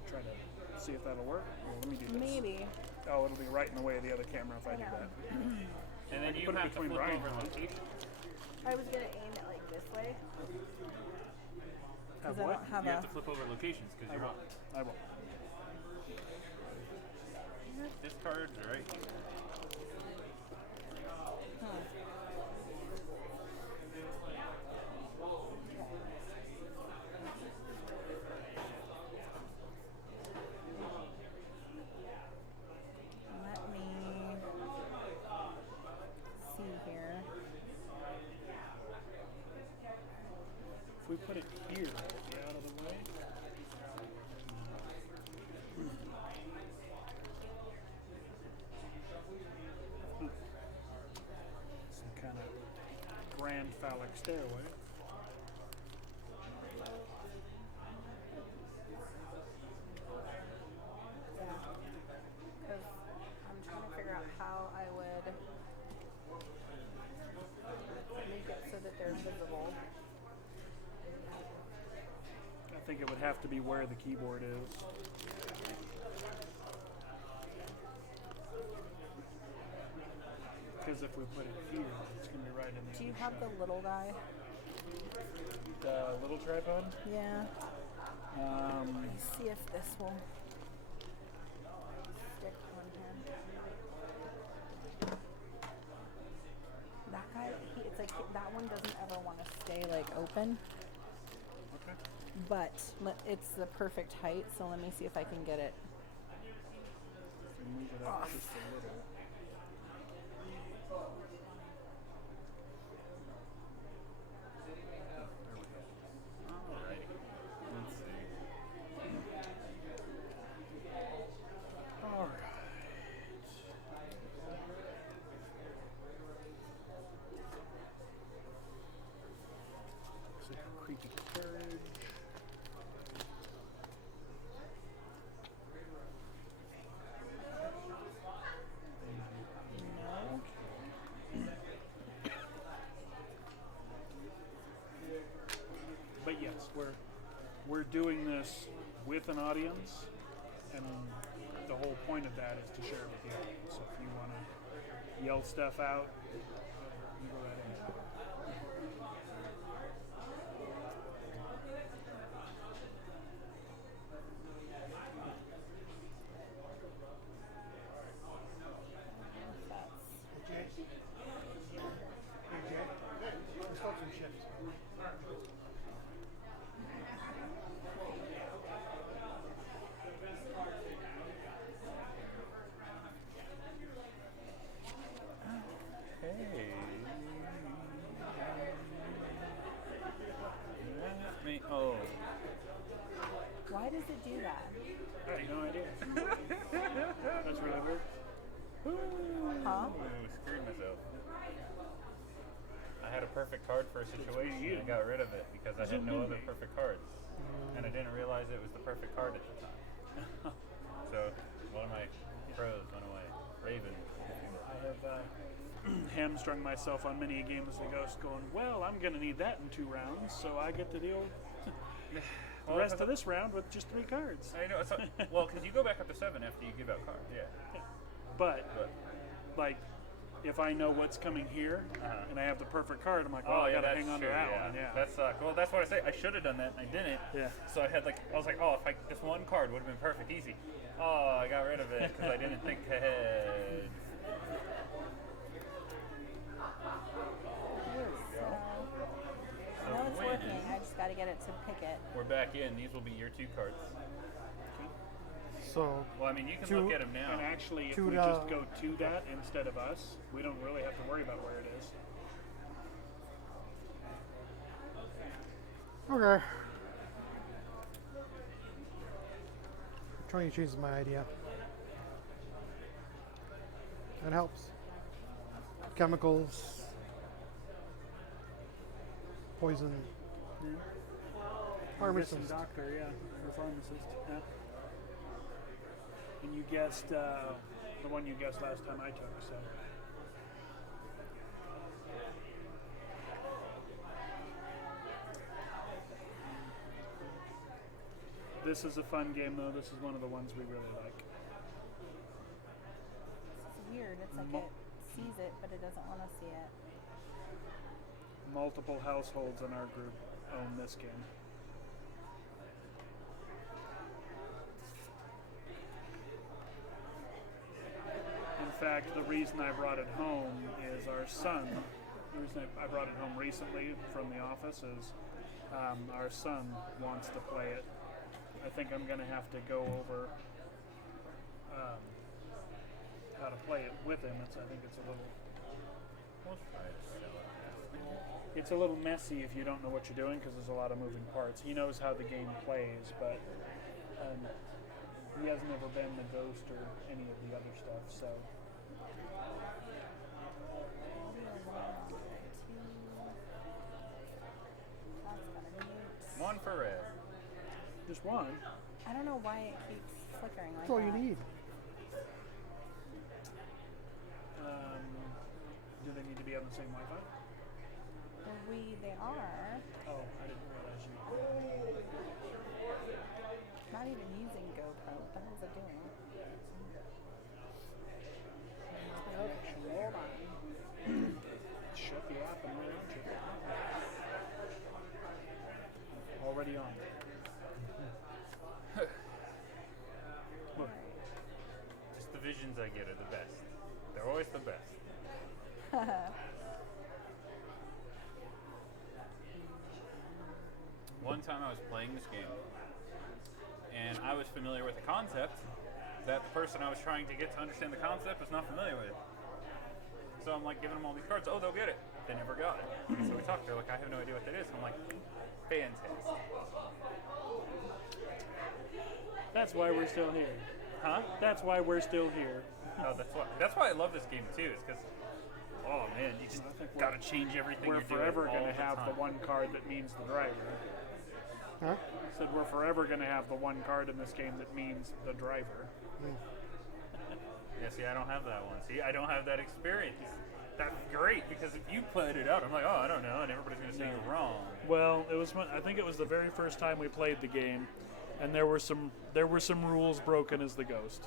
Try to see if that'll work. Well, let me do this. Maybe. Oh, it'll be right in the way of the other camera if I do that. And then you put it have to between flip Brian over and I. location. I was gonna aim it like this way. Have Because I what? don't have You a... have to flip over locations because I you're will. on. I will. This card's right here. Let me see here. If we put it here, it'll be out of the way. Some kind of grand phallic stairway. Yeah. Because I'm trying to figure out how I would make it so that they're visible. to be where the keyboard is. Because if we put it here, it's going to be right in the Do you other have the shot. little guy? The little tripod? Yeah. Um, Let me see if this will stick on him. That guy, it's like that one doesn't ever want to stay like open, okay. but it's the perfect height. So let me see if I can get it. So move it up just a little. Alrighty. Let's see. All right. Looks like a creepy carriage. No. But yes, we're doing this with an audience, and the whole point of that is to share it with the audience. So if you want to yell stuff out, you go right ahead. Hey, Jay. Hey, Jay. Let's talk some shit. Hey. Let me. Oh. Why does it do that? I have no idea. That's really weird. Huh? Ooh, screwed myself. I had a perfect card for a situation and I got rid of it because I had no other perfect cards. And I didn't realize it was the perfect card at the time. So one of my pros went away. Raven. I have hamstrung myself on many games of the Ghost going, well, I'm going to need that in 2 rounds, so I get to deal the rest of this round with just 3 cards. I know. So, well, because you go back up to 7 after you give out cards. Yeah. But, like, if I know what's coming here and I have the perfect card, I'm like, well, I got to hang on to that one. Yeah. That sucked. Well, that's what I say. I should have done that, and I didn't. Yeah. So I had I was like, oh, if this one card would have been perfect, easy. Oh, I got rid of it because I didn't think ahead. No, it's working. I just got to get it to pick it. We're back in. These will be your 2 cards. So, Well, I mean, you can Two- look at them now. And actually, if To we the- just go to that instead of us, we don't really have to worry about where it is. okay. Trying to change my idea. That helps. Chemicals, poison, Pharmacist. pharmacist. Doctor, yeah. Or pharmacist, yeah. And you guessed the one you guessed last time I took, so. This is a fun game, though. This is one of the ones we really like. It's weird. It's like it sees it, but it doesn't want to see it. Multiple households in our group own this game. In fact, the reason I brought it home is our son. The reason I brought it home recently from the office is our son wants to play it. I think I'm going to have to go over how to play it with him. I think it's a little. We'll try to sell it. It's a little messy if you don't know what you're doing because there's a lot of moving parts. He knows how the game plays, but he hasn't ever been the ghost or any of the other stuff. So One for red. just one. I don't know why it keeps flickering like That's all that. you need. Do they need to be on the same Wi-Fi? Well, they are. Oh, I didn't realize you. not even using GoPro. What the hell is it doing? Okay, hold on. Shut the app and we're on to it. Already on. Look, Just the visions I get are the best. They're always the best. One time I was playing this game, and I was familiar with the concept that the person I was trying to get to understand the concept was not familiar with. So I'm like giving them all these cards. Oh, they'll get it. They never got it. So we talked. They're like, I have no idea what that is. I'm like, fantastic. that's why we're still here. Huh? That's why we're still here. No, that's why I love this game too. Is because, oh man, you just I think gotta change everything. We're you're doing forever all going to have time. the one card that means the driver. Huh? Said we're forever going to have the one card in this game that means the driver. Yeah, see, I don't have that one. See, I don't have that experience. That's great because if you played it out, I'm like, oh, I don't know, and everybody's gonna say you're wrong. Well, it was I think it was the very first time we played the game, and there were some rules broken as the ghost.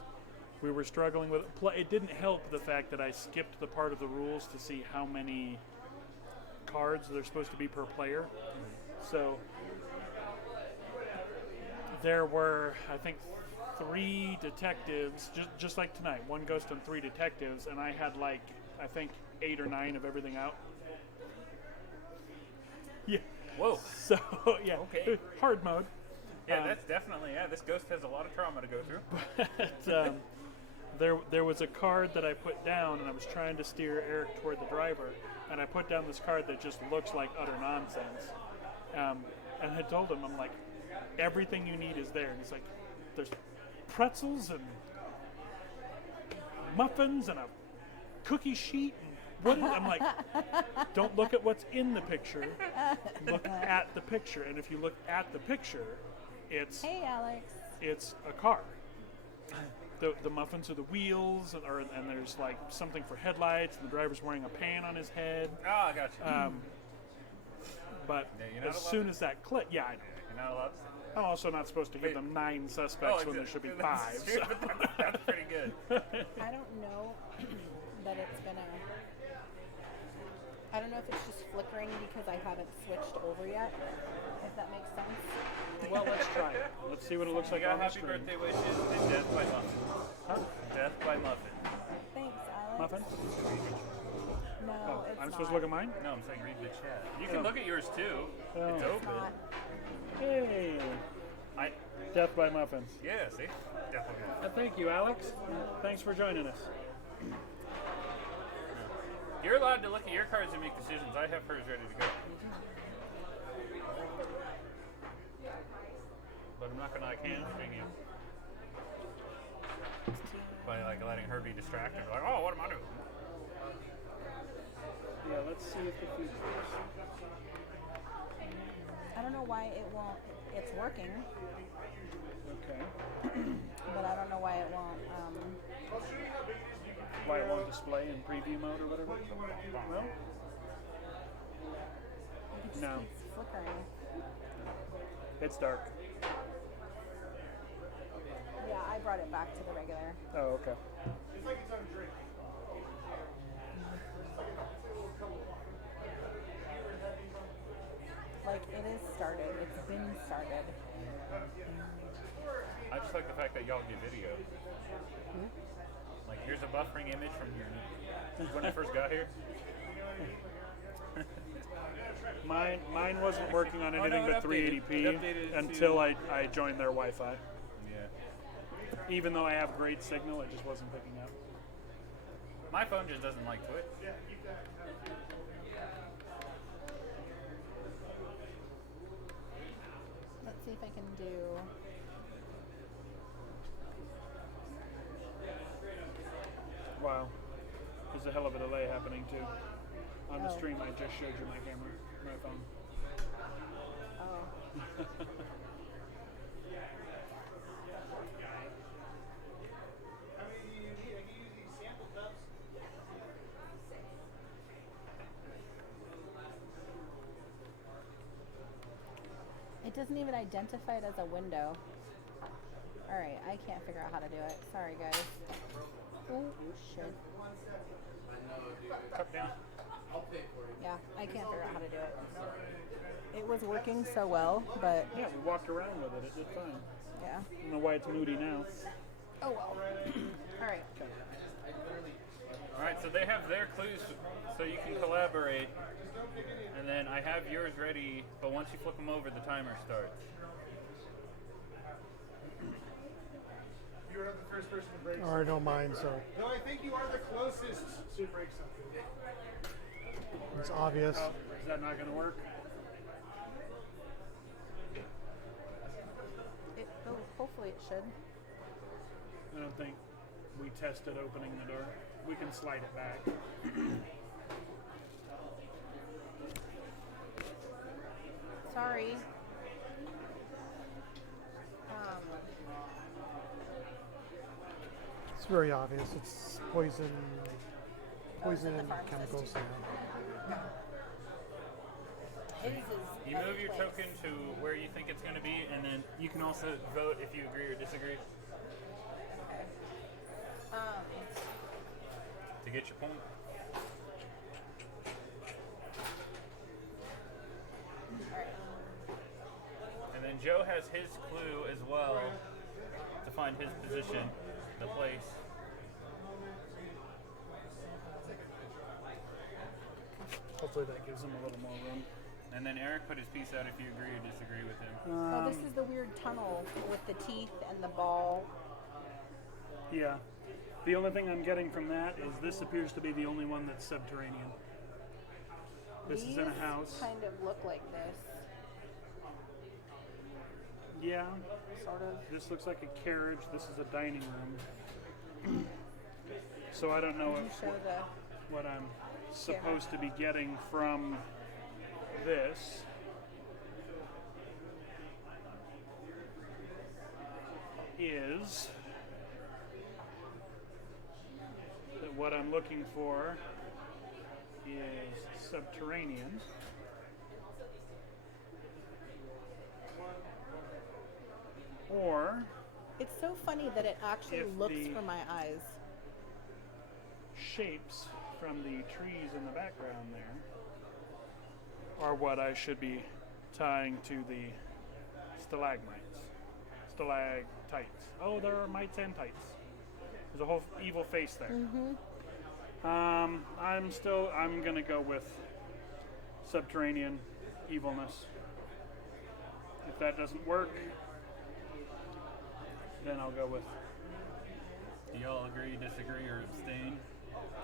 We were struggling with it. It didn't help the fact that I skipped the part of the rules to see how many cards there's supposed to be per player. So there were, I think, 3 detectives, just like tonight, 1 ghost and 3 detectives, and I had like, I think 8 or 9 of everything out. Yeah. Whoa. So yeah. Okay. Hard mode. Yeah, that's definitely, this ghost has a lot of trauma to go through. But, there was a card that I put down, and I was trying to steer Eric toward the driver, and I put down this card that just looks like utter nonsense. And I told him, I'm like, everything you need is there. And he's like, there's pretzels and muffins and a cookie sheet. And what? I'm like, don't look at what's in the picture. Look at the picture. And if you look at the picture, Hey, Alex. it's a car. The muffins are the wheels, and there's like something for headlights, and the driver's wearing a pan on his head. Ah, I got you. But Yeah, you're not as allowed soon to- as that click, yeah, I know. You're not allowed to say. I'm also not supposed to give them 9 suspects when there should be 5. That's true, so. but that's pretty good. I don't know that it's gonna. I don't know if it's just flickering because I haven't switched over yet. If that makes sense. Well, let's try it. Let's see what it looks I like got on the happy screen. birthday wishes and death by muffin. Huh? Death by muffin. Thanks, Alex. Muffin? No, Oh, it's I'm not. supposed to look at mine? No, I'm saying read the chat. You can Oh. look at yours too. Oh. It's It's open. Not. Hey, I Death by Muffins. yeah, see? Death by muffin. Thank you, Alex. Thanks for joining us. You're allowed to look at your cards and make decisions. I have hers ready to go. But I'm not gonna like hamstring you by like letting her be distracted. Like, oh, what am I doing? Yeah, let's see if the features. I don't know why it won't. It's working, Okay. but I don't know why it won't. Why it won't display in preview mode or whatever? Well, It just No. keeps flickering. it's dark. Yeah, I brought it back to the regular. Oh, okay. Like it is started. It's been started. I just like the fact that y'all get video. Like, here's a buffering image from when I first got here. Mine wasn't working on Oh, no, anything it but updated. 380p It updated until to- I joined their Wi-Fi. Yeah. Even though I have great signal, it just wasn't picking up. My phone just doesn't like Twitch. Let's see if I can do. Wow. There's a hell of a delay happening too. On the Oh. stream, I just showed you my camera, my phone. Oh. It doesn't even identify it as a window. All right, I can't figure out how to do it. Sorry, guys. Oh shit. Cup down. Yeah, I can't figure out how to do it. It was working so well, but Yeah, we walked around with it. It did fine. yeah. I don't know why it's moody now. Oh well. All right. All right, so they have their clues, so you can collaborate. And then I have yours ready, but once you flip them over, the timer starts. You are the first person to break I already know mine, so No, I think you are the closest to break something. it's obvious. Oh, is that not going to work? Hopefully it should. I don't think we tested opening the door. We can slide it back. Sorry. It's very obvious. It's poison in the and pharmacist. chemicals. His is You other move your place. token to where you think it's going to be, and then you can also vote if you agree or disagree Okay. to get your point. Alright. And then Joe has his clue as well to find his position, the place. Hopefully that gives them a little more room. And then Eric put his piece out if you agree or disagree with him. So this is the weird tunnel with the teeth and the ball. Yeah. The only thing I'm getting from that is this appears to be the only one that's subterranean. This is in a These house. kind of look like this, Yeah. sort of. This looks like a carriage. This is a dining room. So I don't know Can you show the? what I'm supposed to be getting from this. Is that what I'm looking for is subterranean. Or It's so funny that it actually If looks the- for my eyes. shapes from the trees in the background there are what I should be tying to the stalagmites. Stalactites. Oh, there are mites and tights. There's a whole evil face there. I'm gonna go with subterranean evilness. If that doesn't work, then I'll go with Do y'all agree, disagree, or abstain?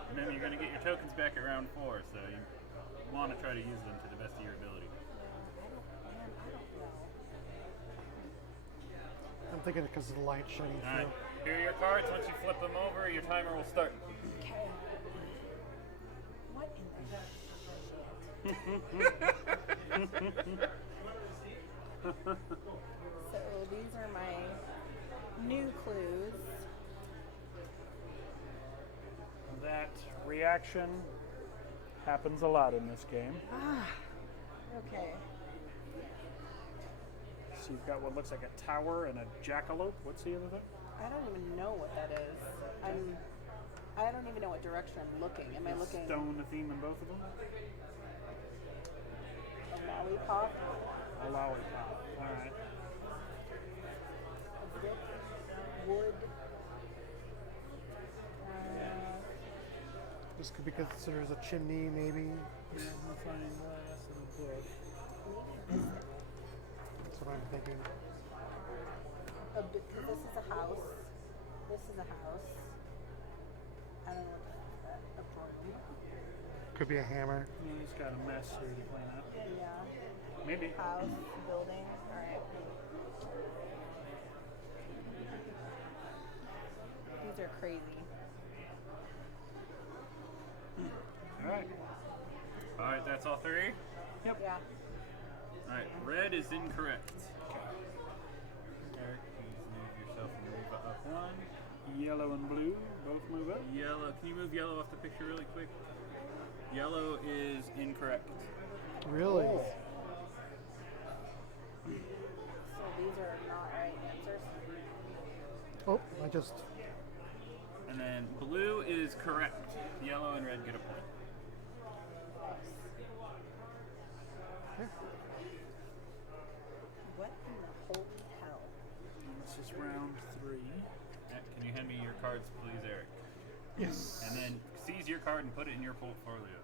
Remember, you're going to get your tokens back at round 4, so you want to try to use them to the best of your ability. I'm thinking because of the light shining All right, through. here are your cards. Once you flip them over, your timer will start. Okay. What in the shit? So these are my new clues. that. Reaction happens a lot in this game. Okay. So you've got what looks like a tower and a jackalope. What's the other thing? I don't even know what that is. I don't even know what direction I'm looking. Am I looking Stone the theme in both of them? a lollipop? A lollipop. All right. A brick, wood. This could be considered as a chimney, maybe. Magnifying glass and a book. That's what I'm thinking. This is a house. This is a house. I don't know what that is. A broom. Could be a hammer. Yeah, he's got a mess here to clean up. Yeah. Maybe. House, building. All right. These are crazy. All right. All right, that's all three. Yep. Yeah. All right, red is incorrect. Eric, please move yourself and move up one. Yellow and blue both move up. Yellow, can you move yellow off the picture really quick? Yellow is incorrect. Really? So these are not right answers. I just. And then blue is correct. Yellow and red get a point. Okay. What in the holy hell? And this is round 3. Yeah, can you hand me your cards, please, Eric? Yes. And then seize your card and put it in your portfolio.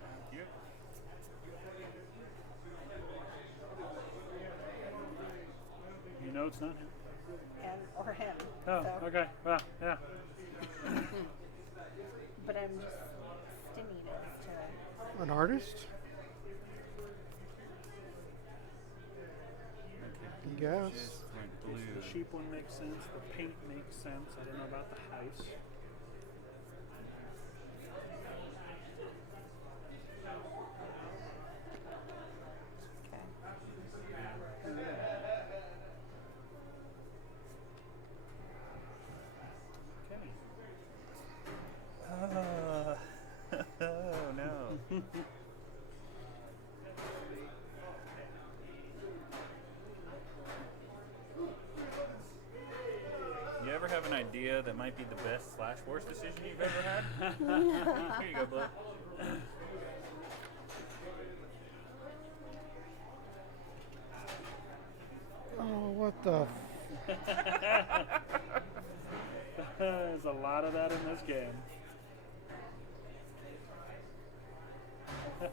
Thank you. You know it's not him. And or him. Oh, so. okay. Well, yeah. But I'm just stimmied as to. An artist? I guess. Just went The blue. sheep one makes sense. The paint makes sense. I don't know about the house. Okay. Oh no. You ever have an idea that might be the best / worst decision you've ever had? Here you go, Blue. Oh, what the? There's a lot of that in this game. A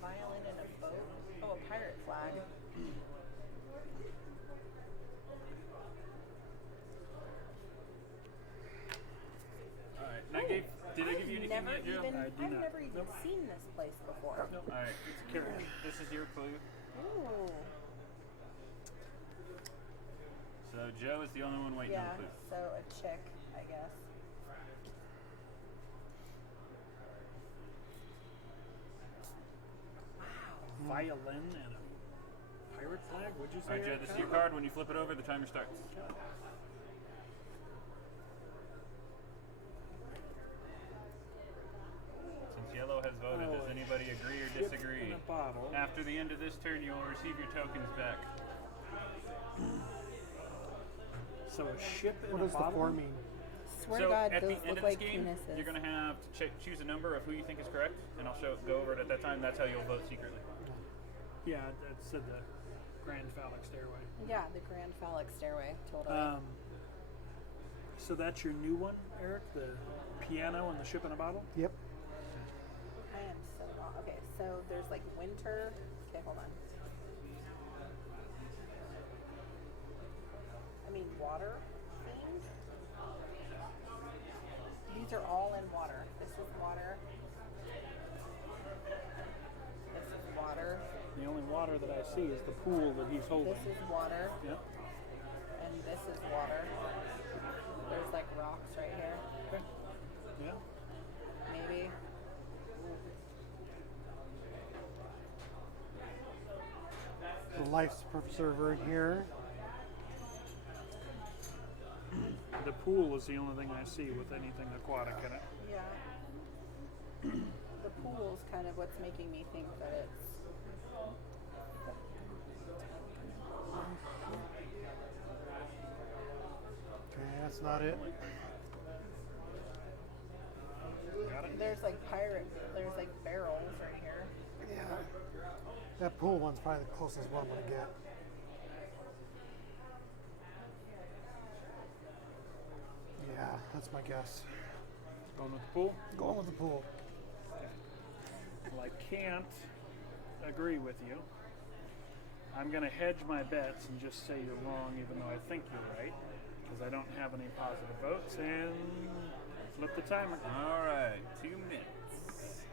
violin and a boat. Oh, a pirate flag. Alright, did I give you anything Never yet, Joe? even. I do I've not. never even Nope. seen this place before. Alright, Carriage. this is your clue. Ooh. So Joe is the only one waiting Yeah. on the clue. So a chick, I guess. Violin and a pirate flag? Would you say? Alright, Joe, this is your card. When you flip it over, the timer starts. Since yellow has voted, does anybody agree or Ship disagree? in a bottle. After the end of this turn, you will receive your tokens back. So a ship in What a does the bottle? 4 mean? Swear So to God, at those the end look of this like game, penises. you're going to have to choose a number of who you think is correct, and I'll go over it at that time. That's how you'll vote secretly. Yeah, it said the Grand Phallic Stairway. Yeah, the Grand Phallic Stairway. Totally. So that's your new one, Eric? The piano and the ship in a bottle? Yep. I am so wrong. Okay, so there's like winter. Okay, hold on. I mean, water themed. These are all in water. This is water. This is water. The only water that I see is the pool that he's holding. This is water. Yep. And this is water. There's like rocks right here. Okay. Yeah. Maybe. The life preserver in here. The pool is the only thing I see with anything aquatic in it. Yeah. The pool's kind of what's making me think that it's. Okay, that's not it. Got it? There's like there's like barrels right here. Yeah. That pool one's probably the closest one I'm gonna get. Yeah, that's my guess. Going with the pool? Going with the pool. Well, I can't agree with you. I'm going to hedge my bets and just say you're wrong, even though I think you're right, because I don't have any positive votes. And flip the timer. All right, 2 minutes.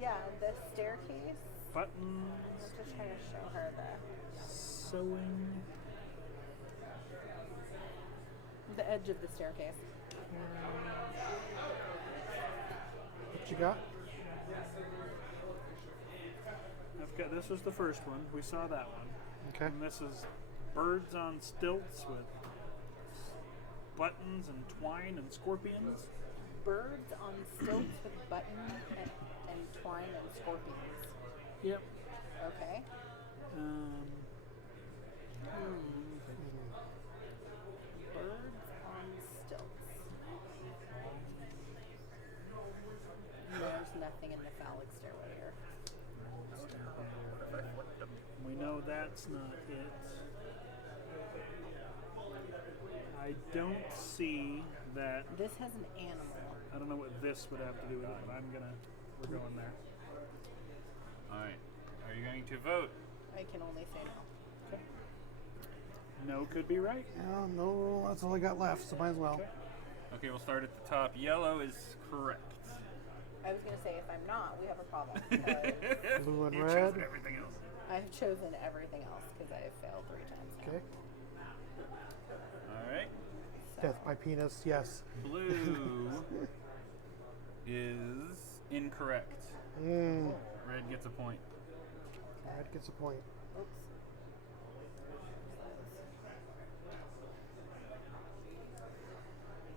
Yeah, the staircase. Buttons, I'm just trying to show her sewing. the edge of the staircase. What you got? This was the first one. We saw that one. Okay. And this is birds on stilts with buttons and twine and scorpions. Birds on stilts with buttons and twine and scorpions. Yep. Okay. Birds on stilts. There's nothing in the phallic stairway here. We know that's not it. I don't see that. This has an animal. I don't know what this would have to do with it, but we're going there. Alright. Are you going to vote? I can only say no. No could be right. Yeah, no, that's all I got left, so might as well. Okay, we'll start at the top. Yellow is correct. I was going to say, if I'm not, we have a problem. because Blue and You red. chose everything else. I've chosen everything else because I have failed 3 times now. Okay. Alright. So, Death by penis, yes. Blue is incorrect. Red gets a point. Red gets a point. oops.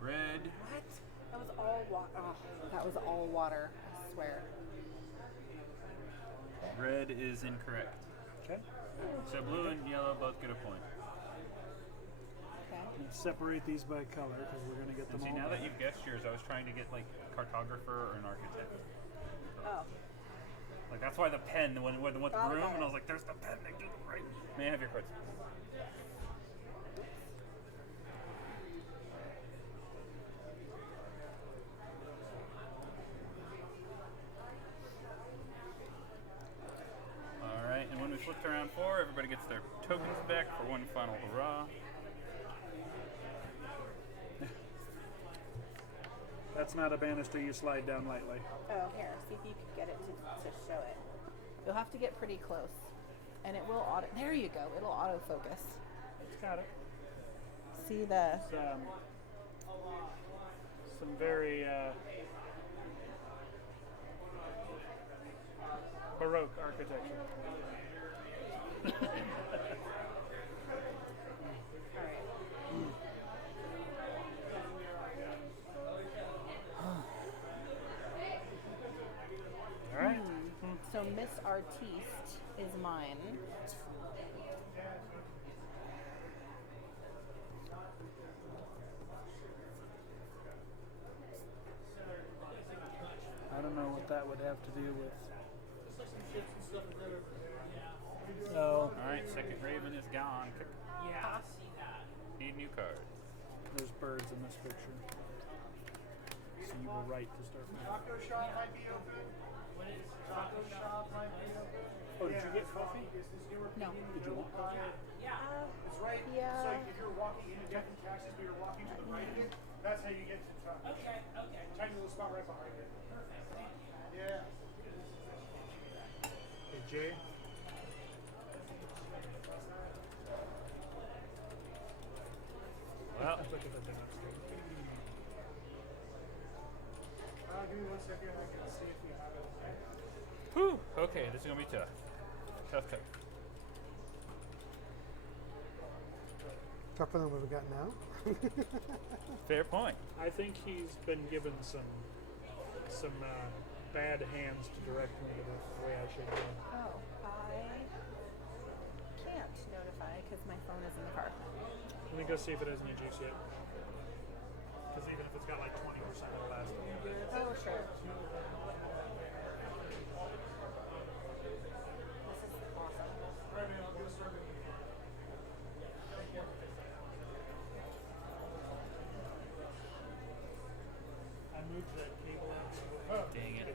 Red That was all water. Oh, that was all water. I swear. Red is incorrect. Okay. So blue and yellow both get a point. Okay. Let's separate these by color because we're going to get them And see, all. now that back. you've guessed yours, I was trying to get like cartographer or an architect. Oh. Like that's why the pen when with the room, Got it. and I was like, "There's the pen." They do it right. May I have your cards? All right, and when we flip to round 4, everybody gets their tokens back for one final hurrah. That's not a banister you slide down lightly. Oh, here. See if you can get it to show it. You'll have to get pretty close. And it will auto. There you go. It'll autofocus. It's got it. See the. It's, some very Baroque architecture. All right. So Miss Artiste is mine. I don't know what that would have to do with. Oh, All right, second Raven is gone. Yeah. Need a new card. there's birds in this picture. So you were right to start with. Taco shop might be open. Taco shop might be open. Oh, did you get coffee? Is this newer No. Did you want coffee? It's right. Yeah. So if you're walking into Death and Taxes, but you're walking to the right of it, that's how you get to the top. Okay. Tiny little spot right behind it. Perfect. Yeah. Hey, Jay. Well, Look at the thing upstairs. Give me 1 second. I can see if we have it. whew, okay, this is gonna be tough. Tough. Tougher than what we got now. Fair point. I think he's been given some bad hands to direct me to the way I should go. Oh, I can't notify because my phone is in the car. Let me go see if it has any juice yet. Because even if it's got like 20%, it'll last. Oh, sure. This is awesome. Right, man. I'll get started. I moved that cable out. Dang it.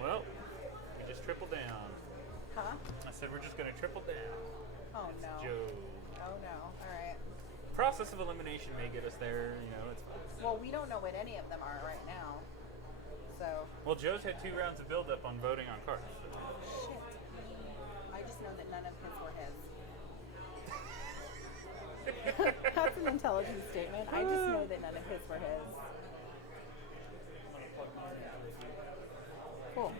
Well, we just tripled down. Huh? I said we're just gonna triple down. Oh no. Joe. Oh no. All right. Process of elimination may get us there, you know, it's fine. Well, we don't know what any of them are right now. So. Well, Joe's had 2 rounds of build-up on voting on cards. Shit. I just know that none of his were his. That's an intelligent statement. I just know that none of his were his. Cool.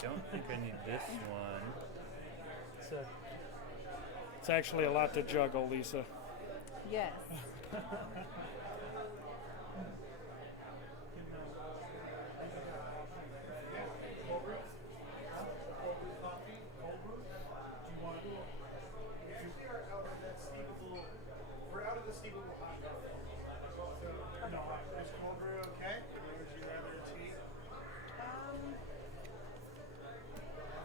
don't think I need this one. It's actually a lot to juggle, Lisa. Yes. We're out of the steepable hot coffee. No, is cold brew okay? Or would you rather tea?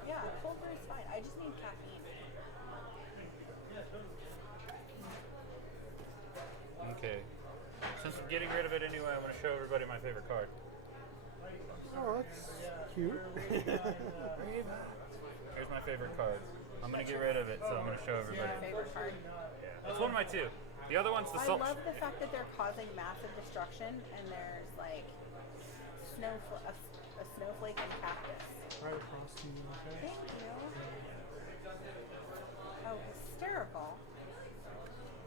Yeah, cold brew is fine. I just need caffeine. Okay. Since I'm getting rid of it anyway, I'm going to show everybody my favorite card. Oh, that's cute. Here's my favorite card. I'm going to get rid of it, so I'm going to show everybody. Favorite card. That's one of my two. The other one's the I salt. love the fact that they're causing massive destruction and there's like a snowflake and cactus. Right across to you. Okay. Thank you. Oh, hysterical.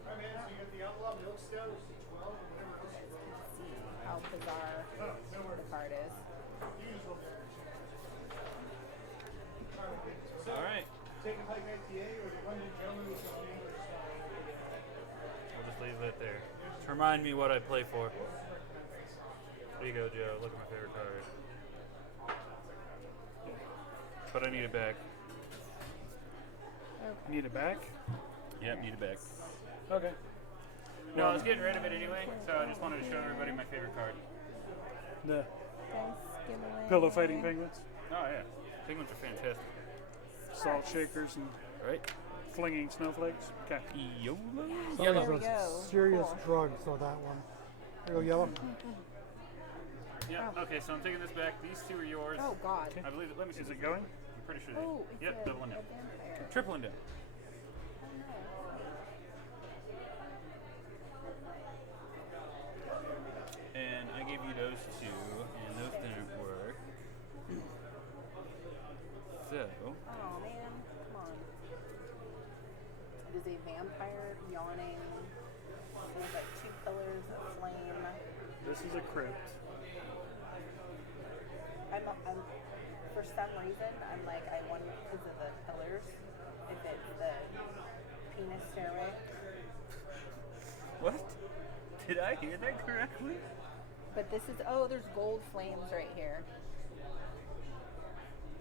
Hi man, so you got the outlaw milk stout, 12, whatever else. See how bizarre the card is. All right. Take a hike IPA or the London Gentleman with some English style. We'll just leave that there. Just remind me what I play for. There you go, Joe. Look at my favorite card. But I need it back. Need it back? Yep, need it back. Okay. No, I was getting rid of it anyway, so I just wanted to show everybody my favorite card. The Thanksgiving. pillow fighting penguins, Oh, yeah. Penguins are fantastic. salt shakers, and Right? flinging snowflakes. Okay. YOLO. There That we was go. a serious Cool. drug, so that one. There you go, yellow. Yeah, okay, so I'm taking this back. These two are yours. Oh God. I believe it. Let me see. Is it going? I'm pretty sure. Oh, it's Yep, a doubling down. vampire. Tripling down. And I gave you those two, and those didn't work. So, Oh man, come on. It is a vampire yawning. There's like two pillars of flame. This is a crypt. I'm for some reason I'm like I wonder because of the pillars if it's the penis stairway. what? Did I hear that correctly? But this is there's gold flames right here.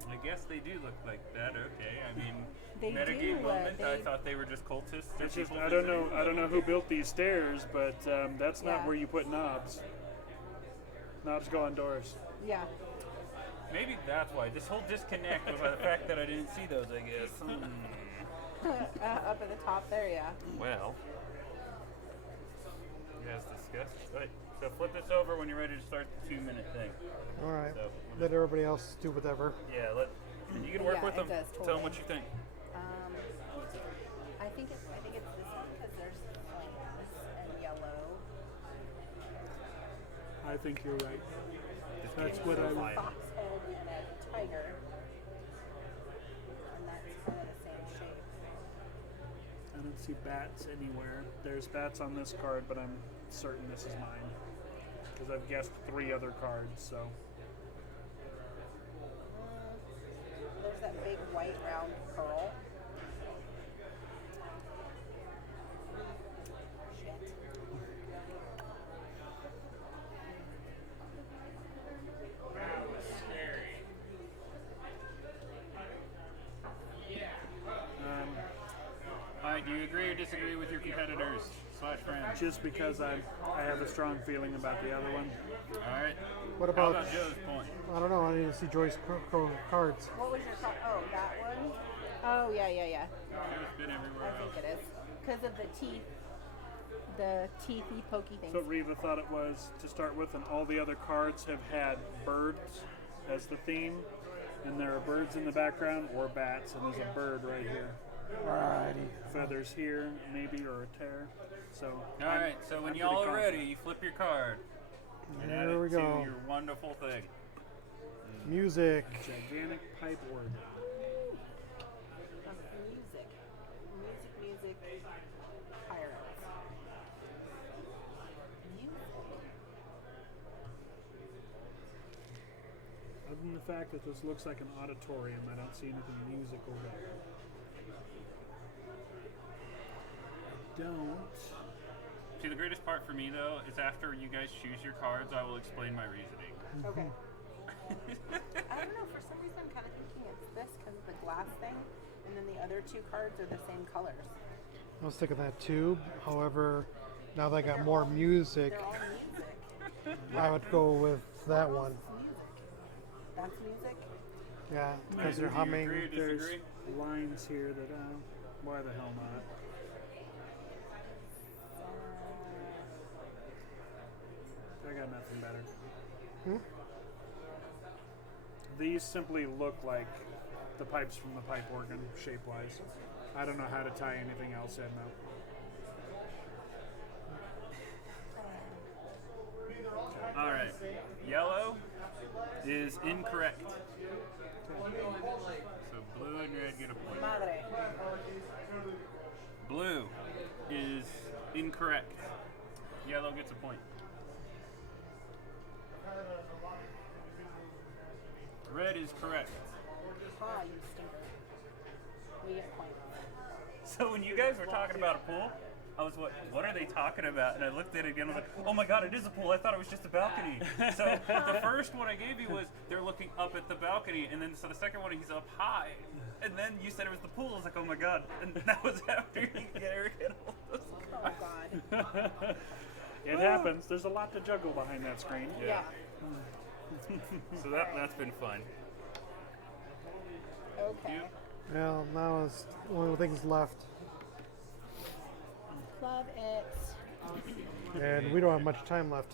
I guess they do look like that. Okay, I mean, They metagame do, moment. I they- thought they were just cultists. or It's just, people I don't know. visiting. I don't know who built these stairs, but that's not Yeah. where you put knobs. Knobs go on doors. Yeah. Maybe that's why. This whole disconnect was by the fact that I didn't see those, I guess. Up at the top there, yeah. Well, you guys discussed. Right. So flip this over when you're ready to start the 2-minute thing. All right. So, Let everybody else do whatever. yeah, you can work Yeah, with it them. does, Tell them totally. what you think. I think it's this one because there's flames and yellow. I think you're right. This That's game what is so I- violent. Fox head and a tiger. And that's kind of the same shape. I don't see bats anywhere. There's bats on this card, but I'm certain this is mine because I've guessed 3 other cards. So There's that big white round pearl. Shit. All right, do you agree or disagree with your competitors / friends? just because I have a strong feeling about the other one. All right. What How about? about Joe's point? I don't know. I need to see Joy's cards. What was your card? Oh, that one? Oh, yeah. Joe's been everywhere I else. think it is. Because of the teeth. The teethy, pokey things. So Reva thought it was to start with, and all the other cards have had birds as the theme, and there are birds in the background or bats, and there's a bird right here. Alrighty. Feathers here, maybe, or a tear. So All right, so when I'm y'all pretty are ready, confident. you flip your card and add There it we to go. your wonderful thing. Music. Gigantic pipe organ. Music. Pirates. Music. Other than the fact that this looks like an auditorium. I don't see anything musical there. I don't. See, the greatest part for me though is after you guys choose your cards, I will explain my reasoning. Okay. I don't know. For some reason, I'm kind of thinking it's this because of the glass thing, and then the other two cards are the same colors. I was thinking that too. However, now that I got more music, They're all music. I would go with that one. Music. That's music. Yeah, because Do they're you humming. agree or There's disagree? lines here that, why the hell not? I got nothing better. Hmm? These simply look like the pipes from the pipe organ, shape-wise. I don't know how to tie anything else in though. All right. Yellow is incorrect. So blue and red get a point. Madre. Blue is incorrect. Yellow gets a point. Red is correct. Ha, you stinker. We get points. So when you guys were talking about a pool, I was what are they talking about? And I looked at it again. I was like, oh my god, it is a pool. I thought it was just a balcony. So the first one I gave you was they're looking up at the balcony, and then so the second one he's up high, and then you said it was the pool. I was like, oh my god, and that was after you get Eric and all those. Oh God. It happens. There's a lot to juggle behind that screen. Yeah. So that's been fun. Okay. Well, now it's one of the things left, Love it. and we don't have much time left.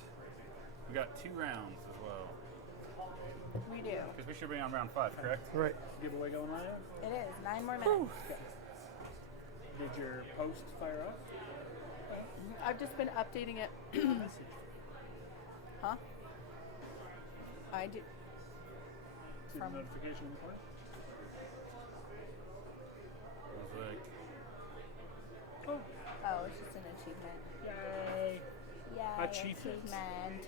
We got 2 rounds as well. We do. Because we should be on round 5, correct? Right. Giveaway going on yet? It is 9 more minutes. Did your post fire up? I've just been updating it. Huh? I do. See the From- notification in the corner? I was like, Oh, it's just an achievement. Yay! Yay, Achievement. achievement.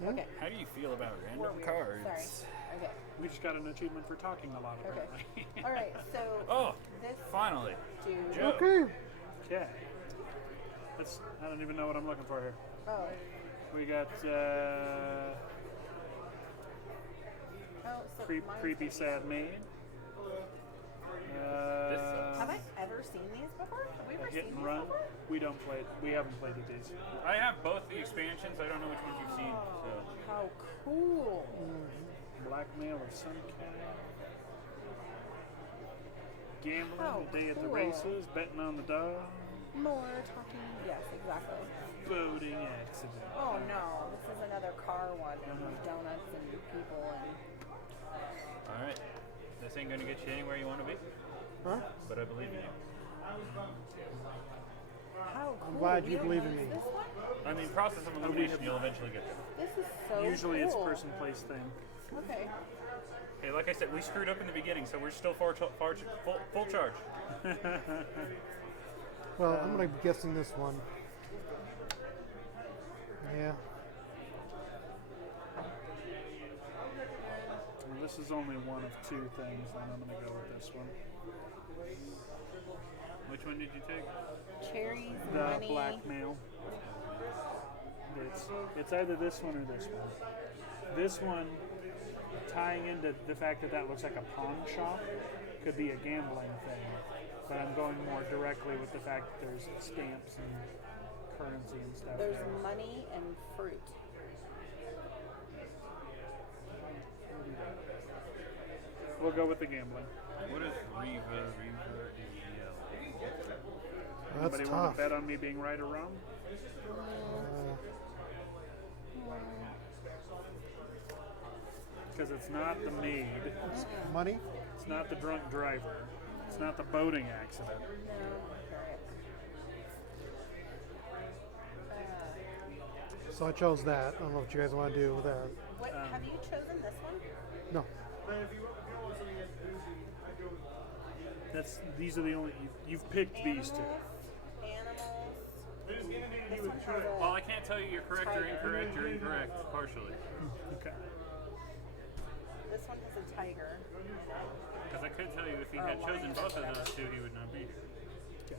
Hmm? Okay. how do you feel about We're random weird. cards? Sorry. Okay. We just got an achievement for talking a lot, Okay. apparently. All right. So Oh, this finally. dude. Joe. Okay. Okay. I don't even know what I'm looking for here. Oh. We got Oh. So mine's creepy gonna be- sad maid. This sucks. Have I ever seen these before? Have we ever Hit seen and these run. before? We haven't played with these. I have both the expansions. I don't know which ones you've seen. So. How cool! Blackmail of some kind. Gambling How the day at the cool. races, betting on the dog, More talking. Yes, exactly. boating accident. Oh no, this is another car one with donuts and people and. All right. This ain't gonna get you anywhere you want to be, Huh? but I believe in you. How cool! glad We you don't believe in use me. This one? I mean, process of elimination, you'll eventually get there. This is so Usually it's cool. person place thing. Okay. Hey, like I said, we screwed up in the beginning, so we're still full charge. Well, I'm gonna be guessing this one. Yeah. Well, this is only one of 2 things, then I'm gonna go with this one. Which one did you take? Cherries, The money. blackmail. It's either this one or this one. This one, tying into the fact that looks like a pawn shop, could be a gambling thing. But I'm going more directly with the fact that there's stamps and currency and stuff There's there. money and fruit. We'll go with the gambling. What is Reva? Reva is yellow. That's Anybody want tough. to bet on me being right or wrong? Because it's not the maid. Money? It's not the drunk driver. It's not the boating accident. So I chose that. I don't know what you guys want to do with that. What, have you chosen this one? No. These are the only you've picked these two. Animals. This one has a- Well, I can't tell you you're correct or incorrect. You're incorrect, partially. Okay. This one has a tiger. Because I could tell you if he had chosen both of those two, he would not be here. Okay.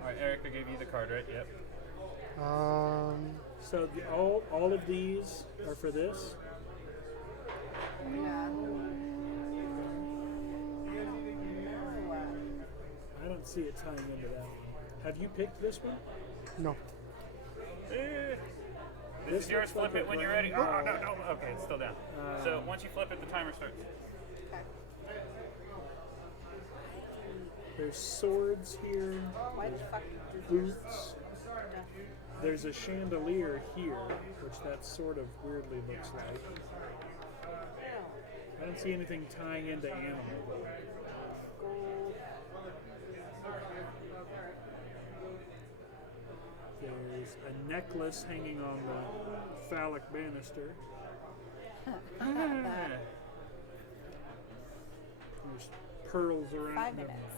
Alright, Eric, I gave you the card, right? Yep. So all of these are for this. Yeah. I don't see it tying into that one. Have you picked this one? No. This is yours. looks like Flip it a when you're brand- ready. Oh, no, no. Okay, it's still down. So once you flip it, the timer starts. Okay. There's swords here, Why the fuck does yours? boots. There's a chandelier here, which that sort of weirdly looks like. I don't see anything tying into animal. Gold. There's a necklace hanging on the phallic banister. There's pearls around 5 them. minutes.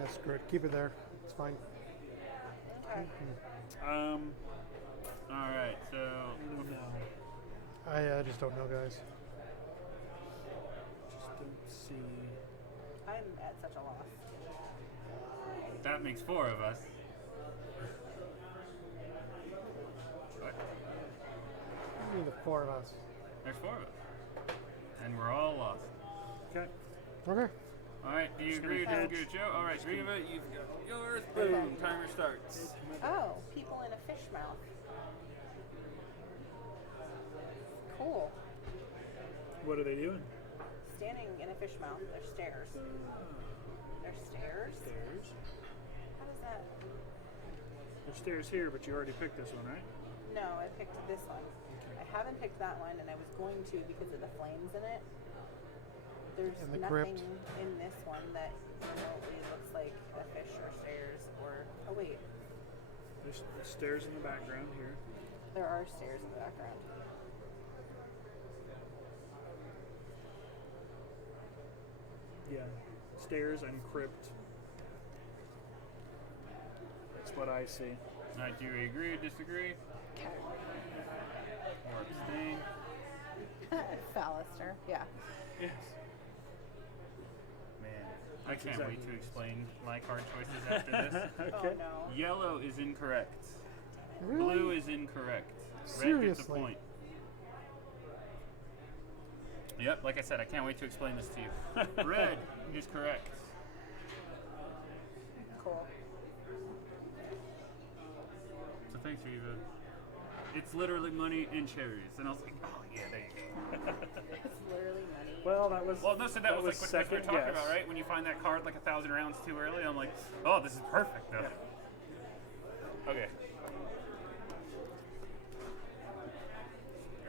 Yeah, screw it. Keep it there. It's fine. Okay. Alright, so. I don't know. I just don't know, guys. Just don't see. I'm at such a loss. That makes 4 of us. What? I mean, the 4 of us. There's 4 of us. And we're all lost. Okay. Okay. Alright, do you agree or disagree with Joe? Alright, agree with it. You've got yours. Boom. Timer starts. Oh, people in a fish mouth. Cool. What are they doing? Standing in a fish mouth. There's stairs. There's stairs? Stairs. How does that? There's stairs here, but you already picked this one, right? No, I picked this one. I haven't picked that one, and I was going to because of the flames in it. There's And the nothing crypt. in this one that remotely looks like a fish or stairs or. Oh wait, There's stairs in the background here. there are stairs in the background. Yeah. Stairs and crypt. That's what I see. Alright, do you agree or disagree? Or abstain? Fallister, yeah. Yes. Man, I can't exactly wait to what it is. explain my card choices after this. Okay. Oh no. Yellow is incorrect. Really? Blue is incorrect. Red gets a Seriously? point. Yep, like I said, I can't wait to explain this to you. Red is correct. Cool. So thanks, Eva. It's literally money and cherries. And I was like, oh yeah, there you go. It's literally money. Well, that was. Well, no, so that was like what we were second talking guess. about, right? When you find that card like 1,000 rounds too early, I'm like, oh, this is perfect. Though. Okay.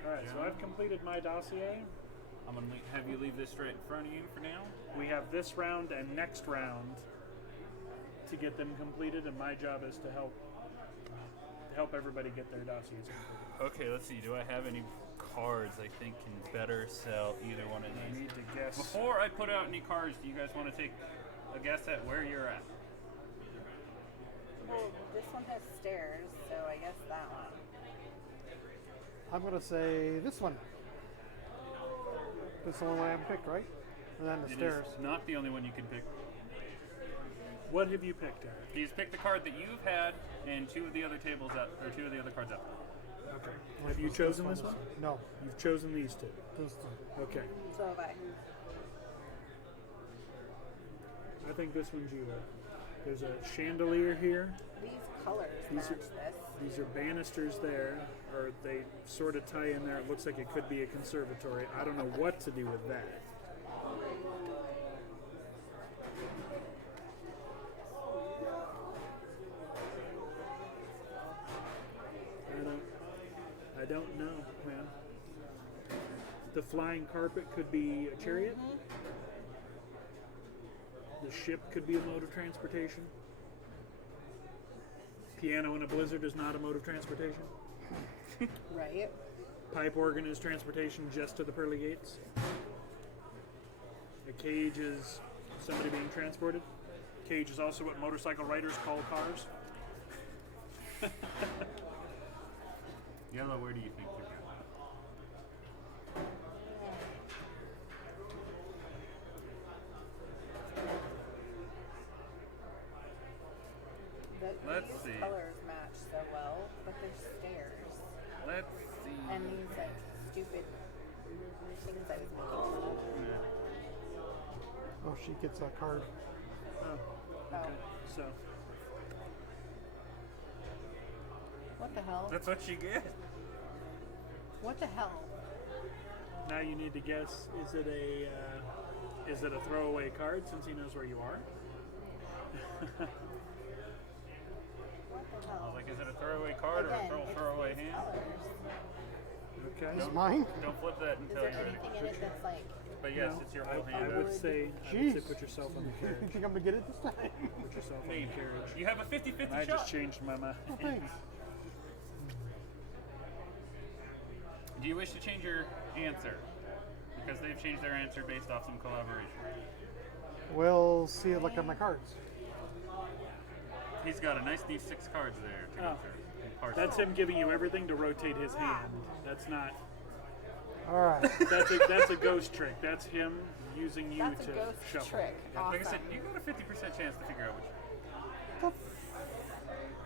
All right, so I've completed my dossier. I'm gonna have you leave this straight in front of you for now. We have this round and next round to get them completed, and my job is to help everybody get their dossiers completed. Okay, let's see. Do I have any cards I think can better sell either one of I these? need to guess. Before I put out any cards, do you guys want to take a guess at where you're at? Well, this one has stairs, so I guess that one. I'm going to say this one. That's the only one I haven't picked, right? And then the It stairs. is not the only one you can pick. What have you picked, Eric? He's picked the card that you've had and 2 of the other tables out, or 2 of the other cards out. Okay. Have you chosen this one? No. You've chosen these two. Those two. Okay. So have I. I think this one's you. There's a chandelier here. These colors These match are- this. These are banisters there, or they sort of tie in there. It looks like it could be a conservatory. I don't know what to do with that. I don't know, man. The flying carpet could be a chariot. The ship could be a mode of transportation. Piano in a blizzard is not a mode of transportation. Right. Pipe organ is transportation just to the pearly gates. A cage is somebody being transported. Cage is also what motorcycle riders call cars. Yellow, where do you think you're Let's these see. colors match so well, but they're stairs. Let's see. And these like stupid things I was making fun of. Oh, she gets a card. Oh, Oh. okay. So, What the hell? That's what she gets. What the hell? now you need to guess, is it a throwaway card since he knows where you are? What the hell? Like, is it a throwaway card or a Again, it's throwaway these hand? colors. Okay. It's mine? Don't flip that Is until there you're ready. anything in it that's like? But yes, No, it's your I whole hand. would say Jeez. put yourself on the You carriage. think I'm gonna get it this time? Put yourself on Maybe. the carriage. You have a 50-50 And I shot. just changed my mind. Oh, thanks. Do you wish to change your answer? Because they've changed their answer based off some collaboration. We'll see it. Look at my cards. He's got a nice D6 cards there to Oh. go through. and parse That's through. him giving you everything to rotate his hand. That's not. All right. That's a ghost trick. That's him using you That's to a ghost shuffle. trick. Like I Awesome. said, you got a 50% chance to figure out which.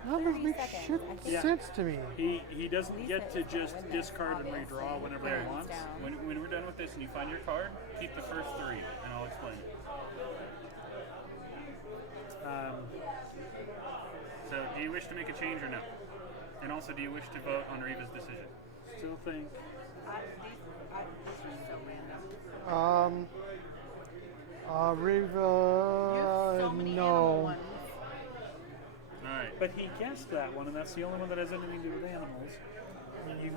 That doesn't make 30 shit seconds. Yeah. sense to me. He doesn't Least get it to was gonna just win this, discard and obviously. redraw whenever he Hands wants. down. When we're done with this and you find your card, keep the first three, and I'll explain it. So, do you wish to make a change or no? And also, do you wish to vote on Reva's decision? Still think. This is so random. Riva, You have so many animal no. ones. All right. But he guessed that one, and that's the only one that has anything to do with animals. You,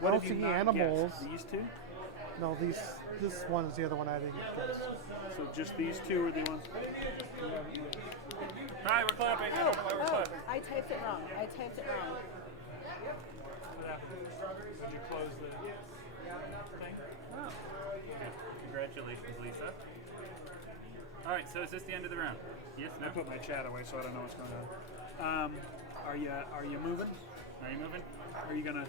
I don't have you see not animals. guessed? These two? No, this one is the other one I didn't guess. So just these two are the ones. All right, we're clapping. I don't know why we're Oh, clapping. I typed it wrong. Did What happened? Did you close the thing? Oh. Congratulations, Lisa. All right, so is this the end of the round? Yes, I no? put my chat away, so I don't know what's going on. Are you moving? Are you moving? Are you gonna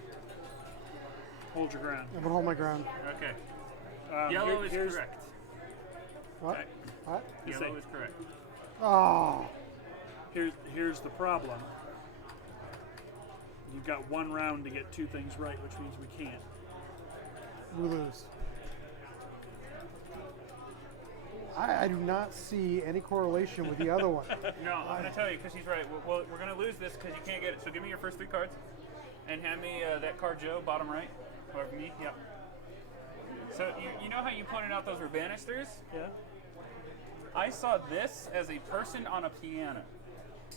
hold your ground? I'm gonna hold my ground. Okay. Yellow is here's- correct. What? Okay. What? Just Yellow say- is correct. Oh. Here's the problem. You've got one round to get two things right, which means we can't. We lose. I do not see any correlation with the other one. No, I'm going to tell you because he's right. We're going to lose this because you can't get it. So give me your first three cards and hand me that card, Joe, bottom right. Or me, yep. So you know how you pointed out those were banisters? Yeah. I saw this as a person on a piano.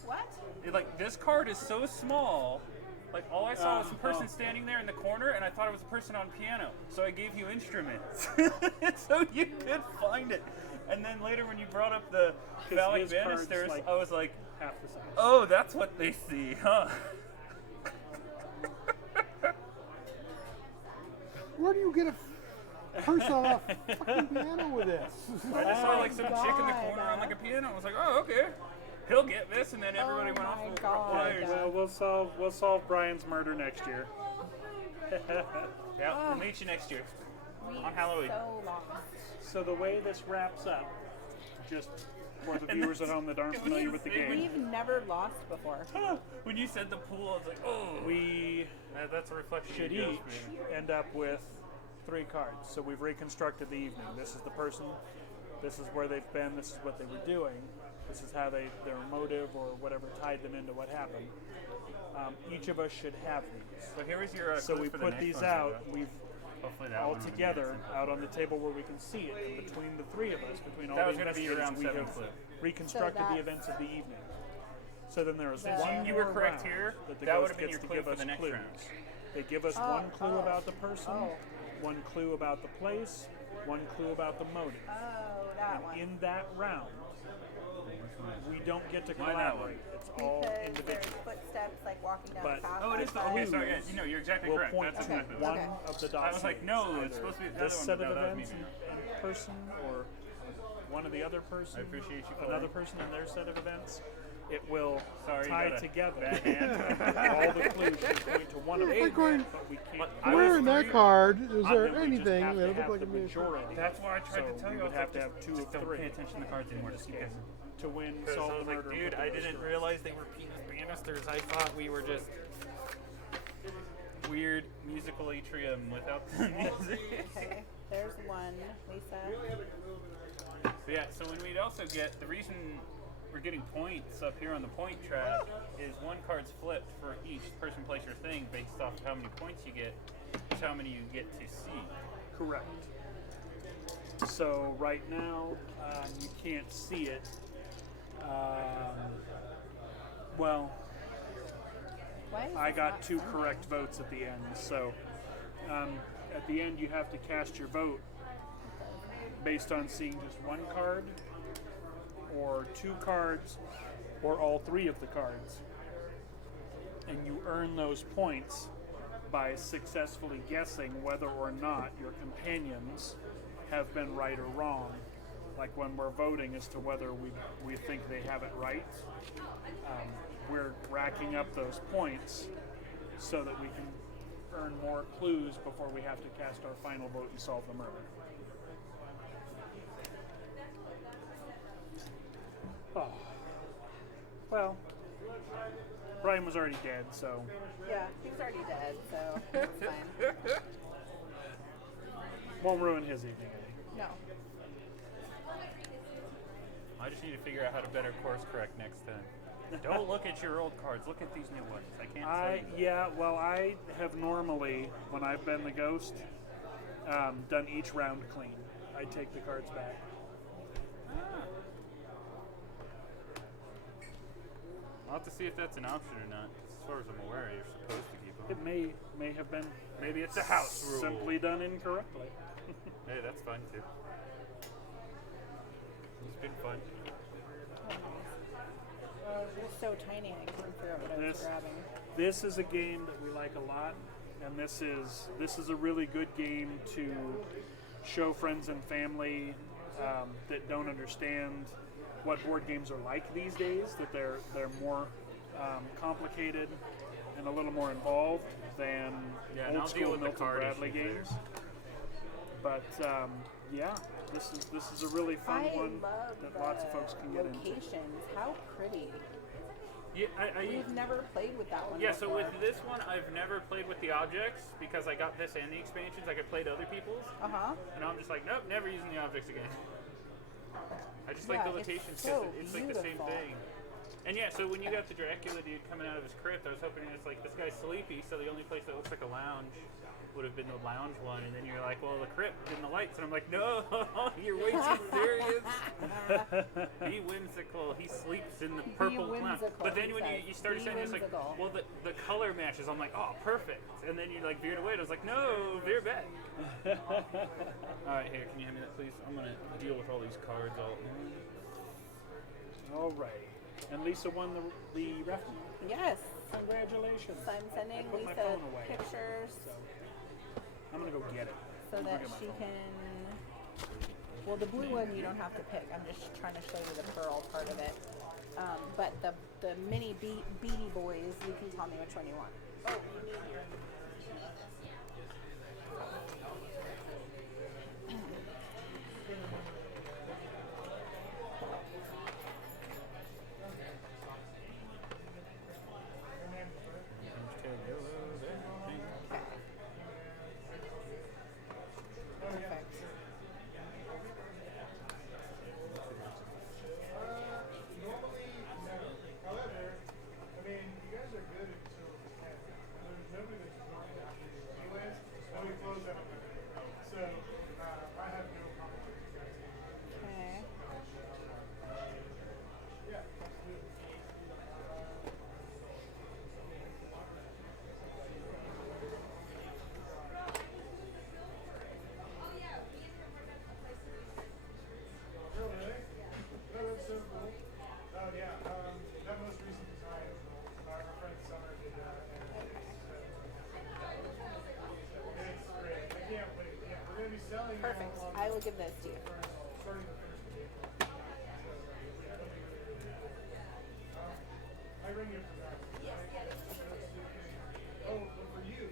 What? Like, this card is so small. Like, all I saw was a person standing there in the corner, and I thought it was a person on piano. So I gave you instruments. So you could find it. And then later when you brought up the phallic his card's banisters, like- I was like, Half the size. oh, that's what they see, huh? Where do you get a person on a fucking piano with this? I just saw like some chick in the God. corner on like a piano. I was like, oh, okay. He'll get this, and then everybody went off my the God. wires. Well, we'll solve Brian's murder next year. Yeah, we'll meet you next year. We On Halloween. So lost. So the way this wraps up, just for the And viewers at that's home that aren't familiar with the game, We've never lost before. When you said the pool, I was like, oh. we That's a reflection. should of your each ghost, man. end up with 3 cards. So we've reconstructed the evening. This is the person, this is where they've been, this is what they were doing, this is how their motive or whatever tied them into what happened. Each of us should have these. So here is your. So clue we for the put next these one, out. Joe. We've Hopefully that all one would be together simple. out on the table where we can see it. And between the 3 of us, between all That the was gonna be your investigators, round we 7 have clue. reconstructed So the that's- events of the evening. So then there is That- one If you were more correct round here, that the that ghost would have been gets your to clue give for us the next clues. round. They give us one clue about the person, one clue about the place, one clue about the motive. Oh, that one. In that round, we don't get to Why that collaborate. It's all Because there's individual. footsteps like walking down But- the path. Oh, it is the. outside. Okay, sorry. Yeah, you know, you're exactly We'll correct. point That's to exactly one Okay. of the I dossiers. was like, no, it's either supposed to be the this other one, set but of no, that was events me. in person, or one of the other person, I appreciate you. another person in their set of events. it will Sorry, you tie got a together. bad hand. All the clues should point to one of them, going- but we can't. But I Where was in that three- card is And there then we just anything have that to look have like the a miniature? majority. That's why I tried So to tell we you. would I have was to like, have two just of don't three pay attention to the cards anymore, just because. to win, Because solve I was the like, murder. dude, and I put the didn't mystery. realize they were penis banisters. I thought we were just weird musical atrium without the music. Okay, there's one, Lisa. So yeah, so when we'd also get, the reason we're getting points up here on the point track is one card's flipped for each person, place, or thing based off of how many points you get, is how many you get to see. Correct. So right now, you can't see it. Well, Why is I this got not 2 sending? correct votes at the end. So at the end, you have to cast your vote based on seeing just one card, or 2 cards, or all 3 of the cards. And you earn those points by successfully guessing whether or not your companions have been right or wrong. Like when we're voting as to whether we think they have it right, we're racking up those points so that we can earn more clues before we have to cast our final vote and solve the murder. Oh. Well, Brian was already dead, so Yeah, he's already dead, so it's fine. won't ruin his evening any. No. I just need to figure out how to better course correct next time. Don't look at your old cards. Look at these new ones. I can't tell you. Yeah, well, I have normally, when I've been the ghost, done each round clean. I take the cards back. I'll have to see if that's an option or not. As far as I'm aware, you're supposed to keep them. It may have been Maybe it's a house rule. simply done incorrectly. Hey, that's fine too. It's been fun. It's so tiny I couldn't figure out what I was This- grabbing. This is a game that we like a lot, and this is a really good game to show friends and family that don't understand what board games are like these days. That they're more complicated and a little more involved than Yeah, and old I'll deal school with the Milton card Bradley issues there. games. But yeah, this is a really fun I one love that the lots of folks can get into. locations. How pretty. Yeah, We've never played with that one. yeah, so before. with this one, I've never played with the objects because I got this and the expansions. I could play to other people's, Uh-huh. and I'm just like, nope, never using the objects again. I just like Yeah, the it's locations so because it's like the same beautiful. thing. And yeah, so when you got the Dracula dude coming out of his crypt, I was hoping it's like this guy's sleepy, so the only place that looks like a lounge would have been the lounge one, and then you're like, well, the crypt and the lights, and I'm like, no, you're way too serious. Be whimsical. He sleeps in the purple clown. whimsical, But then he when says. you started Be saying it's like, whimsical. well, the color matches, I'm like, oh, perfect. And then you like veered away, and I was like, no, veer back. All right, here, can you hand me that, please? I'm gonna deal with all these cards all. All right, and Lisa won the raffle. Yes. Congratulations! So I'm sending I put my Lisa phone away. pictures So I'm gonna go get it. so I'll that get my she phone. can. Well, the blue one you don't have to pick. I'm just trying to show you the pearl part of it. But the mini Beady Boys, you can tell me which one you want. Oh, you need your. Perfect. Normally, no. However, I mean, you guys are good until 10. There's nobody that's going after you anyways. So we close at 11. So I have no problem with you guys. Okay. Yeah, absolutely. Oh, really? No, that's so cool. Oh, yeah. That most recent design, our friend Summer did that. And it's great. I can't wait. Yeah, we're going to be selling them Perfect. on I will give those to you. starting the 1st of April. So, yeah, it'll be really, really cool. ring you for that. Oh, one for you.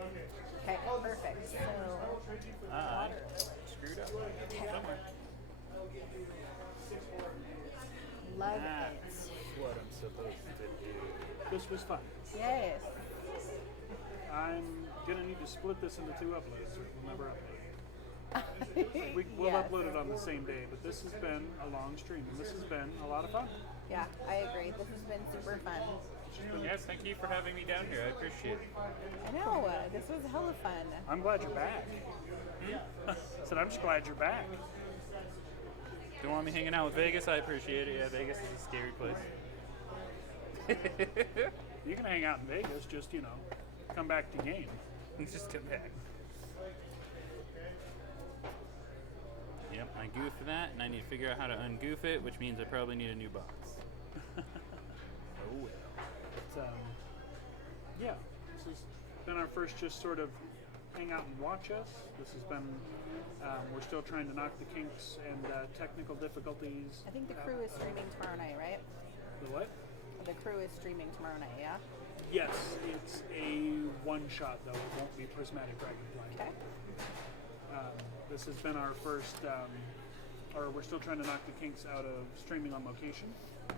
Okay. Okay, perfect. So, Screwed up somewhere. love That's what I'm supposed to do. This was fun. it. Yes. I'm gonna need to split this into 2 uploads. Or we'll never upload it. We'll Yes. upload it on the same day, but this has been a long stream, and this has been a lot of fun. Yeah, I agree. This has been super fun. Yes, thank you for having me down here. I appreciate it. I know. This was hella fun. I'm glad you're back. I said, I'm just glad you're back. Don't want me hanging out with Vegas? I appreciate it. Yeah, Vegas is a scary place. You can hang out in Vegas, just, come back to game. Just come back. Yep, I goofed that, and I need to figure out how to ungoof it, which means I probably need a new box. Oh well. But, yeah, this has been our first just sort of hang out and watch us. This has been, we're still trying to knock the kinks and technical difficulties. I think the crew is streaming tomorrow night, right? The what? The crew is streaming tomorrow night, yeah? Yes, it's a one-shot though. It won't be Prismatic Dragonfly. Okay. This has been our first, or we're still trying to knock the kinks out of streaming on location.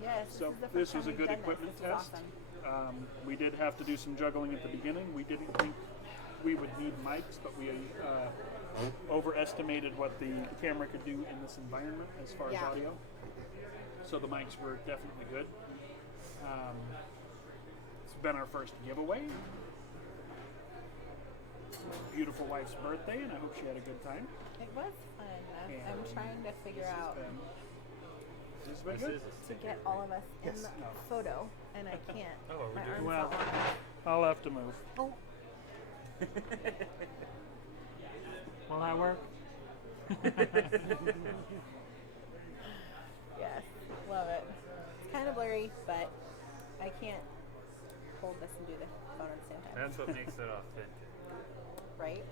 Yes, So this is the this first was a time good we've done equipment this. This test. is awesome. We did have to do some juggling at the beginning. We didn't think we would need mics, but we overestimated what the camera could do in this environment as far as Yeah. audio. So the mics were definitely good. It's been our first giveaway. Beautiful wife's birthday, and I hope she had a good time. It was fun. I'm trying to figure out This has been good. to get all of us in Yes. the No. photo, and I can't. Oh, My we're arm's Well, all on. I'll have to move. Oh, Will that work? yes. Love it. It's kind of blurry, but I can't hold this and do the phone at the same time. That's what makes it authentic. Right?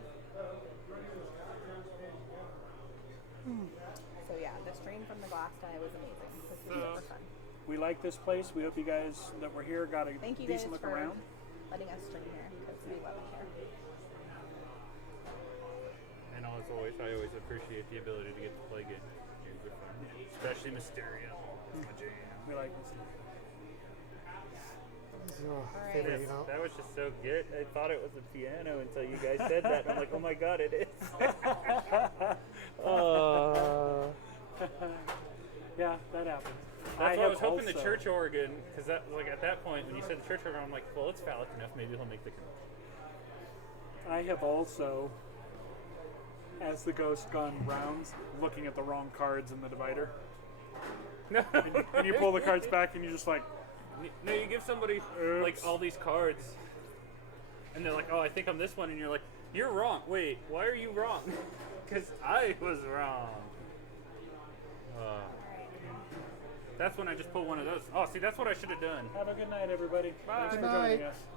So yeah, the stream from the glass tie was amazing. This was super fun. We like this place. We hope you guys that were here got a Thank you guys decent look for around. letting us stream here because we love it here. And as always, I always appreciate the ability to get to play games. Games are fun. Especially Mysteria. It's my jam. We like this. It's your favorite, That was just so good. I thought it was a piano until you guys said that. And I'm like, oh my god, it is. Yeah, that happens. That's why I was hoping the also- church organ, because that like at that point when you said the church organ, I'm like, well, it's phallic enough. Maybe he'll make the connection. I have also, as the ghost, gone rounds looking at the wrong cards in the divider. No, And you pull the cards back and you're just like, no, you give somebody like all these cards, and they're like, oh, I think I'm this one, and you're like, you're wrong. Wait, why are you wrong? Because I was wrong. That's when I just pull one of those. Oh, see, that's what I should have done. have a good night, everybody. Thanks for Good night. joining us.